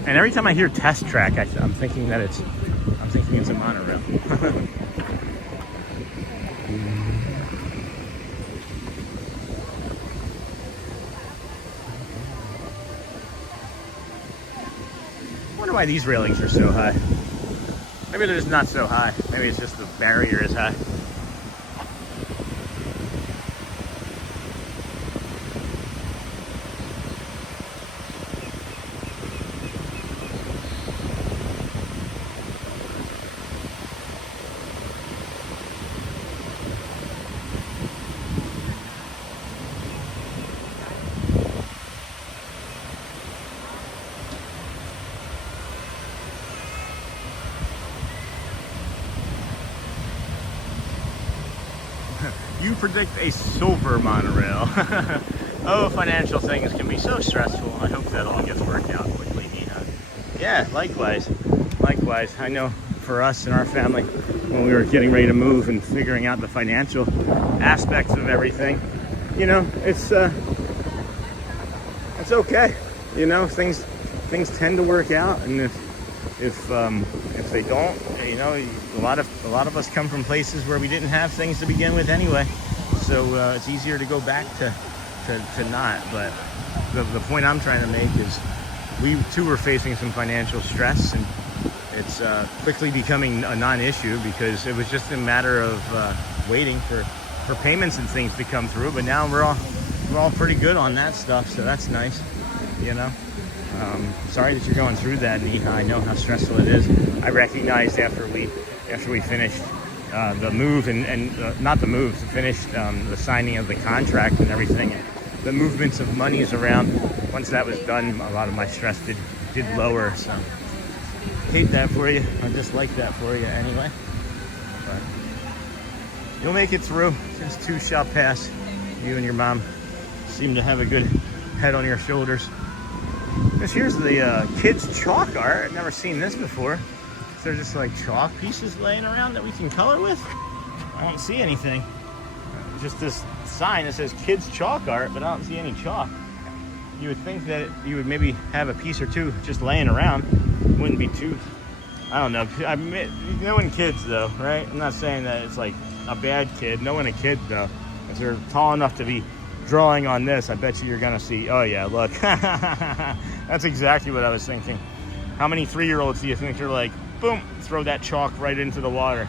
and every time I hear test track, I'm thinking that it's a monorail. I wonder why these railings are so high. Maybe they're just not so high. Maybe it's just the barrier is high. predict a silver monorail. Oh, financial things can be so stressful. I hope that all gets worked out quickly, Neha. Yeah, likewise. Likewise. I know for us and our family, when we were getting ready to move and figuring out the financial aspects of everything, you know, it's okay. You know, things tend to work out, and if they don't, you know, a lot of us come from places where we didn't have things to begin with anyway, so it's easier to go back to not. But the point I'm trying to make is we too were facing some financial stress, and it's quickly becoming a non-issue because it was just a matter of waiting for payments and things to come through. But now we're all pretty good on that stuff, so that's nice, you know. Sorry that you're going through that, Neha. I know how stressful it is. I recognized after we finished the move and not the move, finished the signing of the contract and everything, and the movements of monies around. Once that was done, a lot of my stress did lower. So hate that for you. I just like that for you anyway. But you'll make it through. This too shall pass. You and your mom seem to have a good head on your shoulders. Here's the kids' chalk art. I've never seen this before. Is there just like chalk pieces laying around that we can color with? I don't see anything. Just this sign that says kids' chalk art, but I don't see any chalk. You would think that you would maybe have a piece or two just laying around. Wouldn't be too, I don't know. Knowing kids though, right? I'm not saying that it's like a bad kid. Knowing a kid though, if they're tall enough to be drawing on this, I bet you're gonna see, oh yeah, look. That's exactly what I was thinking. How many 3-year-olds do you think are like, boom, throw that chalk right into the water?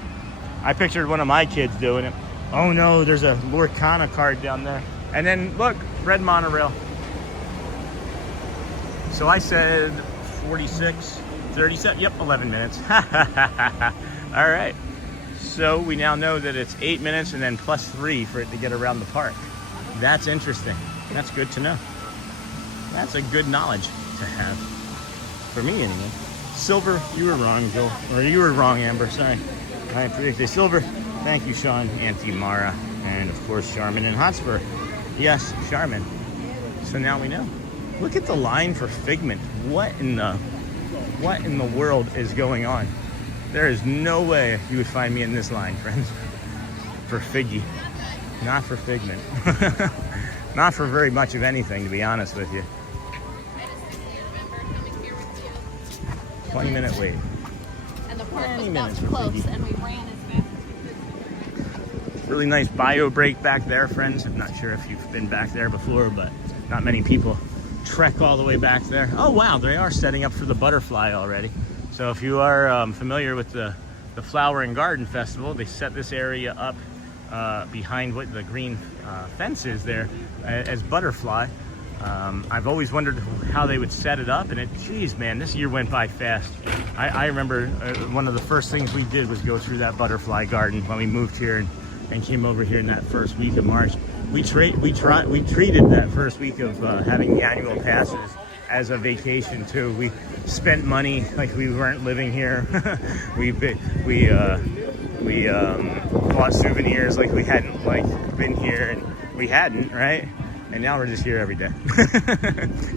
I pictured one of my kids doing it. Oh no, there's a Lorcana card down there. And then look, red monorail. So I said 46, 37, yep, 11 minutes. All right. So we now know that it's 8 minutes and then +3 for it to get around the park. That's interesting. That's good to know. That's a good knowledge to have. For me, anyway. Silver, you were wrong, Joel. Or you were wrong, Amber, sorry. I predicted silver. Thank you, Sean, Auntie Mara, and of course, Charmin and Hotspur. Yes, Charmin. So now we know. Look at the line for Figment. What in the world is going on? There is no way you would find me in this line, friends. For Figgy. Not for Figment. Not for very much of anything, to be honest with you. 20-minute wait. And the park was about to close, and we ran as fast as we could. Really nice bio break back there, friends. I'm not sure if you've been back there before, but not many people trek all the way back there. Oh wow, they are setting up for the butterfly already. So if you are familiar with the Flower and Garden Festival, they set this area up behind what the green fence is there as butterfly. I've always wondered how they would set it up, and geez man, this year went by fast. I remember one of the first things we did was go through that butterfly garden when we moved here and came over here in that first week of March. We treated that first week of having the annual passes as a vacation too. We spent money like we weren't living here. we bought souvenirs like we hadn't been here, and we hadn't, right? And now we're just here every day.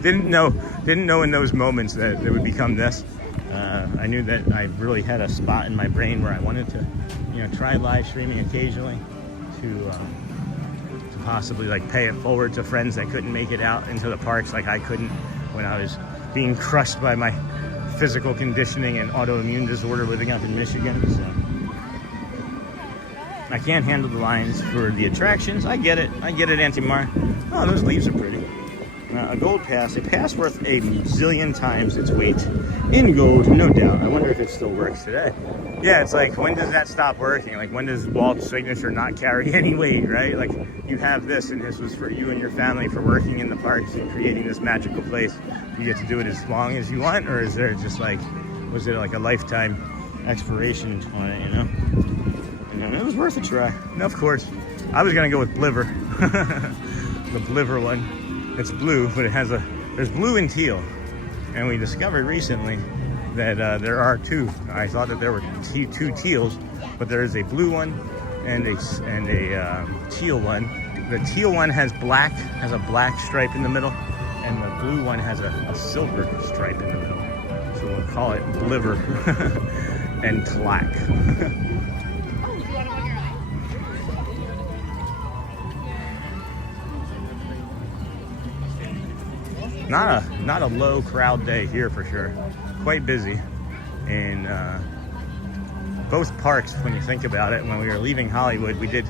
Didn't know in those moments that it would become this. I knew that I really had a spot in my brain where I wanted to, try live streaming occasionally to possibly like pay it forward to friends that couldn't make it out into the parks like I couldn't when I was being crushed by my physical conditioning and autoimmune disorder living up in Michigan. So I can't handle the lines for the attractions. I get it, Auntie Mar. Oh, those leaves are pretty. A gold pass, a pass worth a zillion times its weight in gold, no doubt. I wonder if it still works today. Yeah, it's like, when does that stop working? Like, when does Walt's signature not carry any weight, right? Like, you have this, and this was for you and your family for working in the parks and creating this magical place. You get to do it as long as you want, or is there just like, was it like a lifetime expiration on it, And it was worth a try. And of course, I was gonna go with Bliver. The Bliver one. It's blue, but there's blue and teal. And we discovered recently that there are two. I thought that there were two teals, but there is a blue one and a teal one. The teal one has a black stripe in the middle, and the blue one has a silver stripe in the middle. So we'll call it liver and black. Not a low crowd day here for sure. Quite busy in both parks when you think about it. When we were leaving Hollywood, we did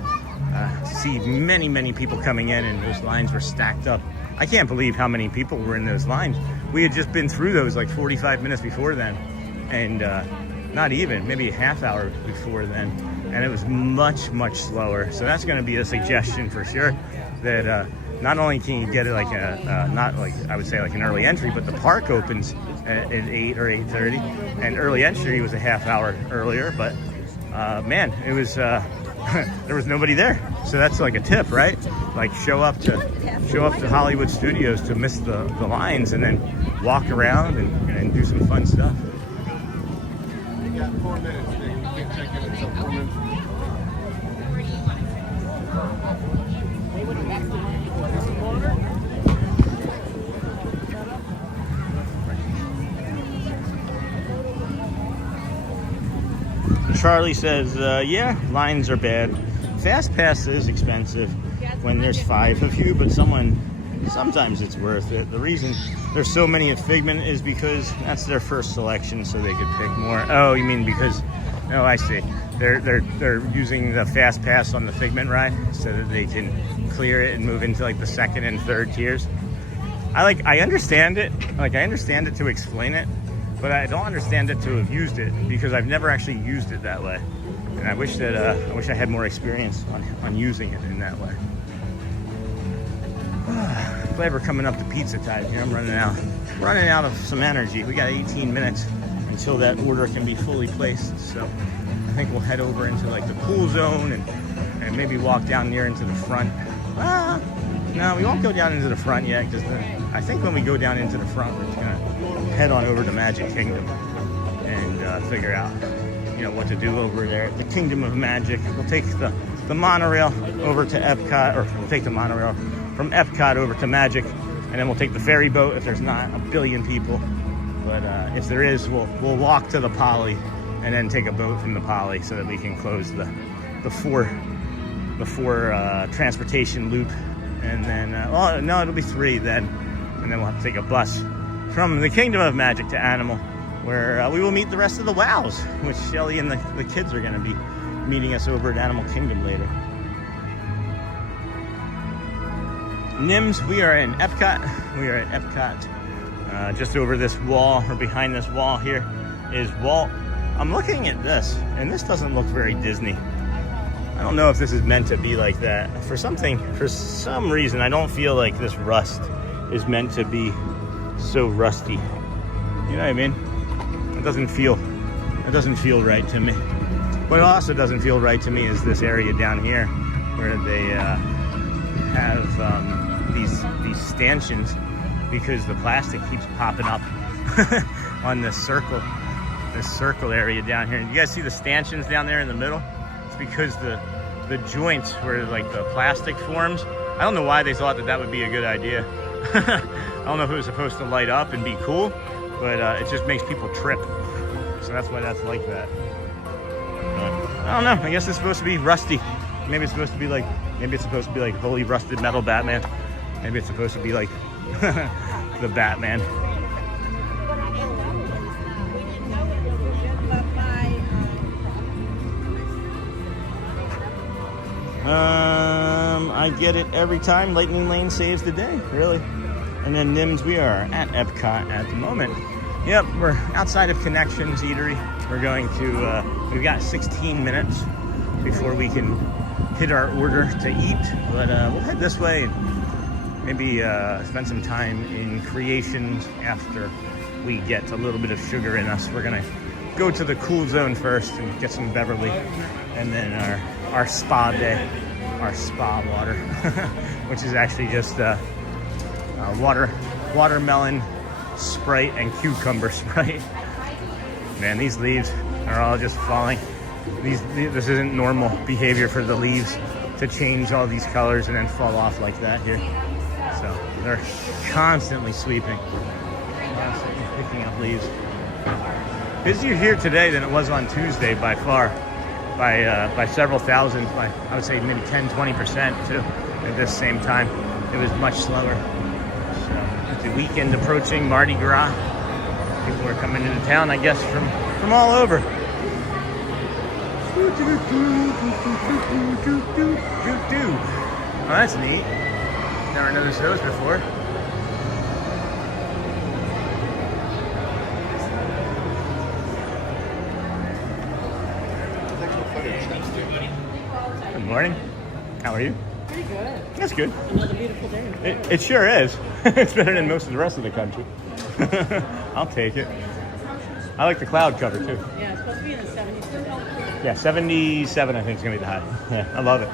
see many people coming in, and those lines were stacked up. I can't believe how many people were in those lines. We had just been through those like 45 minutes before then, and not even, maybe a half hour before then, and it was much slower. So that's going to be a suggestion for sure, that not only can you get it like not like I would say like an early entry, but the park opens at 8 or 8:30, and early entry was a half hour earlier. But man, it was there was nobody there. So that's like a tip, right? Like show up to Hollywood Studios to miss the lines, and then walk around and do some fun stuff. You got 4 minutes. You can check in until 4 minutes. Charlie says, yeah, lines are bad. Fast Pass is expensive when there's 5 of you, but sometimes it's worth it. The reason there's so many at Figment is because that's their first selection, so they could pick more. Oh, you mean because? Oh, I see. They're using the Fast Pass on the Figment ride so that they can clear it and move into like the second and third tiers. I understand it. Like I understand it to explain it, but I don't understand it to have used it because I've never actually used it that way. And I wish that I had more experience on using it in that way. Glad we're coming up to pizza time here. I'm running out of some energy. We got 18 minutes until that order can be fully placed. So I think we'll head over into like the pool zone and maybe walk down near into the front. No, we won't go down into the front yet, because I think when we go down into the front, we're just gonna head on over to Magic Kingdom and figure out, what to do over there at the Kingdom of Magic. We'll take the monorail over to Epcot, or we'll take the monorail from Epcot over to Magic, and then we'll take the ferry boat if there's not a billion people. But if there is, we'll walk to the Poly and then take a boat from the Poly so that we can close the four transportation loop. And then, no, it'll be 3 then. And then we'll have to take a bus from the Kingdom of Magic to Animal, where we will meet the rest of the Wows, which Shelly and the kids are going to be meeting us over at Animal Kingdom later. Nims, we are in Epcot. We are at Epcot. Just over this wall, or behind this wall here, is Walt. I'm looking at this, and this doesn't look very Disney. I don't know if this is meant to be like that. For some reason, I don't feel like this rust is meant to be so rusty. You know what I mean? It doesn't feel right to me. What also doesn't feel right to me is this area down here where they have these stanchions, because the plastic keeps popping up on this circle area down here. And you guys see the stanchions down there in the middle? It's because the joints where like the plastic forms. I don't know why they thought that would be a good idea. I don't know if it was supposed to light up and be cool, but it just makes people trip. So that's why that's like that. I don't know. I guess it's supposed to be rusty. Maybe it's supposed to be like holy rusted metal Batman. Maybe it's supposed to be like the Batman. I get it every time. Lightning Lane saves the day, really. And then Nims, we are at Epcot at the moment. Yep, we're outside of Connections Eatery. We're going to, we've got 16 minutes before we can hit our order to eat. But we'll head this way and maybe spend some time in Creations after we get a little bit of sugar in us. We're gonna go to the cool zone first and get some Beverly, and then our spa day, our spa water, which is actually just watermelon Sprite and cucumber Sprite. Man, these leaves are all just falling This isn't normal behavior for the leaves to change all these colors and then fall off like that here. So they're constantly sweeping, constantly picking up leaves. Busier here today than it was on Tuesday by far, by several thousand, by I would say maybe 10-20% too. At this same time, it was much slower. So with the weekend approaching, Mardi Gras, people are coming into town, I guess, from all over. Oh, that's neat. Never noticed those before. Good morning. How are you? Pretty good. That's good. Another beautiful day. It sure is. It's better than most of the rest of the country. I'll take it. I like the cloud cover too. Yeah, it's supposed to be in the 70s. Yeah, 77 I think is going to be the high. Yeah, I love it.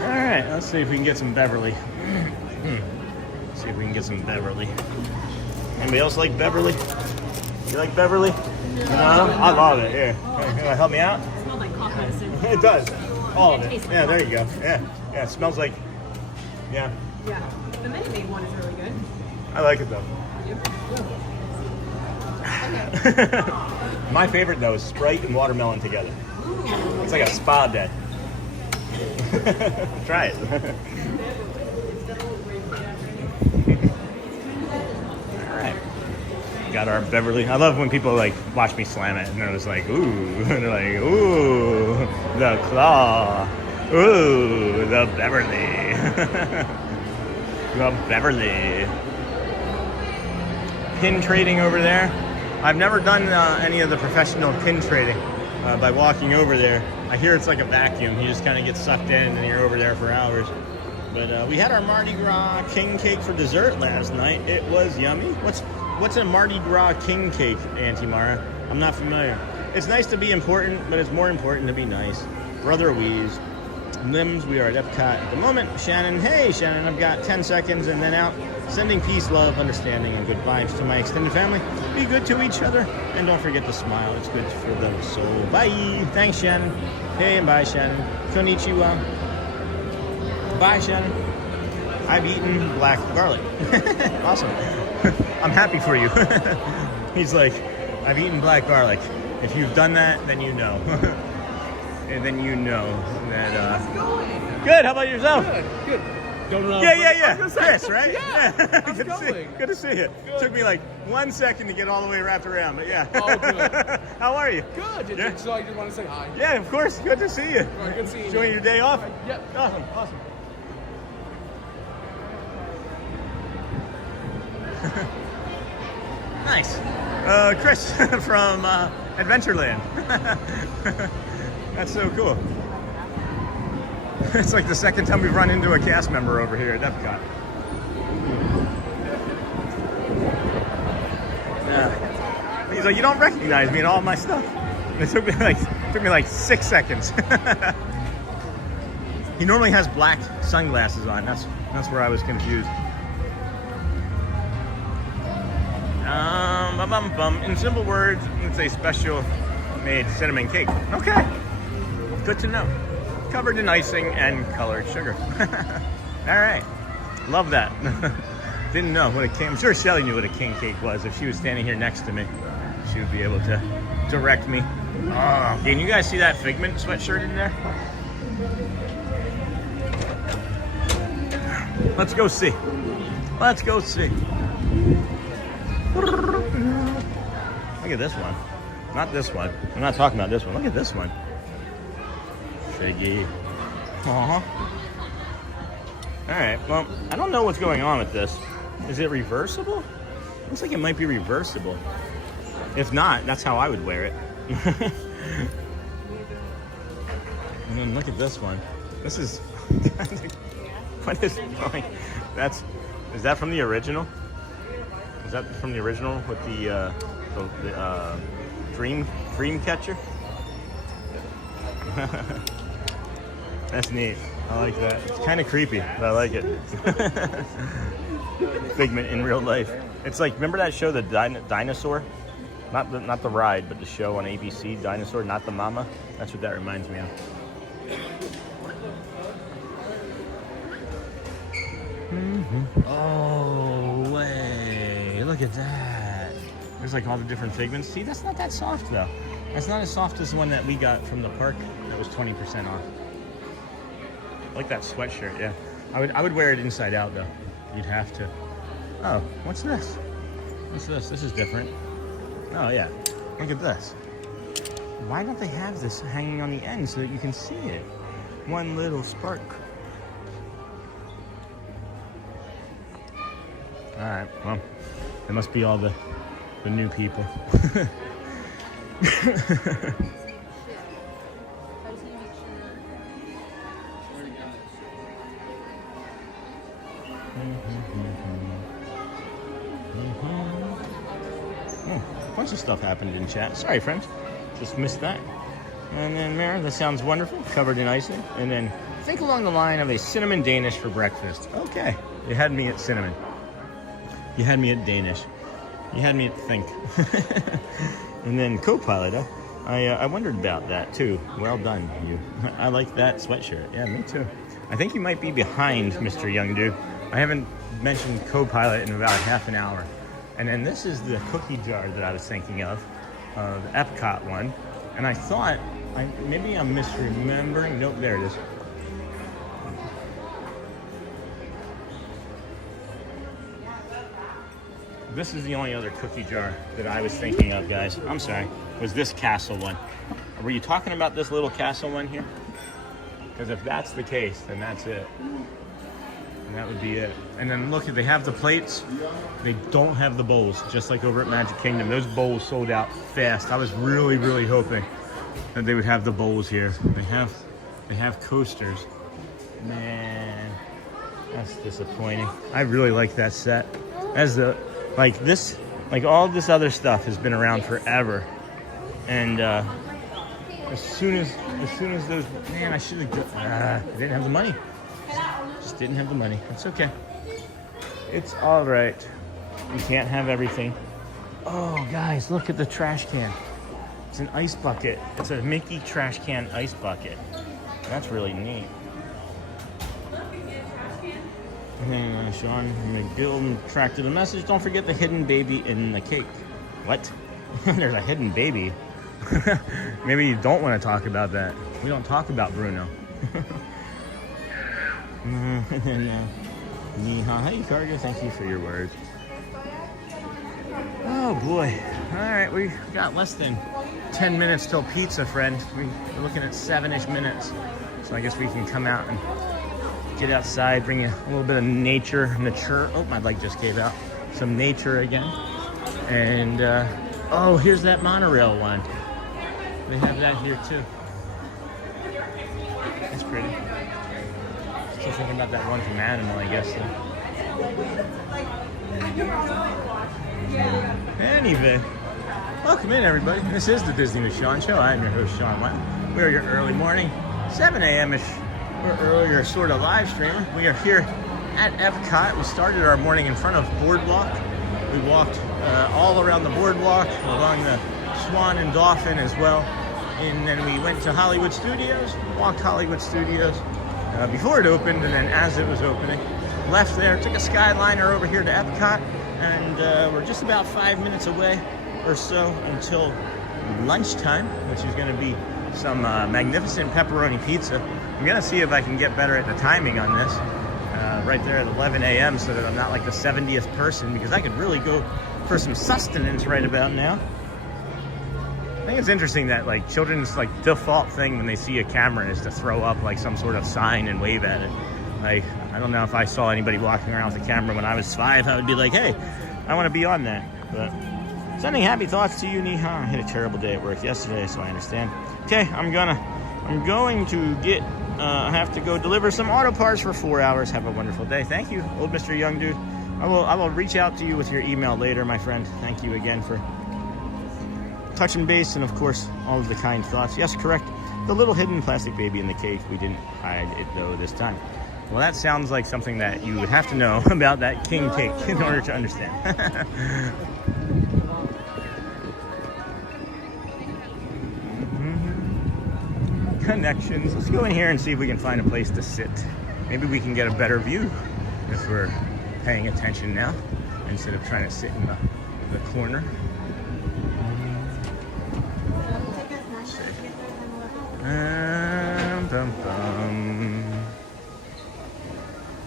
All right, let's see if we can get some Beverly. See if we can get some Beverly. Anybody else like Beverly? You like Beverly? No? I love it, yeah. Can you help me out? It smells like cough medicine. It does. All of it. Yeah, there you go. Yeah, it smells like, yeah. Yeah. The Minute Maid one is really good. I like it though. My favorite though is Sprite and watermelon together. It's like a spa day. Try it. All right. Got our Beverly. I love when people like watch me slam it and they're just like, ooh. And they're like, ooh, the claw. Ooh, the Beverly. The Beverly. Pin trading over there. I've never done any of the professional pin trading by walking over there. I hear it's like a vacuum. You just kind of get sucked in and you're over there for hours. But we had our Mardi Gras king cake for dessert last night. It was yummy. What's a Mardi Gras king cake, Auntie Mara? I'm not familiar. It's nice to be important, but it's more important to be nice. Brother Weeze. Limbs, we are at Epcot at the moment. Shannon, hey Shannon, I've got 10 seconds and then out. Sending peace, love, understanding, and good vibes to my extended family. Be good to each other, and don't forget to smile. It's good for the soul. Bye. Thanks, Shannon. Hey, and bye, Shannon. Konnichiwa. Bye, Shannon. I've eaten black garlic. Awesome. I'm happy for you. He's like, I've eaten black garlic. If you've done that, then you know. And then you know that. Good. How about yourself? Good. Yeah. Chris, right? Yeah. How's it going? Good to see you. Good. Took me like 1 second to get all the way wrapped around, but yeah. Oh, good. How are you? Good. Yeah. So I just want to say hi. Yeah, of course. Good to see you. All right, good seeing you. Enjoying your day off? Yep. Awesome. Nice. Chris from Adventureland. That's so cool. It's like the second time we've run into a cast member over here at Epcot. Yeah. He's like, you don't recognize me and all my stuff. And it took me like 6 seconds. He normally has black sunglasses on. That's where I was confused. In simple words, it's a special made cinnamon cake. Okay. Good to know. Covered in icing and colored sugar. All right. Love that. Didn't know what a king. I'm sure Shelly knew what a king cake was. If she was standing here next to me, she would be able to direct me. Oh, can you guys see that Figment sweatshirt in there? Let's go see. Let's go see. Look at this one. Not this one. I'm not talking about this one. Look at this one. Figgy. All right. Well, I don't know what's going on with this. Is it reversible? Looks like it might be reversible. If not, that's how I would wear it. And then look at this one. This is. What is going? Is that from the original? Is that from the original with the dream catcher? That's neat. I like that. It's kind of creepy, but I like it. Figment in real life. It's like, remember that show, The Dinosaur? Not the ride, but the show on ABC, Dinosaur, not the mama. That's what that reminds me of. Oh, way. Look at that. There's like all the different figments. See, that's not that soft though. That's not as soft as the one that we got from the park that was 20% off. I like that sweatshirt, yeah. I would wear it inside out though. You'd have to. Oh, what's this? What's this? This is different. Oh yeah, look at this. Why don't they have this hanging on the end so that you can see it? One little spark. All right, well, it must be all the new people. Oh, a bunch of stuff happened in chat. Sorry, friends. Just missed that. And then, Mara, that sounds wonderful. Covered in icing. And then, think along the line of a cinnamon Danish for breakfast. Okay. You had me at cinnamon. You had me at Danish. You had me at think. And then, co-pilot, I wondered about that, too. Well done, you. I like that sweatshirt. Yeah, me too. I think you might be behind, Mr. Young Dude. I haven't mentioned co-pilot in about half an hour. And then this is the cookie jar that I was thinking of, the Epcot one. And I thought, maybe I'm misremembering. Nope, there it is. This is the only other cookie jar that I was thinking of, guys. I'm sorry. Was this castle one. Were you talking about this little castle one here? Because if that's the case, then that's it. And that would be it. And then look, they have the plates. They don't have the bowls, just like over at Magic Kingdom. Those bowls sold out fast. I was really, really hoping that they would have the bowls here. They have coasters. Man, that's disappointing. I really like that set. As the all this other stuff has been around forever. And as soon as those, man, I should have. I didn't have the money. Just didn't have the money. It's okay. It's all right. You can't have everything. Oh, guys, look at the trash can. It's an ice bucket. It's a Mickey trash can ice bucket. That's really neat. And then Sean McGill retracted a message. Don't forget the hidden baby in the cake. What? There's a hidden baby. Maybe you don't want to talk about that. We don't talk about Bruno. And then, Yeehaw. Hey, Cargo, thank you for your words. Oh, boy. All right, we got less than 10 minutes till pizza, friend. We're looking at 7-ish minutes. So I guess we can come out and get outside, bring you a little bit of nature. Oh, my leg just gave out. Some nature again. And, oh, here's that monorail one. They have that here, too. That's pretty. Still thinking about that one from Animal, I guess. Anyway, welcome in, everybody. This is the Disney with Sean Show. I'm your host, Sean White. We are your early morning, 7 a.m.-ish, or earlier sort of live streamer. We are here at Epcot. We started our morning in front of Boardwalk. We walked all around the boardwalk, along the Swan and Dolphin as well. And then we went to Hollywood Studios, walked Hollywood Studios before it opened, and then as it was opening, left there, took a Skyliner over here to Epcot, and we're just about 5 minutes away or so until lunchtime, which is going to be some magnificent pepperoni pizza. I'm going to see if I can get better at the timing on this, right there at 11 a.m. so that I'm not like the 70th person, because I could really go for some sustenance right about now. I think it's interesting that like children's like default thing when they see a camera is to throw up like some sort of sign and wave at it. Like, I don't know if I saw anybody walking around with a camera when I was 5, I would be like, hey, I want to be on that. But sending happy thoughts to you, Neha. I had a terrible day at work yesterday, so I understand. Okay, I'm going to get, I have to go deliver some auto parts for 4 hours. Have a wonderful day. Thank you, old Mr. Young Dude. I will reach out to you with your email later, my friend. Thank you again for touching base, and of course, all of the kind thoughts. Yes, correct. The little hidden plastic baby in the cake. We didn't hide it, though, this time. Well, that sounds like something that you would have to know about that king cake in order to understand. connections. Let's go in here and see if we can find a place to sit. Maybe we can get a better view if we're paying attention now instead of trying to sit in the corner. Bum, bum.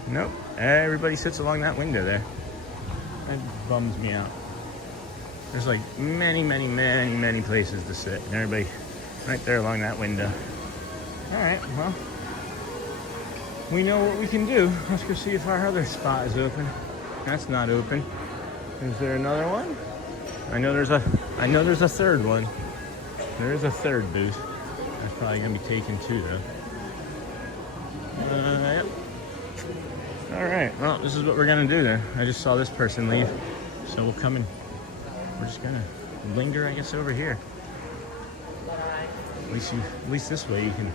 Nope, everybody sits along that window there. That bums me out. There's like many places to sit, and everybody right there along that window. All right, well, we know what we can do. Let's go see if our other spot is open. That's not open. Is there another one? I know there's a third one. There is a third booth. That's probably gonna be taken too, though. Yep. All right, well, this is what we're gonna do then. I just saw this person leave, so we'll come in. We're just gonna linger, I guess, over here. At least this way you can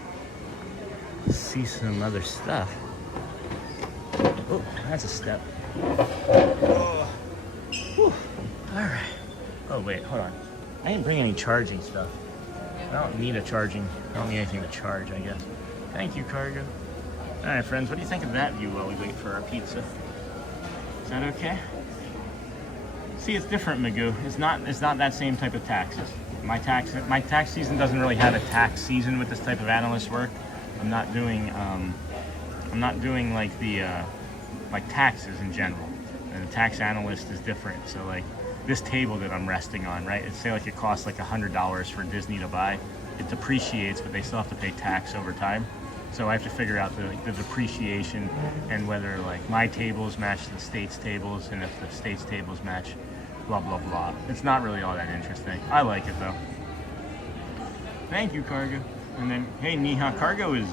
see some other stuff. Oh, that's a step. Oh. Whew. All right. Oh wait, hold on. I didn't bring any charging stuff. I don't need anything to charge, I guess. Thank you, cargo. All right, friends, what do you think of that view while we wait for our pizza? Is that okay? See, it's different, Magoo. It's not that same type of taxes. My tax season doesn't really have a tax season with this type of analyst work. I'm not doing like the like taxes in general. And the tax analyst is different. So like this table that I'm resting on, right? It's say like it costs like $100 for Disney to buy. It depreciates, but they still have to pay tax over time. So I have to figure out the depreciation and whether like my tables match the state's tables, and if the state's tables match blah blah blah. It's not really all that interesting. I like it though. Thank you, cargo. And then hey, Neha, cargo is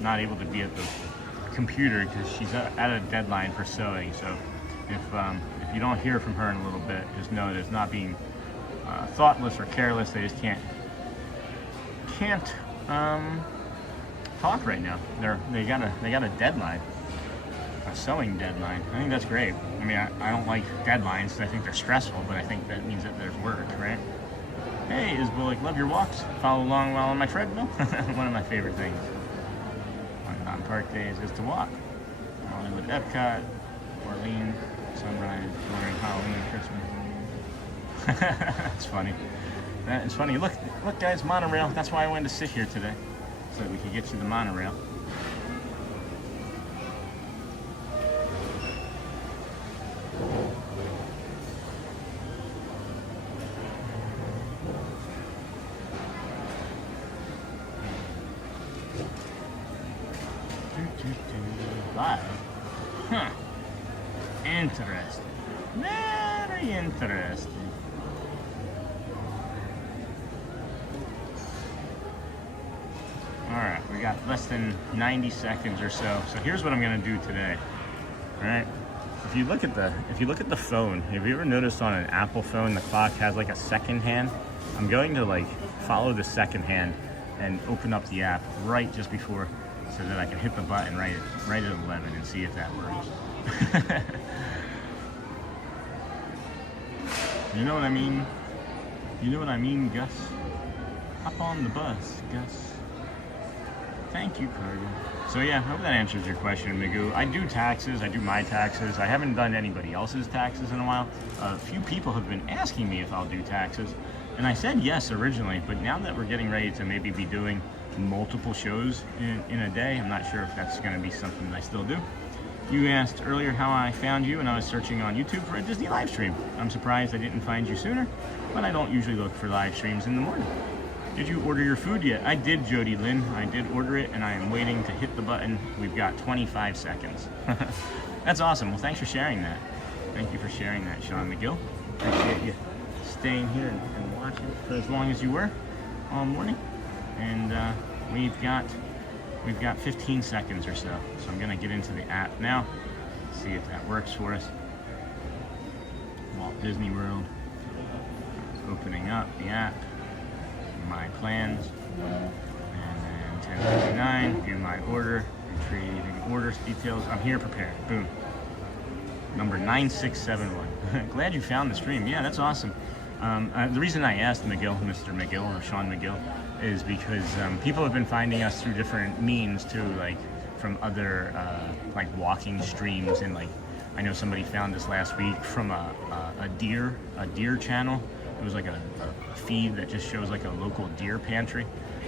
not able to be at the computer because she's at a deadline for sewing. So if you don't hear from her in a little bit, just know that it's not being thoughtless or careless. They just can't talk right now. They got a deadline, a sewing deadline. I think that's great. I mean, I don't like deadlines. I think they're stressful, but I think that means that there's work, right? Hey, Isbullick, love your walks. Follow along while on my treadmill. One of my favorite things on park days is to walk. Hollywood, Epcot, Orleans, Sunrise, during Halloween, Christmas. That's funny. That is funny. Look, guys, monorail. That's why I wanted to sit here today, so that we could get to the monorail. Live. Huh. Interesting. Very interesting. Alright, we got less than 90 seconds or so. So here's what I'm gonna do today. Alright. If you look at the phone, have you ever noticed on an Apple phone the clock has like a second hand? I'm going to like follow the second hand and open up the app right just before, so that I can hit the button right at 11 and see if that works. You know what I mean? You know what I mean, Gus? Hop on the bus, Gus. Thank you, cargo. So yeah, I hope that answers your question, Magoo. I do taxes, I do my taxes. I haven't done anybody else's taxes in a while. A few people have been asking me if I'll do taxes, and I said yes originally, but now that we're getting ready to maybe be doing multiple shows in a day, I'm not sure if that's going to be something that I still do. You asked earlier how I found you, and I was searching on YouTube for a Disney live stream. I'm surprised I didn't find you sooner, but I don't usually look for live streams in the morning. Did you order your food yet? I did, Jody Lynn. I did order it, and I am waiting to hit the button. We've got 25 seconds. That's awesome. Well, thanks for sharing that. Thank you for sharing that, Sean McGill. Appreciate you staying here and watching for as long as you were all morning. And we've got 15 seconds or so. So I'm gonna get into the app now, see if that works for us. Walt Disney World. Opening up the app. My plans. And then 10:59. View my order. Retrieving orders details. I'm here prepared. Boom. Number 9671. Glad you found the stream. Yeah, that's awesome. The reason I asked Mr. McGill or Sean McGill, is because people have been finding us through different means too, like from other like walking streams, and like I know somebody found us last week from a deer channel. It was like a feed that just shows like a local deer pantry,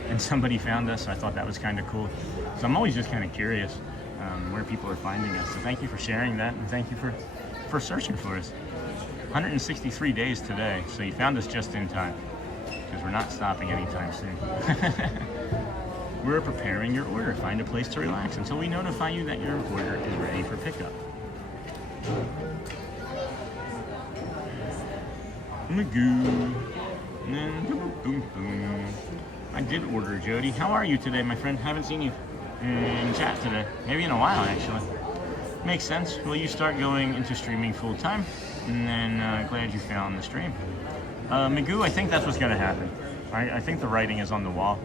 and somebody found us. So I thought that was kind of cool. So I'm always just kind of curious where people are finding us. So thank you for sharing that, and thank you for searching for us. 163 days today, so you found us just in time, because we're not stopping anytime soon. We're preparing your order. Find a place to relax until we notify you that your order is ready for pickup. Magoo. Boom, boom. I did order, Jody. How are you today, my friend? Haven't seen you in chat today. Maybe in a while, actually. Makes sense. Will you start going into streaming full time? And then glad you found the stream. Magoo, I think that's what's going to happen. I think the writing is on the wall.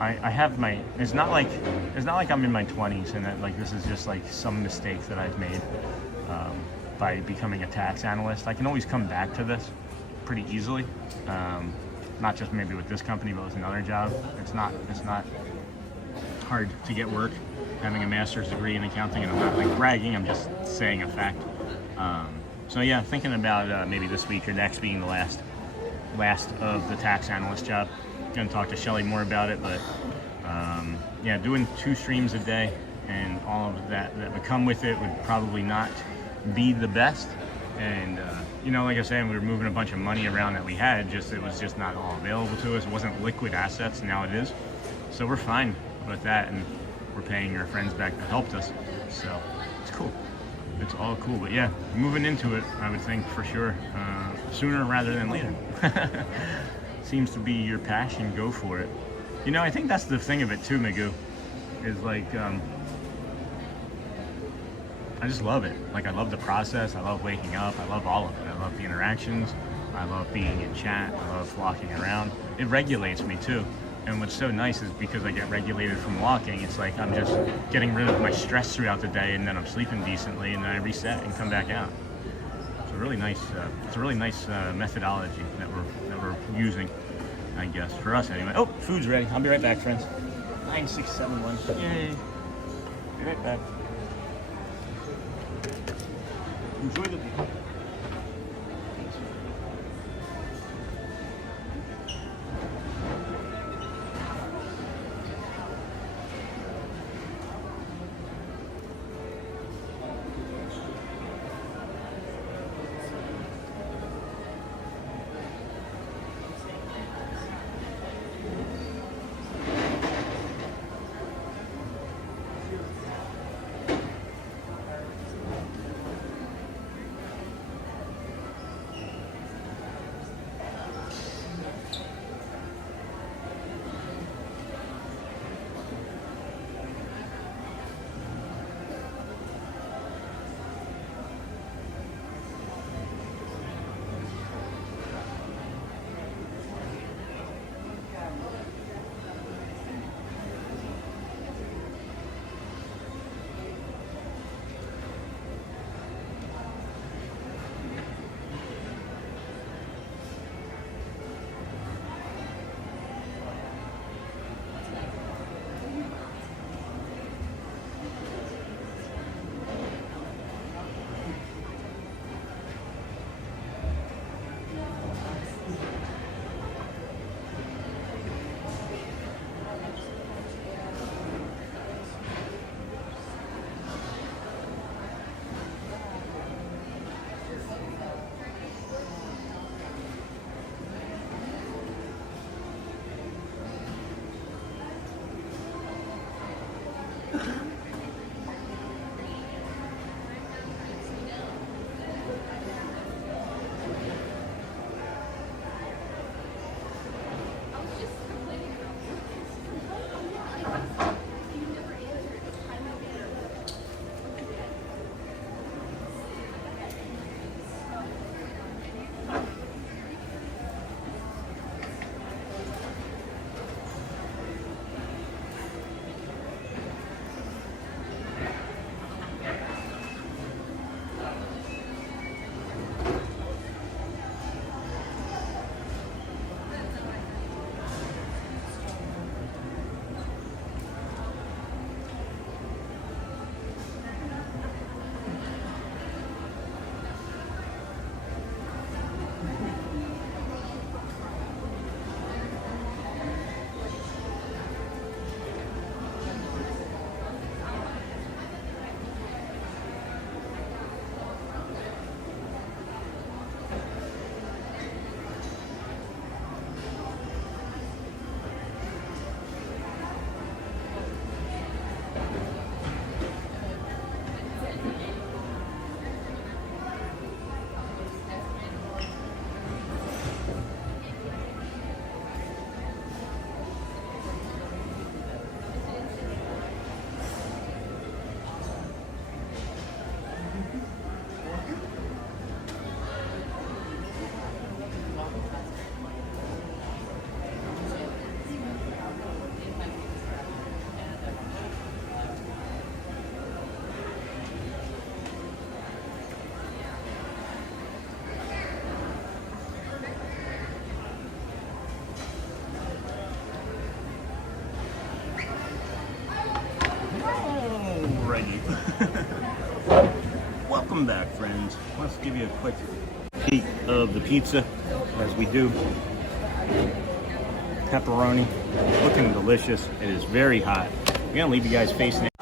I have my. It's not like I'm in my 20s and that like this is just like some mistake that I've made by becoming a tax analyst. I can always come back to this pretty easily. Not just maybe with this company, but with another job. It's not hard to get work having a master's degree in accounting, and I'm not like bragging. I'm just saying a fact. So yeah, thinking about maybe this week or next being the last of the tax analyst job. Gonna talk to Shelly more about it, but yeah, doing 2 streams a day and all of that would come with it would probably not be the best. And you know, like I was saying, we were moving a bunch of money around that we had, it was just not all available to us. It wasn't liquid assets, now it is. So we're fine with that, and we're paying our friends back that helped us. So it's cool. It's all cool. But yeah, moving into it, I would think for sure, sooner rather than later. Seems to be your passion, go for it. You know, I think that's the thing of it too, Magoo, is like, I just love it. Like, I love the process. I love waking up. I love all of it. I love the interactions. I love being in chat. I love walking around. It regulates me too. And what's so nice is because I get regulated from walking, it's like I'm just getting rid of my stress throughout the day, and then I'm sleeping decently, and then I reset and come back out. It's a really nice methodology that we're using, I guess, for us anyway. Oh, food's ready. I'll be right back, friends. 9671. Yay. Be right back. Enjoy the view. Welcome back, friends. Let's give you a quick peek of the pizza as we do. Pepperoni, looking delicious. It is very hot. I'm gonna leave you guys facing it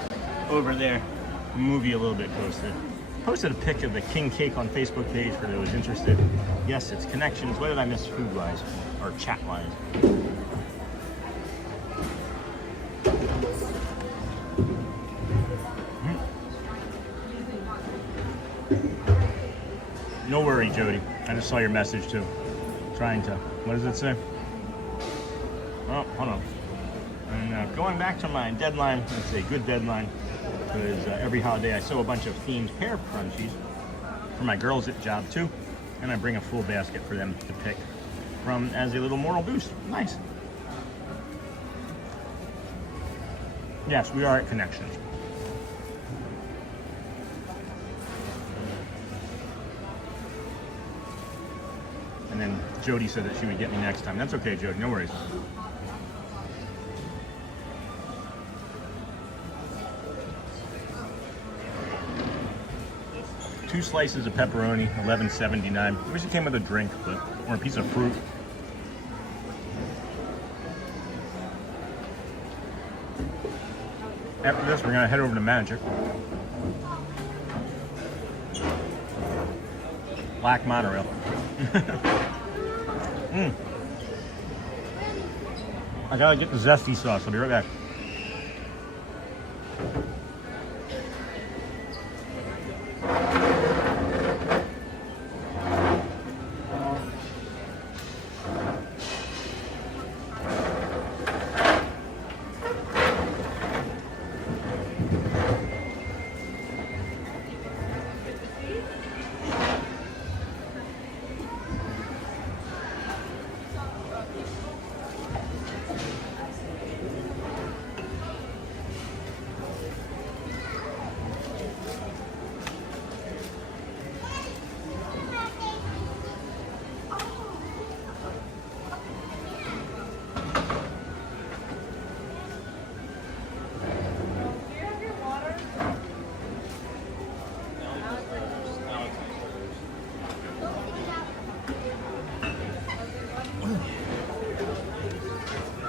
over there. Move you a little bit closer. Posted a pic of the king cake on Facebook page for those interested. Yes, it's connections. What did I miss food-wise or chat-wise? No worry, Jody. I just saw your message too. Trying to. What does it say? Oh, hold on. And going back to my deadline, it's a good deadline because every holiday I sew a bunch of themed pear crunchies for my girls at job too, and I bring a full basket for them to pick from as a little moral boost. Nice. Yes, we are at Connections. And then Jody said that she would get me next time. That's okay, Jody. No worries. Two slices of pepperoni, $11.79. I wish it came with a drink, or a piece of fruit. After this, we're gonna head over to Magic. Black Monorail. I gotta get the zesty sauce. I'll be right back.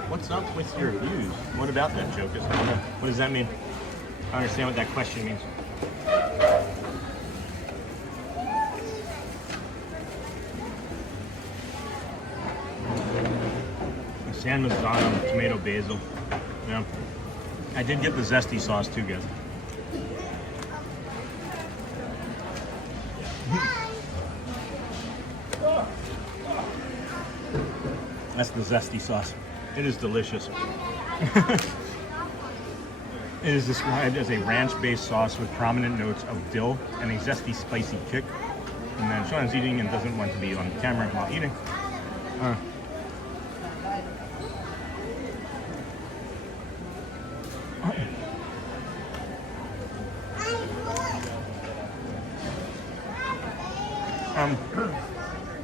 What's up with your views? What about that joke? What does that mean? I don't understand what that question means. San Mazzano, tomato basil. Yeah. I did get the zesty sauce too, guys. That's the zesty sauce. It is delicious. It is described as a ranch-based sauce with prominent notes of dill and a zesty, spicy kick. And then Sean's eating and doesn't want to be on camera while eating.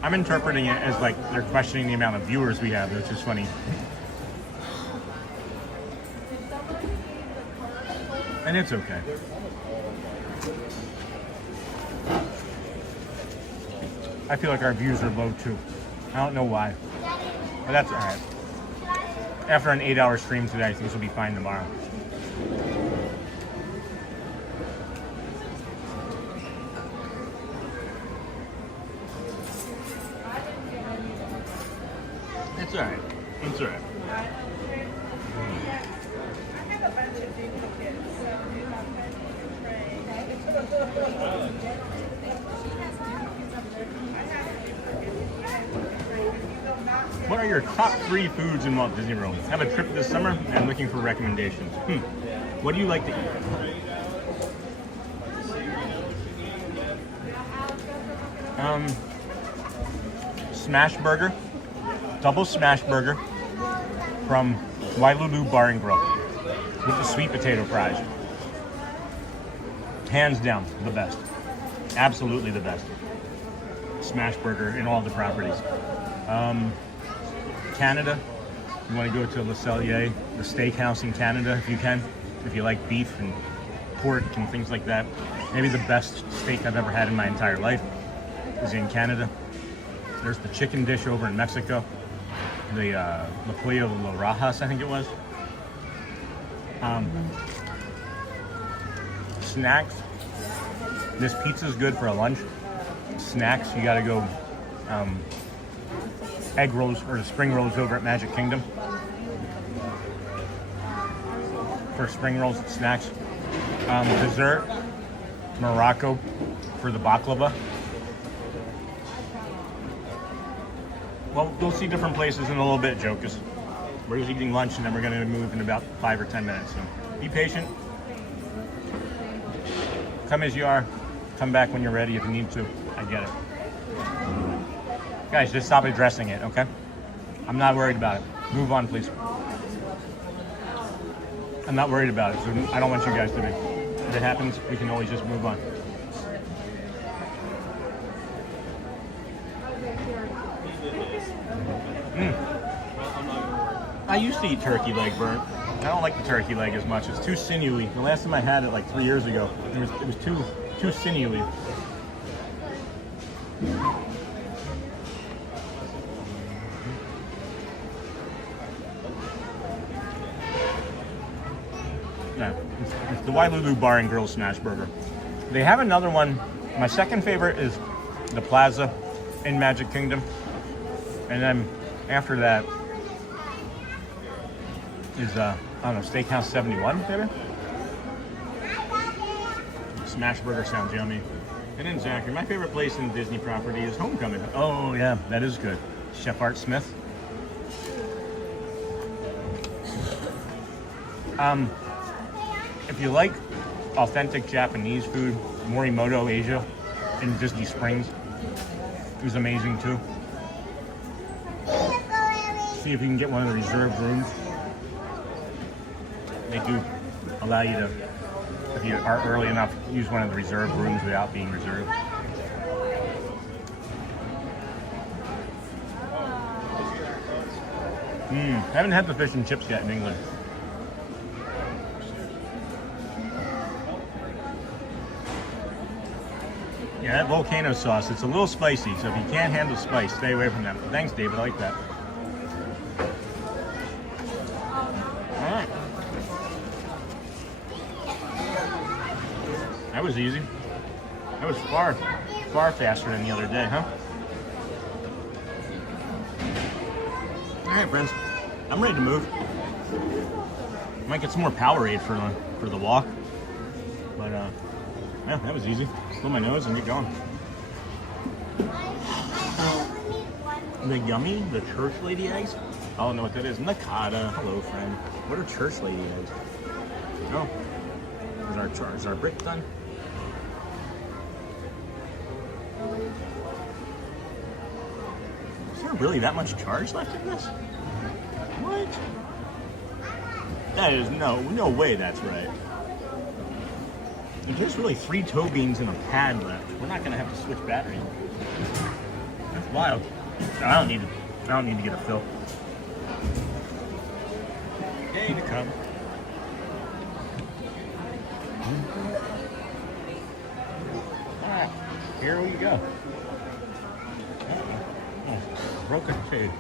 I'm interpreting it as like they're questioning the amount of viewers we have, which is funny. And it's okay. I feel like our views are low too. I don't know why, but that's all right. After an 8-hour stream today, I think this will be fine tomorrow. It's all right. It's all right. What are your top 3 foods in Walt Disney World? I have a trip this summer and I'm looking for recommendations. What do you like to eat? Smash burger, double smash burger from Wailulu Bar and Grill with the sweet potato fries. Hands down, the best. Absolutely the best. Smash burger in all the properties. Canada, you want to go to Le Cellier, the steakhouse in Canada if you can, if you like beef and pork and things like that. Maybe the best steak I've ever had in my entire life is in Canada. There's the chicken dish over in Mexico. The La Pollo de las Rajas, I think it was. Snacks. This pizza's good for a lunch. Snacks, you gotta go egg rolls or the spring rolls over at Magic Kingdom. For spring rolls, snacks. Dessert, Morocco for the baklava. Well, we'll see different places in a little bit, Joe, because we're just eating lunch and then we're going to move in about 5 or 10 minutes. So be patient. Come as you are. Come back when you're ready if you need to. I get it. Guys, just stop addressing it, okay? I'm not worried about it. Move on, please. I'm not worried about it, so I don't want you guys to be. If it happens, we can always just move on. I used to eat turkey leg burnt. I don't like the turkey leg as much. It's too sinewy. The last time I had it, like 3 years ago, it was too sinewy. Yeah, it's the Wailulu Bar and Grill Smash Burger. They have another one. My second favorite is the Plaza in Magic Kingdom. And then after that is, I don't know, Steakhouse 71, maybe? Smash Burger sounds yummy. And then Zachary, my favorite place in the Disney property is Homecoming. Oh yeah, that is good. Chef Art Smith. If you like authentic Japanese food, Morimoto Asia in Disney Springs is amazing too. See if you can get one of the reserved rooms. They do allow you to, if you are early enough, use one of the reserved rooms without being reserved. Haven't had the fish and chips yet in England. Yeah, that volcano sauce, it's a little spicy, so if you can't handle spice, stay away from that. Thanks, David, I like that. All right. That was easy. That was far faster than the other day, huh? All right, friends, I'm ready to move. Might get some more Powerade for the walk, but yeah, that was easy. Blow my nose and get going. The yummy, the church lady eggs. I don't know what that is. Nakata. Hello, friend. What are church lady eggs? Oh, is our brick done? Is there really that much charge left in this? What? That is no way that's right. If there's really 3 toe beans and a pad left, we're not gonna have to switch batteries. That's wild. No, I don't need to get a fill. Yay to come. Alright, here we go. Oh, broken shade.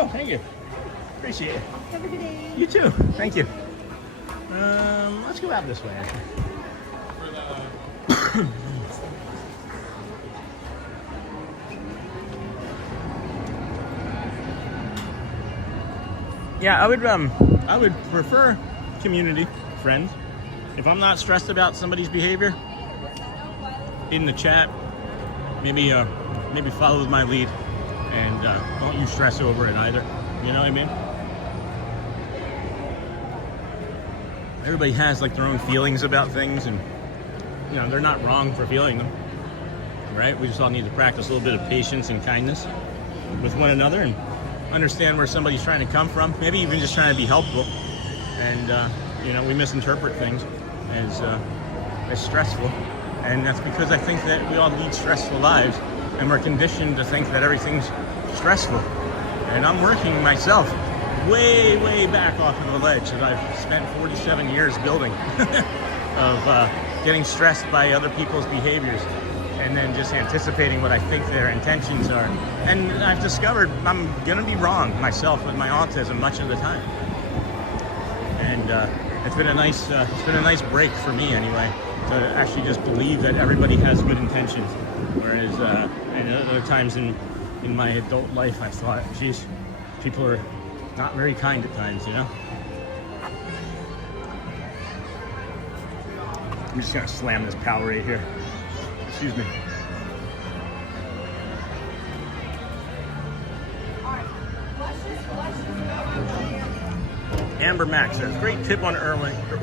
Oh, thank you. Appreciate it. Have a good day. You too. Thank you. Let's go out this way, actually. Yeah, I would prefer community, friends. If I'm not stressed about somebody's behavior in the chat, maybe follow my lead. And don't you stress over it either. You know what I mean? Everybody has like their own feelings about things, and you know they're not wrong for feeling them, right? We just all need to practice a little bit of patience and kindness with one another, and understand where somebody's trying to come from. Maybe even just trying to be helpful. And you know, we misinterpret things as stressful, and that's because I think that we all lead stressful lives. And we're conditioned to think that everything's stressful. And I'm working myself way back off of the ledge that I've spent 47 years building of getting stressed by other people's behaviors and then just anticipating what I think their intentions are. And I've discovered I'm gonna be wrong myself with my autism much of the time. And it's been a nice break for me anyway, to actually just believe that everybody has good intentions. Whereas and other times in my adult life, I thought, geez, people are not very kind at times, you know? I'm just gonna slam this Powerade here. Excuse me. Amber Max says, great tip on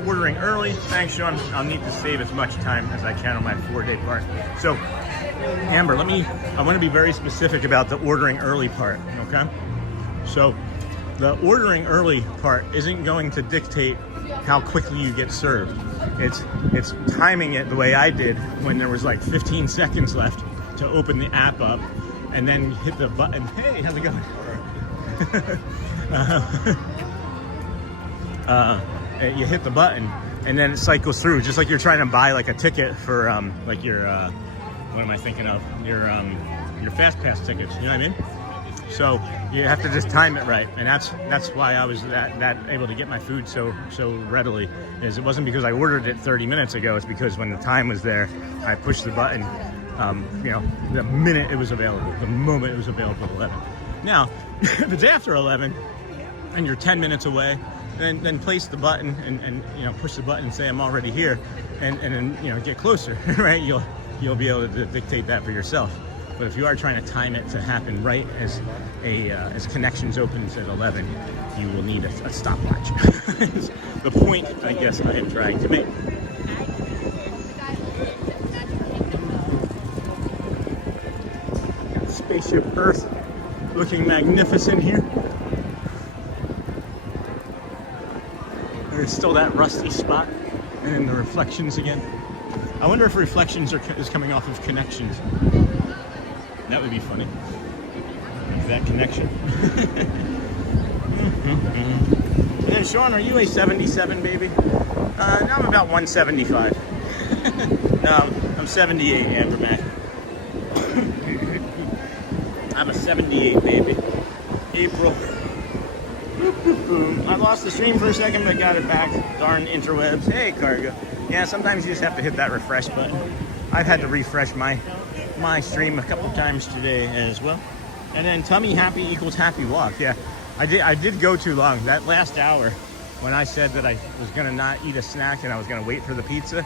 ordering early. Thanks, Sean. I'll need to save as much time as I can on my 4-day park. So, Amber, I want to be very specific about the ordering early part, okay? So, the ordering early part isn't going to dictate how quickly you get served. It's timing it the way I did when there was like 15 seconds left to open the app up and then hit the button. Hey, how's it going? You hit the button and then it cycles through, just like you're trying to buy like a ticket for like your what am I thinking of? Your fast pass tickets, you know what I mean? So you have to just time it right, and that's why I was that able to get my food so readily. Is it wasn't because I ordered it 30 minutes ago. It's because when the time was there, I pushed the button. You know, the minute it was available, the moment it was available at 11. Now, if it's after 11 and you're 10 minutes away, then place the button and you know, push the button and say I'm already here, and then you know, get closer, right? You'll be able to dictate that for yourself. But if you are trying to time it to happen right as connections opens at 11, you will need a stopwatch. The point, I guess, I am trying to make. Spaceship Earth looking magnificent here. There's still that rusty spot, and then the reflections again. I wonder if reflections is coming off of connections. That would be funny. Like that connection. And then Sean, are you a 77 baby? No, I'm about 175. No, I'm 78, Amber Mac. I'm a 78 baby. April. I lost the stream for a second, but got it back. Darn interwebs. Hey, Cargo. Yeah, sometimes you just have to hit that refresh button. I've had to refresh my stream a couple times today as well. And then tummy happy equals happy walk. Yeah, I did go too long. That last hour when I said that I was gonna not eat a snack and I was gonna wait for the pizza,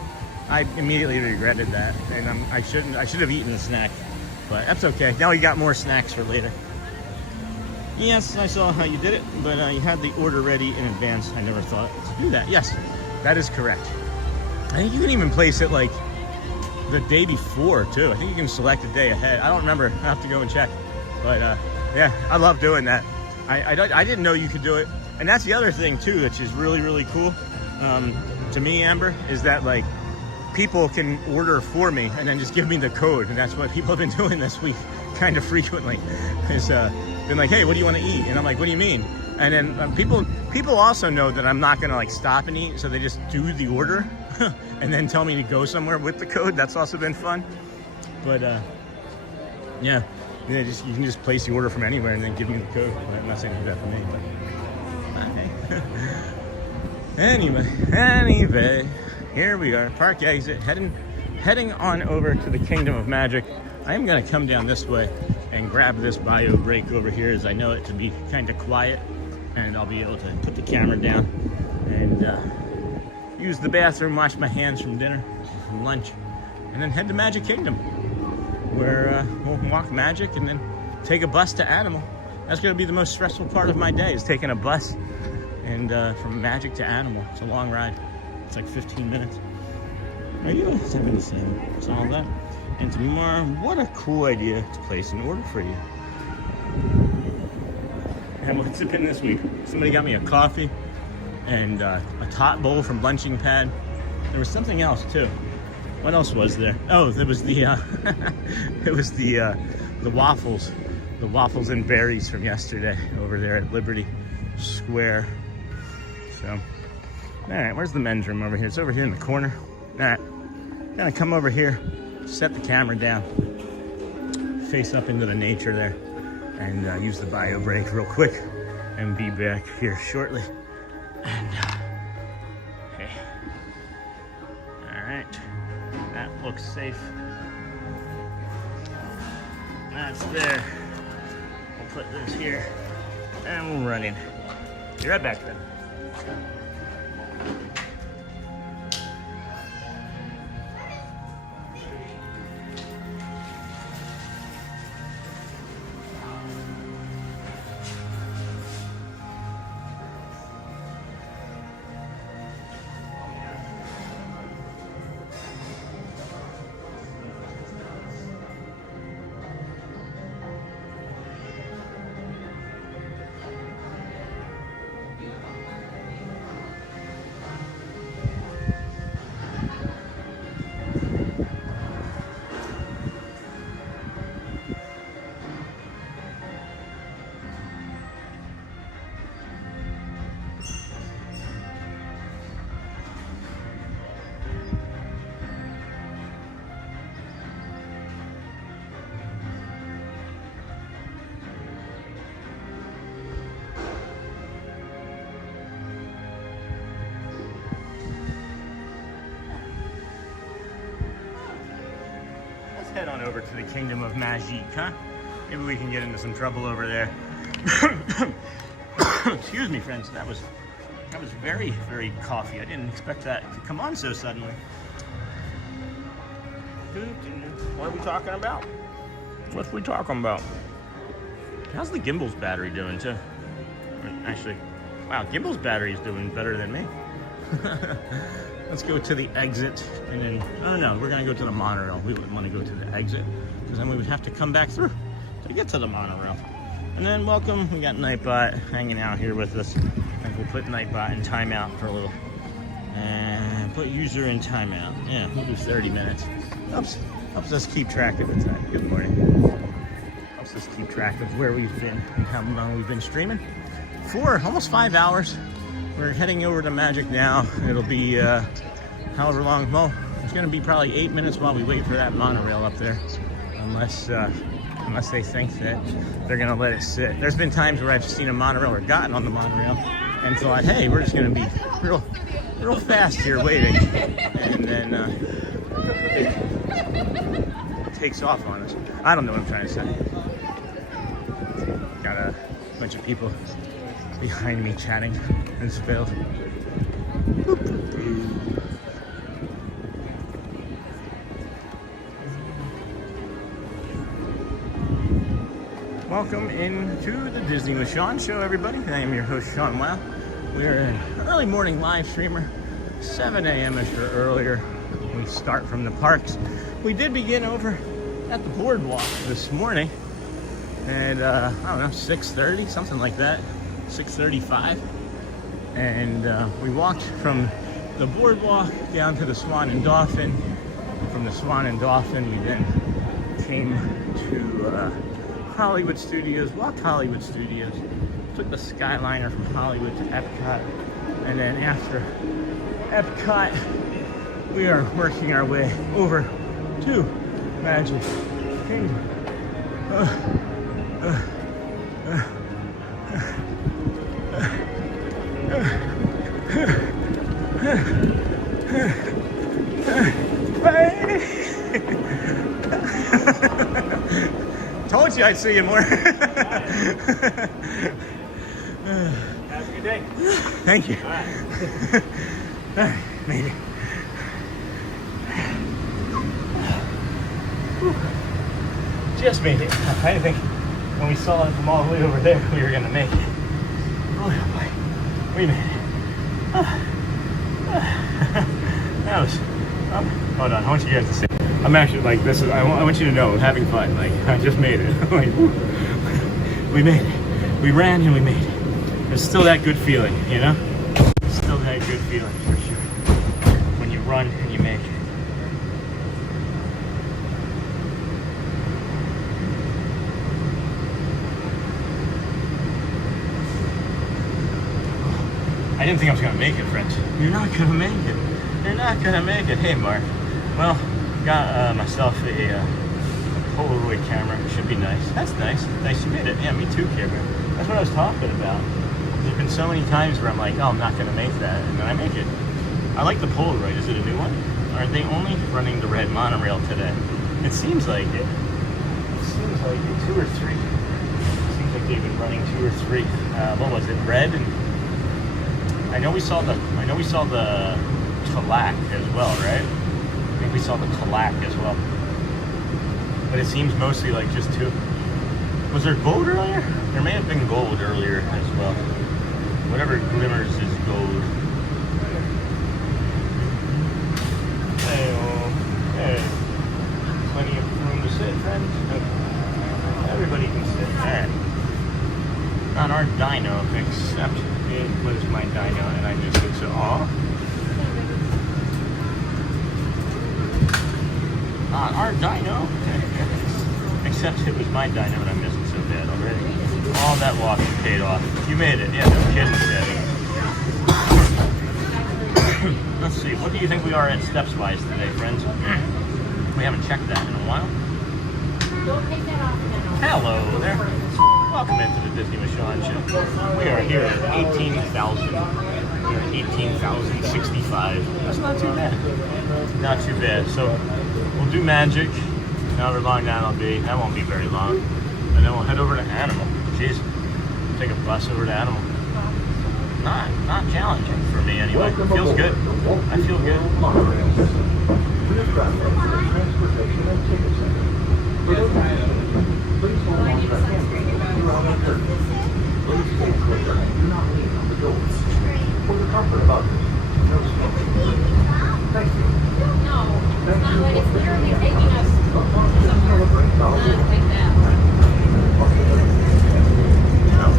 I immediately regretted that, and I should have eaten the snack, but that's okay. Now we got more snacks for later. Yes, I saw how you did it, but you had the order ready in advance. I never thought to do that. Yes, that is correct. I think you can even place it like the day before too. I think you can select a day ahead. I don't remember. I have to go and check. But yeah, I love doing that. I didn't know you could do it. And that's the other thing too, which is really cool to me, Amber, is that like people can order for me and then just give me the code. And that's what people have been doing this week kind of frequently. It's been like, hey, what do you want to eat? And I'm like, what do you mean? And then people also know that I'm not gonna like stop and eat, so they just do the order and then tell me to go somewhere with the code. That's also been fun. But yeah, you can just place the order from anywhere and then give me the code. I'm not saying do that for me, but anyway, here we are, park exit, heading on over to the Kingdom of Magic. I am gonna come down this way and grab this bio break over here, as I know it to be kind of quiet, and I'll be able to put the camera down and use the bathroom, wash my hands from dinner, from lunch, and then head to Magic Kingdom, where we'll walk Magic and then take a bus to Animal. That's gonna be the most stressful part of my day, is taking a bus and from Magic to Animal. It's a long ride. It's like 15 minutes. Are you 77? It's all that. And tomorrow, what a cool idea to place an order for you. And what's it been this week? Somebody got me a coffee and a tot bowl from Lunching Pad. There was something else too. What else was there? Oh, there was the it was the waffles the waffles and berries from yesterday over there at Liberty Square. So, all right, where's the men's room over here? It's over here in the corner. All right, gonna come over here, set the camera down, face up into the nature there, and use the bio break real quick, and be back here shortly. And okay, all right, that looks safe. That's there. We'll put this here, and we're running. Be right back then. Head on over to the Kingdom of Magic, huh? Maybe we can get into some trouble over there. Excuse me, friends. That was very, very coffee. I didn't expect that to come on so suddenly. What are we talking about? What are we talking about? How's the gimbal's battery doing too? Actually, wow, gimbal's battery is doing better than me. Let's go to the exit, and then, oh no, we're gonna go to the monorail. We wouldn't want to go to the exit, because then we would have to come back through to get to the monorail. And then welcome, we got Nightbot hanging out here with us. And we'll put Nightbot in timeout for a little. And put user in timeout. Yeah, we'll do 30 minutes. Helps us keep track of the time. Good morning. Helps us keep track of where we've been and how long we've been streaming. For almost 5 hours. We're heading over to Magic now. It'll be however long. Well, it's going to be probably 8 minutes while we wait for that monorail up there, unless they think that they're going to let it sit. There's been times where I've seen a monorail or gotten on the monorail and thought, hey, we're just going to be real fast here waiting, and then it takes off on us. I don't know what I'm trying to say. Got a bunch of people behind me chatting and spilled. Welcome into the Disney with Sean show, everybody. I am your host, Sean Wow. We're an early morning live streamer, 7 a.m.ish or earlier. We start from the parks. We did begin over at the boardwalk this morning at, I don't know, 6:30, something like that. 6:35, and we walked from the boardwalk down to the Swan and Dolphin. From the Swan and Dolphin, we then came to Hollywood Studios, walked Hollywood Studios, took the Skyliner from Hollywood to Epcot, and then after Epcot, we are working our way over to Magic Kingdom. Told you I'd see you more. Have a good day. Thank you. All right, made it. Just made it. I didn't think when we saw it from all the way over there we were gonna make it. Oh boy, we made it. That was. Hold on, I want you guys to see. I'm actually like this is. I want you to know I'm having fun. Like I just made it. Like, we made it. We ran and we made it. It's still that good feeling, you know. Still that good feeling for sure. When you run and you make it. I didn't think I was gonna make it, friends. You're not gonna make it. You're not gonna make it. Hey, Mark. Well, got myself a Polaroid camera. Should be nice. That's nice. Nice you made it. Yeah, me too, camera. That's what I was talking about. There's been so many times where I'm like, oh, I'm not gonna make that, and then I make it. I like the Polaroid. Is it a new one? Are they only running the red monorail today? It seems like it. It seems like it. 2 or 3. It seems like they've been running 2 or 3. What was it? Red and I know we saw the Talac as well, right? I think we saw the Talac as well. But it seems mostly like just 2. Was there gold earlier? There may have been gold earlier as well. Whatever glimmers is gold. Hey, plenty of room to sit, friends. Everybody can sit. Alright. On our dino, except it was my dino and I missed it, so aw. On our dino, except it was my dino and I missed it so bad already. All that walking paid off. You made it, yeah, no kidding, Daddy. Let's see, what do you think we are at steps-wise today, friends? We haven't checked that in a while. Hello there. Welcome into the Disney Michon Show. We are here at 18,000. We're at 18,065. That's not too bad. Not too bad. So we'll do magic. However long that'll be. That won't be very long. And then we'll head over to Animal. Jeez. Take a bus over to Animal. Not challenging for me anyway. Feels good. I feel good.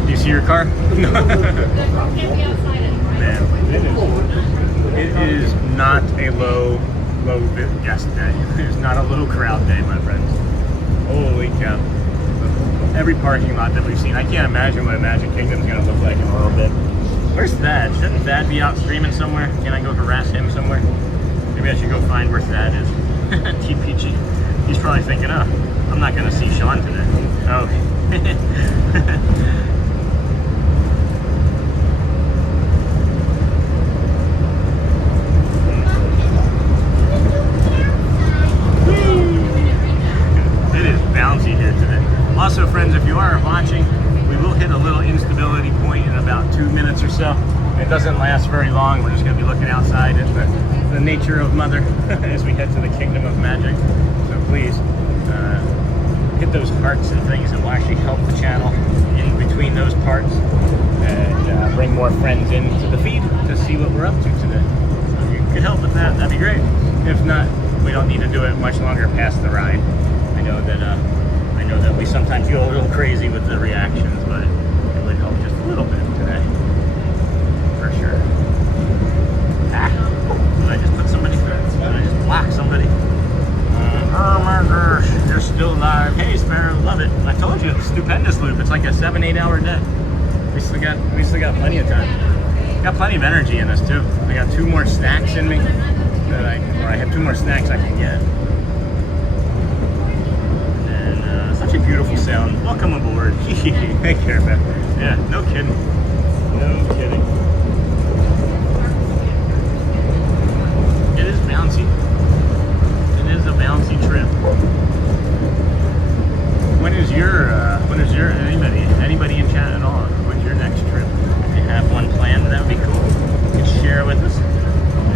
Do you see your car? No. Man, it is not a low guest day. It is not a low crowd day, my friends. Holy cow. Every parking lot that we've seen. I can't imagine what a Magic Kingdom is going to look like in a little bit. Where's Thad? Shouldn't Thad be out streaming somewhere? Can I go harass him somewhere? Maybe I should go find where Thad is. T-Peachy. He's probably thinking, oh, I'm not going to see Sean today. Oh. Also, friends, if you are watching, we will hit a little instability point in about 2 minutes or so. It doesn't last very long. We're just going to be looking outside at the nature of Mother as we head to the Kingdom of Magic. So please hit those hearts and things that will actually help the channel in between those parts and bring more friends into the feed to see what we're up to today. So if you could help with that, that'd be great. If not, we don't need to do it much longer past the ride. I know that we sometimes go a little crazy with the reactions, but it would help just a little bit today, for sure. Did I just put somebody through? Did I just block somebody? Oh my gosh, they're still alive. Hey, Sparrow, love it. I told you, Stupendous loop. It's like a 7-8 hour day. We still got plenty of time. Got plenty of energy in us too. I got 2 more snacks in me I have 2 more snacks I can get. Such a beautiful sound. Welcome aboard. Take care, man. Yeah, no kidding. No kidding. It is bouncy. It is a bouncy trip. When is your anybody in chat at all? When's your next trip? If you have one planned, that would be cool. You can share it with us.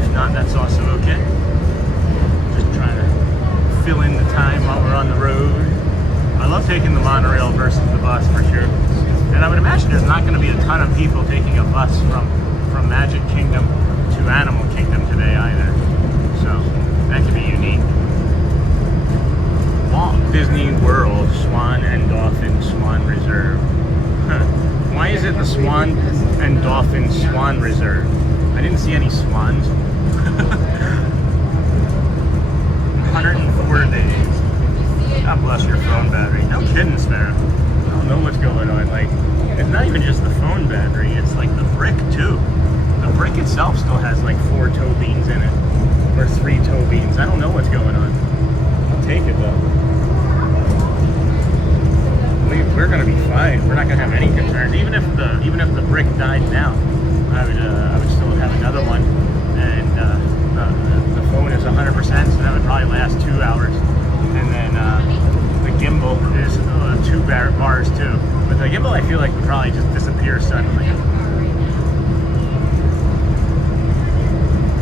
If not, that's also okay. Just trying to fill in the time while we're on the road. I love taking the monorail versus the bus for sure. And I would imagine there's not going to be a ton of people taking a bus from Magic Kingdom to Animal Kingdom today either. So that could be unique. Walt Disney World Swan and Dolphin Swan Reserve. Huh. Why is it the Swan and Dolphin Swan Reserve? I didn't see any swans. 104 days. God bless your phone battery. No kidding, Sparrow. I don't know what's going on. Like, it's not even just the phone battery, it's like the brick too. The itself still has like 4 toe beans in it, or 3 toe beans. I don't know what's going on. I'll take it though. We're gonna be fine. We're not gonna have any concerns. Even if the brick died down, I would still have another one, and the phone is 100%, so that would probably last 2 hours. And then the gimbal is 2 bars too. But the gimbal, I feel like would probably just disappear suddenly.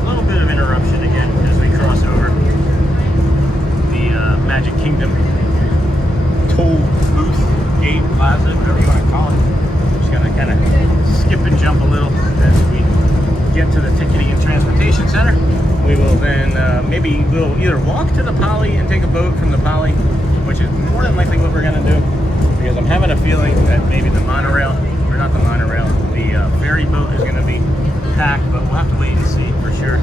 A little bit of interruption again as we cross over the Magic Kingdom toll booth, gate, plaza, whatever you want to call it. Just gonna kind of skip and jump a little as we get to the ticketing and transportation center. We will then maybe we'll either walk to the Poly and take a boat from the Poly, which is more than likely what we're gonna do, because I'm having a feeling that maybe the monorail, or not the monorail, the ferry boat is gonna be packed, but we'll have to wait and see for sure.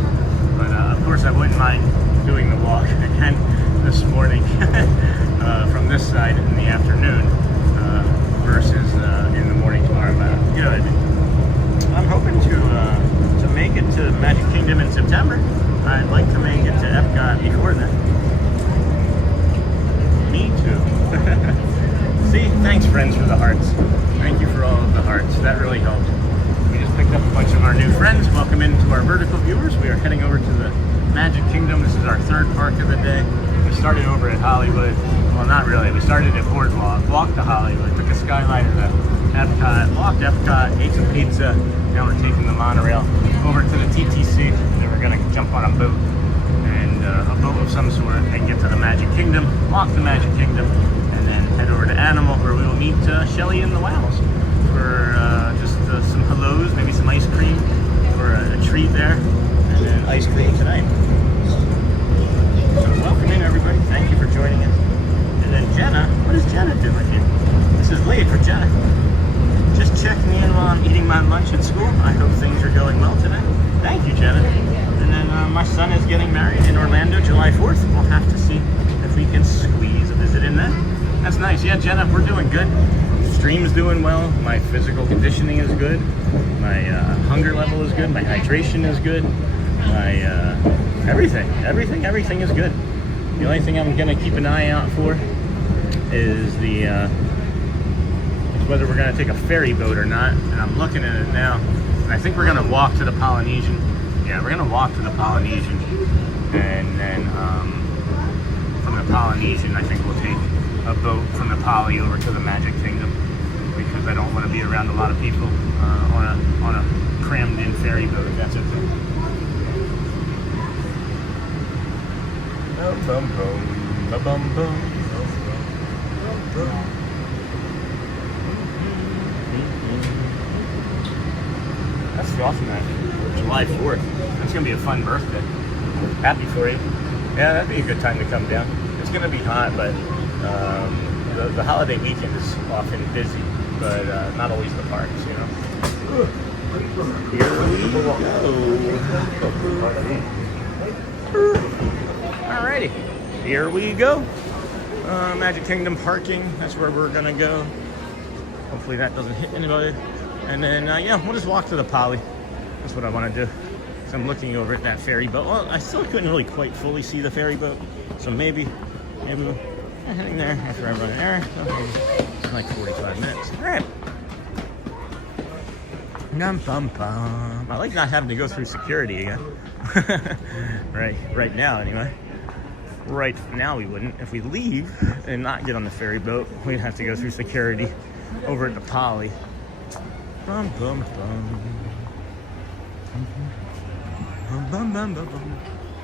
But of course I wouldn't mind doing the walk again this morning from this side in the afternoon versus in the morning tomorrow. But good. I'm hoping to make it to Magic Kingdom in September. I'd like to make it to Epcot before then. Me too. See, thanks friends for the hearts. Thank you for all of the hearts. That really helped. We just picked up a bunch of our new friends. Welcome into our vertical viewers. We are heading over to the Magic Kingdom. This is our 3rd park of the day. We started over at Hollywood. Well, not really. We started at Boardwalk, walked to Hollywood, took a Skyliner to Epcot, walked Epcot, ate some pizza. Now we're taking the monorail over to the TTC. Then we're going to jump on a boat, and a boat of some sort, and get to the Magic Kingdom, walk the Magic Kingdom, and then head over to Animal, where we will meet Shelly and the Wows for just some hellos, maybe some ice cream for a treat there, and then ice cream tonight. So welcome in everybody. Thank you for joining us. And then Jenna, what is Jenna doing here? This is late for Jenna. Just checking in while I'm eating my lunch at school. I hope things are going well today. Thank you, Jenna. And then my son is getting married in Orlando July 4th. We'll have to see if we can squeeze a visit in there. That's nice. Yeah, Jenna, we're doing good. Stream's doing well. My physical conditioning is good. My hunger level is good. My hydration is good. My everything is good. The only thing I'm gonna keep an eye out for is whether we're gonna take a ferry boat or not. And I'm looking at it now, and I think we're gonna walk to the Polynesian. Yeah, we're gonna walk to the Polynesian, and then from the Polynesian, I think we'll take a boat from the Poly over to the Magic Kingdom, because I don't want to be around a lot of people on a crammed-in ferry boat. That's it. That's awesome, man. July 4th. That's going to be a fun birthday. Happy for you. Yeah, that'd be a good time to come down. It's going to be hot, but the holiday weekend is often busy, but not always the parks, you know. Here we go. Alrighty, here we go. Magic Kingdom parking, that's where we're gonna go. Hopefully that doesn't hit anybody. And then, yeah, we'll just walk to the Poly. That's what I wanna do. So I'm looking over at that ferry boat. Well, I still couldn't really quite fully see the ferry boat. So maybe we're heading there after I run an errand. It's like 45 minutes. All right. I like not having to go through security again. Right now, anyway. Right now we wouldn't. If we leave and not get on the ferry boat, we'd have to go through security over at the Poly.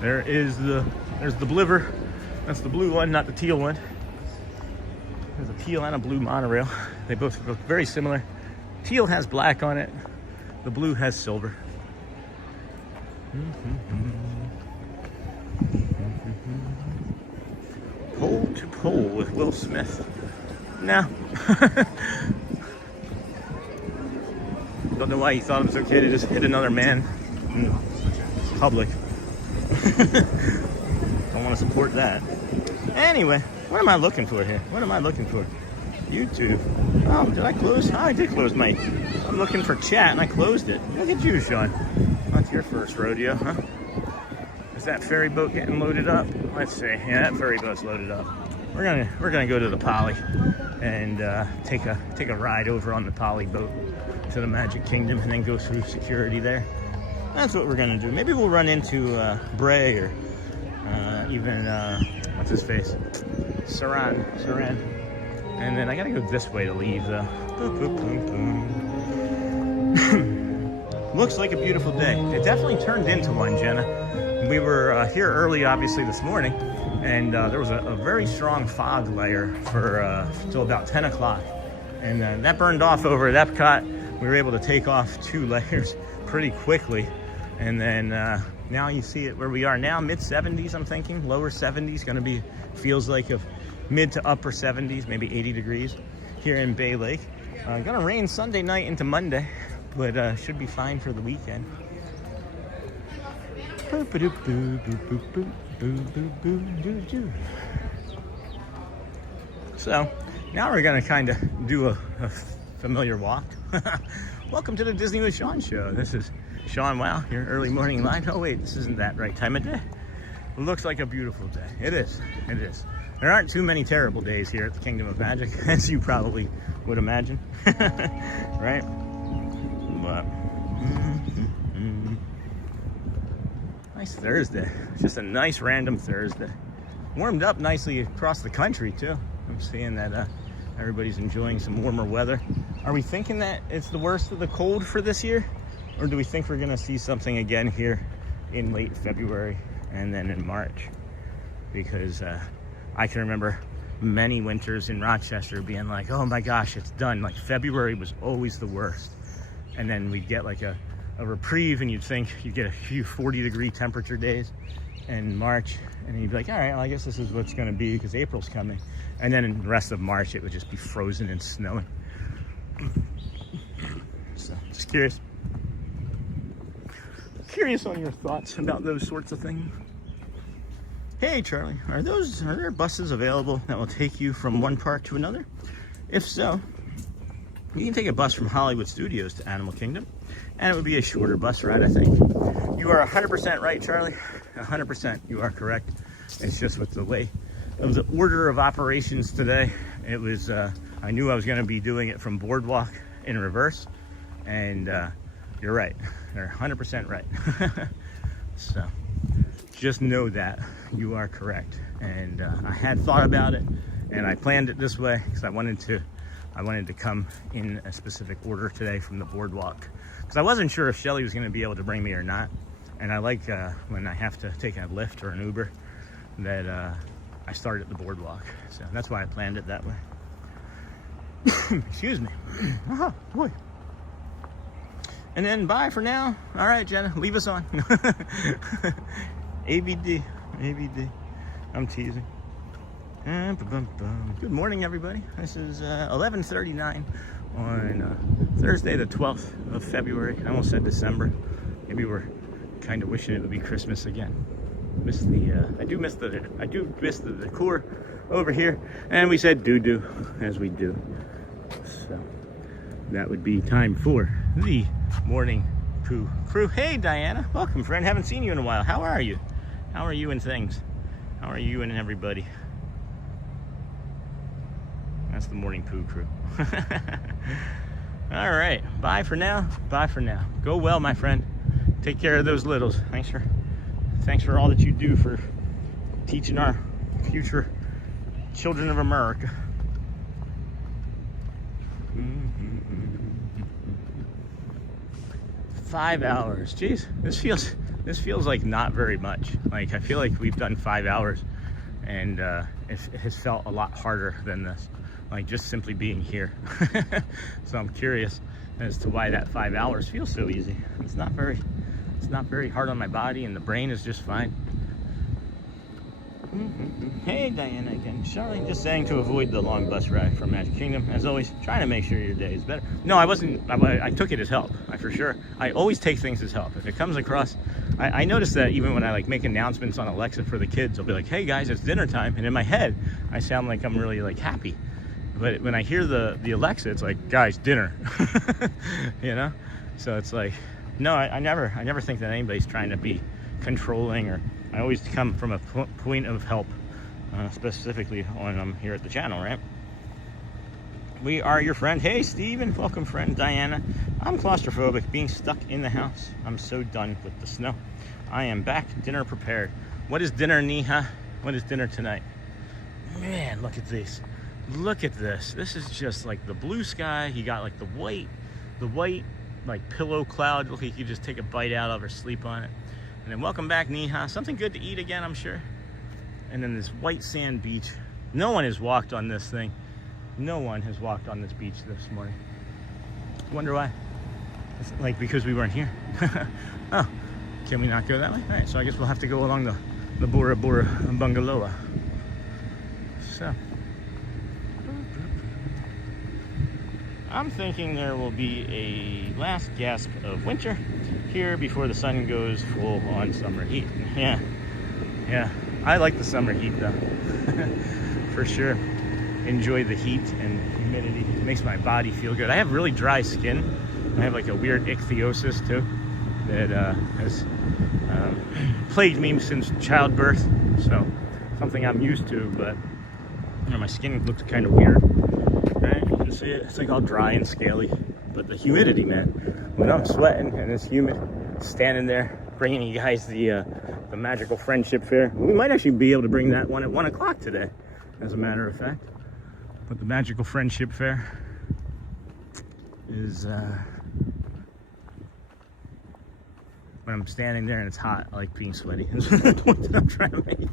There's the Bliver. That's the blue one, not the teal one. There's a teal and a blue monorail. They both look very similar. Teal has black on it. The blue has silver. Pole to pole with Will Smith. No. Don't know why he thought it was okay to just hit another man in public. Don't want to support that. Anyway, what am I looking for here? What am I looking for? YouTube. Oh, did I close? Oh, I did close my... I'm looking for chat and I closed it. Look at you, Sean. That's your first rodeo, huh? Is that ferry boat getting loaded up? Let's see. Yeah, that ferry boat's loaded up. We're gonna go to the Poly and take a ride over on the Poly boat to the Magic Kingdom and then go through security there. That's what we're gonna do. Maybe we'll run into Bray or even what's his face, Saran. And then I gotta go this way to leave though. Boop, boop, boop, boop. Looks like a beautiful day. It definitely turned into one, Jenna. We were here early, obviously, this morning, and there was a very strong fog layer for till about 10 o'clock. And that burned off over at Epcot. We were able to take off 2 layers pretty quickly. And then now you see it where we are now, mid 70s, I'm thinking, lower 70s, gonna be, feels like of mid to upper 70s, maybe 80 degrees here in Bay Lake. Gonna rain Sunday night into Monday, but should be fine for the weekend. So now we're gonna kind of do a familiar walk. Welcome to the Disney with Sean show. This is Sean. Wow, your early morning line. Oh wait, this isn't that right time of day. It looks like a beautiful day. It is. It is. There aren't too many terrible days here at the Kingdom of Magic, as you probably would imagine, right? But nice Thursday. Just a nice random Thursday. Warmed up nicely across the country too. I'm seeing that everybody's enjoying some warmer weather. Are we thinking that it's the worst of the cold for this year? Or do we think we're gonna see something again here in late February and then in March? Because I can remember many winters in Rochester being like, oh my gosh, it's done. Like February was always the worst. And then we'd get like a reprieve and you'd think you'd get a few 40-degree temperature days in March. And then you'd be like, all right, well, I guess this is what's gonna be because April's coming. And then in the rest of March, it would just be frozen and snowing. So just curious on your thoughts about those sorts of things. Hey Charlie, are there buses available that will take you from one park to another? If so, you can take a bus from Hollywood Studios to Animal Kingdom, and it would be a shorter bus ride, I think. You are 100% right, Charlie. 100%, you are correct. It's just with the way of the order of operations today, it was, I knew I was gonna be doing it from Boardwalk in reverse, and you're right, you're 100% right. So, just know that you are correct. And I had thought about it, and I planned it this way because I wanted to come in a specific order today from the Boardwalk, because I wasn't sure if Shelly was going to be able to bring me or not. And I like when I have to take a Lyft or an Uber that I start at the Boardwalk. So that's why I planned it that way. Excuse me. Oh boy. And then bye for now. All right, Jenna, leave us on. ABD. I'm teasing. Good morning, everybody. This is 11:39 on Thursday, the 12th of February. I almost said December. Maybe we're kind of wishing it would be Christmas again. I do miss the decor over here, and we said doo-doo as we do. So that would be time for the morning poo crew. Hey Diana, welcome friend. Haven't seen you in a while. How are you? How are you and things? How are you and everybody? That's the morning poo crew. All right, bye for now. Bye for now. Go well, my friend. Take care of those littles. Thanks for all that you do for teaching our future children of America. 5 hours. Jeez, this feels like not very much. Like I feel like we've done 5 hours, and it has felt a lot harder than this. Like just simply being here. So I'm curious as to why that 5 hours feels so easy. It's not very hard on my body, and the brain is just fine. Hey Diana again. Sorry, just saying to avoid the long bus ride from Magic Kingdom. As always, trying to make sure your day is better. No, I wasn't. I took it as help. For sure. I always take things as help. If it comes across, I notice that even when I like make announcements on Alexa for the kids, I'll be like, "Hey guys, it's dinner time," and in my head, I sound like I'm really like happy. But when I hear the Alexa, it's like, guys, dinner, you know? So it's like, no, I never think that anybody's trying to be controlling, or I always come from a point of help, specifically when I'm here at the channel, right? We are your friend. Hey, Steven, welcome, friend. Diana, I'm claustrophobic, being stuck in the house. I'm so done with the snow. I am back, dinner prepared. What is dinner, Neha? What is dinner tonight? Man, look at this. Look at this. This is just like the blue sky. You got like the white like pillow cloud. Look, you could just take a bite out of or sleep on it. And then welcome back, Neha. Something good to eat again, I'm sure. And then this white sand beach. No one has walked on this thing. No one has walked on this beach this morning. Wonder why? It's like because we weren't here. Oh, can we not go that way? All right, so I guess we'll have to go along the Bora Bora bungalow. So I'm thinking there will be a last gasp of winter here before the sun goes full on summer heat. Yeah, I like the summer heat though, for sure. Enjoy the heat and humidity. It makes my body feel good. I have really dry skin. I have like a weird ichthyosis too that has plagued me since childbirth. So something I'm used to, but you know, my skin looks kind of weird. Right? You can see it. It's like all dry and scaly. But the humidity, man. When I'm sweating and it's humid, standing there bringing you guys the magical friendship fair. We might actually be able to bring that one at 1 o'clock today, as a matter of fact. But the magical friendship fair is when I'm standing there and it's hot, I like being sweaty. That's the point that I'm trying to make.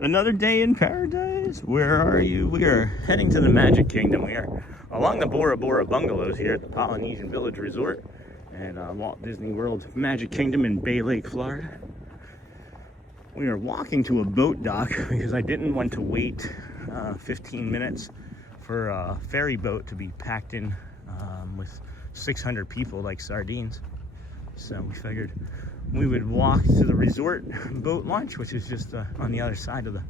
Another day in paradise. Where are you? We are heading to the Magic Kingdom. We are along the Bora Bora bungalows here at the Polynesian Village Resort and Walt Disney World Magic Kingdom in Bay Lake, Florida. We are walking to a boat dock because I didn't want to wait 15 minutes for a ferry boat to be packed in with 600 people like sardines. So we figured we would walk to the resort boat launch, which is just on the other side of the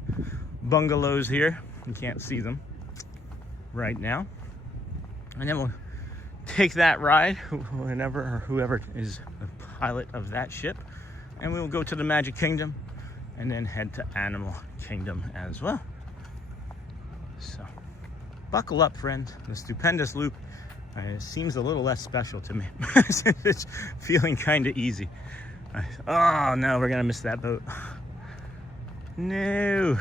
bungalows here. You can't see them right now. And then we'll take that ride, whenever or whoever is the pilot of that ship, and we will go to the Magic Kingdom and then head to Animal Kingdom as well. So buckle up, friends. The Stupendous loop seems a little less special to me. It's feeling kind of easy. Oh no, we're gonna miss that boat. No.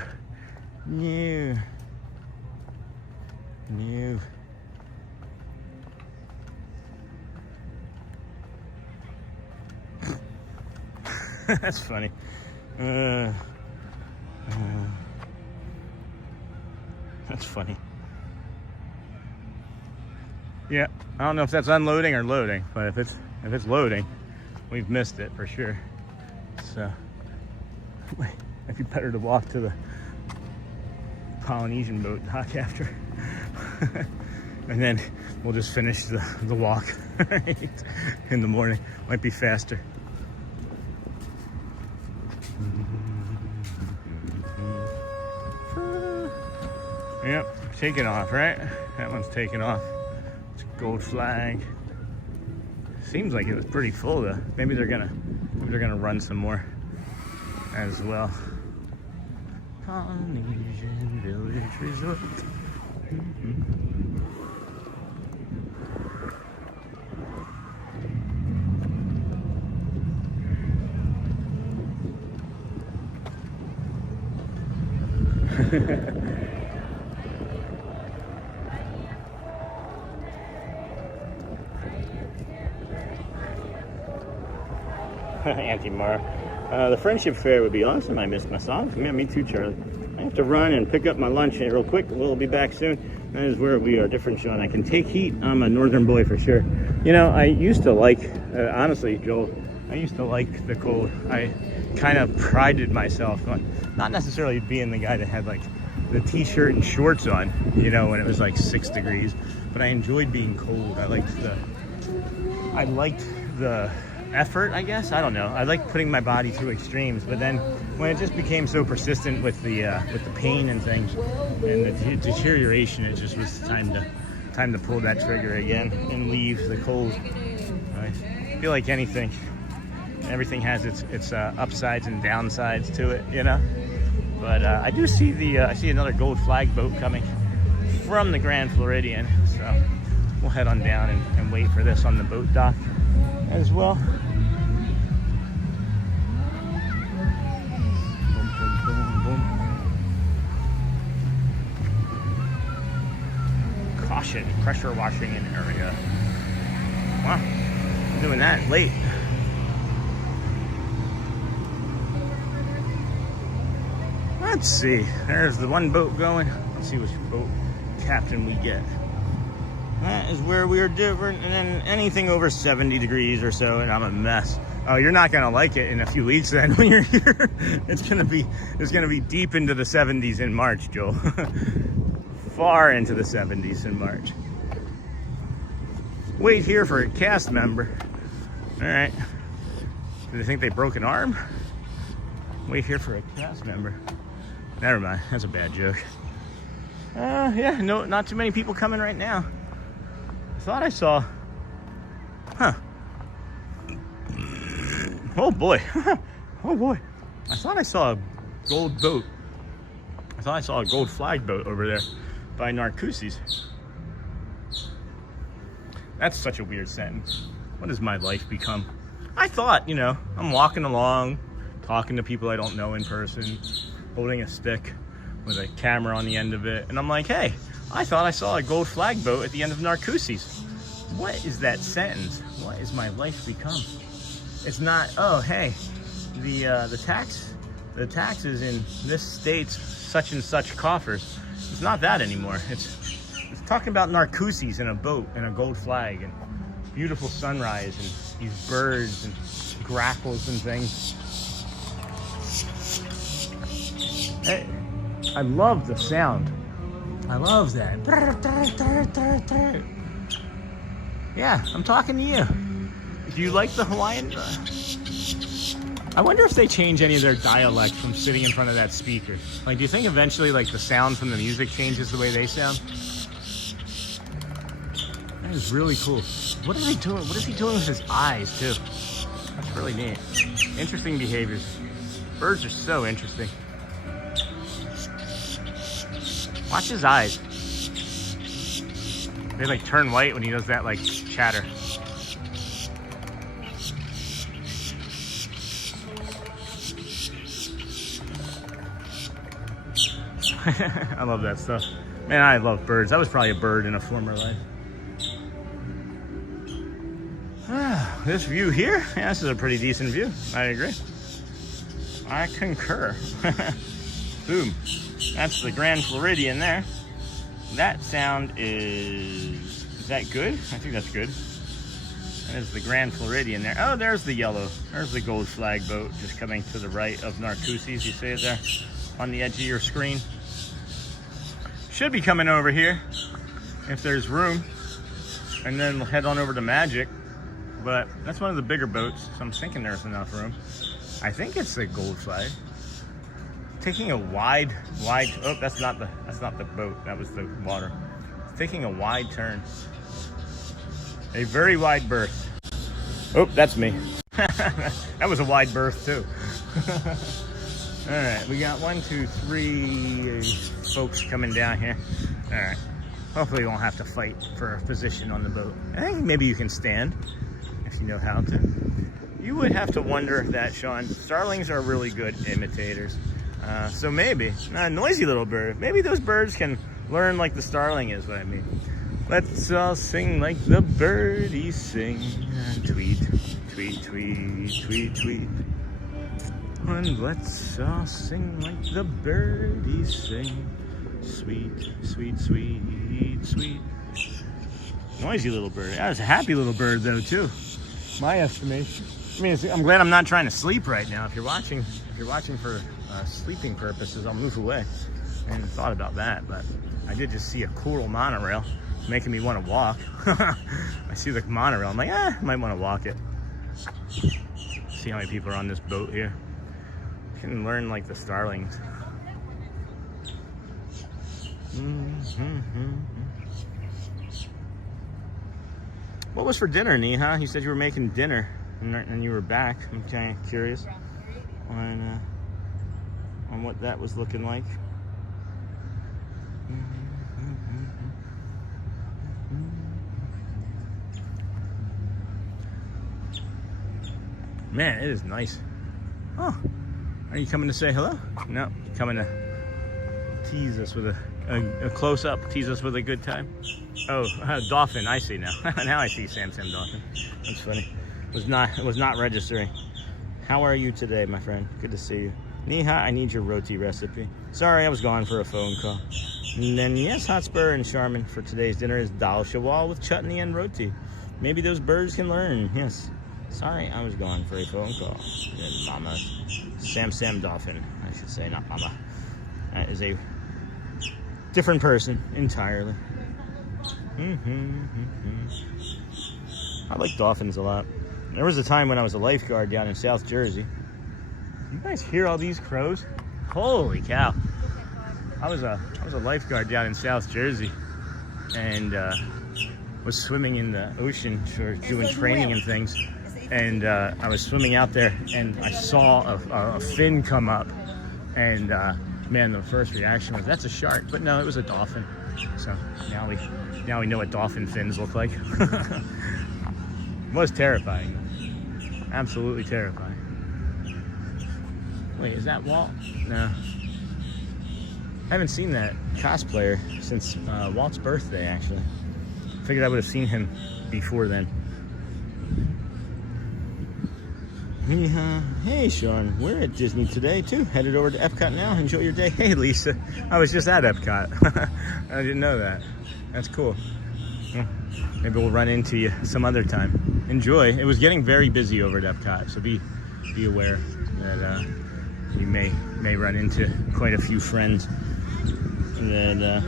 That's funny. That's funny. Yeah, I don't know if that's unloading or loading, but if it's loading, we've missed it for sure. So it'd be better to walk to the Polynesian boat dock after. And then we'll just finish the walk in the morning. Might be faster. Yep, taking off, right? That one's taking off. It's a gold flag. Seems like it was pretty full though. Maybe they're gonna run some more as well. Polynesian Village Resort. Auntie Mara. The friendship fair would be awesome. I missed my songs. Yeah, me too, Charlie. I have to run and pick up my lunch real quick. We'll be back soon. That is where we are different, Sean. I can take heat. I'm a northern boy for sure. You know, I used to like, honestly, Joel, I used to like the cold. I kind of prided myself on not necessarily being the guy that had like the t-shirt and shorts on, you know, when it was like 6 degrees, but I enjoyed being cold. I liked the effort, I guess. I don't know. I like putting my body through extremes, but then when it just became so persistent with the pain and things and the deterioration, it just was time to pull that trigger again and leave the cold. I feel like everything has its upsides and downsides to it, you know. But I do see I see another gold flag boat coming from the Grand Floridian, so we'll head on down and wait for this on the boat dock as well. Boom, boom, boom, boom. Caution, pressure washing in area. Wow, I'm doing that late. Let's see, there's the one boat going. Let's see which boat captain we get. That is where we are different, and then anything over 70 degrees or so, and I'm a mess. Oh, you're not gonna like it in a few weeks then when you're here. It's gonna be deep into the 70s in March, Joel. Far into the 70s in March. Wait here for a cast member. All right. Do they think they broke an arm? Wait here for a cast member. Never mind, that's a bad joke. Yeah, no, not too many people coming right now. I thought I saw, oh boy, oh boy. I thought I saw a gold boat. I thought I saw a gold flag boat over there by Narcoossee's. That's such a weird sentence. What has my life become? I thought, you know, I'm walking along, talking to people I don't know in person, holding a stick with a camera on the end of it, and I'm like, hey, I thought I saw a gold flag boat at the end of Narcoossee's. What is that sentence? What has my life become? It's not, oh, hey, the taxes in this state's such and such coffers. It's not that anymore. It's talking about Narcoossee's in a boat and a gold flag and beautiful sunrise and these birds and grackles and things. Hey, I love the sound. I love that. Yeah, I'm talking to you. Do you like the Hawaiian? I wonder if they change any of their dialect from sitting in front of that speaker. Like, do you think eventually, like, the sound from the music changes the way they sound? That is really cool. What are they doing? What is he doing with his eyes, too? That's really neat. Interesting behaviors. Birds are so interesting. Watch his eyes. They like turn white when he does that like chatter. I love that stuff. Man, I love birds. I was probably a bird in a former life. This view here, yeah, this is a pretty decent view. I agree. I concur. Boom. That's the Grand Floridian there. That sound is that good? I think that's good. That is the Grand Floridian there. Oh, there's the yellow. There's the gold flag boat just coming to the right of Narcoossee's. You see it there on the edge of your screen. Should be coming over here if there's room. And then we'll head on over to Magic. But that's one of the bigger boats, so I'm thinking there's enough room. I think it's the gold flag. Taking a wide, oh, that's not the boat, that was the water. It's taking a wide turn. A very wide berth. Oh, that's me. That was a wide berth too. All right, we got 1, 2, 3 folks coming down here. All right, hopefully we won't have to fight for a position on the boat. I think maybe you can stand if you know how to. You would have to wonder that, Sean. Starlings are really good imitators. So maybe, noisy little bird. Maybe those birds can learn like the starling is what I mean. Let's all sing like the birdies sing. Tweet, tweet, tweet, tweet, tweet. And let's all sing like the birdies sing. Sweet, sweet, sweet, sweet. Noisy little bird. That was a happy little bird though too. My estimation. I mean, I'm glad I'm not trying to sleep right now. If you're watching for sleeping purposes, I'll move away. I hadn't thought about that, but I did just see a cool monorail making me want to walk. I see the monorail, I'm like, I might want to walk it. See how many people are on this boat here. You can learn like the starlings. What was for dinner, Neha? You said you were making dinner and you were back. I'm kind of curious on what that was looking like. Man, it is nice. Oh, are you coming to say hello? No, you're coming to tease us with a close-up, tease us with a good time. Oh, dolphin, I see now. Now I see Sam Dolphin. That's funny. It was not registering. How are you today, my friend? Good to see you. Neha, I need your roti recipe. Sorry, I was gone for a phone call. And then, yes, Hotspur and Charmin for today's dinner is dal shawal with chutney and roti. Maybe those birds can learn, yes. Sorry, I was gone for a phone call. And Mama, Sam Dolphin, I should say, not Mama. That is a different person entirely. I like dolphins a lot. There was a time when I was a lifeguard down in South Jersey. You guys hear all these crows? Holy cow! I was a lifeguard down in South Jersey, and was swimming in the ocean for doing training and things. And I was swimming out there, and I saw a fin come up, and man, the first reaction was, "That's a shark," but no, it was a dolphin. So now we know what dolphin fins look like. It was terrifying. Absolutely terrifying. Wait, is that Walt? No. I haven't seen that cosplayer since Walt's birthday, actually. Figured I would have seen him before then. Hey, Sean, we're at Disney today, too. Headed over to Epcot now. Enjoy your day. Hey, Lisa. I was just at Epcot. I didn't know that. That's cool. Well, maybe we'll run into you some other time. Enjoy. It was getting very busy over at Epcot, so be aware that you may run into quite a few friends that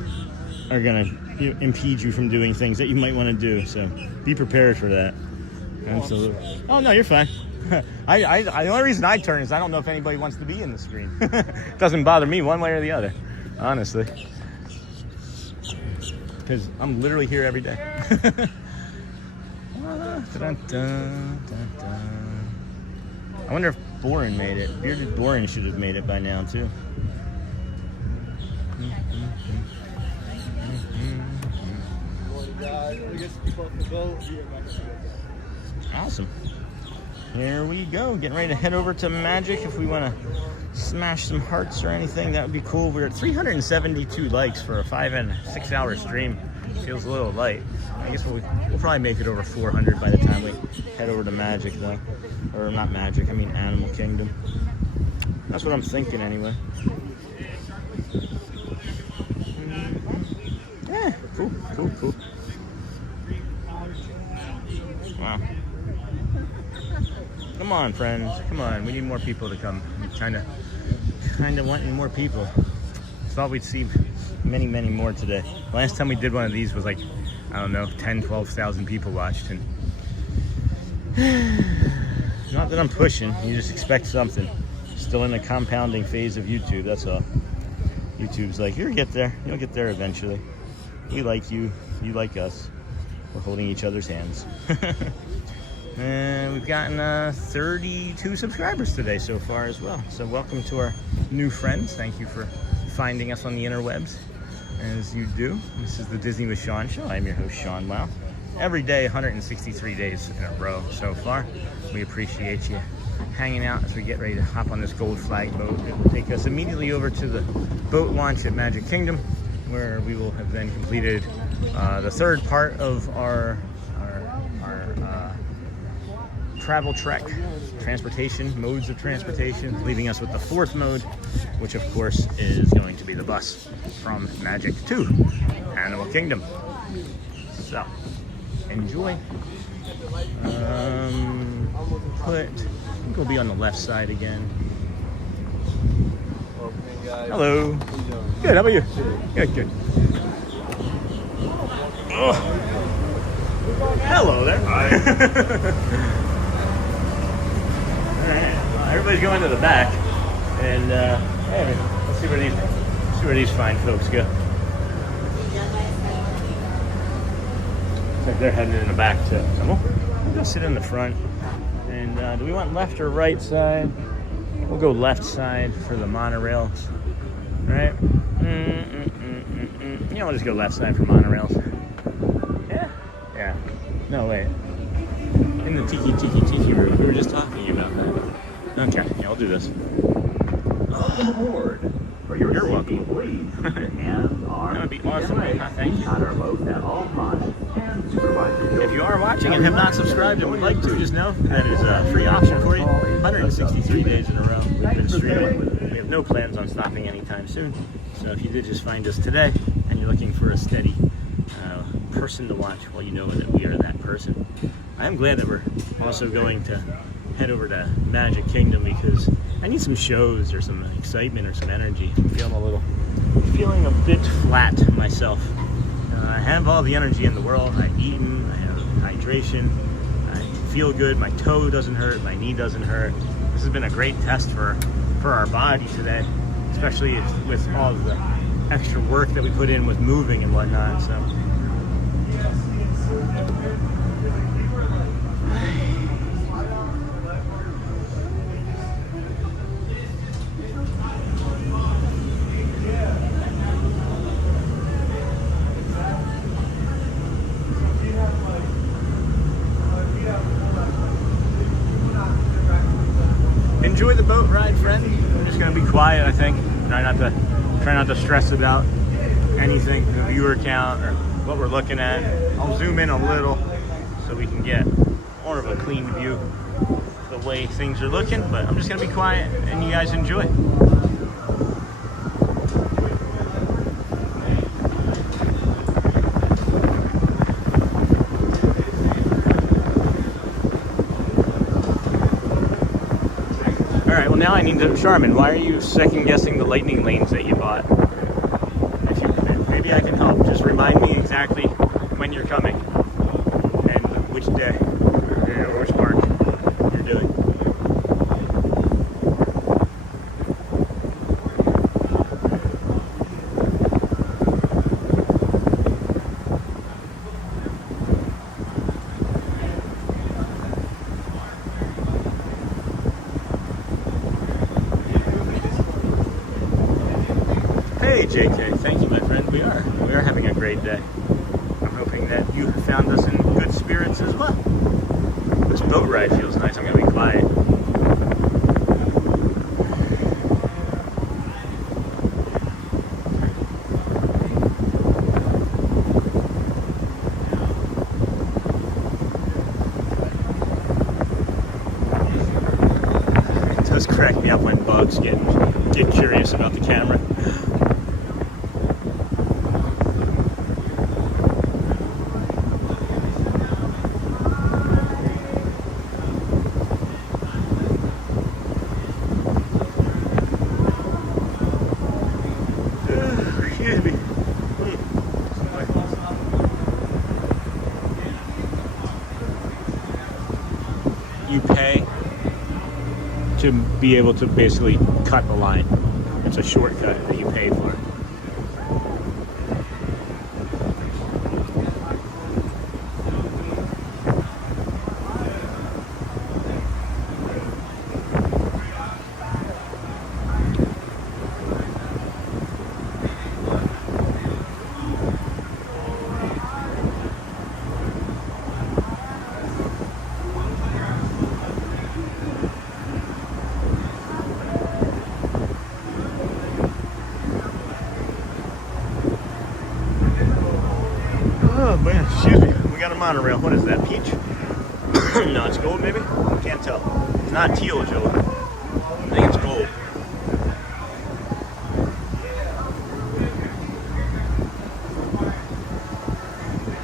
are going to impede you from doing things that you might want to do. So be prepared for that. Absolutely. Oh, no, you're fine. The only reason I turn is I don't know if anybody wants to be in the screen. It doesn't bother me one way or the other, honestly. Because I'm literally here every day. I wonder if Boren made it. Bearded Boren should have made it by now, too. Awesome. Here we go. Getting ready to head over to Magic. If we want to smash some hearts or anything, that would be cool. We're at 372 likes for a 5 and 6 hour stream. Feels a little light. I guess we'll probably make it over 400 by the time we head over to Magic, though. Or not Magic, I mean Animal Kingdom. That's what I'm thinking, anyway. Yeah, cool. Wow. Come on, friends. Come on. We need more people to come. I'm kind of wanting more people. Thought we'd see many more today. Last time we did one of these was like, I don't know, 12,000 people watched. And not that I'm pushing. You just expect something. Still in the compounding phase of YouTube. That's all. YouTube's like, you'll get there. You'll get there eventually. We like you. You like us. We're holding each other's hands. And we've gotten 32 subscribers today so far as well. So welcome to our new friends. Thank you for finding us on the interwebs, as you do. This is the Disney with Sean show. I'm your host, Sean Lau. Every day, 163 days in a row so far. We appreciate you hanging out as we get ready to hop on this gold flag boat. It will take us immediately over to the boat launch at Magic Kingdom, where we will have then completed the third part of our travel trek, transportation, modes of transportation, leaving us with the fourth mode, which of course is going to be the bus from Magic to Animal Kingdom. So, enjoy. I think we'll be on the left side again. Hello. Good, how about you? Good. Oh. Hello there. Hi. everybody's going to the back, and hey, let's see where these fine folks go. Looks like they're heading in the back too. So we'll go sit in the front. And do we want left or right side? We'll go left side for the monorails, right? Yeah, we'll just go left side for monorails. Yeah. Yeah. No, wait. In the tiki room. We were just talking about that. Okay, yeah, I'll do this. Aboard. For your You're welcome. please. And That would be awesome. Thank you. On our boat at all times. And supervise If you are watching and have not subscribed and would like to, just know that is a free option for you. 163 days in a row we've been streaming. We have no plans on stopping anytime soon. So if you did just find us today and you're looking for a steady person to watch, well, you know that we are that person. I am glad that we're also going to head over to Magic Kingdom because I need some shows or some excitement or some energy. I'm feeling a bit flat myself. I have all the energy in the world. I've eaten, I have hydration, I feel good, my toe doesn't hurt, my knee doesn't hurt. This has been a great test for our body today, especially with all of the extra work that we put in with moving and whatnot. So. Enjoy the boat ride, friend. I'm just gonna be quiet, I think. Try not to stress about anything, the viewer count or what we're looking at. I'll zoom in a little so we can get more of a clean view of the way things are looking, but I'm just gonna be quiet and you guys enjoy. Now I need to, Charmin, why are you second guessing the lightning lanes that you bought? Maybe I can help. Just remind me exactly when you're coming and which day or which park you're doing. Hey JK, thank you my friend. We are having a great day. I'm hoping that you found us in good spirits as well. This boat ride feels nice. I'm gonna be quiet. It does crack me up when bugs get curious about the camera. You pay to be able to basically cut the line. It's a shortcut that you pay for. Oh man, excuse me. We got a monorail. What is that, peach? No, it's gold maybe? Can't tell. It's not teal, Joe. I think it's gold.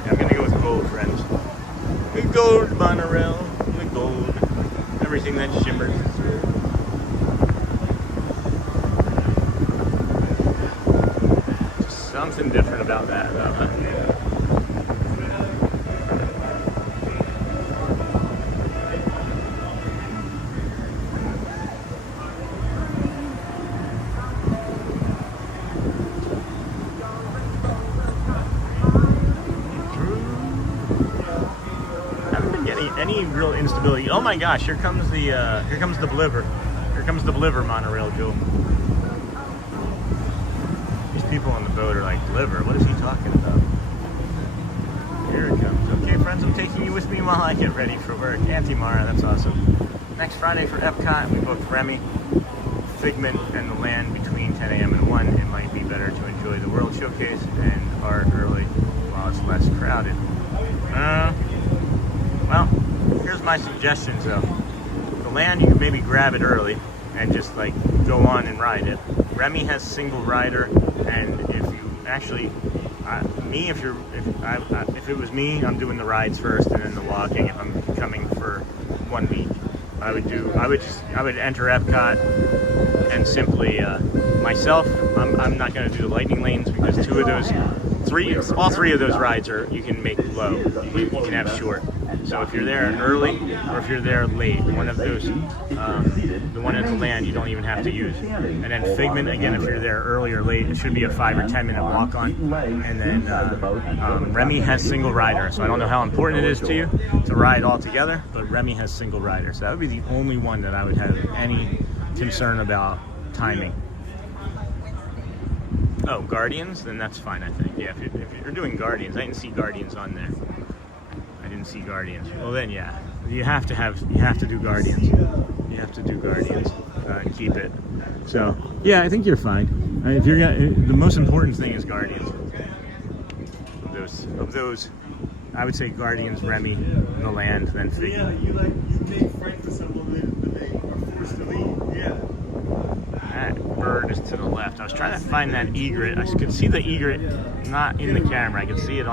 Yeah, I'm gonna go with gold, friends. The gold monorail, the gold. Everything that shimmers. Just something different about that. any real instability. Oh my gosh, here comes the Bliver. Here comes the Bliver monorail, Joel. These people on the boat are like, Bliver? What is he talking about? Here it comes. Okay, friends, I'm taking you with me while I get ready for work. Auntie Mara, that's awesome. Next Friday for Epcot, we booked Remy, Figment, and the land between 10 a.m. and 1. It might be better to enjoy the World Showcase and art early while it's less crowded. Well, here's my suggestions though. The land, you can maybe grab it early and just like go on and ride it. Remy has single rider, and if you actually, if it was me, I'm doing the rides first and then the walking. If I'm coming for 1 week, I would enter Epcot and simply myself. I'm not going to do the lightning lanes because all three of those rides you can make low. You can have short. So if you're there early or if you're there late, one of those, the one at the land, you don't even have to use. And then Figment, again, if you're there early or late, it should be a 5 or 10 minute walk on. And then Remy has single rider, so I don't know how important it is to you to ride all together, but Remy has single rider. So that would be the only one that I would have any concern about timing. Oh, Guardians? Then that's fine, I think. Yeah, if you're doing Guardians, I didn't see Guardians on there. I didn't see Guardians. Well then, yeah, you have to do Guardians. You have to do Guardians and keep it. So yeah, I think you're fine. If you're the most important thing is Guardians. Of those, I would say Guardians, Remy, the land, then Figment. Yeah, you made Frank for someone that are forced to leave. Yeah. That bird is to the left. I was trying to find that egret. I could see the egret not in the camera. I could see it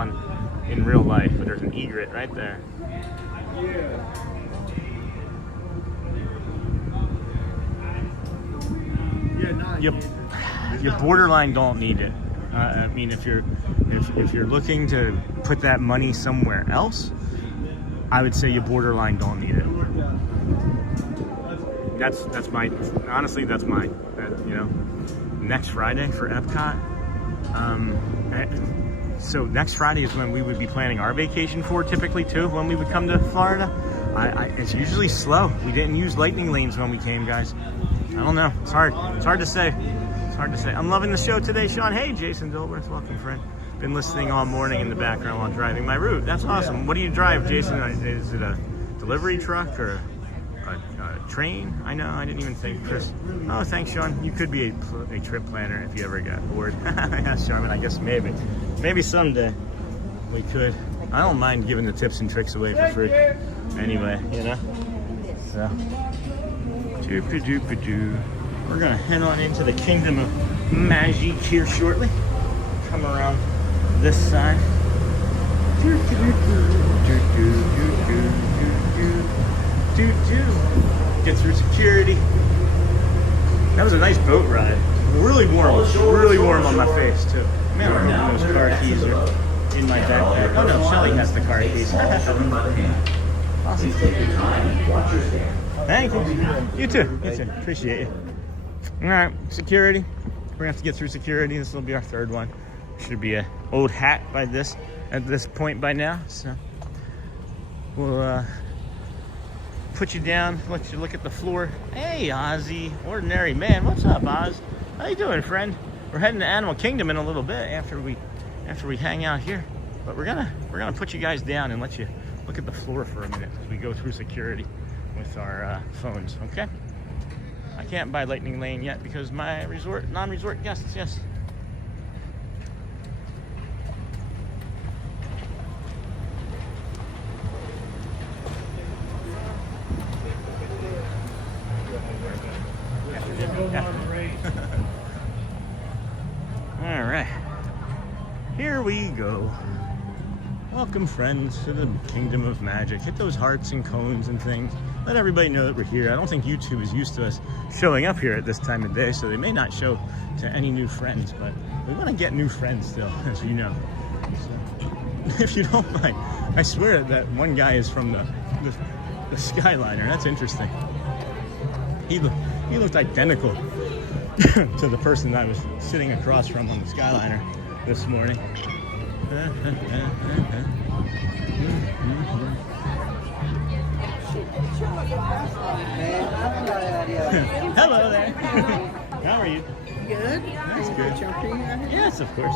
in real life, but there's an egret right there. You borderline don't need it. I mean, if you're looking to put that money somewhere else, I would say you borderline don't need it. That's my honestly. That's mine. Next Friday for Epcot. So next Friday is when we would be planning our vacation for, typically too, when we would come to Florida. It's usually slow. We didn't use lightning lanes when we came, guys. I don't know. It's hard to say. It's hard to say. I'm loving the show today, Sean. Hey, Jason Dilworth, welcome, friend. Been listening all morning in the background while driving my route. That's awesome. What do you drive, Jason? Is it a delivery truck or a train? I know. I didn't even think. Chris. Oh, thanks, Sean. You could be a trip planner if you ever got bored. Yes, Charmin. I guess maybe someday we could. I don't mind giving the tips and tricks away for free. Anyway, So. We're gonna head on into the Kingdom of Magic here shortly. Come around this side. Get through security. That was a nice boat ride. Really warm on my face too. Man, I those car keys are in my backpack. Oh no, Shelly has the car keys. Awesome. Thank you. You too. Appreciate you. All right, security. We're gonna have to get through security. This will be our third one. Should be an old hat at this point by now. So we'll put you down, let you look at the floor. Hey, Ozzy, ordinary man. What's up, Oz? How you doing, friend? We're heading to Animal Kingdom in a little bit after we hang out here. But we're gonna put you guys down and let you look at the floor for a minute as we go through security with our phones. Okay? I can't buy Lightning Lane yet because my non-resort guests. Yes. All right, here we go. Welcome, friends, to the Kingdom of Magic. Hit those hearts and cones and things. Let everybody know that we're here. I don't think YouTube is used to us showing up here at this time of day, so they may not show to any new friends, but we want to get new friends still, as you know. So, if you don't mind, I swear that one guy is from the Skyliner. That's interesting. He looked identical to the person I was sitting across from on the Skyliner this morning. Hello there. How are you? Good. That's good. Jumping. Yes, of course.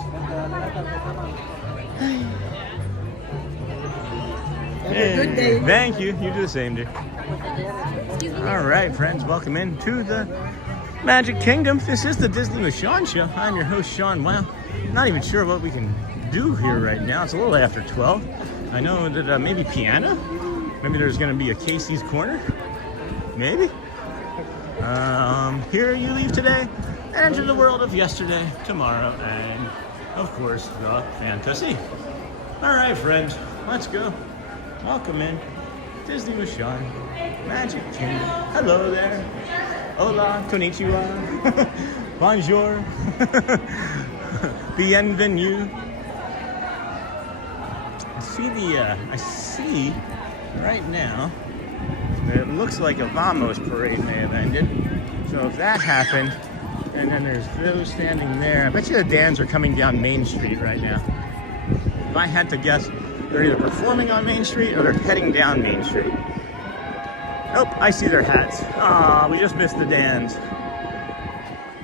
Have a good day. Thank you. You do the same, dear. All right, friends. Welcome in to the Magic Kingdom. This is the Disney with Sean show. I'm your host, Sean. Wow. Not even sure what we can do here right now. It's a little after 12. I know that maybe piano. Maybe there's going to be a Casey's Corner. Maybe. Here you leave today. Enter the world of yesterday, tomorrow, and of course the fantasy. All right, friends, let's go. Welcome in, Disney with Sean, Magic Kingdom. Hello there. Hola, konnichiwa, bonjour, bienvenue. I see right now. It looks like a Vamos parade may have ended. So if that happened, and then there's those standing there. I bet you the Dans are coming down Main Street right now. If I had to guess, they're either performing on Main Street or they're heading down Main Street. Nope, I see their hats. Ah, we just missed the Dans.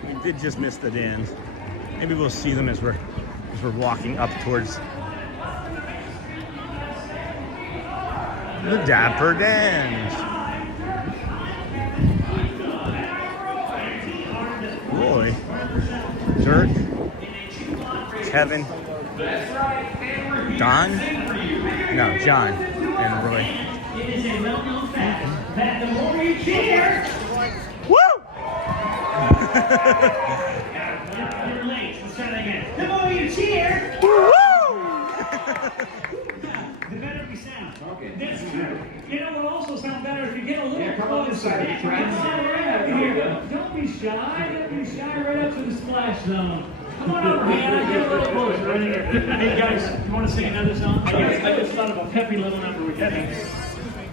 We did just miss the Dans. Maybe we'll see them as we're walking up towards the Dapper Dans. Roy, Dirk, Kevin, Don, no, John, and Roy. It is a well-known fact that the more you cheer, Woo! you're late. Let's try that again. The more you cheer, Woo! the better we sound. Okay. That's true. You know what also sounds better if you get a little closer. Don't be shy. Don't be shy right up to the splash zone. Come on over, Hannah. Get a little closer. Right here. Hey guys, you want to sing another song? I just thought of a peppy little number with Kevin.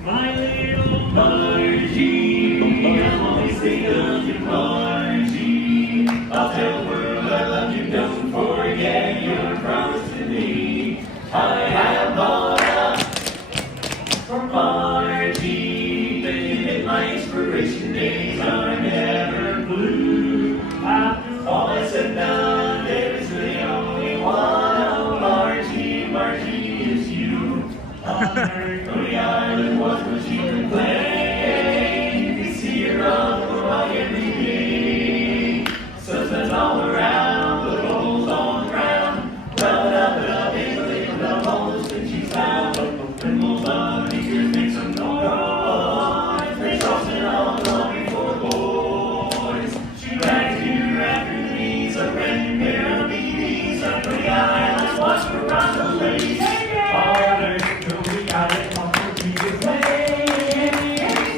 My little Margie, I'm always thinking of you, Margie. I'll tell the world I love you. Don't forget your promise to me. I have bought a for Margie. Thinking that my inspiration days are never blue. After all is said and done, there is the only one. Oh, Margie, Margie is you. On the island was what you could play. You can see her on the rock every day. Sunsets all around, the bubbles on the ground. Rub it up, in the holes that she's found. When most underneath your make some noise. They're tossing all longing for boys. She drags you after the knees, a brand new pair of BBs. Up to the island, watch her run the lake. Harder, we got it on for Jesus' way.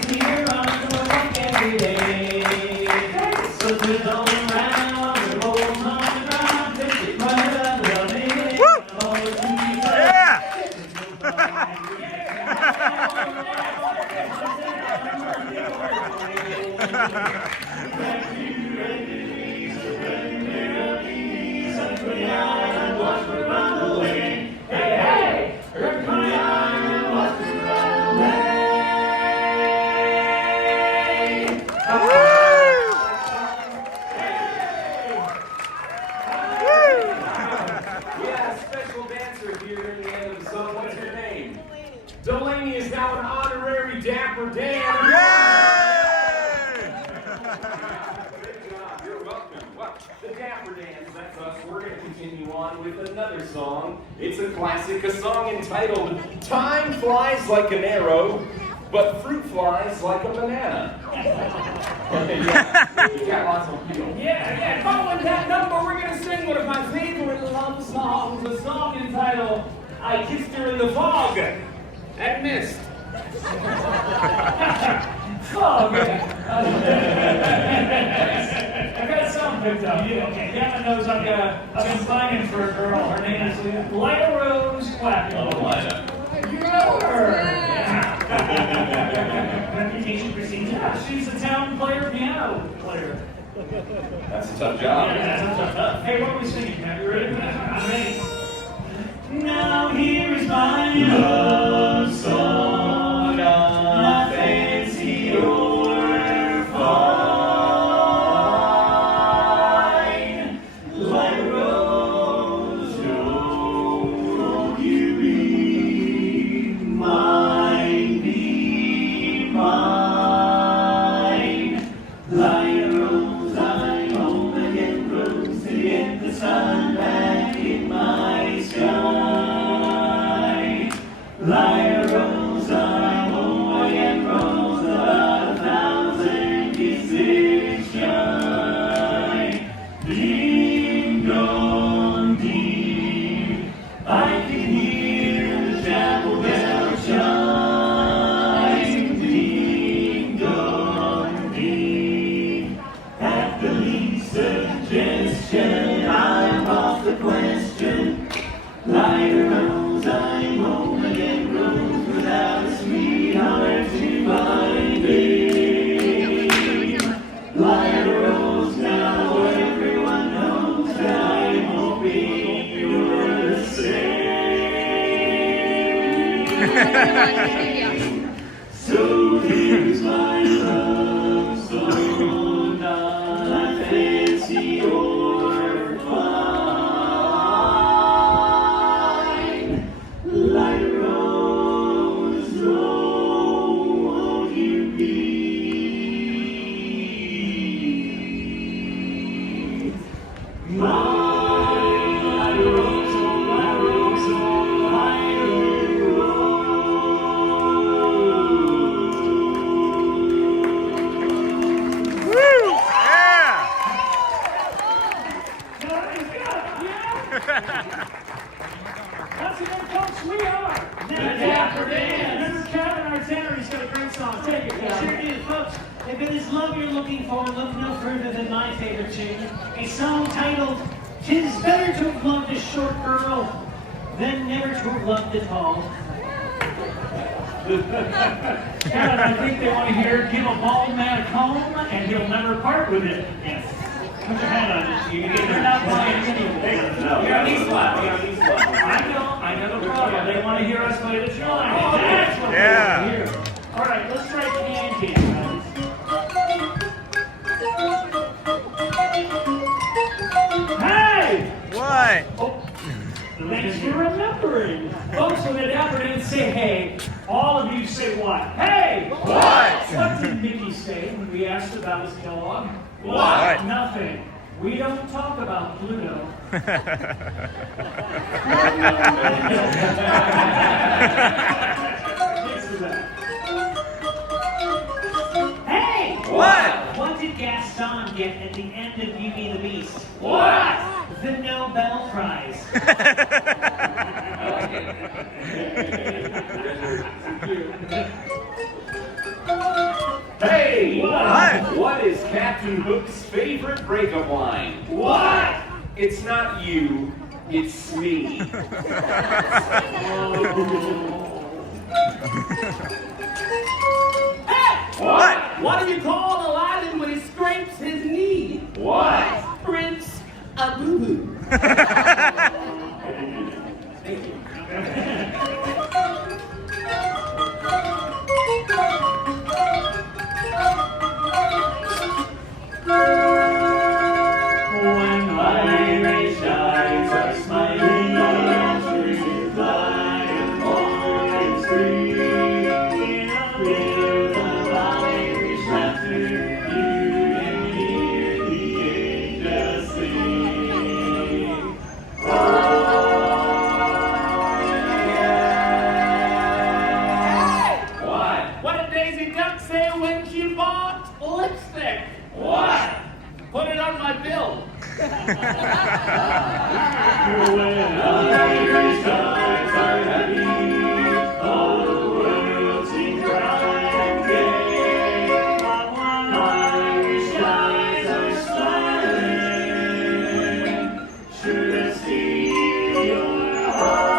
See her on the rock every day. Sunsets all around, the bubbles on the ground. Take it right up, running in. Yeah! Special dancer here in the end of the song. What's your name? Delaney is now an honorary Dapper Dans. Great job. You're welcome. Well, the Dapper Dans, that's us. We're going to continue on with another song. It's a classic, a song entitled Time Flies Like an Arrow, but Fruit Flies Like a Banana. Okay, yeah. You got lots of appeal. Yeah. Following that number, we're going to sing one of my favorite love songs, a song entitled I Kissed Her in the Fog and Missed. Fog. I got something picked up. Okay, Gavin knows I've been finding for a girl. Her name is Lila Rose Quack. Oh, Lila. You know her. Reputation precedes. Yeah, she's a town player, piano player. That's a tough job. Yeah, that's a tough. Hey, what are we singing, man? You ready for that? I'm ready. Now here is my love song, my fancy song. Take it, guys. Sure do, folks. If it is love you're looking for, look no further than my favorite tune. A song titled, "'Tis better to have loved a short girl than never to have loved at all." And I think they want to hear, "Give a bald man a comb and he'll never part with it." Yes. Put your hand on it. You're not playing anymore. You're on these levels. I know the problem. They want to hear us play the drawing. That's what they want to hear. All right, let's try Can Can, guys. Hey! What? Oh. Thanks for remembering. Folks, when the Dapper Dans say hey, all of you say what? Hey! What? What did Mickey say when we asked about his dog? What? Nothing. We don't talk about Pluto. Hey! What? What did Gaston get at the end of Beauty and the Beast? What? The Nobel Prize. Hey! What? What is Captain Hook's favorite breakup line? What? It's not you, it's me. What? What do you call Aladdin when he scrapes his knee? What? Prince a boo boo. Thank you. When Irish eyes are smiling on trees like a morning stream, in a field of Irish laughter, you can hear the angels sing. Oh, Hey! What? What did Daisy Duck say when she bought lipstick? What? Put it on my bill. when Irish eyes are happy, all the world seems bright and gay. But when Irish eyes are smiling, sure to steal your heart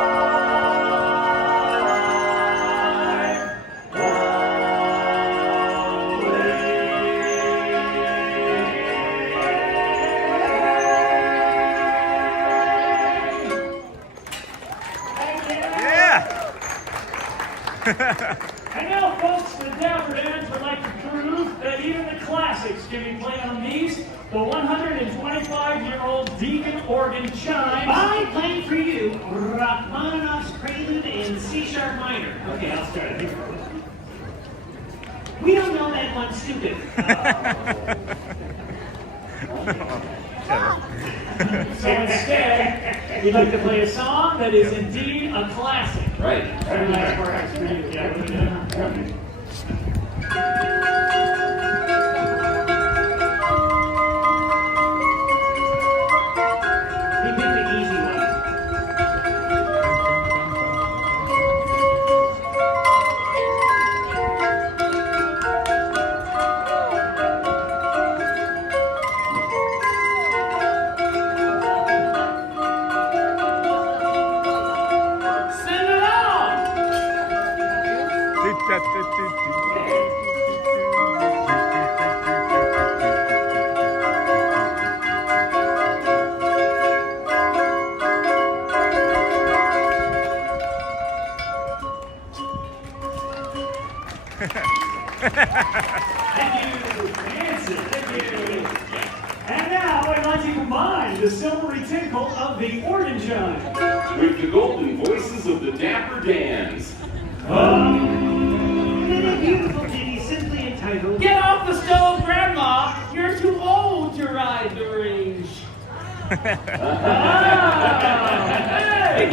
And now, folks, the Dapper Dans would like to prove that even the classics can be played on these, the 125-year-old Deacon organ chime. I play for you Rachmaninoff's Prelude in C-sharp minor. Okay, I'll start it. We don't know that one's stupid. So instead, we'd like to play a song that is indeed a classic. Right. Very nice work for you. Yeah, we're gonna He picked the easy one. Sing it on! Thank you, Nancy. Thank you. And now I'd like to combine the silvery tinkle of the organ chime With the golden voices of the Dapper Dans. in a beautiful ditty simply entitled Get off the stove, Grandma! You're too old to ride the range. Thank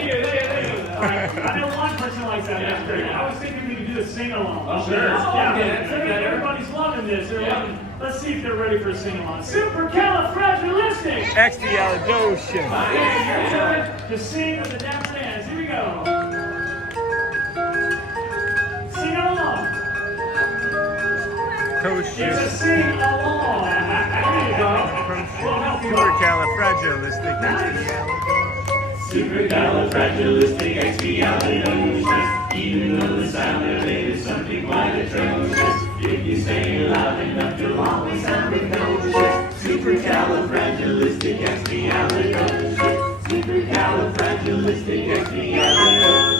you. All right, I know one person likes that. That's great. I was thinking we could do a sing-along. Oh, sure. Yeah, Yeah. everybody's loving this. They're loving. Let's see if they're ready for a sing-along. Supercalifragilistic. Expialidocious. Okay, your turn to sing with the Dapper Dans. Here we go. Sing along. It's a sing-along. There you go. We'll help you out. Supercalifragilisticexpialidocious. Even though the sound of it is something quite atrocious, if you say it loud enough, you'll always sound precocious. Supercalifragilisticexpialidocious. Supercalifragilisticexpialidocious.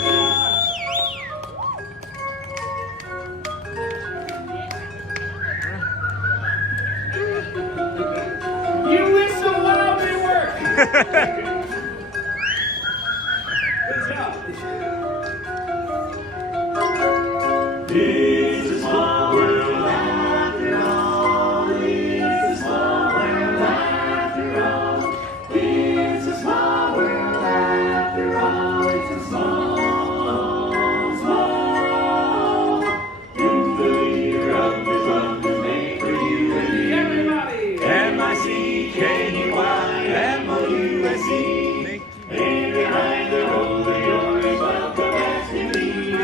You whistle while we work. Good job. It's a small world after all. It's a small world after all. It's a small world after all. It's a small. In the year of His love is made for you and me. Everybody. MICKEYMOUSE. And behind the holy orange welcome as we leave.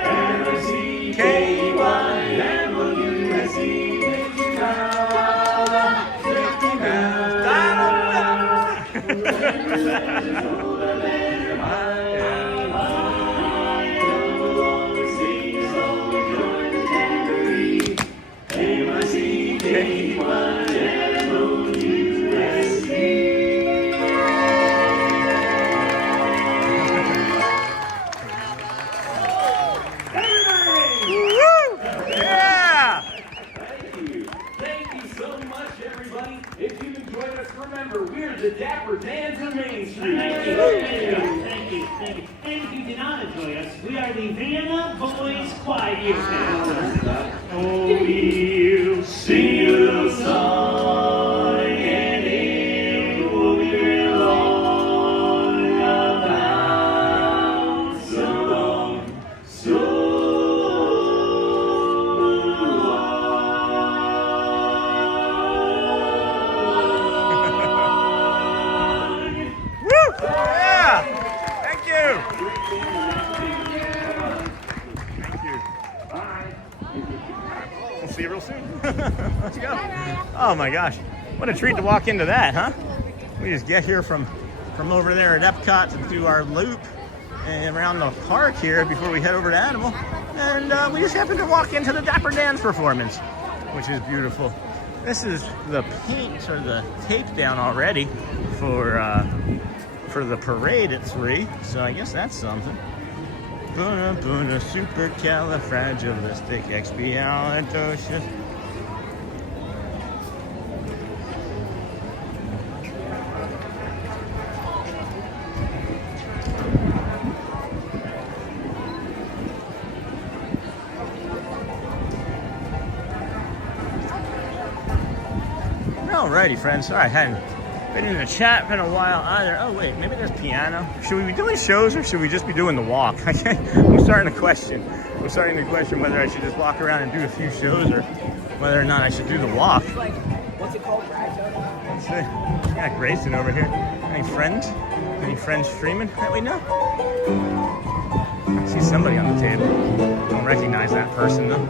MICKEYMOUSE. Mickey Mouse. Thank you so much, everybody. If you've enjoyed us, remember, we're the Dapper Dans of Main Street. Thank you. And if you did not enjoy us, we are the Vanna Boys Choir. Oh, we'll sing you a little song, and it will be real long about so long, so We'll see you real soon. Let's go. Oh my gosh. What a treat to walk into that, huh? We just get here from over there at Epcot and do our loop and around the park here before we head over to Animal. And we just happened to walk into the Dapper Dans performance, which is beautiful. This is the paint or the tape down already for the parade at 3. So I guess that's something. Boona boona supercalifragilisticexpialidocious. Alrighty, friends. All right, hadn't been in the chat, been a while either. Oh wait, maybe there's piano. Should we be doing shows or should we just be doing the walk? I'm starting to question. I'm starting to question whether I should just walk around and do a few shows or whether or not I should do the walk. What's it called? Let's see. Got Grayson over here. Any friends? Any friends streaming that we know? I see somebody on the table. Don't recognize that person though.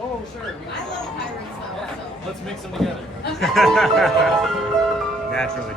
Oh, sure. I love pirates though. Let's mix them together. Naturally.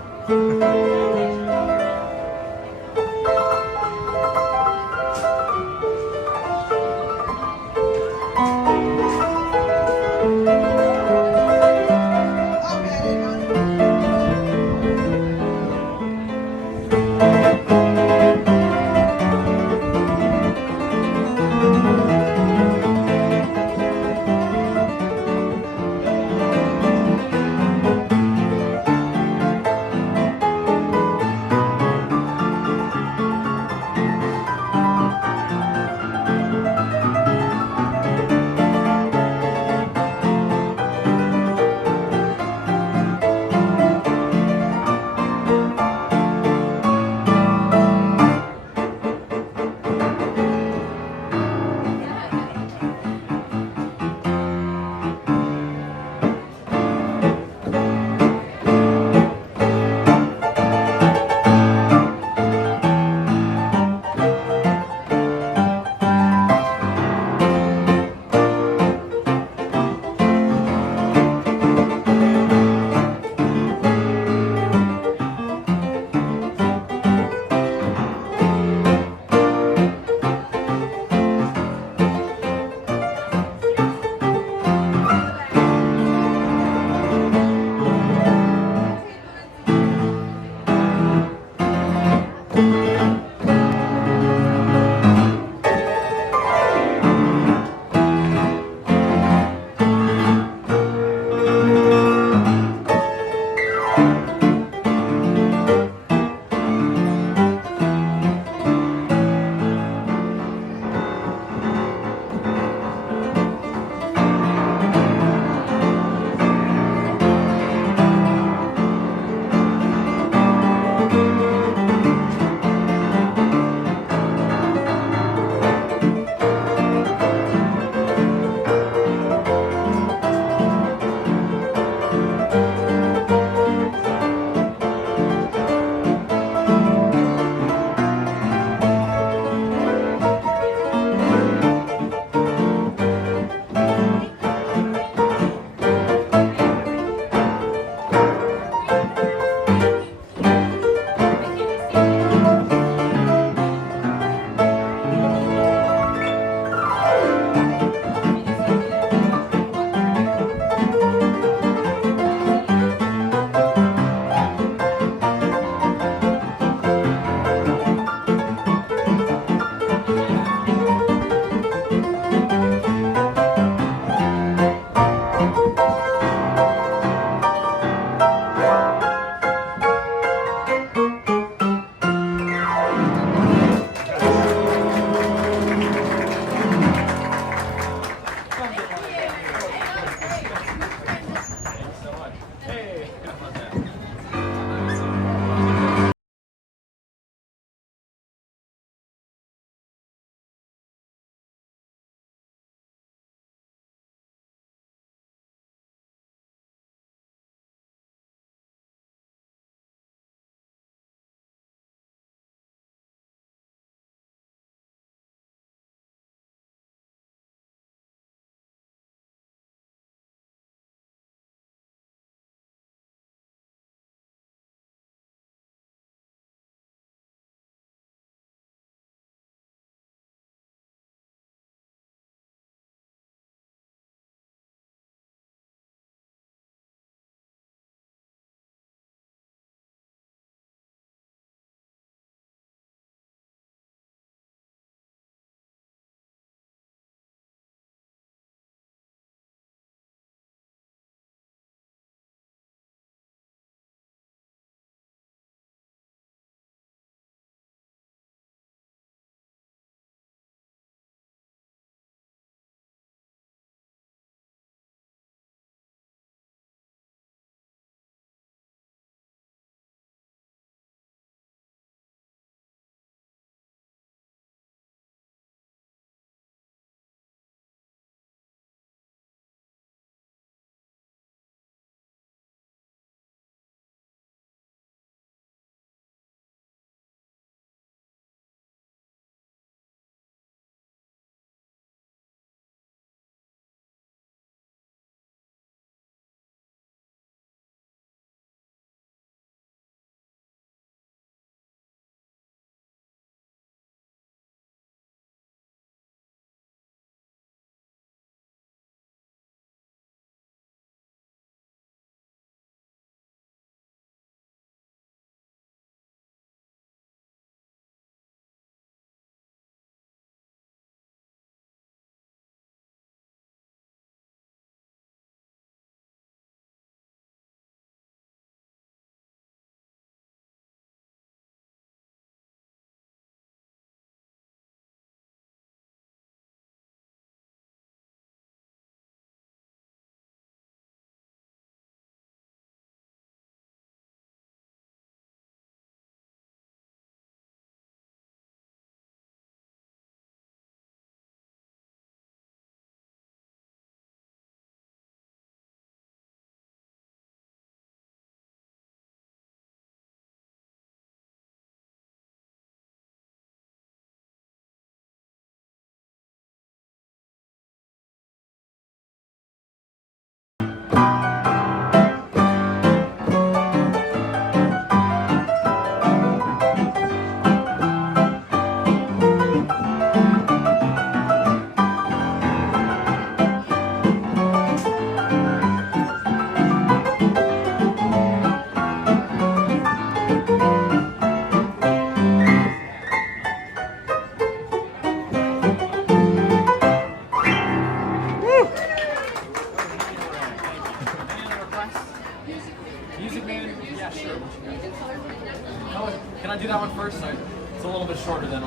do that one first? So it's a little bit shorter than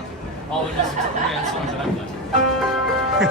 all the music band songs that I've done.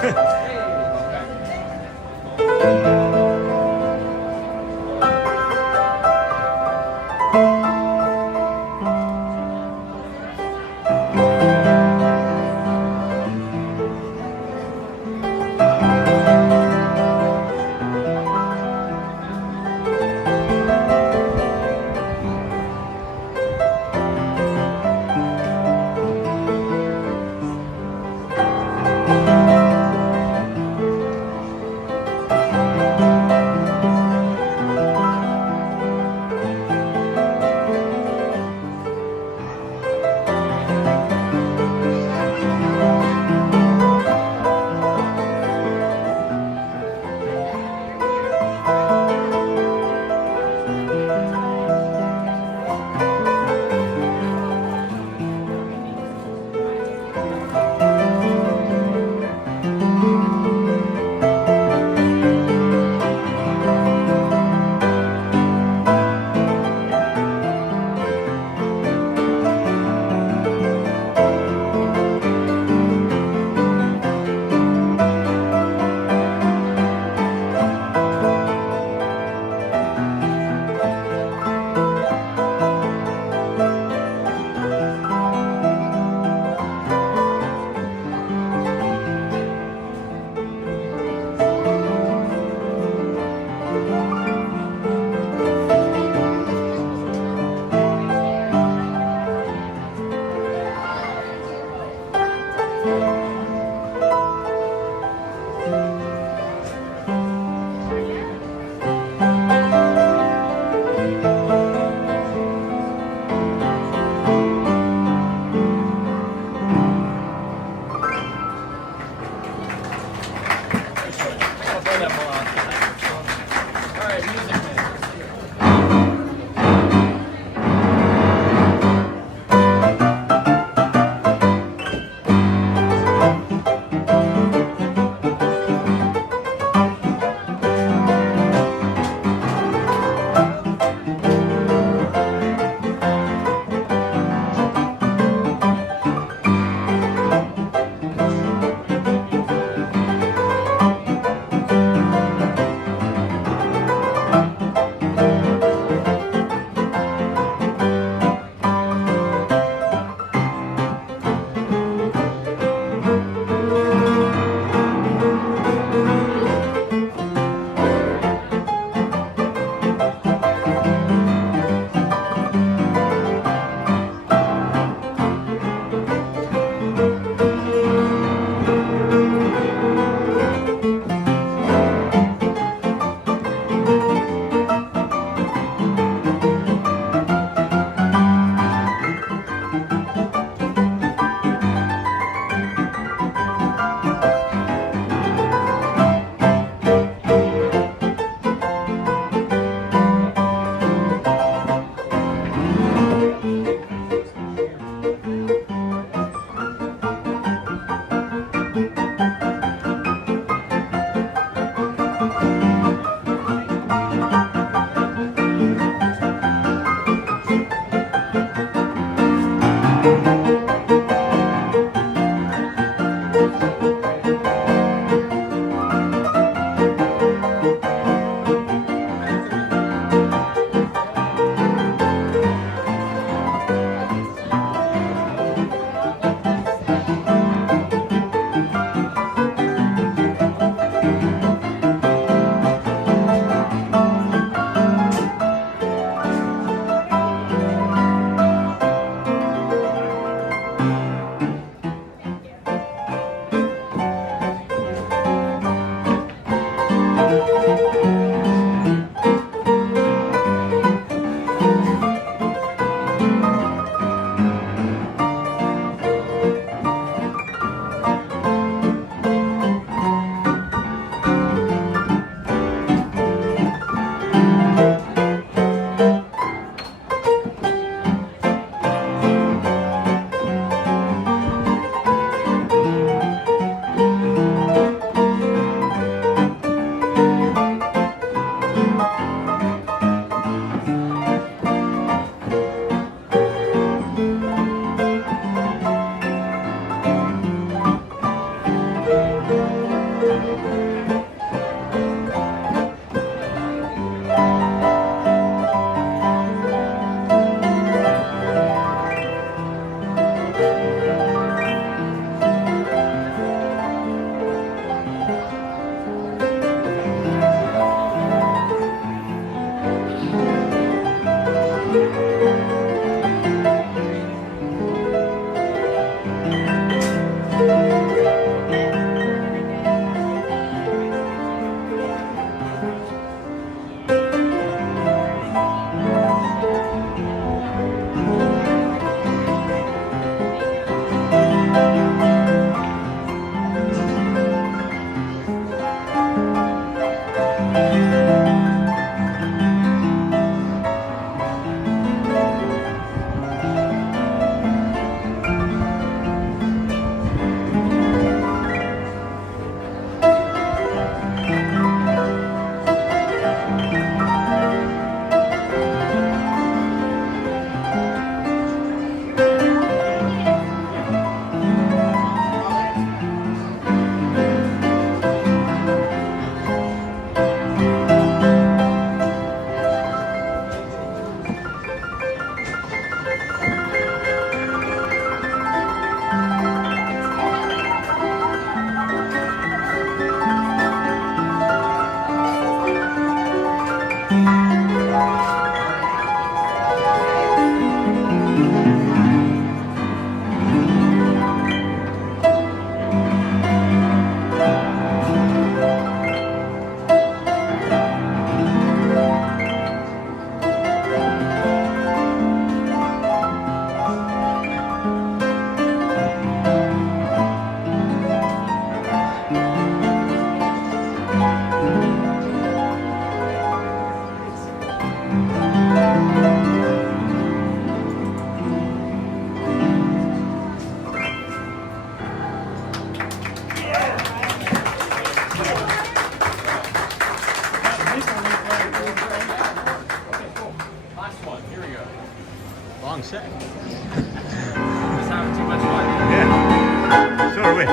So are we.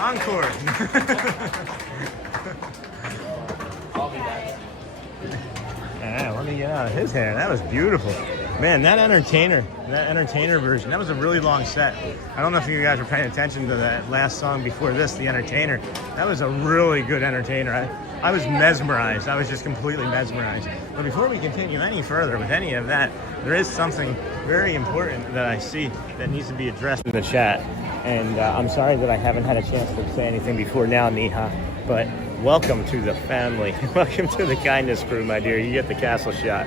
Encore. Yeah, let me get out of his hair. That was beautiful. Man, that entertainer version, that was a really long set. I don't know if you guys were paying attention to that last song before this, The Entertainer. That was a really good entertainer. I was mesmerized. I was just completely mesmerized. But before we continue any further with any of that, there is something very important that I see that needs to be addressed in the chat. And I'm sorry that I haven't had a chance to say anything before now, Neha, but welcome to the family. Welcome to the kindness crew, my dear. You get the castle shot.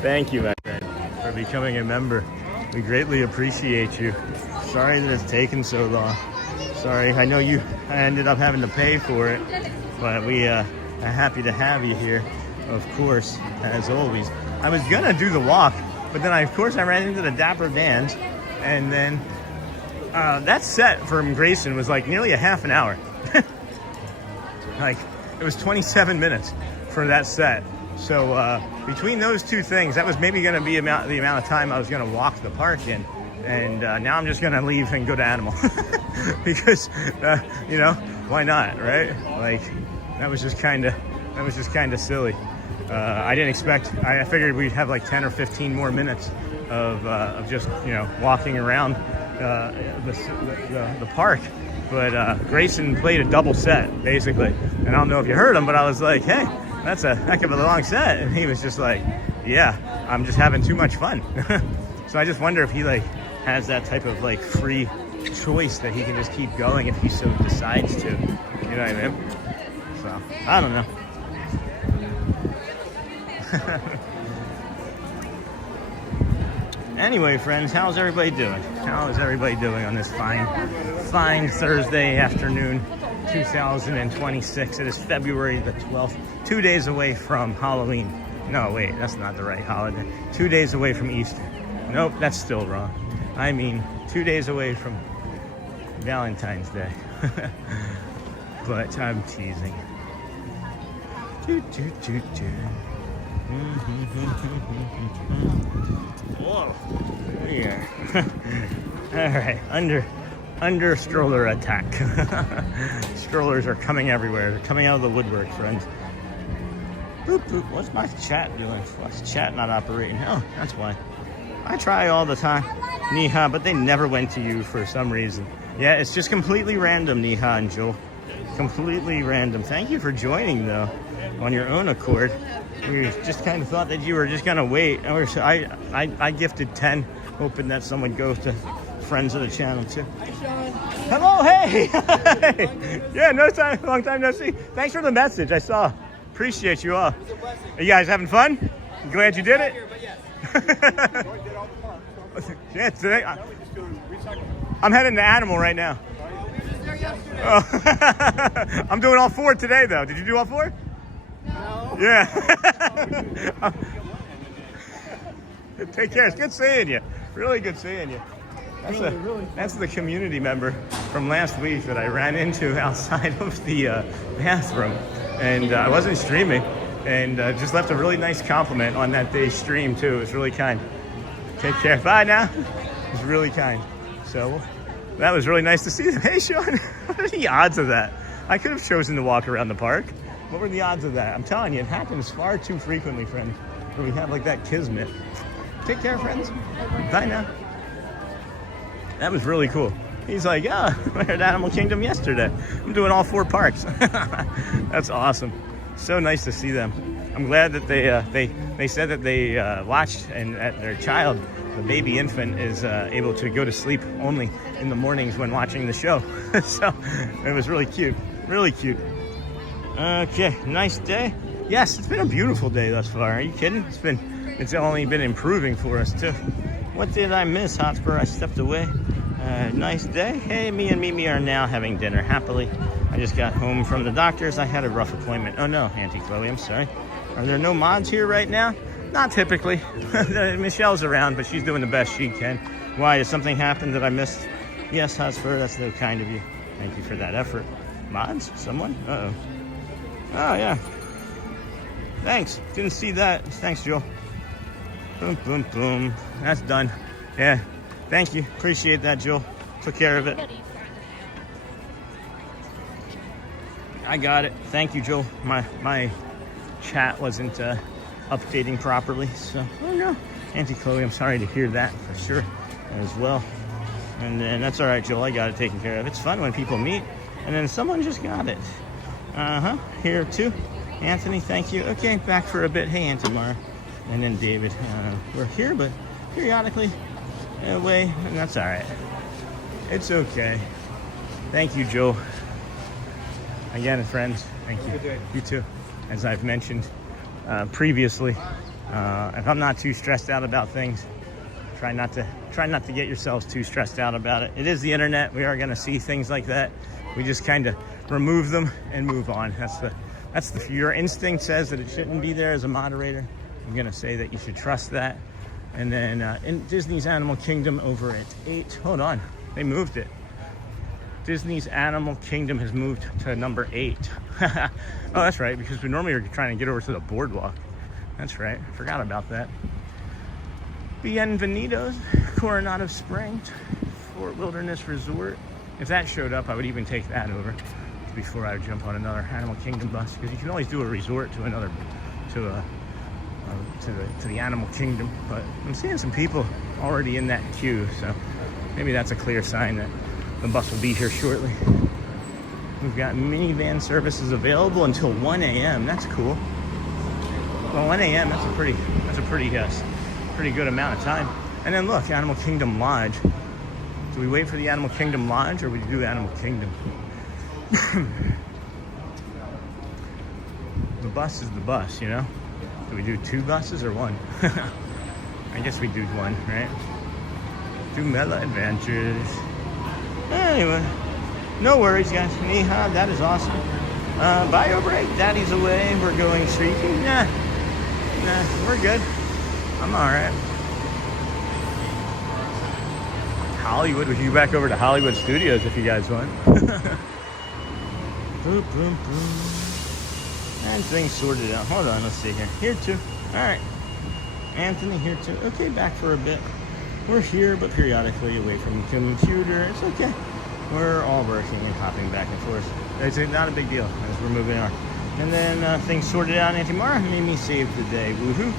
Thank you, my friend, for becoming a member. We greatly appreciate you. Sorry that it's taken so long. Sorry, I know I ended up having to pay for it, but we are happy to have you here, of course, as always. I was gonna do the walk, but then I ran into the Dapper Dans, and then that set from Grayson was like nearly a half an hour. Like, it was 27 minutes for that set. So between those two things, that was maybe going to be the amount of time I was going to walk the park in. And now I'm just going to leave and go to Animal. Because, you know, why not, right? Like, that was just kind of silly. I didn't expect, I figured we'd have like 10 or 15 more minutes of just, you know, walking around the park. But Grayson played a double set, basically. And I don't know if you heard him, but I was like, hey, that's a heck of a long set. And he was just like, yeah, I'm just having too much fun. So I just wonder if he like has that type of like free choice that he can just keep going if he so decides to. You know what I mean? So, I don't know. Anyway, friends, how's everybody doing? How is everybody doing on this fine Thursday afternoon, 2026? It is February the 12th, 2 days away from Halloween. No, wait, that's not the right holiday. 2 days away from Easter. Nope, that's still wrong. I mean, 2 days away from Valentine's Day. But I'm teasing. Whoa. Yeah. All right. Under stroller attack. Strollers are coming everywhere. They're coming out of the woodwork, friends. Boop, boop. What's my chat doing? What's chat not operating? Oh, that's why. I try all the time. Neha, but they never went to you for some reason. Yeah, it's just completely random, Neha and Joel. Completely random. Thank you for joining, though, on your own accord. We just kind of thought that you were just going to wait. I gifted 10, hoping that someone would go to friends of the channel, too. Hello, hey! Yeah, long time no see. Thanks for the message, I saw. Appreciate you all. Are you guys having fun? Glad you did it? Yeah, today I'm heading to Animal right now. Oh. I'm doing all 4 today, though. Did you do all 4? No. Yeah. Take care. It's good seeing you. Really good seeing you. That's the community member from last week that I ran into outside of the bathroom. And I wasn't streaming. And just left a really nice compliment on that day's stream, too. It was really kind. Take care. Bye now. It was really kind. So that was really nice to see them. Hey, Sean, what are the odds of that? I could have chosen to walk around the park. What were the odds of that? I'm telling you, it happens far too frequently, friends, where we have like that kismet. Take care, friends. Bye now. That was really cool. He's like, yeah, I went to Animal Kingdom yesterday. I'm doing all 4 parks. That's awesome. So nice to see them. I'm glad that they said that they watched and that their child, the baby infant, is able to go to sleep only in the mornings when watching the show. So it was really cute. Really cute. Okay, nice day. Yes, it's been a beautiful day thus far. Are you kidding? It's only been improving for us too. What did I miss, Hotspur? I stepped away. Nice day. Hey, me and Mimi are now having dinner happily. I just got home from the doctor's. I had a rough appointment. Oh no, Auntie Chloe, I'm sorry. Are there no mods here right now? Not typically. Michelle's around, but she's doing the best she can. Why, did something happen that I missed? Yes, Hotspur, that's so kind of you. Thank you for that effort. Mods? Someone? Uh-oh. Oh, yeah. Thanks. Didn't see that. Thanks, Joel. Boom, boom, boom. That's done. Yeah. Thank you. Appreciate that, Joel. Took care of it. I got it. Thank you, Joel. My chat wasn't updating properly, so oh no. Auntie Chloe, I'm sorry to hear that for sure as well. And then that's all right, Joel. I got it taken care of. It's fun when people meet, and then someone just got it. Here too. Anthony, thank you. Okay, back for a bit. Hey, Auntie Mara. And then David. We're here, but periodically away, and that's all right. It's okay. Thank you, Joe. Again, friends, thank you. You too. As I've mentioned previously, if I'm not too stressed out about things, try not to get yourselves too stressed out about it. It is the internet. We are going to see things like that. We just kind of remove them and move on. Your instinct says that it shouldn't be there as a moderator. I'm going to say that you should trust that. And then in Disney's Animal Kingdom over at 8, hold on, they moved it. Disney's Animal Kingdom has moved to number 8. Oh, that's right, because we normally are trying to get over to the boardwalk. That's right, I forgot about that. Bienvenidos, Coronado Springs, Fort Wilderness Resort. If that showed up, I would even take that over before I would jump on another Animal Kingdom bus, because you can always do a resort to another, to the Animal Kingdom. But I'm seeing some people already in that queue, so maybe that's a clear sign that the bus will be here shortly. We've got minivan services available until 1 a.m. That's cool. Well, 1 a.m. That's a pretty good amount of time. And then look, Animal Kingdom Lodge. Do we wait for the Animal Kingdom Lodge, or we do Animal Kingdom? The bus is the bus, you know. Do we do 2 buses or 1? I guess we do 1, right? Do Mela Adventures. Anyway, no worries, guys. Neha, that is awesome. Bio break. Daddy's away. We're going streaky. Nah, we're good. I'm all right. Hollywood. We can go back over to Hollywood Studios if you guys want. Boom, boom, boom. And things sorted out. Hold on, let's see here. Here too. All right. Anthony here too. Okay, back for a bit. We're here, but periodically away from the computer. It's okay. We're all working and hopping back and forth. It's not a big deal as we're moving on. And then things sorted out. Auntie Mara made me save the day. Woohoo!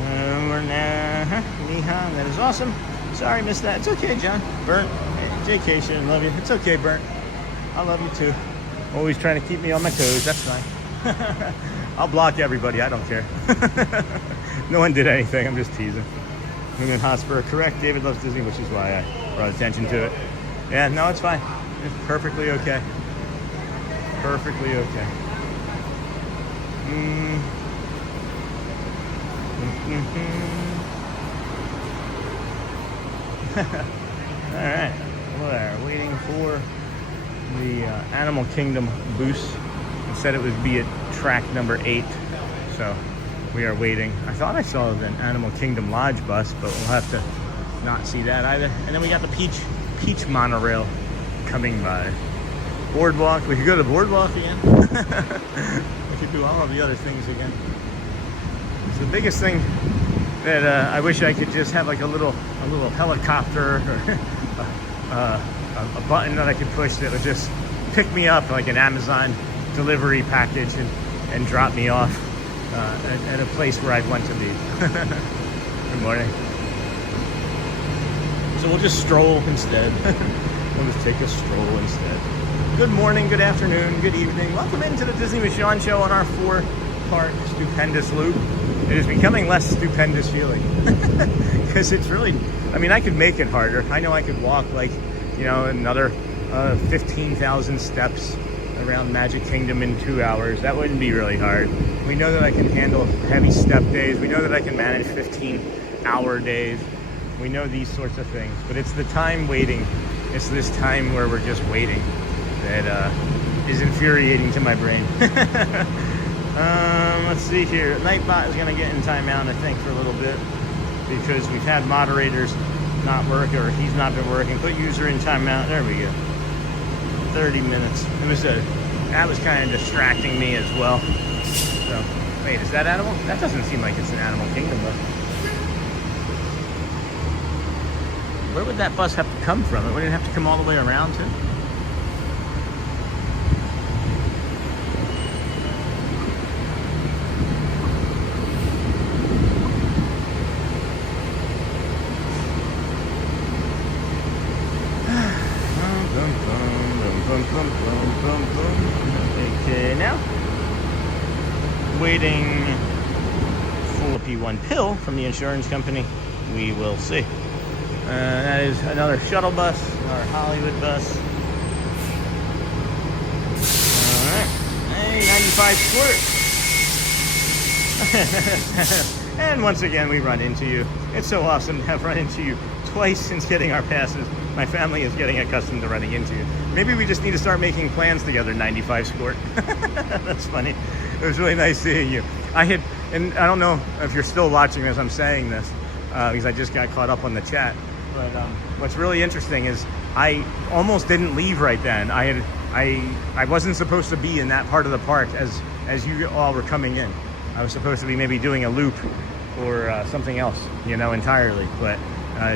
We're now Neha. That is awesome. Sorry, missed that. It's okay, John. Burnt. Hey, JK, love you. It's okay, Burnt. I love you too. Always trying to keep me on my toes. That's fine. I'll block everybody. I don't care. No one did anything. I'm just teasing. Moon Hotspur, correct. David loves Disney, which is why I brought attention to it. Yeah, no, it's fine. It's perfectly okay. Perfectly okay. All right. We're waiting for the Animal Kingdom boost. It said it would be at track number 8, so we are waiting. I thought I saw an Animal Kingdom Lodge bus, but we'll have to not see that either. And then we got the Peach Monorail coming by. Boardwalk. We could go to the boardwalk again. We could do all of the other things again. It's the biggest thing that I wish I could just have like a little helicopter or a button that I could push that would just pick me up like an Amazon delivery package and drop me off at a place where I'd want to be. Good morning. So we'll just stroll instead. We'll just take a stroll instead. Good morning, good afternoon, good evening. Welcome into the Disney with Sean show on our 4-part Stupendous loop. It is becoming less stupendous feeling. Because it's really, I mean, I could make it harder. I know I could walk like, you know, another 15,000 steps around Magic Kingdom in 2 hours. That wouldn't be really hard. We know that I can handle heavy step days. We know that I can manage 15-hour days. We know these sorts of things. But it's the time waiting. It's this time where we're just waiting that is infuriating to my brain. Let's see here. Nightbot is going to get in timeout, I think, for a little bit because we've had moderators not work, or he's not been working. Put user in timeout. There we go. 30 minutes. That was kind of distracting me as well. So, wait, is that animal? That doesn't seem like it's an Animal Kingdom bus. Where would that bus have to come from? It wouldn't have to come all the way around too. Okay, now waiting for P1 pill from the insurance company. We will see. That is another shuttle bus, another Hollywood bus. All right, hey, 95 squirt. And once again, we run into you. It's so awesome to have run into you twice since getting our passes. My family is getting accustomed to running into you. Maybe we just need to start making plans together, 95 Squirt. That's funny. It was really nice seeing you. And I don't know if you're still watching as I'm saying this, because I just got caught up on the chat. But what's really interesting is I almost didn't leave right then. I wasn't supposed to be in that part of the park as you all were coming in. I was supposed to be maybe doing a loop or something else, you know, entirely. But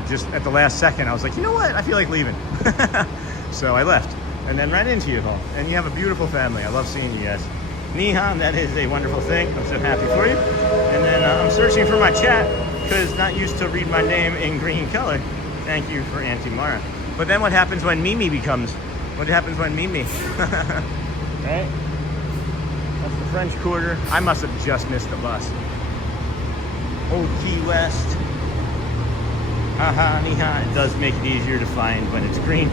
just at the last second, I was like, you know what? I feel like leaving. So I left and then ran into you all. And you have a beautiful family. I love seeing you guys. Nihan, that is a wonderful thing. I'm so happy for you. And then I'm searching for my chat because not used to read my name in green color. Thank you for Auntie Mara. But then what happens when Mimi becomes? What happens when Mimi? Right? That's the French Quarter. I must have just missed the bus. Old Key West. Haha, Niha. It does make it easier to find when it's green.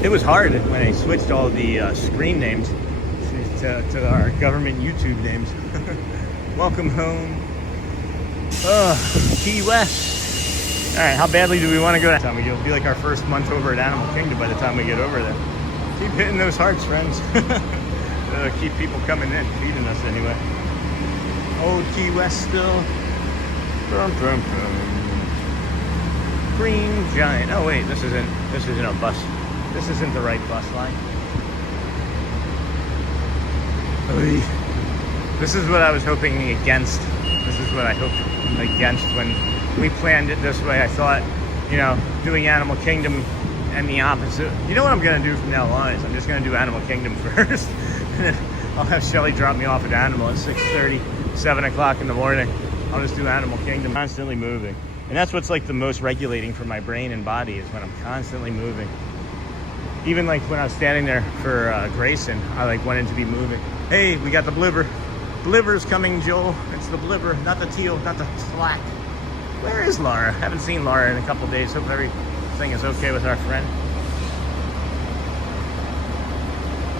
It was hard when I switched all the screen names to our government YouTube names. Welcome home. Key West. All right, how badly do we want to go? It'll be like our first month over at Animal Kingdom by the time we get over there. Keep hitting those hearts, friends. Keep people coming in, feeding us anyway. Old Key West still. Brum, brum, brum. Green Giant. Oh wait, this isn't a bus. This isn't the right bus line. Oy. This is what I was hoping against. This is what I hoped against when we planned it this way. I thought, you know, doing Animal Kingdom and the opposite. You know what I'm gonna do from now on is I'm just gonna do Animal Kingdom first. And then I'll have Shelly drop me off at Animal at 6:30, 7 o'clock in the morning. I'll just do Animal Kingdom, constantly moving. And that's what's like the most regulating for my brain and body is when I'm constantly moving. Even like when I was standing there for Grayson, I like wanted to be moving. Hey, we got the blibber. Blibber's coming, Joel. It's the blibber, not the teal, not the slack. Where is Laura? Haven't seen Laura in a couple days. Hope everything is okay with our friend.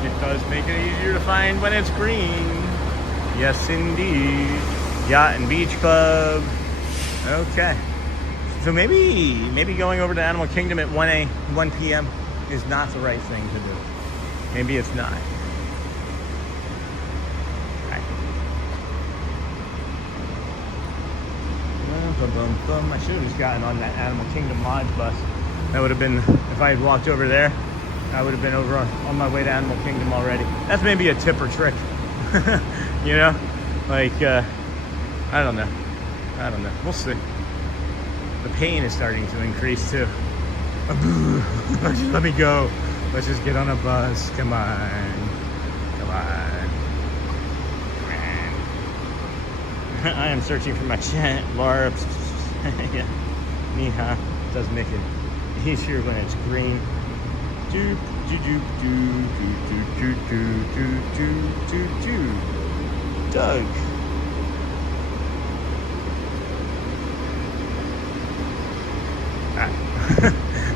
It does make it easier to find when it's green. Yes, indeed. Yacht and Beach Club. Okay. So maybe going over to Animal Kingdom at 1 p.m. is not the right thing to do. Maybe it's not. I should have just gotten on that Animal Kingdom Lodge bus. That would have been, if I had walked over there, I would have been over on my way to Animal Kingdom already. That's maybe a tip or trick. You know? Like, I don't know. We'll see. The pain is starting to increase too. Let me go. Let's just get on a bus. Come on. I am searching for my chat. Laura. Yeah. Neha does make it easier when it's green. Doug.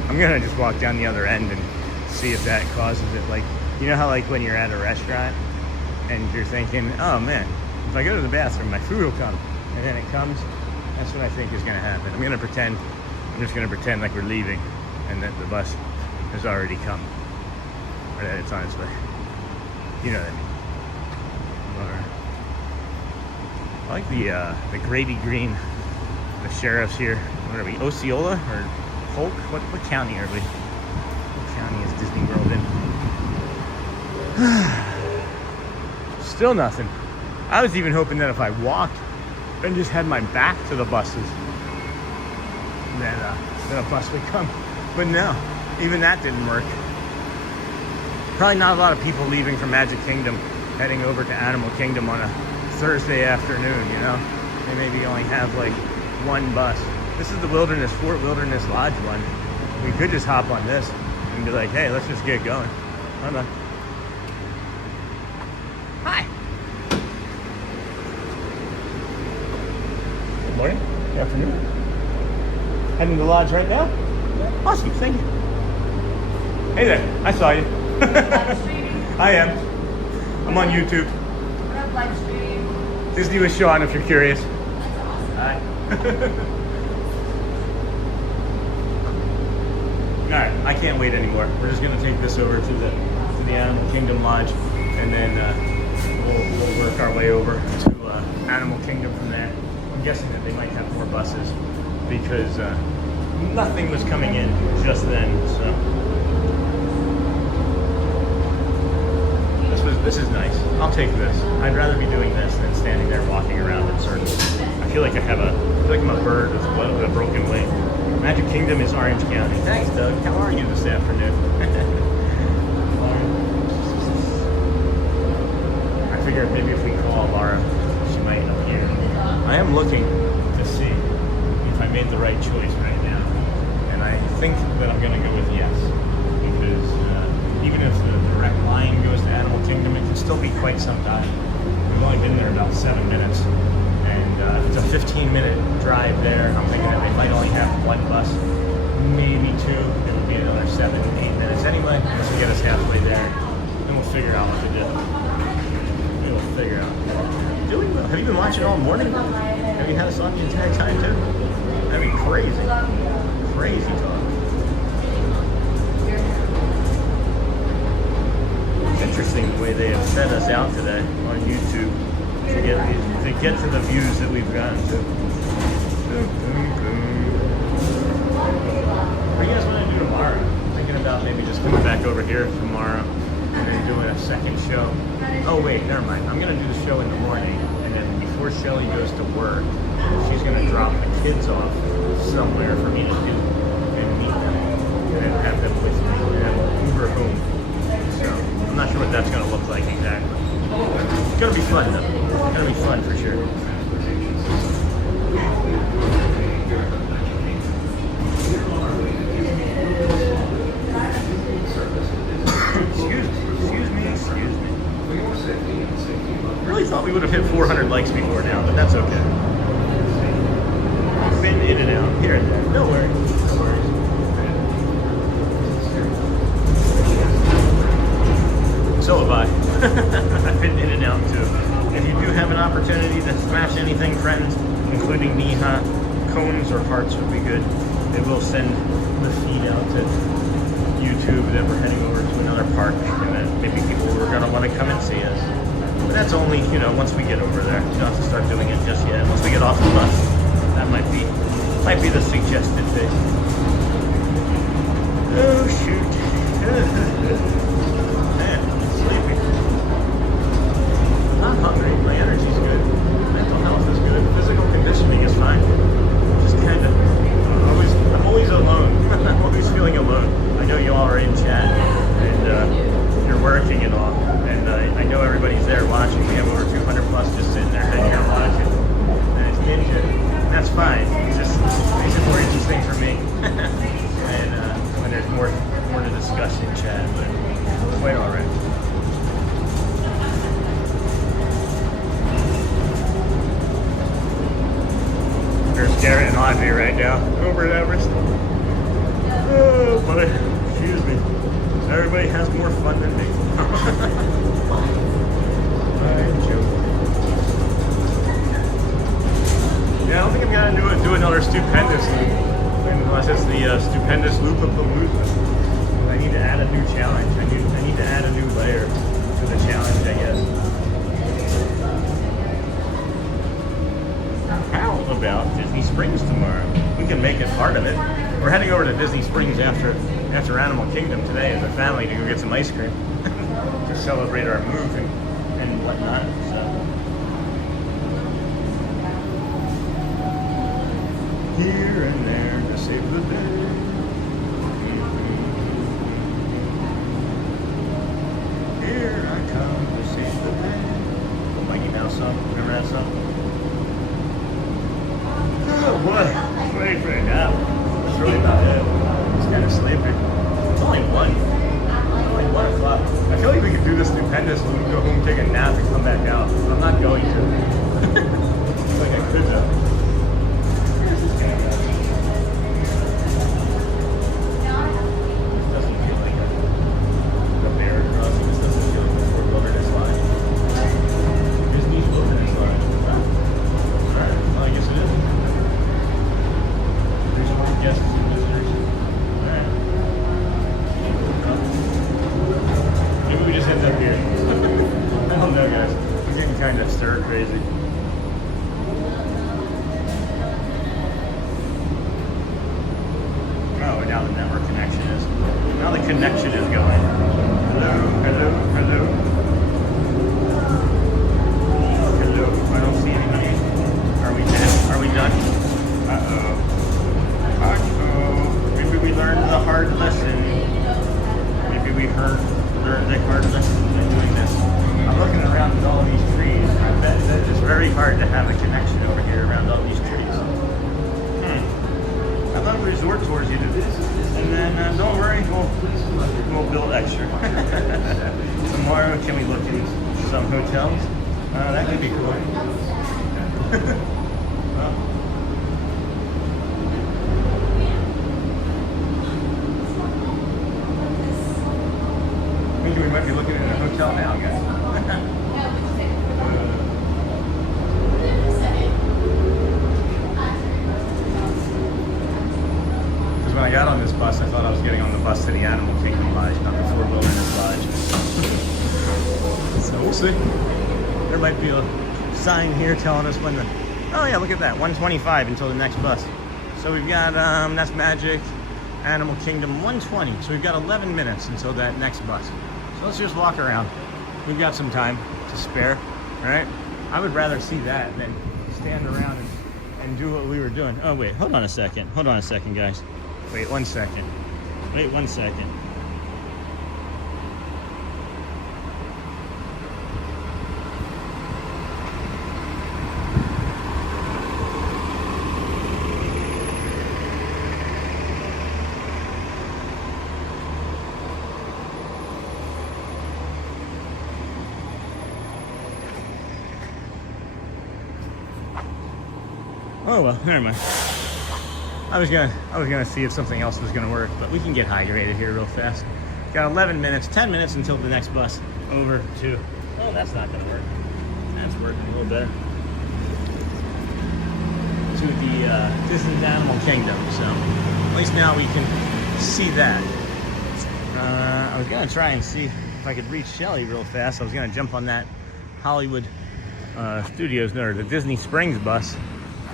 I'm gonna just walk down the other end and see if that causes it. Like, you know how like when you're at a restaurant and you're thinking, oh man, if I go to the bathroom, my food will come, and then it comes. That's what I think is gonna happen. I'm just gonna pretend like we're leaving and that the bus has already come, or that it's on its way. You know what I mean? I like the Grady Green, the sheriffs here. What are we, Osceola or Polk? What county are we? What county is Disney World in? Still nothing. I was even hoping that if I walked and just had my back to the buses, that a bus would come. But no, even that didn't work. Probably not a lot of people leaving from Magic Kingdom heading over to Animal Kingdom on a Thursday afternoon, you know? They maybe only have like one bus. This is the Fort Wilderness Lodge one. We could just hop on this and be like, hey, let's just get going. Hold on. Hi. Good morning. Good afternoon. Heading to the lodge right now? Yeah. Awesome, thank you. Hey there, I saw you. I am. I'm on YouTube. Disney with Sean, if you're curious. That's awesome. Hi. Alright, I can't wait anymore. We're just gonna take this over to the Animal Kingdom Lodge, and then we'll work our way over to Animal Kingdom from there. I'm guessing that they might have more buses because nothing was coming in just then, so. This is nice. I'll take this. I'd rather be doing this than standing there walking around in circles. I feel like I'm a bird with a broken wing. Magic Kingdom is Orange County. Thanks, Doug. How are you this afternoon? I figured maybe if we call Laura, she might appear. I am looking to see if I made the right choice right now. And I think that I'm going to go with yes. Because even if the direct line goes to Animal Kingdom, it can still be quite some time. We've only been there about 7 minutes. And it's a 15-minute drive there. I'm thinking that they might only have one bus, maybe two. It would be another 7 to 8 minutes anyway. This will get us halfway there. Then we'll figure out what to do. We'll figure out. Doing well. Have you been watching all morning? Have you had us on the entire time too? That'd be crazy. Crazy talk. Interesting the way they have set us out today on YouTube to get to the views that we've gotten to. What do you guys want to do tomorrow? I'm thinking about maybe just coming back over here tomorrow and then doing a second show. Oh wait, never mind. I'm gonna do the show in the morning, and then before Shelly goes to work, she's gonna drop the kids off somewhere for me to do and meet them, and then have them with me, and then we'll Uber home. So I'm not sure what that's gonna look like exactly. It's gonna be fun though. It's gonna be fun for sure. Excuse me. Really thought we would have hit 400 likes before now, but that's okay. I've been in and out here and there. No worries. No worries. So have I. I've been in and out too. If you do have an opportunity to smash anything, friends, including Niha, cones or hearts would be good. It will send the feed out to YouTube that we're heading over to another park, and that maybe people are going to want to come and see us. But that's only, you know, once we get over there. You don't have to start doing it just yet. Once we get off the bus, that might be the suggested thing. Oh shoot! Man, I'm sleepy. Not hungry. My energy's good. Mental health is good. Physical conditioning is fine. Just kind of. I'm always alone. I'm always feeling alone. I know you all are in chat, and you're working and all, and I know everybody's there watching. We have over 200 plus just sitting there hanging out watching, and it's ninja. And that's fine. It just makes it more interesting for me, and when there's more to discuss in chat, but quite all right. There's Garrett and Audrey right now over at Everest. Oh boy, excuse me. Everybody has more fun than me. I'm joking. Yeah, I don't think I'm gonna do another Stupendous loop, unless it's the Stupendous loop of the loop. I need to add a new challenge. I need to add a new layer to the challenge, I guess. How about Disney Springs tomorrow? We can make it part of it. We're heading over to Disney Springs after Animal Kingdom today as a family to go get some ice cream to celebrate our move and whatnot. So. Here and there to save the day. Here I come to save the day. The Mighty Mouse song. Remember that song? Oh boy, it's ready for a nap. That's really about it. It's kind of sleepy. It's only 1 o'clock. I feel like we could do this Stupendous when we go home, take a nap, and come back out. But I'm not going to. It's like I could though. This doesn't feel like a bear crossing. This doesn't feel like a wilderness line. Disney's wilderness line. Alright, well I guess it is. Guests and visitors. Alright. Maybe we just end up here. I don't know, guys. I'm getting kind of stir crazy. Oh, and now the network connection is. Now the connection is going. Hello, hello, hello. Hello. I don't see anybody. Are we dead? Are we done? Uh-oh. Maybe we learned the hard lesson. Maybe we learned the hard lesson by doing this. I'm looking around at all these trees. I bet that it's very hard to have a connection over here around all these trees. I'd love resort tours you do this. And then don't worry, we'll build extra. Tomorrow, can we look at some hotels? That could be cool. Well, we might be looking at a hotel now, guys. Because when I got on this bus, I thought I was getting on the bus to the Animal Kingdom Lodge, not the Fort Wilderness Lodge. So we'll see. There might be a sign here telling us when the... Oh yeah, look at that, 1:25 until the next bus. So we've got, that's Magic, Animal Kingdom, 1:20. So we've got 11 minutes until that next bus. So So let's just walk around. We've got some time to spare, right? I would rather see that than stand around and do what we were doing. Oh wait, hold on a second. Hold on a second, guys. Wait 1 second. Wait 1 second. Oh well, never mind. I was gonna see if something else was gonna work, but we can get hydrated here real fast. Got 11 minutes, 10 minutes until the next bus over to. Oh, that's not gonna work. That's working a little better. To the Disney Animal Kingdom. So at least now we can see that. I was gonna try and see if I could reach Shelly real fast. I was gonna jump on that Hollywood Studios, or the Disney Springs bus.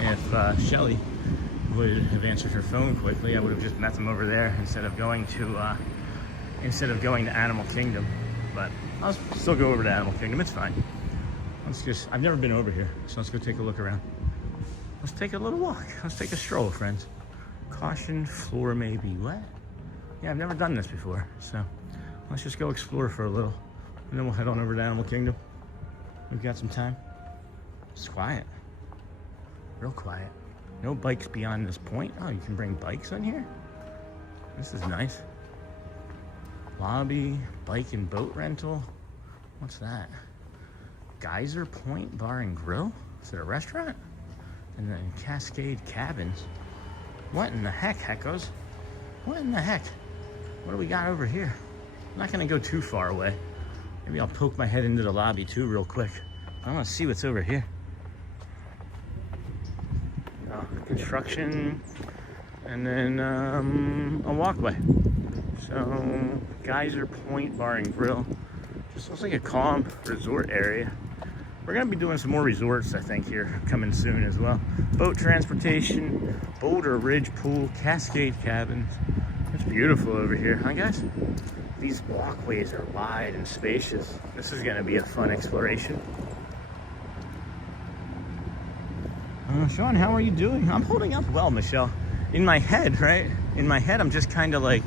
If Shelly would have answered her phone quickly, I would have just met them over there instead of going to Animal Kingdom. But I'll still go over to Animal Kingdom. It's fine. I've never been over here, so let's go take a look around. Let's take a little walk. Let's take a stroll, friends. Caution, floor may be wet. Yeah, I've never done this before, so let's just go explore for a little, and then we'll head on over to Animal Kingdom. We've got some time. It's quiet. Real quiet. No bikes beyond this point. Oh, you can bring bikes on here? This is nice. Lobby, bike and boat rental. What's that? Geyser Point Bar and Grill? Is it a restaurant? And then Cascade Cabins. What in the heck, heckos? What in the heck? What do we got over here? I'm not gonna go too far away. Maybe I'll poke my head into the lobby too real quick. I wanna see what's over here. Construction, and then a walkway. So Geyser Point Bar and Grill. Just looks like a calm resort area. We're gonna be doing some more resorts, I think, here coming soon as well. Boat transportation, Boulder Ridge Pool, Cascade Cabins. It's beautiful over here, huh guys? These walkways are wide and spacious. This is gonna be a fun exploration. Sean, how are you doing? I'm holding up well, Michelle. In my head, right? In my head, I'm just kind of like,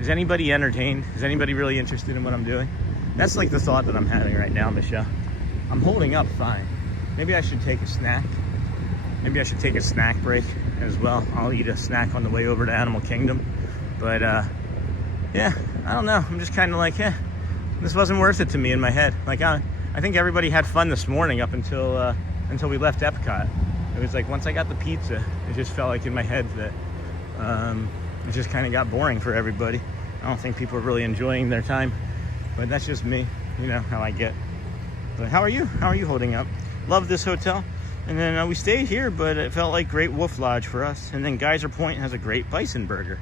is anybody entertained? Is anybody really interested in what I'm doing? That's like the thought that I'm having right now, Michelle. I'm holding up fine. Maybe I should take a snack. Maybe I should take a snack break as well. I'll eat a snack on the way over to Animal Kingdom. But yeah, I don't know. I'm just kind of like, this wasn't worth it to me in my head. Like, I think everybody had fun this morning up until we left Epcot. It was like once I got the pizza, it just felt like in my head that it just kind of got boring for everybody. I don't think people are really enjoying their time, but that's just me. You know how I get. But how are you? How are you holding up? Love this hotel. And then we stayed here, but it felt like Great Wolf Lodge for us. And then Geyser Point has a great bison burger.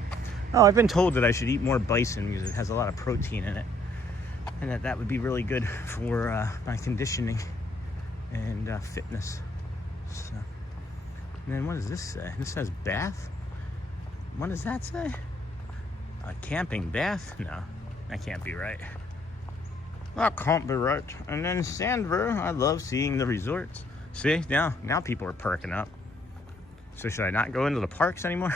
Oh, I've been told that I should eat more bison because it has a lot of protein in it, and that would be really good for my conditioning and fitness. So. And then what does this say? This says bath? What does that say? A camping bath? No, that can't be right. That can't be right. And then Sandver, I love seeing the resorts. See, now people are perking up. So should I not go into the parks anymore?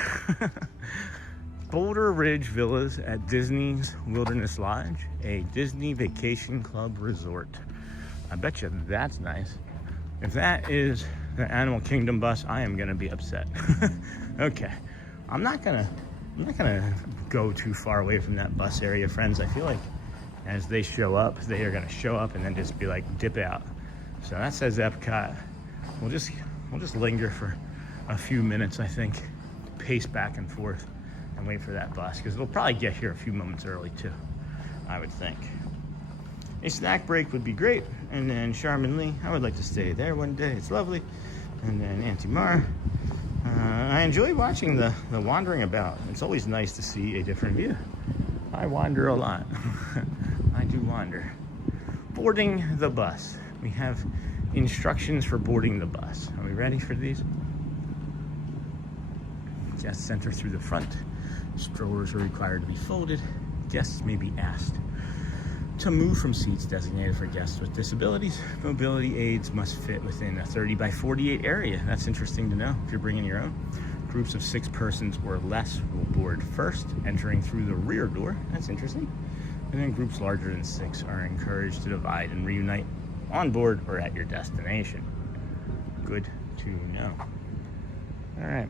Boulder Ridge Villas at Disney's Wilderness Lodge, a Disney Vacation Club resort. I bet you that's nice. If that is the Animal Kingdom bus, I am gonna be upset. Okay, I'm not gonna go too far away from that bus area, friends. I feel like as they show up, they are gonna show up and then just be like, dip out. So that says Epcot. We'll just linger for a few minutes, I think, pace back and forth and wait for that bus, because it'll probably get here a few moments early too, I would think. A snack break would be great. And then Charmin Lee, I would like to stay there one day. It's lovely. And then Auntie Mar. I enjoy watching the wandering about. It's always nice to see a different view. I wander a lot. I do wander. Boarding the bus. We have instructions for boarding the bus. Are we ready for these? Guest center through the front. Strollers are required to be folded. Guests may be asked To move from seats designated for guests with disabilities, mobility aids must fit within a 30 by 48 area. That's interesting to know if you're bringing your own. Groups of 6 persons or less will board first, entering through the rear door. That's interesting. And then groups larger than 6 are encouraged to divide and reunite on board or at your destination. Good to know. All right,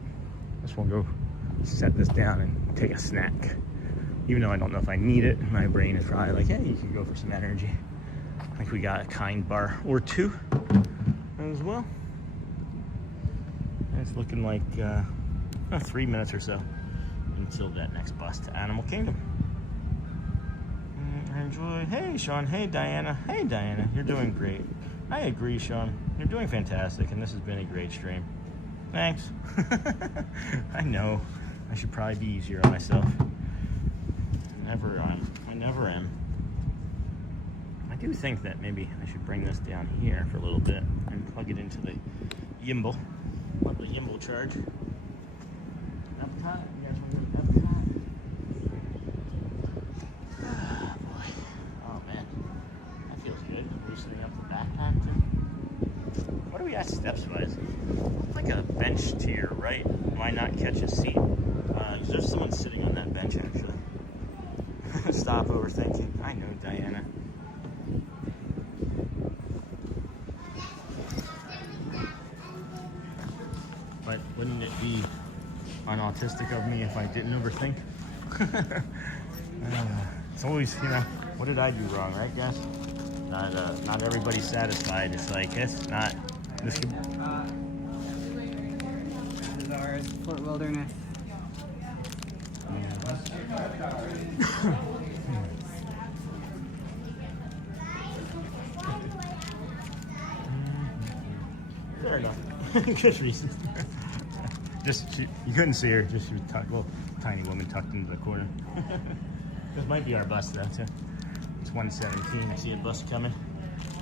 let's go set this down and take a snack. Even though I don't know if I need it, my brain is probably like, hey, you can go for some energy. I think we got a kind bar or 2 as well. And it's looking like 3 minutes or so until that next bus to Animal Kingdom. Enjoy. Hey, Sean. Hey, Diana. Hey, Diana. You're doing great. I agree, Sean. You're doing fantastic, and this has been a great stream. Thanks. I know. I should probably be easier on myself. I never am. I do think that maybe I should bring this down here for a little bit and plug it into the gimbal. Let the gimbal charge. Epcot? You guys want to go to Epcot? Ah, boy. Oh, man. That feels good. Loosening up the backpack, too. What are we at steps-wise? It's like a bench to your right. Why not catch a seat? There's someone sitting on that bench, actually. Stop overthinking. I know, Diana. But wouldn't it be unautistic of me if I didn't overthink? It's always, what did I do wrong, right, guys? Not everybody's satisfied. It's like, it's not. This could... This is ours, Fort Wilderness. Fair enough. Good reason. You couldn't see her. She was little tiny woman tucked into the corner. This might be our bus though, too. It's 1:17. I see a bus coming,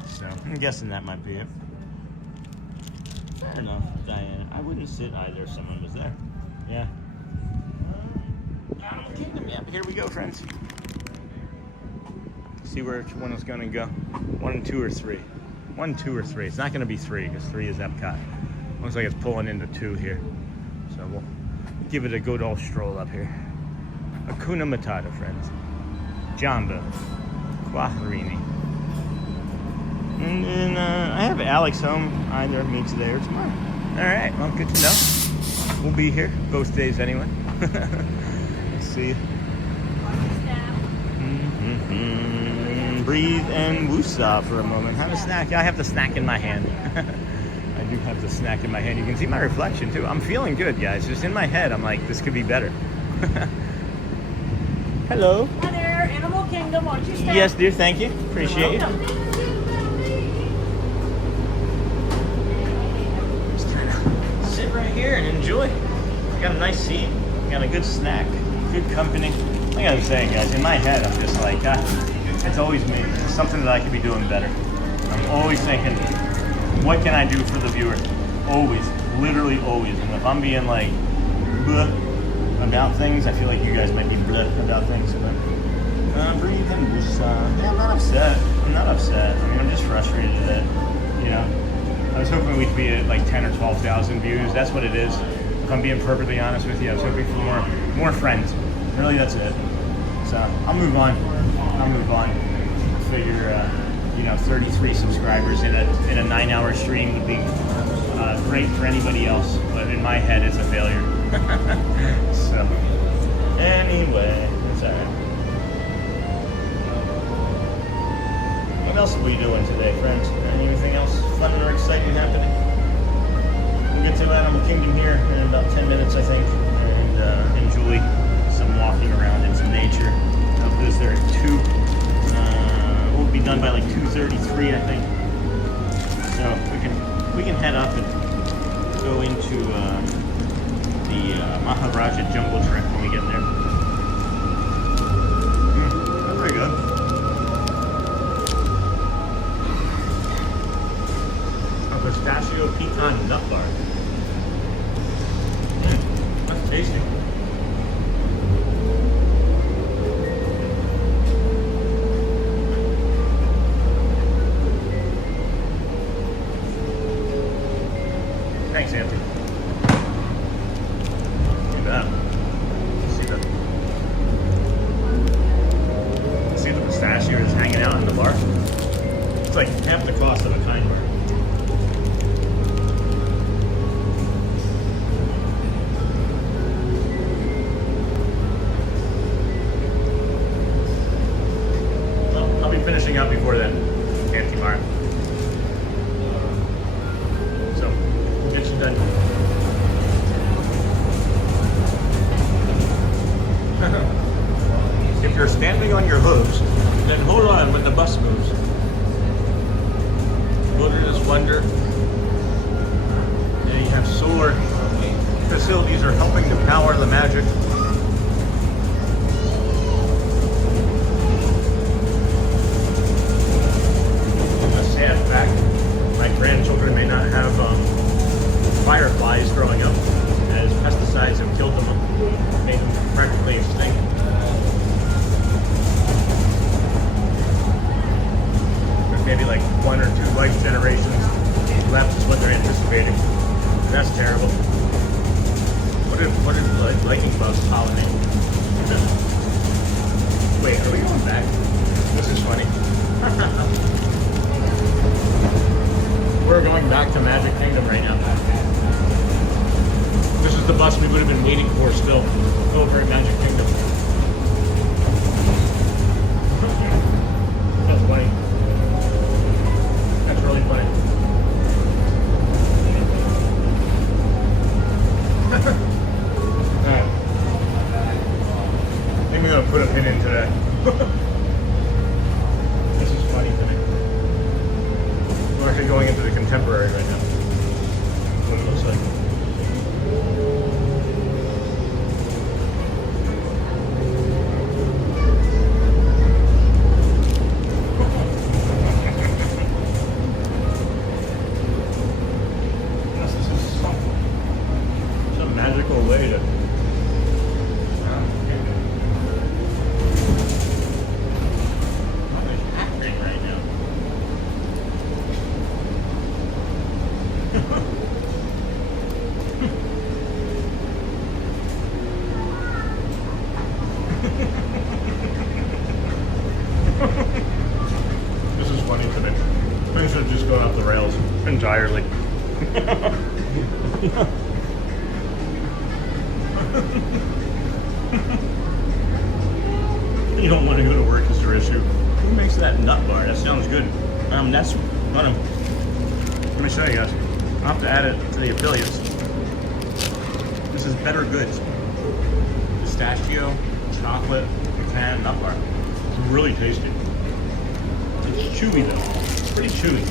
so I'm guessing that might be it. Fair enough, Diana. I wouldn't sit either if someone was there. Yeah. Animal Kingdom. Yeah, here we go, friends. See where one is going to go. 1, 2, or 3. 1, 2, or 3. It's not going to be 3 because 3 is Epcot. Looks like it's pulling into 2 here. So we'll give it a good old stroll up here. Hakuna Matata, friends. Jamba. Quattrini. And then I have Alex home either me today or tomorrow. All right, well, good to know. We'll be here both days anyway. Let's see. Breathe and woosah for a moment. Have a snack. I have the snack in my hand. I do have the snack in my hand. You can see my reflection too. I'm feeling good, guys. Just in my head, I'm like, this could be better. Hello. Hi there, Animal Kingdom. Won't you stay? Yes, dear. Thank you. Appreciate you. Just kind of sit right here and enjoy. I got a nice seat. I got a good snack. Good company. Like I was saying, guys, in my head, I'm just like, it's always me. It's something that I could be doing better. I'm always thinking, what can I do for the viewer? Always. Literally always. And if I'm being like, bleh about things, I feel like you guys might be bleh about things. But breathe and just, yeah, I'm not upset. I'm not upset. I mean, I'm just frustrated that, I was hoping we'd be at like 10 or 12,000 views. That's what it is. If I'm being perfectly honest with you, I was hoping for more friends. Really, that's it. So I'll move on. Figure, 33 subscribers in a 9-hour stream would be great for anybody else, but in my head, it's a failure. So anyway, it's alright. What else are we doing today, friends? Anything else fun or exciting happening? We'll get to Animal Kingdom here in about 10 minutes, I think, and enjoy some walking around in some nature. I'll visit there at 2. We'll be done by like 2:33, I think. So we can head up and go into the Maharaja Jungle Trek when we get there. Very good. A pistachio pecan nut bar. That's tasty. Thanks, Anthony. Look at that. See the pistachio is hanging out in the bar? It's like half the cost of a kind bar. Well, I'll be finishing up before then, Auntie Mara. So, we'll get you done. If you're standing on your hooves, then hold on when the bus moves. Wilderness Wonder. And you have solar facilities are helping to power the magic. A sad fact, my grandchildren may not have fireflies growing up, as pesticides have killed them, made them practically extinct. Maybe like 1 or 2 life generations left is what they're anticipating. That's terrible. What if like lightning bugs pollinate? Wait, are we going back? This is funny. We're going back to Magic Kingdom right now. This is the bus we would have been waiting for still over at Magic Kingdom. That's funny. That's really funny. Alright. I think we're going to put a pin into that. This is funny to me. We're actually going into the contemporary right now. What it looks like. Way to happening right now. This is funny to me. Things have just gone off the rails entirely. You don't want to go to work is your issue. Who makes that nut bar? That sounds good. That's let me show you guys. I'll have to add it to the affiliates. This is Better Goods. Pistachio, chocolate, pecan nut bar. It's really tasty. It's chewy though. It's pretty chewy.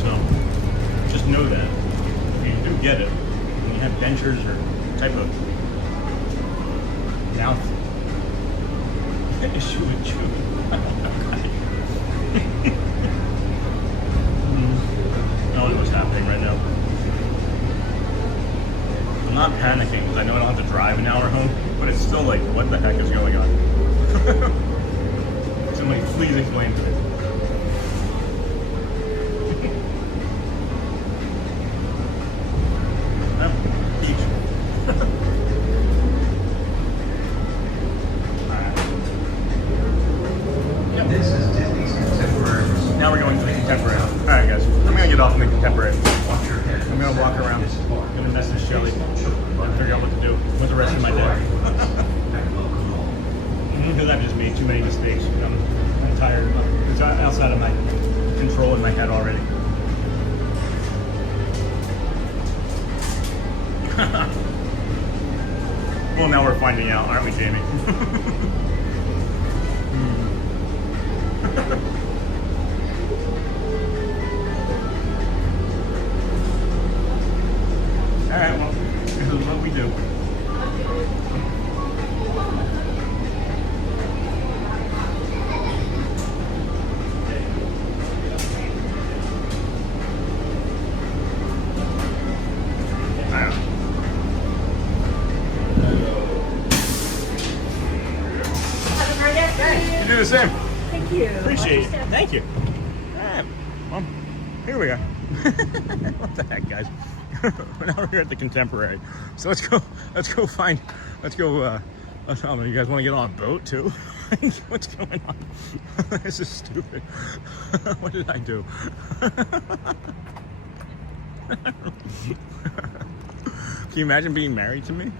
So just know that. If you do get it, when you have dentures or type of mouth issue with chew. I don't know what's happening right now. I'm not panicking because I know I don't have to drive an hour home, but it's still like, what the heck is going on? Somebody please explain to me. This is Disney's Contemporary. Now we're going to the contemporary. Alright guys, I'm going to get off in the contemporary. I'm going to walk around. I'm going to message Shelly. Figure out what to do with the rest of my day. Because I've just made too many mistakes. I'm tired. It's outside of my control in my head already. Well, now we're finding out, aren't we, Jamie? Alright, well, this is what we do. You do the same. Thank you. Appreciate it. Thank you. Alright, well, here Here we are. What the heck, guys? Now we're here at the Contemporary. So let's go find, oh, you guys want to get on a boat too? What's going on? This is stupid. What did I do? Can you imagine being married to me?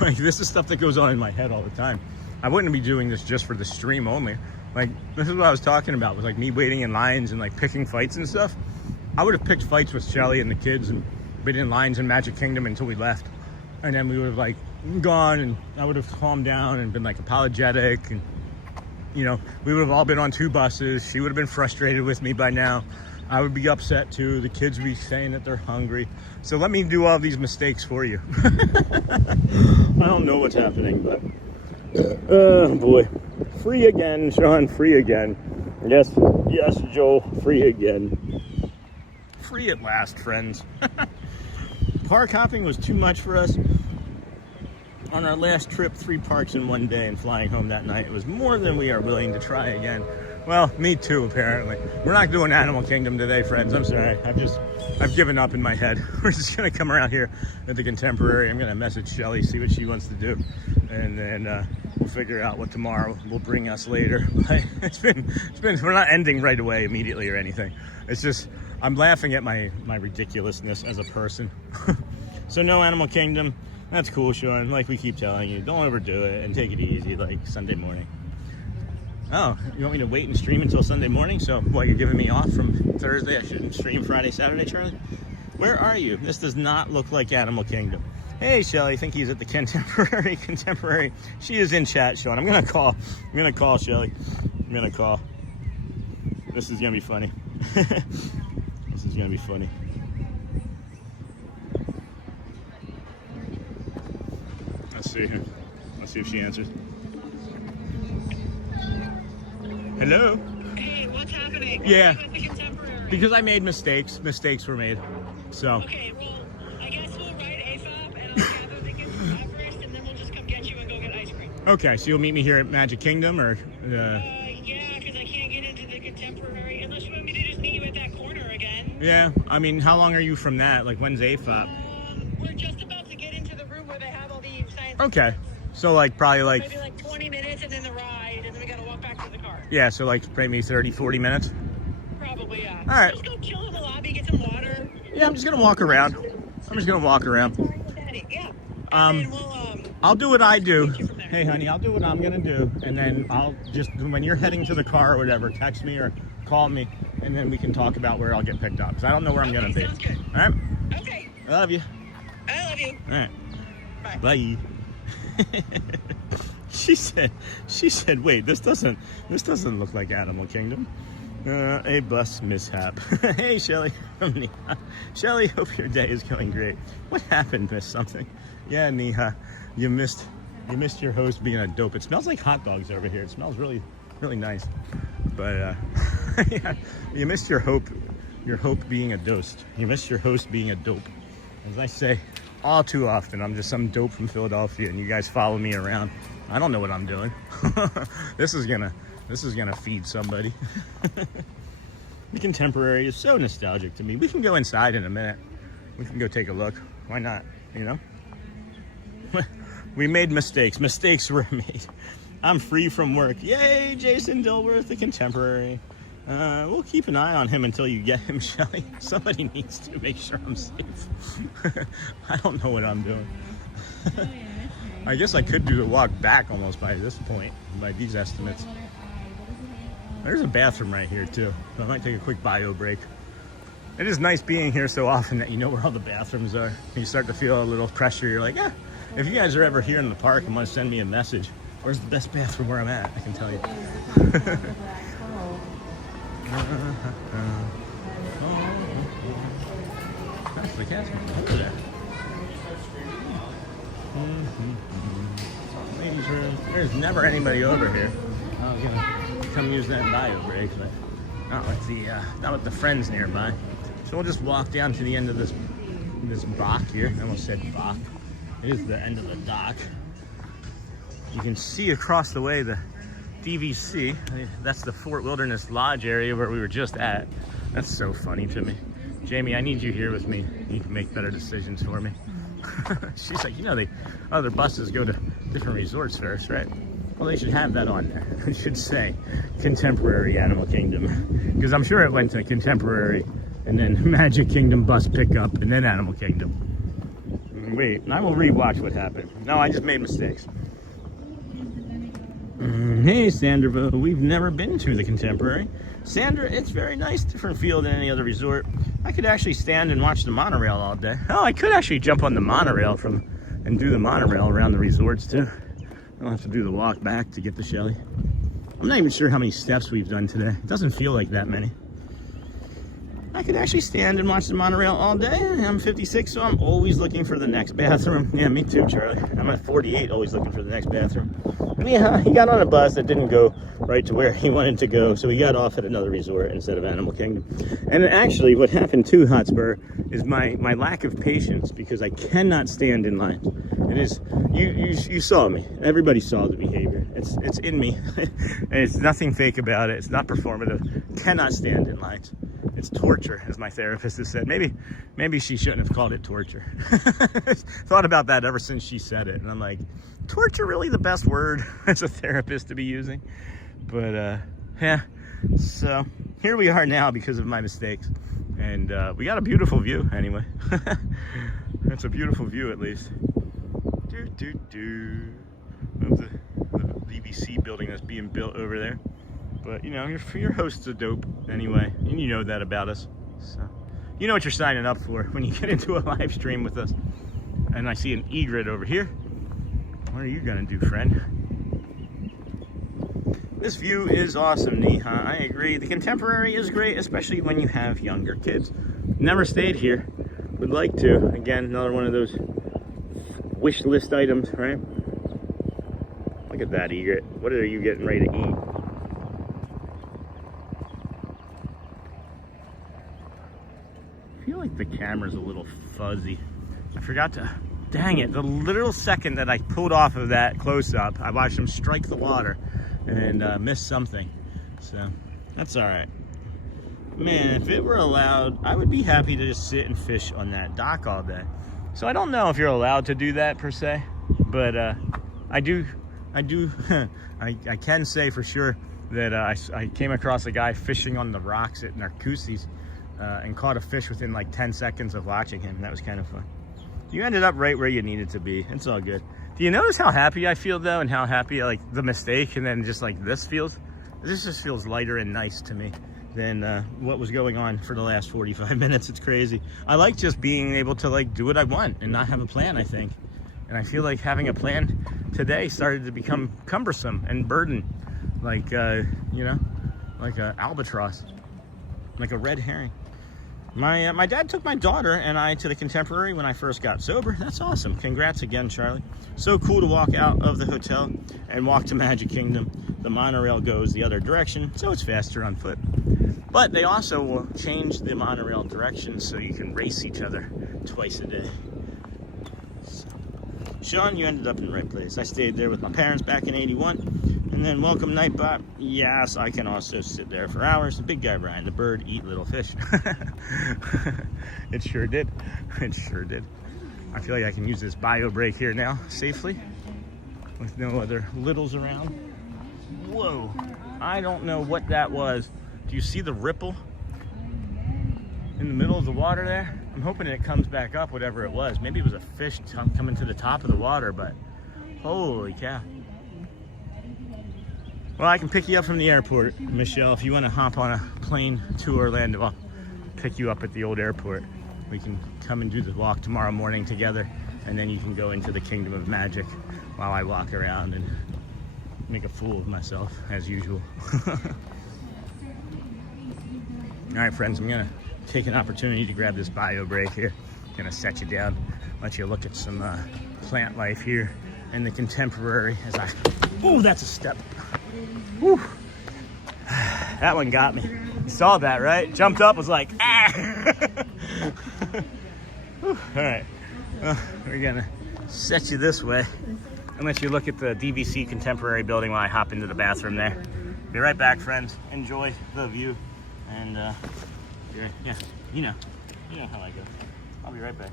Like, this is stuff that goes on in my head all the time. I wouldn't be doing this just for the stream only. Like, this is what I was talking about, was like me waiting in lines and like picking fights and stuff. I would have picked fights with Shelly and the kids and been in lines in Magic Kingdom until we left. And then we would have like gone, and I would have calmed down and been like apologetic, and you know, we would have all been on 2 buses. She would have been frustrated with me by now. I would be upset too. The kids would be saying that they're hungry. So let me do all these mistakes for you. I don't know what's happening, but oh boy. Free again, Sean, free again. Yes, Joel, free again. Free at last, friends. Park hopping was too much for us. On our last trip, 3 parks in one day and flying home that night, it was more than we are willing to try again. Well, me too, apparently. We're not doing Animal Kingdom today, friends. I'm sorry. I've given up in my head. We're just gonna come around here at the Contemporary. I'm gonna message Shelly, see what she wants to do, and then we'll figure out what tomorrow will bring us later. It's been. We're not ending right away, immediately, or anything. It's just I'm laughing at my ridiculousness as a person. So no Animal Kingdom. That's cool, Sean. Like we keep telling you, don't overdo it and take it easy, like Sunday morning. Oh, you want me to wait and stream until Sunday morning? So, what, you're giving me off from Thursday? I shouldn't stream Friday, Saturday, Charlie? Where are you? This does not look like Animal Kingdom. Hey, Shelly, I think he's at the Contemporary. She is in chat, Sean. I'm gonna call Shelly. I'm gonna call. This is gonna be funny. This is gonna be funny. Let's see here. Let's see if she answers. Hello? Hey, what's happening? Yeah. At the Contemporary? Because I made mistakes. Mistakes were made. So. Okay, well, I guess we'll ride AFAB and I'll gather the kids from Everest and then we'll just come get you and go get ice cream. Okay, so you'll meet me here at Magic Kingdom, or? Yeah, because I can't get into the Contemporary unless you want me to just meet you at that corner again. Yeah, I mean, how long are you from that? Like, when's AFAB? We're just about to get into the room where they have all the science. Okay, so like probably like. Maybe like 20 minutes and then the ride and then we gotta walk back to the car. Yeah, so like maybe 30, 40 minutes? Probably, yeah. All right. Just go chill in the lobby, get some water. Yeah, I'm just gonna walk around. Yeah. I'll do what I do. Hey, honey, I'll do what I'm gonna do, and then I'll just, when you're heading to the car or whatever, text me or call me, and then we can talk about where I'll get picked up, because I don't know where I'm gonna be. Sounds good. All right? Okay. I love you. I love you. All right. Bye. She said, wait, this doesn't look like Animal Kingdom. A bus mishap. Hey, Shelly. Shelly, hope your day is going great. What happened? Missed something? Yeah, Neha, you missed your host being a dope. It smells like hot dogs over here. It smells really, really nice. But yeah, you missed your hope being a dosed. You missed your host being a dope. As I say all too often, I'm just some dope from Philadelphia, and you guys follow me around. I don't know what I'm doing. This is gonna feed somebody. The Contemporary is so nostalgic to me. We can go inside in a minute. We can go take a look. Why not? You know? We made mistakes. Mistakes were made. I'm free from work. Yay, Jason Dilworth, the Contemporary. We'll keep an eye on him until you get him, Shelly. Somebody needs to make sure I'm safe. I don't know what I'm doing. I guess I could do the walk back almost by this point, by these estimates. There's a bathroom right here too, so I might take a quick bio break. It is nice being here so often that you know where all the bathrooms are. You start to feel a little pressure. You're like, if you guys are ever here in the park and want to send me a message, where's the best bathroom where I'm at, I can tell you. That's the cat's over there. Ladies' room. There's never anybody over here. I was gonna come use that bio break, but not with the friends nearby. So we'll just walk down to the end of this dock here. I almost said dock. It is the end of the dock. You can see across the way the DVC. That's the Fort Wilderness Lodge area where we were just at. That's so funny to me. Jamie, I need you here with me. You can make better decisions for me. She's like, you know, the other buses go to different resorts first, right? Well, they should have that on there. It should say Contemporary Animal Kingdom. Because I'm sure it went to Contemporary and then Magic Kingdom bus pickup and then Animal Kingdom. Wait, I will rewatch what happened. No, I just made mistakes. Hey, Sanderville, we've never been to the Contemporary. Sandra, it's very nice, different feel than any other resort. I could actually stand and watch the monorail all day. Oh, I could actually jump on the monorail and do the monorail around the resorts too. I don't have to do the walk back to get to Shelley. I'm not even sure how many steps we've done today. It doesn't feel like that many. I could actually stand and watch the monorail all day. I'm 56, so I'm always looking for the next bathroom. Yeah, me too, Charlie. I'm at 48, always looking for the next bathroom. Yeah, he got on a bus that didn't go right to where he wanted to go, so he got off at another resort instead of Animal Kingdom. And actually, what happened to Hotspur is my lack of patience, because I cannot stand in line. It is, you saw me. Everybody saw the behavior. It's in me. And it's nothing fake about it. It's not performative. Cannot stand in lines. It's torture, as my therapist has said. Maybe she shouldn't have called it torture. Thought about that ever since she said it. And I'm like, torture really the best word as a therapist to be using? But yeah, so here we are now because of my mistakes. And we got a beautiful view anyway. It's a beautiful view at least. Of the BBC building that's being built over there. But you know, your hosts are dope anyway, and you know that about us. So you know what you're signing up for when you get into a live stream with us. And I see an egret over here. What are you gonna do, friend? This view is awesome, Neha. I agree. The Contemporary is great, especially when you have younger kids. Never stayed here. Would like to. Again, another one of those wish list items, right? Look at that egret. What are you getting ready to eat? I feel like the camera's a little fuzzy. I forgot to, dang it, the literal second that I pulled off of that close-up, I watched him strike the water and missed something. So, that's all right. Man, if it were allowed, I would be happy to just sit and fish on that dock all day. So I don't know if you're allowed to do that per se, but I can say for sure that I came across a guy fishing on the rocks at Narcoossee's and caught a fish within like 10 seconds of watching him. That was kind of fun. You ended up right where you needed to be. It's all good. Do you notice how happy I feel though, and how happy like the mistake and then just like this feels? This just feels lighter and nice to me than what was going on for the last 45 minutes. It's crazy. I like just being able to like do what I want and not have a plan, I think. And I feel like having a plan today started to become cumbersome and burden, like, you know, like a albatross, like a red herring. My dad took my daughter and I to the Contemporary when I first got sober. That's awesome. Congrats again, Charlie. So cool to walk out of the hotel and walk to Magic Kingdom. The monorail goes the other direction, so it's faster on foot. But they also will change the monorail direction so you can race each other twice a day. So, Sean, you ended up in the right place. I stayed there with my parents back in '81. And then welcome Nightbot. Yes, I can also sit there for hours. The big guy Brian, the bird eat little fish. It sure did. It sure did. I feel like I can use this bio break here now safely with no other littles around. Whoa, I don't know what that was. Do you see the ripple in the middle of the water there? I'm hoping it comes back up, whatever it was. Maybe it was a fish coming to the top of the water, but holy cow. Well, I can pick you up from the airport, Michelle. If you want to hop on a plane to Orlando, I'll pick you up at the old airport. We can come and do the walk tomorrow morning together, and then you can go into the Kingdom of Magic while I walk around and make a fool of myself, as usual. All right, friends, I'm gonna take an opportunity to grab this bio break here. Gonna set you down, let you look at some plant life here in the Contemporary as I, oh, that's a step. Whew. That one got me. You saw that, right? Jumped up, was like, ah! All right, well, we're gonna set you this way. and let you look at the DVC Contemporary building while I hop into the bathroom there. Be right back, friends. Enjoy the view. And yeah, you know how I go. I'll be right back.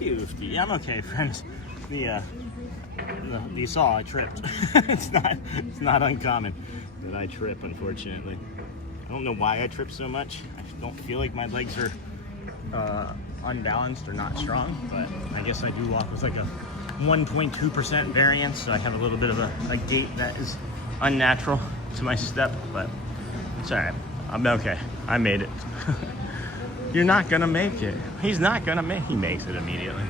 Oofty. Yeah, I'm okay, friends. You saw I tripped. it's not uncommon that I trip, unfortunately. I don't know why I trip so much. I don't feel like my legs are unbalanced or not strong, but I guess I do walk with like a 1.2% variance, so I have a little bit of a gait that is unnatural to my step, but it's all right. I'm okay. I made it. You're not gonna make it. He's not gonna make. He makes it immediately.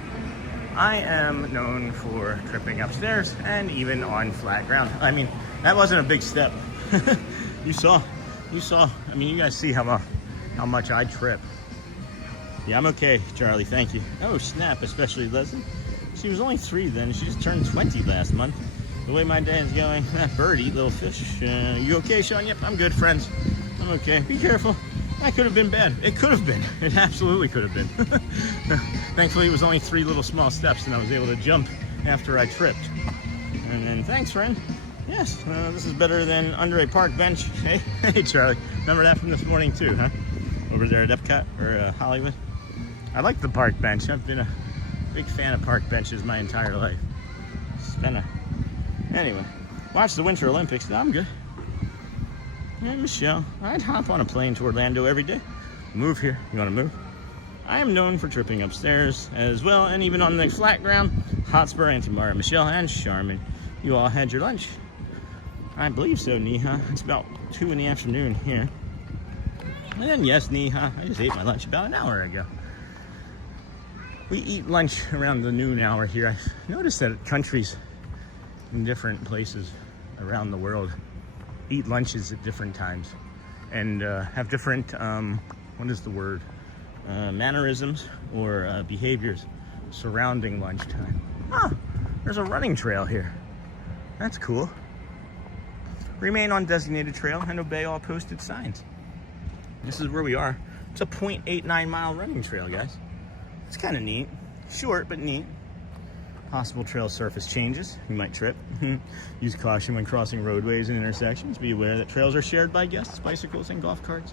I am known for tripping upstairs and even on flat ground. I mean, that wasn't a big step. You saw. I mean, you guys see how much I trip. Yeah, I'm okay, Charlie. Thank you. Oh snap! Especially Leslie. She was only 3 then. She just turned 20 last month. The way my day is going, that bird eat little fish. You okay, Sean? Yep, I'm good, friends. I'm okay. Be careful. That could have been bad. It could have been. It absolutely could have been. Thankfully, it was only 3 little small steps, and I was able to jump after I tripped. And then, thanks, friend. Yes, this is better than under a park bench. Hey, Charlie. Remember that from this morning, too, huh? Over there at Epcot or Hollywood. I like the park bench. I've been a big fan of park benches my entire life. Anyway, watch the Winter Olympics. No, I'm good. Hey, Michelle, I'd hop on a plane to Orlando every day. Move here. You want to move? I am known for tripping upstairs as well, and even on the flat ground. Hotspur, Auntie Mara, Michelle, and Charmin. You all had your lunch? I believe so, Neha. It's about 2 in the afternoon here. And then, yes, Neha, I just ate my lunch about an hour ago. We eat lunch around the noon hour here. I've noticed that countries in different places around the world eat lunches at different times and have different, what is the word, mannerisms or behaviors surrounding lunchtime. Ah, there's a running trail here. That's cool. Remain on designated trail and obey all posted signs. This is where we are. It's a 0.89 mile running trail, guys. It's kind of neat. Short, but neat. Possible trail surface changes. You might trip. Use caution when crossing roadways and intersections. Be aware that trails are shared by guests, bicycles, and golf carts.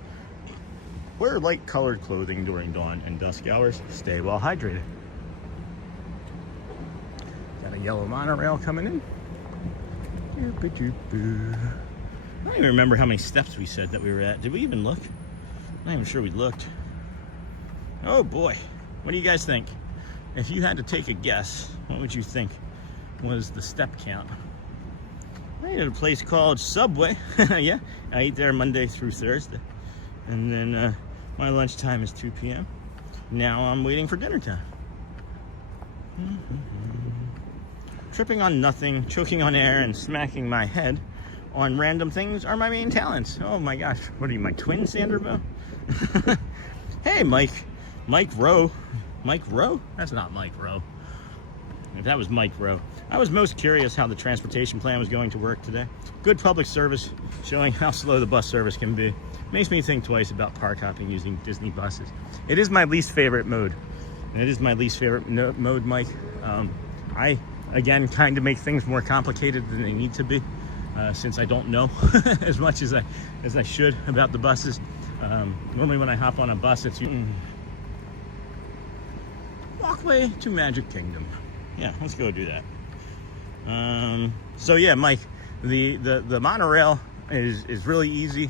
Wear light colored clothing during dawn and dusk hours. Stay well hydrated. Got a yellow monorail coming in. I don't even remember how many steps we said that we were at. Did we even look? I'm not even sure we looked. Oh boy. What do you guys think? If you had to take a guess, what would you think was the step count? I ate at a place called Subway. Yeah, I eat there Monday through Thursday. And then my lunchtime is 2 p.m. Now I'm waiting for dinner time. Tripping on nothing, choking on air, and smacking my head on random things are my main talents. Oh my gosh, what are you, my twin, Sanderville? Hey, Mike Rowe. Mike Rowe? That's not Mike Rowe. If that was Mike Rowe. I was most curious how the transportation plan was going to work today. Good public service, showing how slow the bus service can be. Makes me think twice about park hopping using Disney buses. It is my least favorite mode. And it is my least favorite mode, Mike. I, again, kind of make things more complicated than they need to be, since I don't know as much as I should about the buses. Normally when I hop on a bus, it's walkway to Magic Kingdom. Yeah, let's go do that. So yeah, Mike, the monorail is really easy.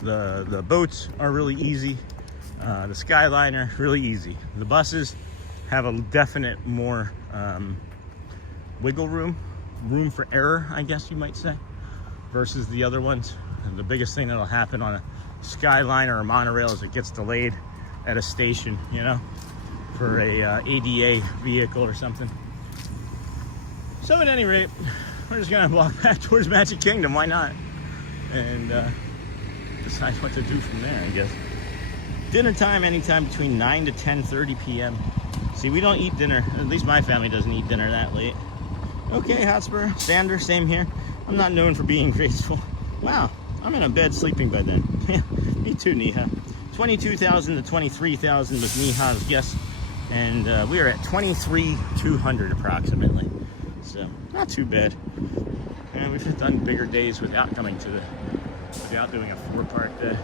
The boats are really easy. The Skyliner, really easy. The buses have a definite more wiggle room for error, I guess you might say, versus the other ones. And the biggest thing that'll happen on a Skyliner or monorail is it gets delayed at a station, you know, for a ADA vehicle or something. So at any rate, we're just gonna walk back towards Magic Kingdom, why not? And decide what to do from there, I guess. Dinner time anytime between 9 to 10:30 p.m. See, we don't eat dinner, at least my family doesn't eat dinner that late. Okay, Hotspur, Sander, same here. I'm not known for being graceful. Wow, I'm in a bed sleeping by then. Yeah, me too, Neha. 22,000 to 23,000 was Neha's guess, and we are at 23,200 approximately. So, not too bad. And we've done bigger days without coming to without doing a 4-part day.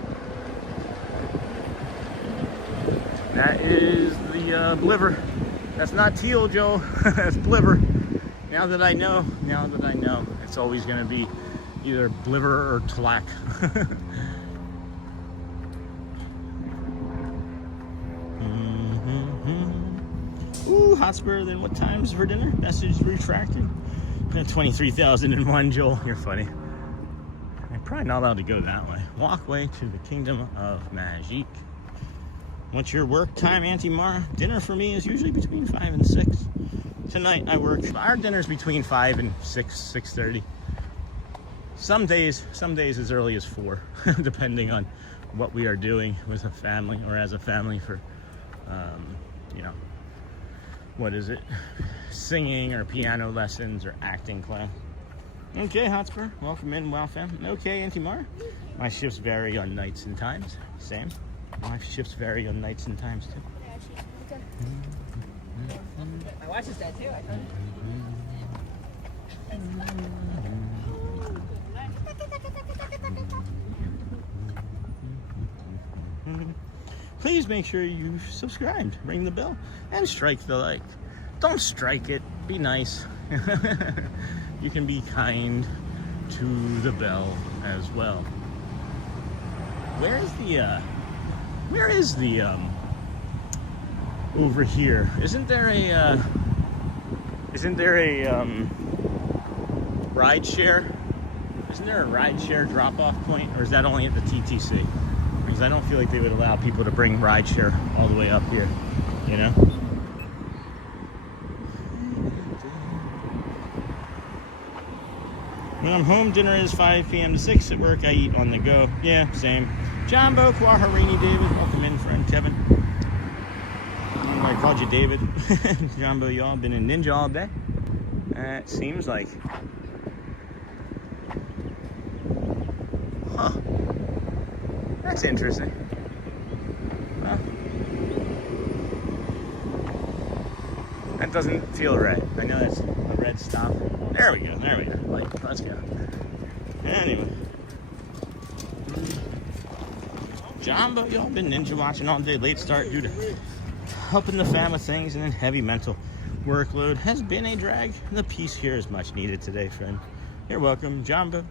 That is the Bliver. That's not teal, Joe. That's Bliver. Now that I know, it's always going to be either Bliver or Tlack. Ooh, Hotspur, then what time's for dinner? Message retracted. 23,001, Joel. You're funny. I'm probably not allowed to go that way. Walkway to the Kingdom of Magic. What's your work time, Auntie Mara? Dinner for me is usually between 5 and 6. Tonight I work. Our dinner's between 5 and 6:30. Some days as early as 4, depending on what we are doing with a family or as a family for, you know, what is it? Singing or piano lessons or acting class. Okay, Hotspur, welcome in, wow fam. Okay, Auntie Mara. My shifts vary on nights and times. Same. My shifts vary on nights and times too. My watch is dead too, I thought. Please make sure you've subscribed, ring the bell, and strike the like. Don't strike it, be nice. You can be kind to the bell as well. Where is the over here? Isn't there a ride share? Isn't there a ride share drop-off point, or is that only at the TTC? Because I don't feel like they would allow people to bring ride share all the way up here, you know? When I'm home, dinner is 5 p.m. to 6. At work, I eat on the go. Yeah, same. Jumbo, Kwaharini, David. Welcome in, friend Kevin. I called you David. Jumbo, y'all been in Ninja all day. It seems like. Huh. That's interesting. Well, that doesn't feel right. I know that's a red stop. There we go. Like, let's go. Anyway. Jumbo, y'all been ninja watching all day. Late start due to helping the fam with things, and then heavy mental workload has been a drag. The peace here is much needed today, friend. You're welcome, Jumbo.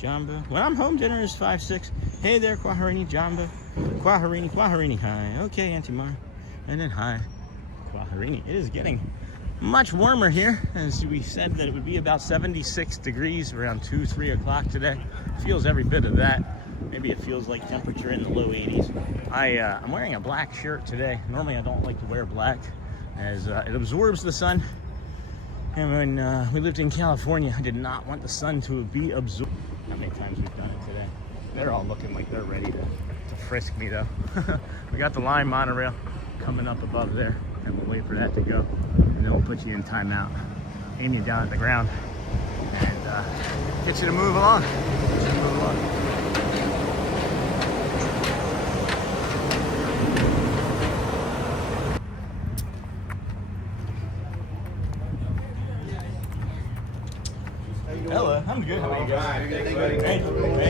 When I'm home, dinner is 5, 6. Hey there, Kwaharini, Jumbo. Kwaharini, hi. Okay, Auntie Mara. And then hi, Kwaharini. It is getting much warmer here, as we said that it would be about 76 degrees around 2, 3 o'clock today. Feels every bit of that. Maybe it feels like temperature in the low 80s. I'm wearing a black shirt today. Normally I don't like to wear black, as it absorbs the sun. And when we lived in California, I did not want the sun to be absorbed. How many times we've done it today? They're all looking like they're ready to frisk me though. We got the line monorail coming up above there, and we'll wait for that to go. And then we'll put you in timeout, aim you down at the ground, and get you to move along. Hello, I'm good. How are you guys? Thank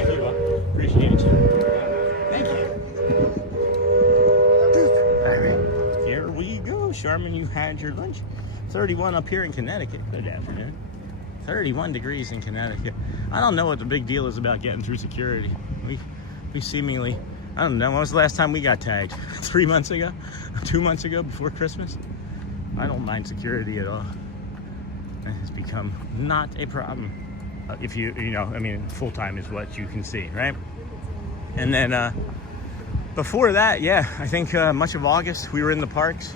you. Appreciate it. Thank you. Charmin, you had your lunch. 31 up here in Connecticut. Good afternoon. 31 degrees in Connecticut. I don't know what the big deal is about getting through security. We seemingly, I don't know, when was the last time we got tagged? 3 months ago? 2 months ago, before Christmas? I don't mind security at all. It has become not a problem. If you know, I mean, full-time is what you can see, right? And then before that, yeah, I think much of August we were in the parks.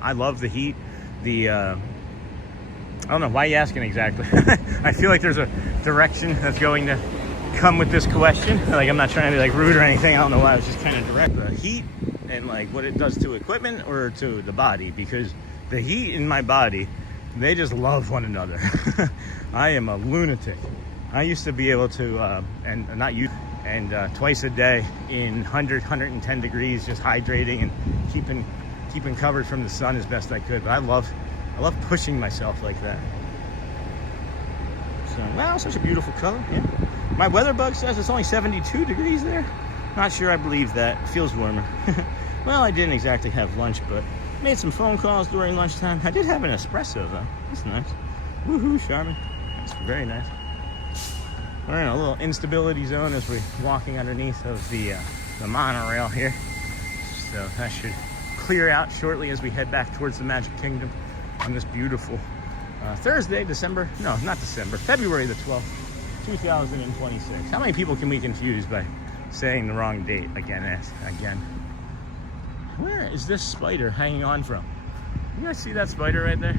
I love the heat. I don't know, why are you asking exactly? I feel like there's a direction that's going to come with this question. Like, I'm not trying to be like rude or anything. I don't know why I was just kind of direct. The heat and like what it does to equipment or to the body, because the heat in my body, they just love one another. I am a lunatic. I used to be able to, twice a day in 110 degrees, just hydrating and keeping covered from the sun as best I could. But I love pushing myself like that. So, wow, such a beautiful color. Yeah. My weather bug says it's only 72 degrees there. Not sure I believe that. It feels warmer. Well, I didn't exactly have lunch, but made some phone calls during lunchtime. I did have an espresso though. That's nice. Woohoo, Charmin. That's very nice. We're in a little instability zone as we're walking underneath of the monorail here. So that should clear out shortly as we head back towards the Magic Kingdom on this beautiful Thursday, February the 12th, 2026. How many people can we confuse by saying the wrong date again? Where is this spider hanging on from? You guys see that spider right there?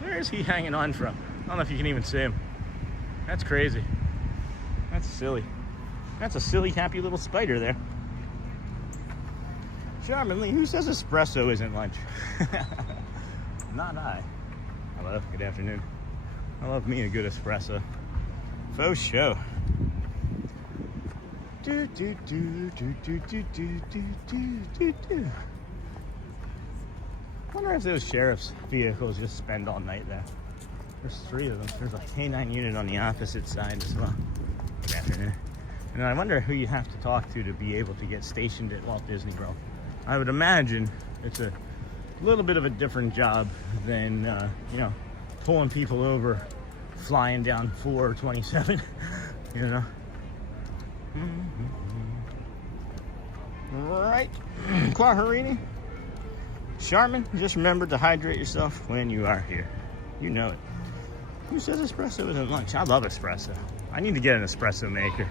Where is he hanging on from? I don't know if you can even see him. That's crazy. That's silly. That's a silly, happy little spider there. Charminly, who says espresso isn't lunch? Not I. Hello, good afternoon. I love me a good espresso. Faux show. Do, do, do, do, do, do, do, do, do, do. I wonder if those sheriff's vehicles just spend all night there. There's 3 of them. There's a K9 unit on the opposite side as well. Good afternoon. And I wonder who you have to talk to be able to get stationed at Walt Disney World. I would imagine it's a little bit of a different job than, pulling people over, flying down 427, Right. Quaharini. Charmin, just remember to hydrate yourself when you are here. You know it. Who says espresso isn't lunch? I love espresso. I need to get an espresso maker.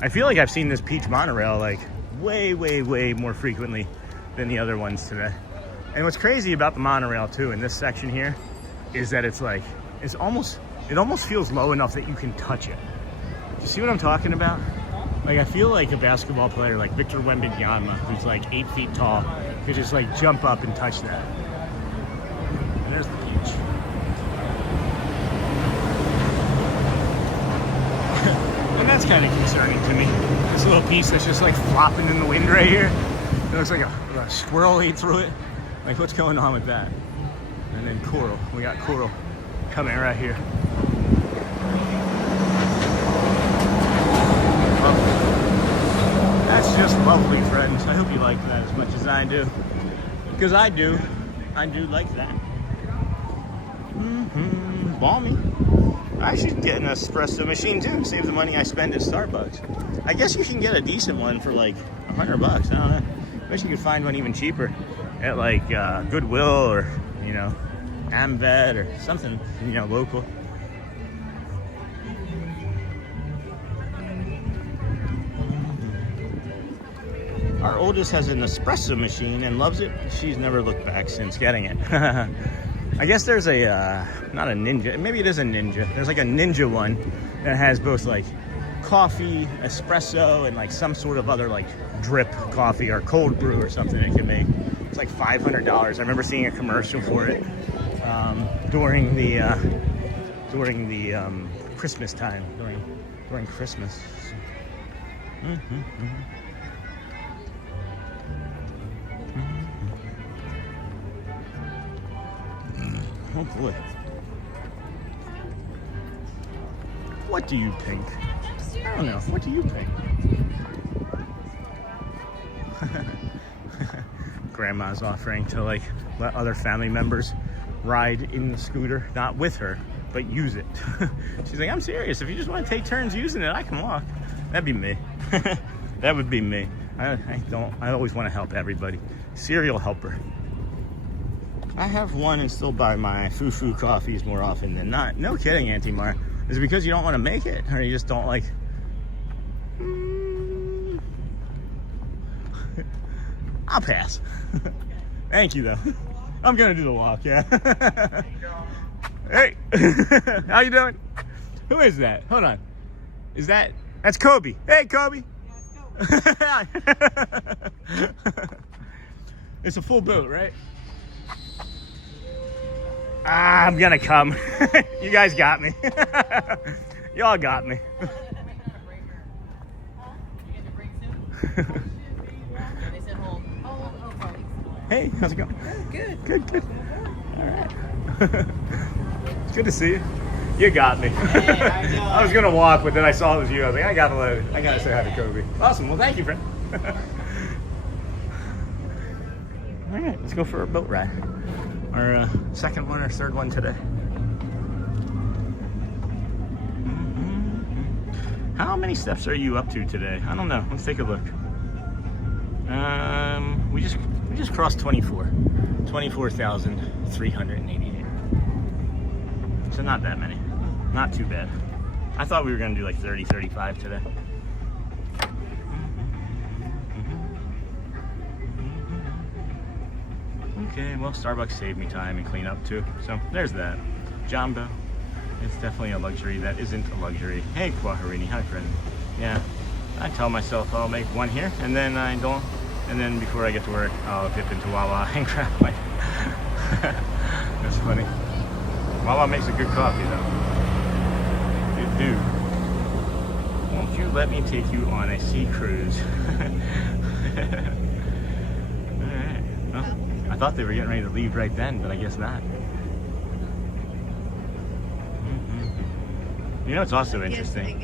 I feel like I've seen this peach monorail like way, way, way more frequently than the other ones today. And what's crazy about the monorail too in this section here is that it almost feels low enough that you can touch it. You see what I'm talking about? Like, I feel like a basketball player like Victor Wembanyama, who's like 8 feet tall, could just like jump up and touch that. And there's the peach. And that's kind of concerning to me. This little piece that's just like flopping in the wind right here. It looks like a squirrel ate through it. Like, what's going on with that? And then coral. We got coral coming right here. That's just lovely, friends. I hope you like that as much as I do. Because I do like that. Balmy. I should get an espresso machine too, save the money I spend at Starbucks. I guess you can get a decent one for like $100. I don't know. I wish you could find one even cheaper at like Goodwill or, Amvet or something, local. Our oldest has an espresso machine and loves it. She's never looked back since getting it. I guess there's not a Ninja, maybe it is a Ninja. There's like a Ninja one that has both like coffee, espresso, and like some sort of other like drip coffee or cold brew or something it can make. It's like $500. I remember seeing a commercial for it during the Christmas time, during Christmas. Oh boy. What do you think? I don't know. What do you think? Grandma's offering to like let other family members ride in the scooter, not with her, but use it. She's like, I'm serious. If you just want to take turns using it, I can walk. That'd be me. That would be me. I always want to help everybody. Serial helper. I have one and still buy my foo-foo coffees more often than not. No kidding, Auntie Mar. Is it because you don't want to make it? Or you just don't like... I'll pass. Thank you, though. I'm going to do the walk, yeah. Hey, how you doing? Who is that? Hold on. That's Kobe. Hey, Kobe. It's a full boat, right? I'm gonna come. You guys got me. Y'all got me. Hey, how's it going? Good. Good. All right. It's good to see you. You got me. I was gonna walk, but then I saw it was you. I was like, I gotta say hi to Kobe. Awesome. Well, thank you, friend. All right, let's go for a boat ride. Our second one or third one today. How many steps are you up to today? I don't know. Let's take a look. We just crossed 24,388. So not that many. Not too bad. I thought we were gonna do like 30, 35 today. Okay, well, Starbucks saved me time and cleanup too. So there's that. Jumbo. It's definitely a luxury that isn't a luxury. Hey, Kwaharini, hi friend. Yeah, I tell myself I'll make one here, and then I don't. And then before I get to work, I'll dip into Wawa and grab my. That's funny. Wawa makes a good coffee though. It do. Won't you let me take you on a sea cruise? Alright. Well, I thought they were getting ready to leave right then, but I guess not. You know what's also interesting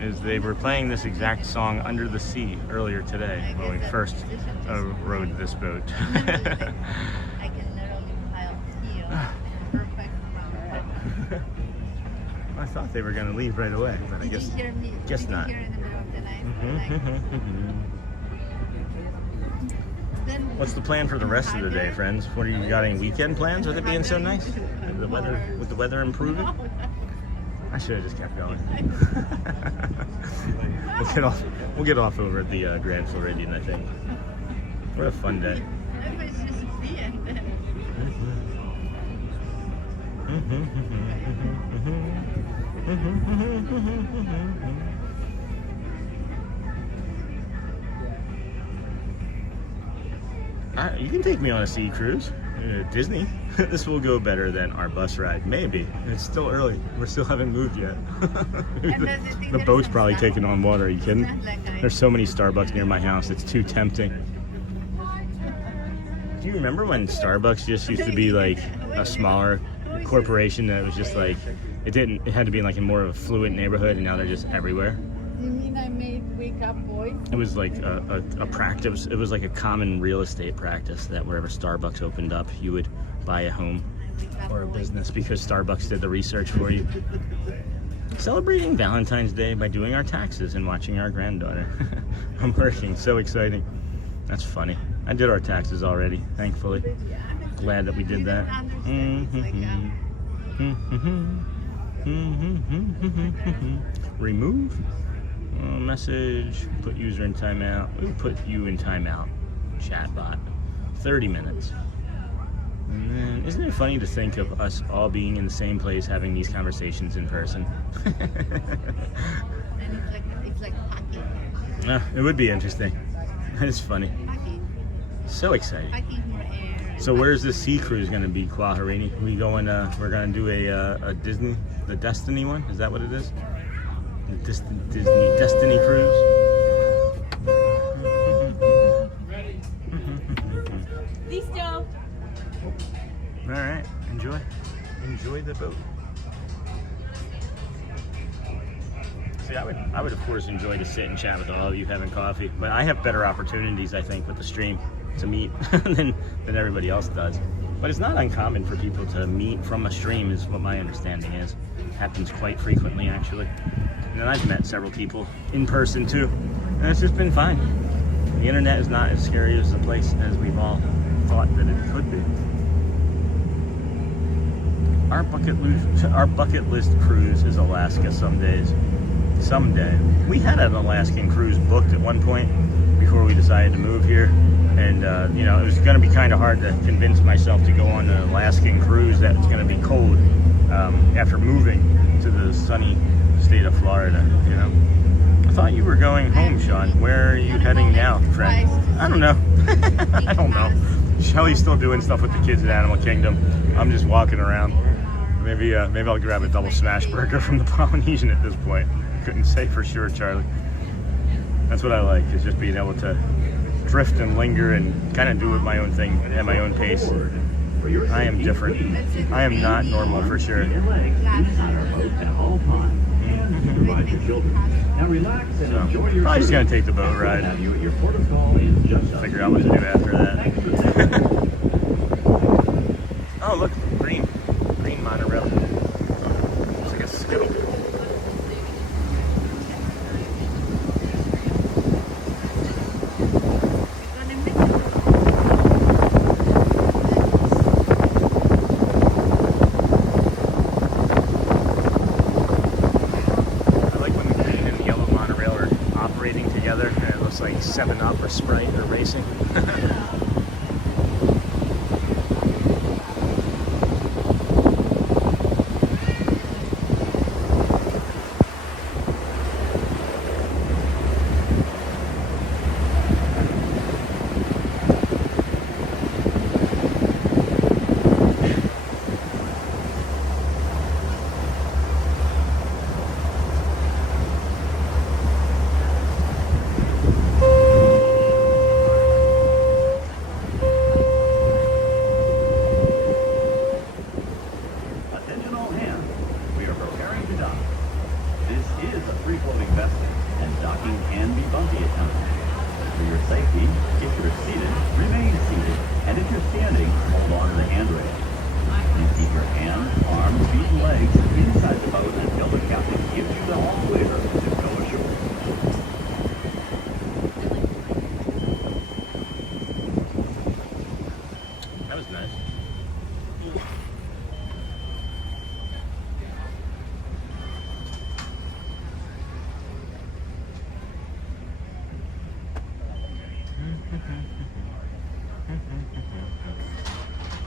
is they were playing this exact song Under the Sea earlier today when we first rode this boat. I thought they were going to leave right away, but I guess not. What's the plan for the rest of the day, friends? What do you got? Any weekend plans with it being so nice? With the weather improving? I should have just kept going. We'll get off over at the Grand Floridian, I think. What a fun day. You can take me on a sea cruise. Disney. This will go better than our bus ride. Maybe. It's still early. We still haven't moved yet. The boat's probably taking on water. Are you kidding? There's so many Starbucks near my house. It's too tempting. Do you remember when Starbucks just used to be like a smaller corporation that was just like, it had to be in like a more of a fluid neighborhood, and now they're just everywhere? You mean I made wake up boys? It was like a practice. It was like a common real estate practice that wherever Starbucks opened up, you would buy a home or a business because Starbucks did the research for you. Celebrating Valentine's Day by doing our taxes and watching our granddaughter. I'm working. So exciting. That's funny. I did our taxes already, thankfully. Glad that we did that. Remove. Message, put user in timeout. We'll put you in timeout. Chatbot. 30 minutes. And then, isn't it funny to think of us all being in the same place having these conversations in person? It's like packing. It would be interesting. That is funny. So exciting. So where's this sea cruise going to be, Kwaharini? We're going to do a Disney, the Destiny one? Is that what it is? The Disney Destiny cruise. Ready? Be still. All right, enjoy the boat. See, I would of course enjoy to sit and chat with all of you having coffee, but I have better opportunities, I think, with the stream to meet than everybody else does. But it's not uncommon for people to meet from a stream, is what my understanding is. Happens quite frequently, actually. And then I've met several people in person too, and it's just been fine. The internet is not as scary as a place as we've all thought that it could be. Our bucket list cruise is Alaska some days. Someday. We had an Alaskan cruise booked at one point before we decided to move here. And, you know, it was going to be kind of hard to convince myself to go on an Alaskan cruise that's going to be cold after moving to the sunny state of Florida, you know. I thought you were going home, Sean. Where are you heading now, friend? I don't know. I don't know. Shelly's still doing stuff with the kids at Animal Kingdom. I'm just walking around. Maybe I'll grab a double smash burger from the Polynesian at this point. Couldn't say for sure, Charlie. That's what I like, is just being able to drift and linger and kind of do it my own thing at my own pace. I am different. I am not normal for sure. So, probably just gonna take the boat ride. Figure out what to do after that. Oh, look, green monorail. Looks like a skittle. Together, and it looks like 7-Up or Sprite are racing.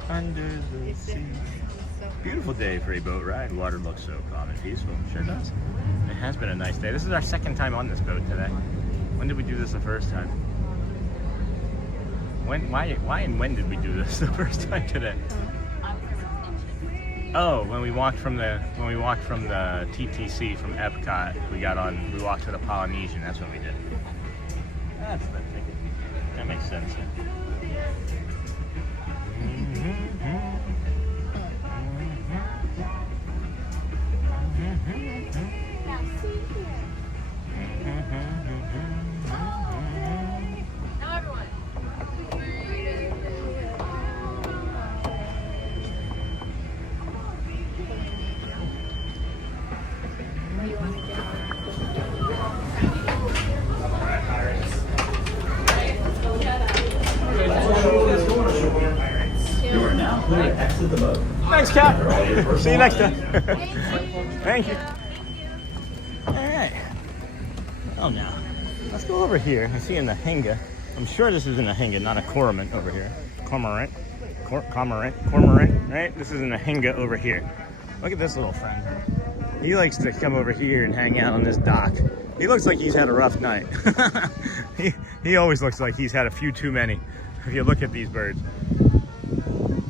Under the sea. Beautiful day for a boat ride. Water looks so calm and peaceful. Sure does. It has been a nice day. This is our second time on this boat today. When did we do this the first time? Why and when did we do this the first time today? Oh, when we walked from the TTC from Epcot, we walked to the Polynesian. That's what we did. That's the ticket. That makes sense. Thanks, Cap. See you next time. Thank you. All right. Oh, now let's go over here and see in the Hinga. I'm sure this isn't a Hinga, not a cormorant over here. Cormorant, right? This isn't a Hinga over here. Look at this little friend. He likes to come over here and hang out on this dock. He looks like he's had a rough night. He always looks like he's had a few too many. If you look at these birds.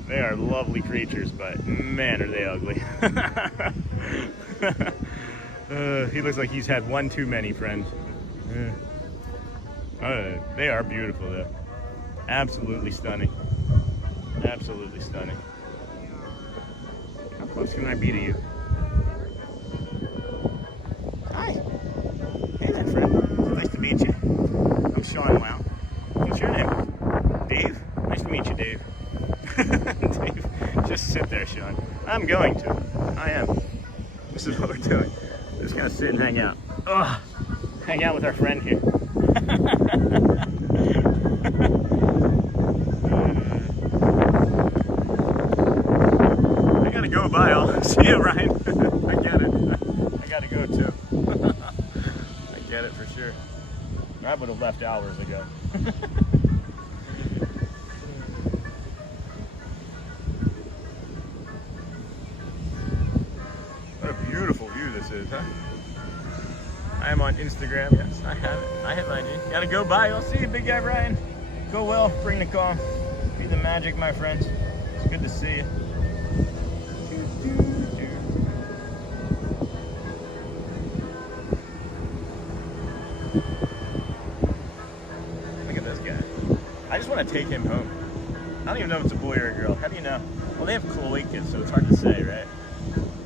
They are lovely creatures, but man, are they ugly. He looks like he's had one too many, friends. They are beautiful, though. Absolutely stunning. Absolutely stunning. How close can I be to you? Hi. Hey there, friend. Nice to meet you. I'm Sean Wow. What's your name? Dave? Nice to meet you, Dave. Dave. fun. I'm going to. I am. This is what we're doing. We're just gonna sit and hang out. Ugh. Hang out with our friend here. I gotta go, bye all. See you, Ryan. I get it. I gotta go too. I get it for sure. I would have left hours ago. What a beautiful view this is, huh? I am on Instagram. Yes, I have it. I have ID. Gotta go, bye. I'll see you, big guy Ryan. Go well. Bring the calm. Be the magic, my friends. It's good to see you. Look at this guy. I just want to take him home. I don't even know if it's a boy or a girl. How do you know? Well, they have cloacas, so it's hard to say, right?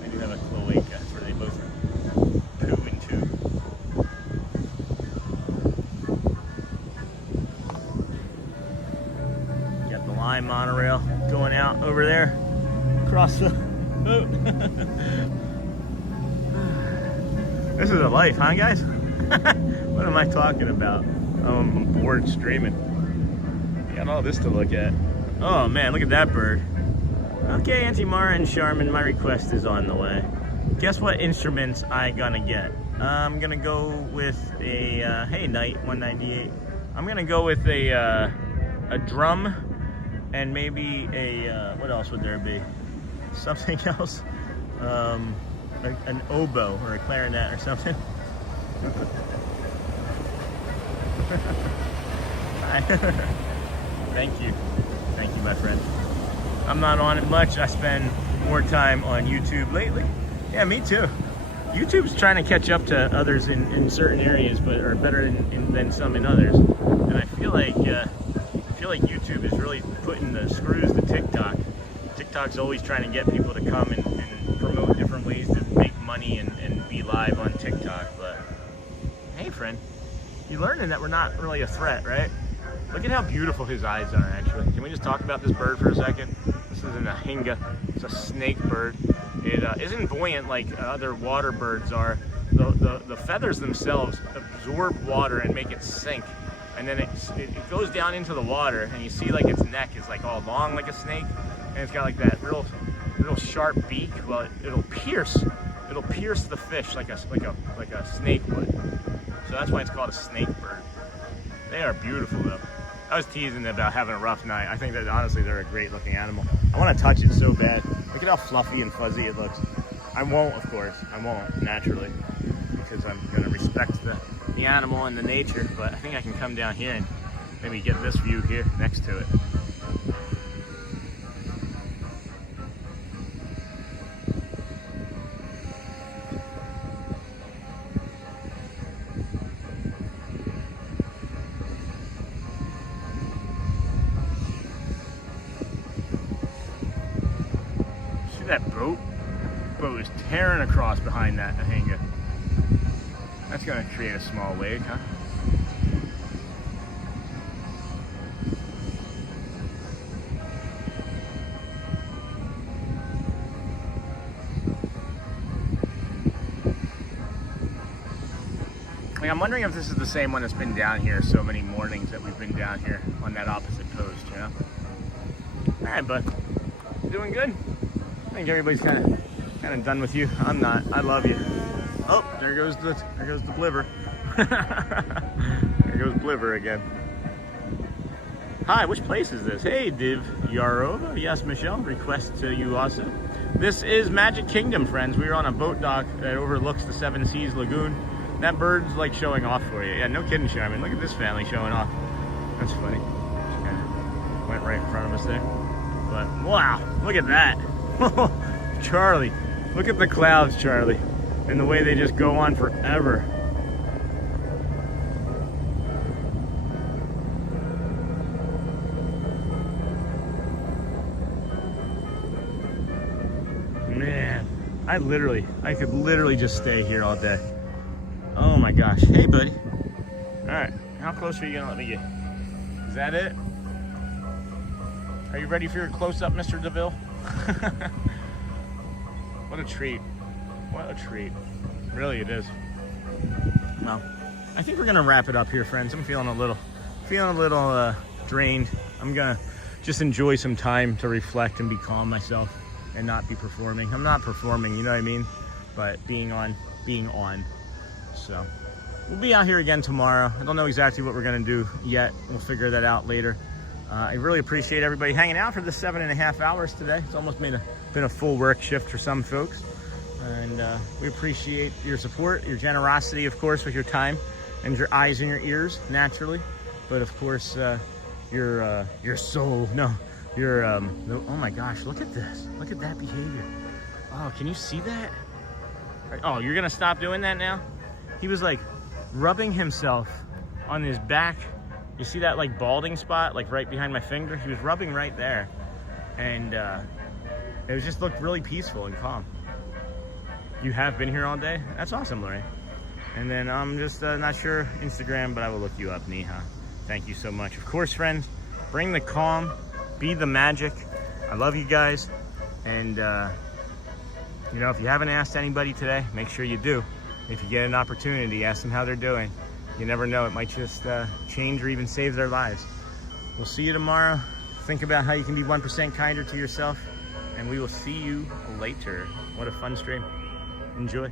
They do have a cloaca. That's where they both poo into. Got the line monorail going out over there across the boat. This is a life, huh, guys? What am I talking about? Oh, I'm bored streaming. Got all this to look at. Oh man, look at that bird. Okay, Auntie Mara and Charmin, my request is on the way. Guess what instruments I gonna get? I'm gonna go with a, hey Knight 198. I'm gonna go with a drum and maybe a, what else would there be? Something else? An oboe or a clarinet or something. Thank you, my friend. I'm not on it much. I spend more time on YouTube lately. Yeah, me too. YouTube's trying to catch up to others in certain areas, but are better than some in others. And I feel like YouTube is really putting the screws to TikTok. TikTok's always trying to get people to come and promote different ways to make money and be live on TikTok. But hey, friend, you're learning that we're not really a threat, right? Look at how beautiful his eyes are, actually. Can we just talk about this bird for a second? This is an ahinga. It's a snake bird. It isn't buoyant like other water birds are. The feathers themselves absorb water and make it sink. And then it goes down into the water, and you see like its neck is like all long like a snake, and it's got like that real sharp beak. Well, it'll pierce the fish like a snake would. So that's why it's called a snake bird. They are beautiful though. I was teasing about having a rough night. I think that honestly they're a great looking animal. I want to touch it so bad. Look at how fluffy and fuzzy it looks. I won't, of course. I won't, naturally, because I'm going to respect the animal and the nature, but I think I can come down here and maybe get this view here next to it. That boat is tearing across behind that ahinga. That's going to create a small wave, huh? Like, I'm wondering if this is the same one that's been down here so many mornings that we've been down here on that opposite post, you know? All right, bud. Doing good? I think everybody's kind of done with you. I'm not. I love you. Oh, there goes the bliver. There goes Bliver again. Hi, which place is this? Hey, Div Yarova. Yes, Michelle. Request to you also. This is Magic Kingdom, friends. We are on a boat dock that overlooks the Seven Seas Lagoon. That bird's like showing off for you. Yeah, no kidding, Sharman. Look at this family showing off. That's funny. Just kind of went right in front of us there. But wow, look at that. Charlie, look at the clouds, Charlie, and the way they just go on forever. Man, I could literally just stay here all day. Oh my gosh. Hey, buddy. All right, how close are you gonna let me get? Is that it? Are you ready for your close-up, Mr. DeVille? What a treat. What a treat. Really, it is. Well, I think we're gonna wrap it up here, friends. I'm feeling a little drained. I'm gonna just enjoy some time to reflect and be calm myself and not be performing. I'm not performing, you know what I mean? But being on. So we'll be out here again tomorrow. I don't know exactly what we're gonna do yet. We'll figure that out later. I really appreciate everybody hanging out for the 7.5 hours today. It's almost been a full work shift for some folks. And we appreciate your support, your generosity, of course, with your time and your eyes and your ears, naturally. But of course, your soul. No, your oh my gosh, look at this. Look at that behavior. Oh, can you see that? Oh, you're gonna stop doing that now? He was like rubbing himself on his back. You see that like balding spot, like right behind my finger? He was rubbing right there. And it just looked really peaceful and calm. You have been here all day? That's awesome, Lorraine. And then I'm just not sure Instagram, but I will look you up, Neha. Thank you so much. Of course, friends, bring the calm, be the magic. I love you guys. And you know, if you haven't asked anybody today, make sure you do. If you get an opportunity, ask them how they're doing. You never know, it might just change or even save their lives. We'll see you tomorrow. Think about how you can be 1% kinder to yourself, and we will see you later. What a fun stream. Enjoy.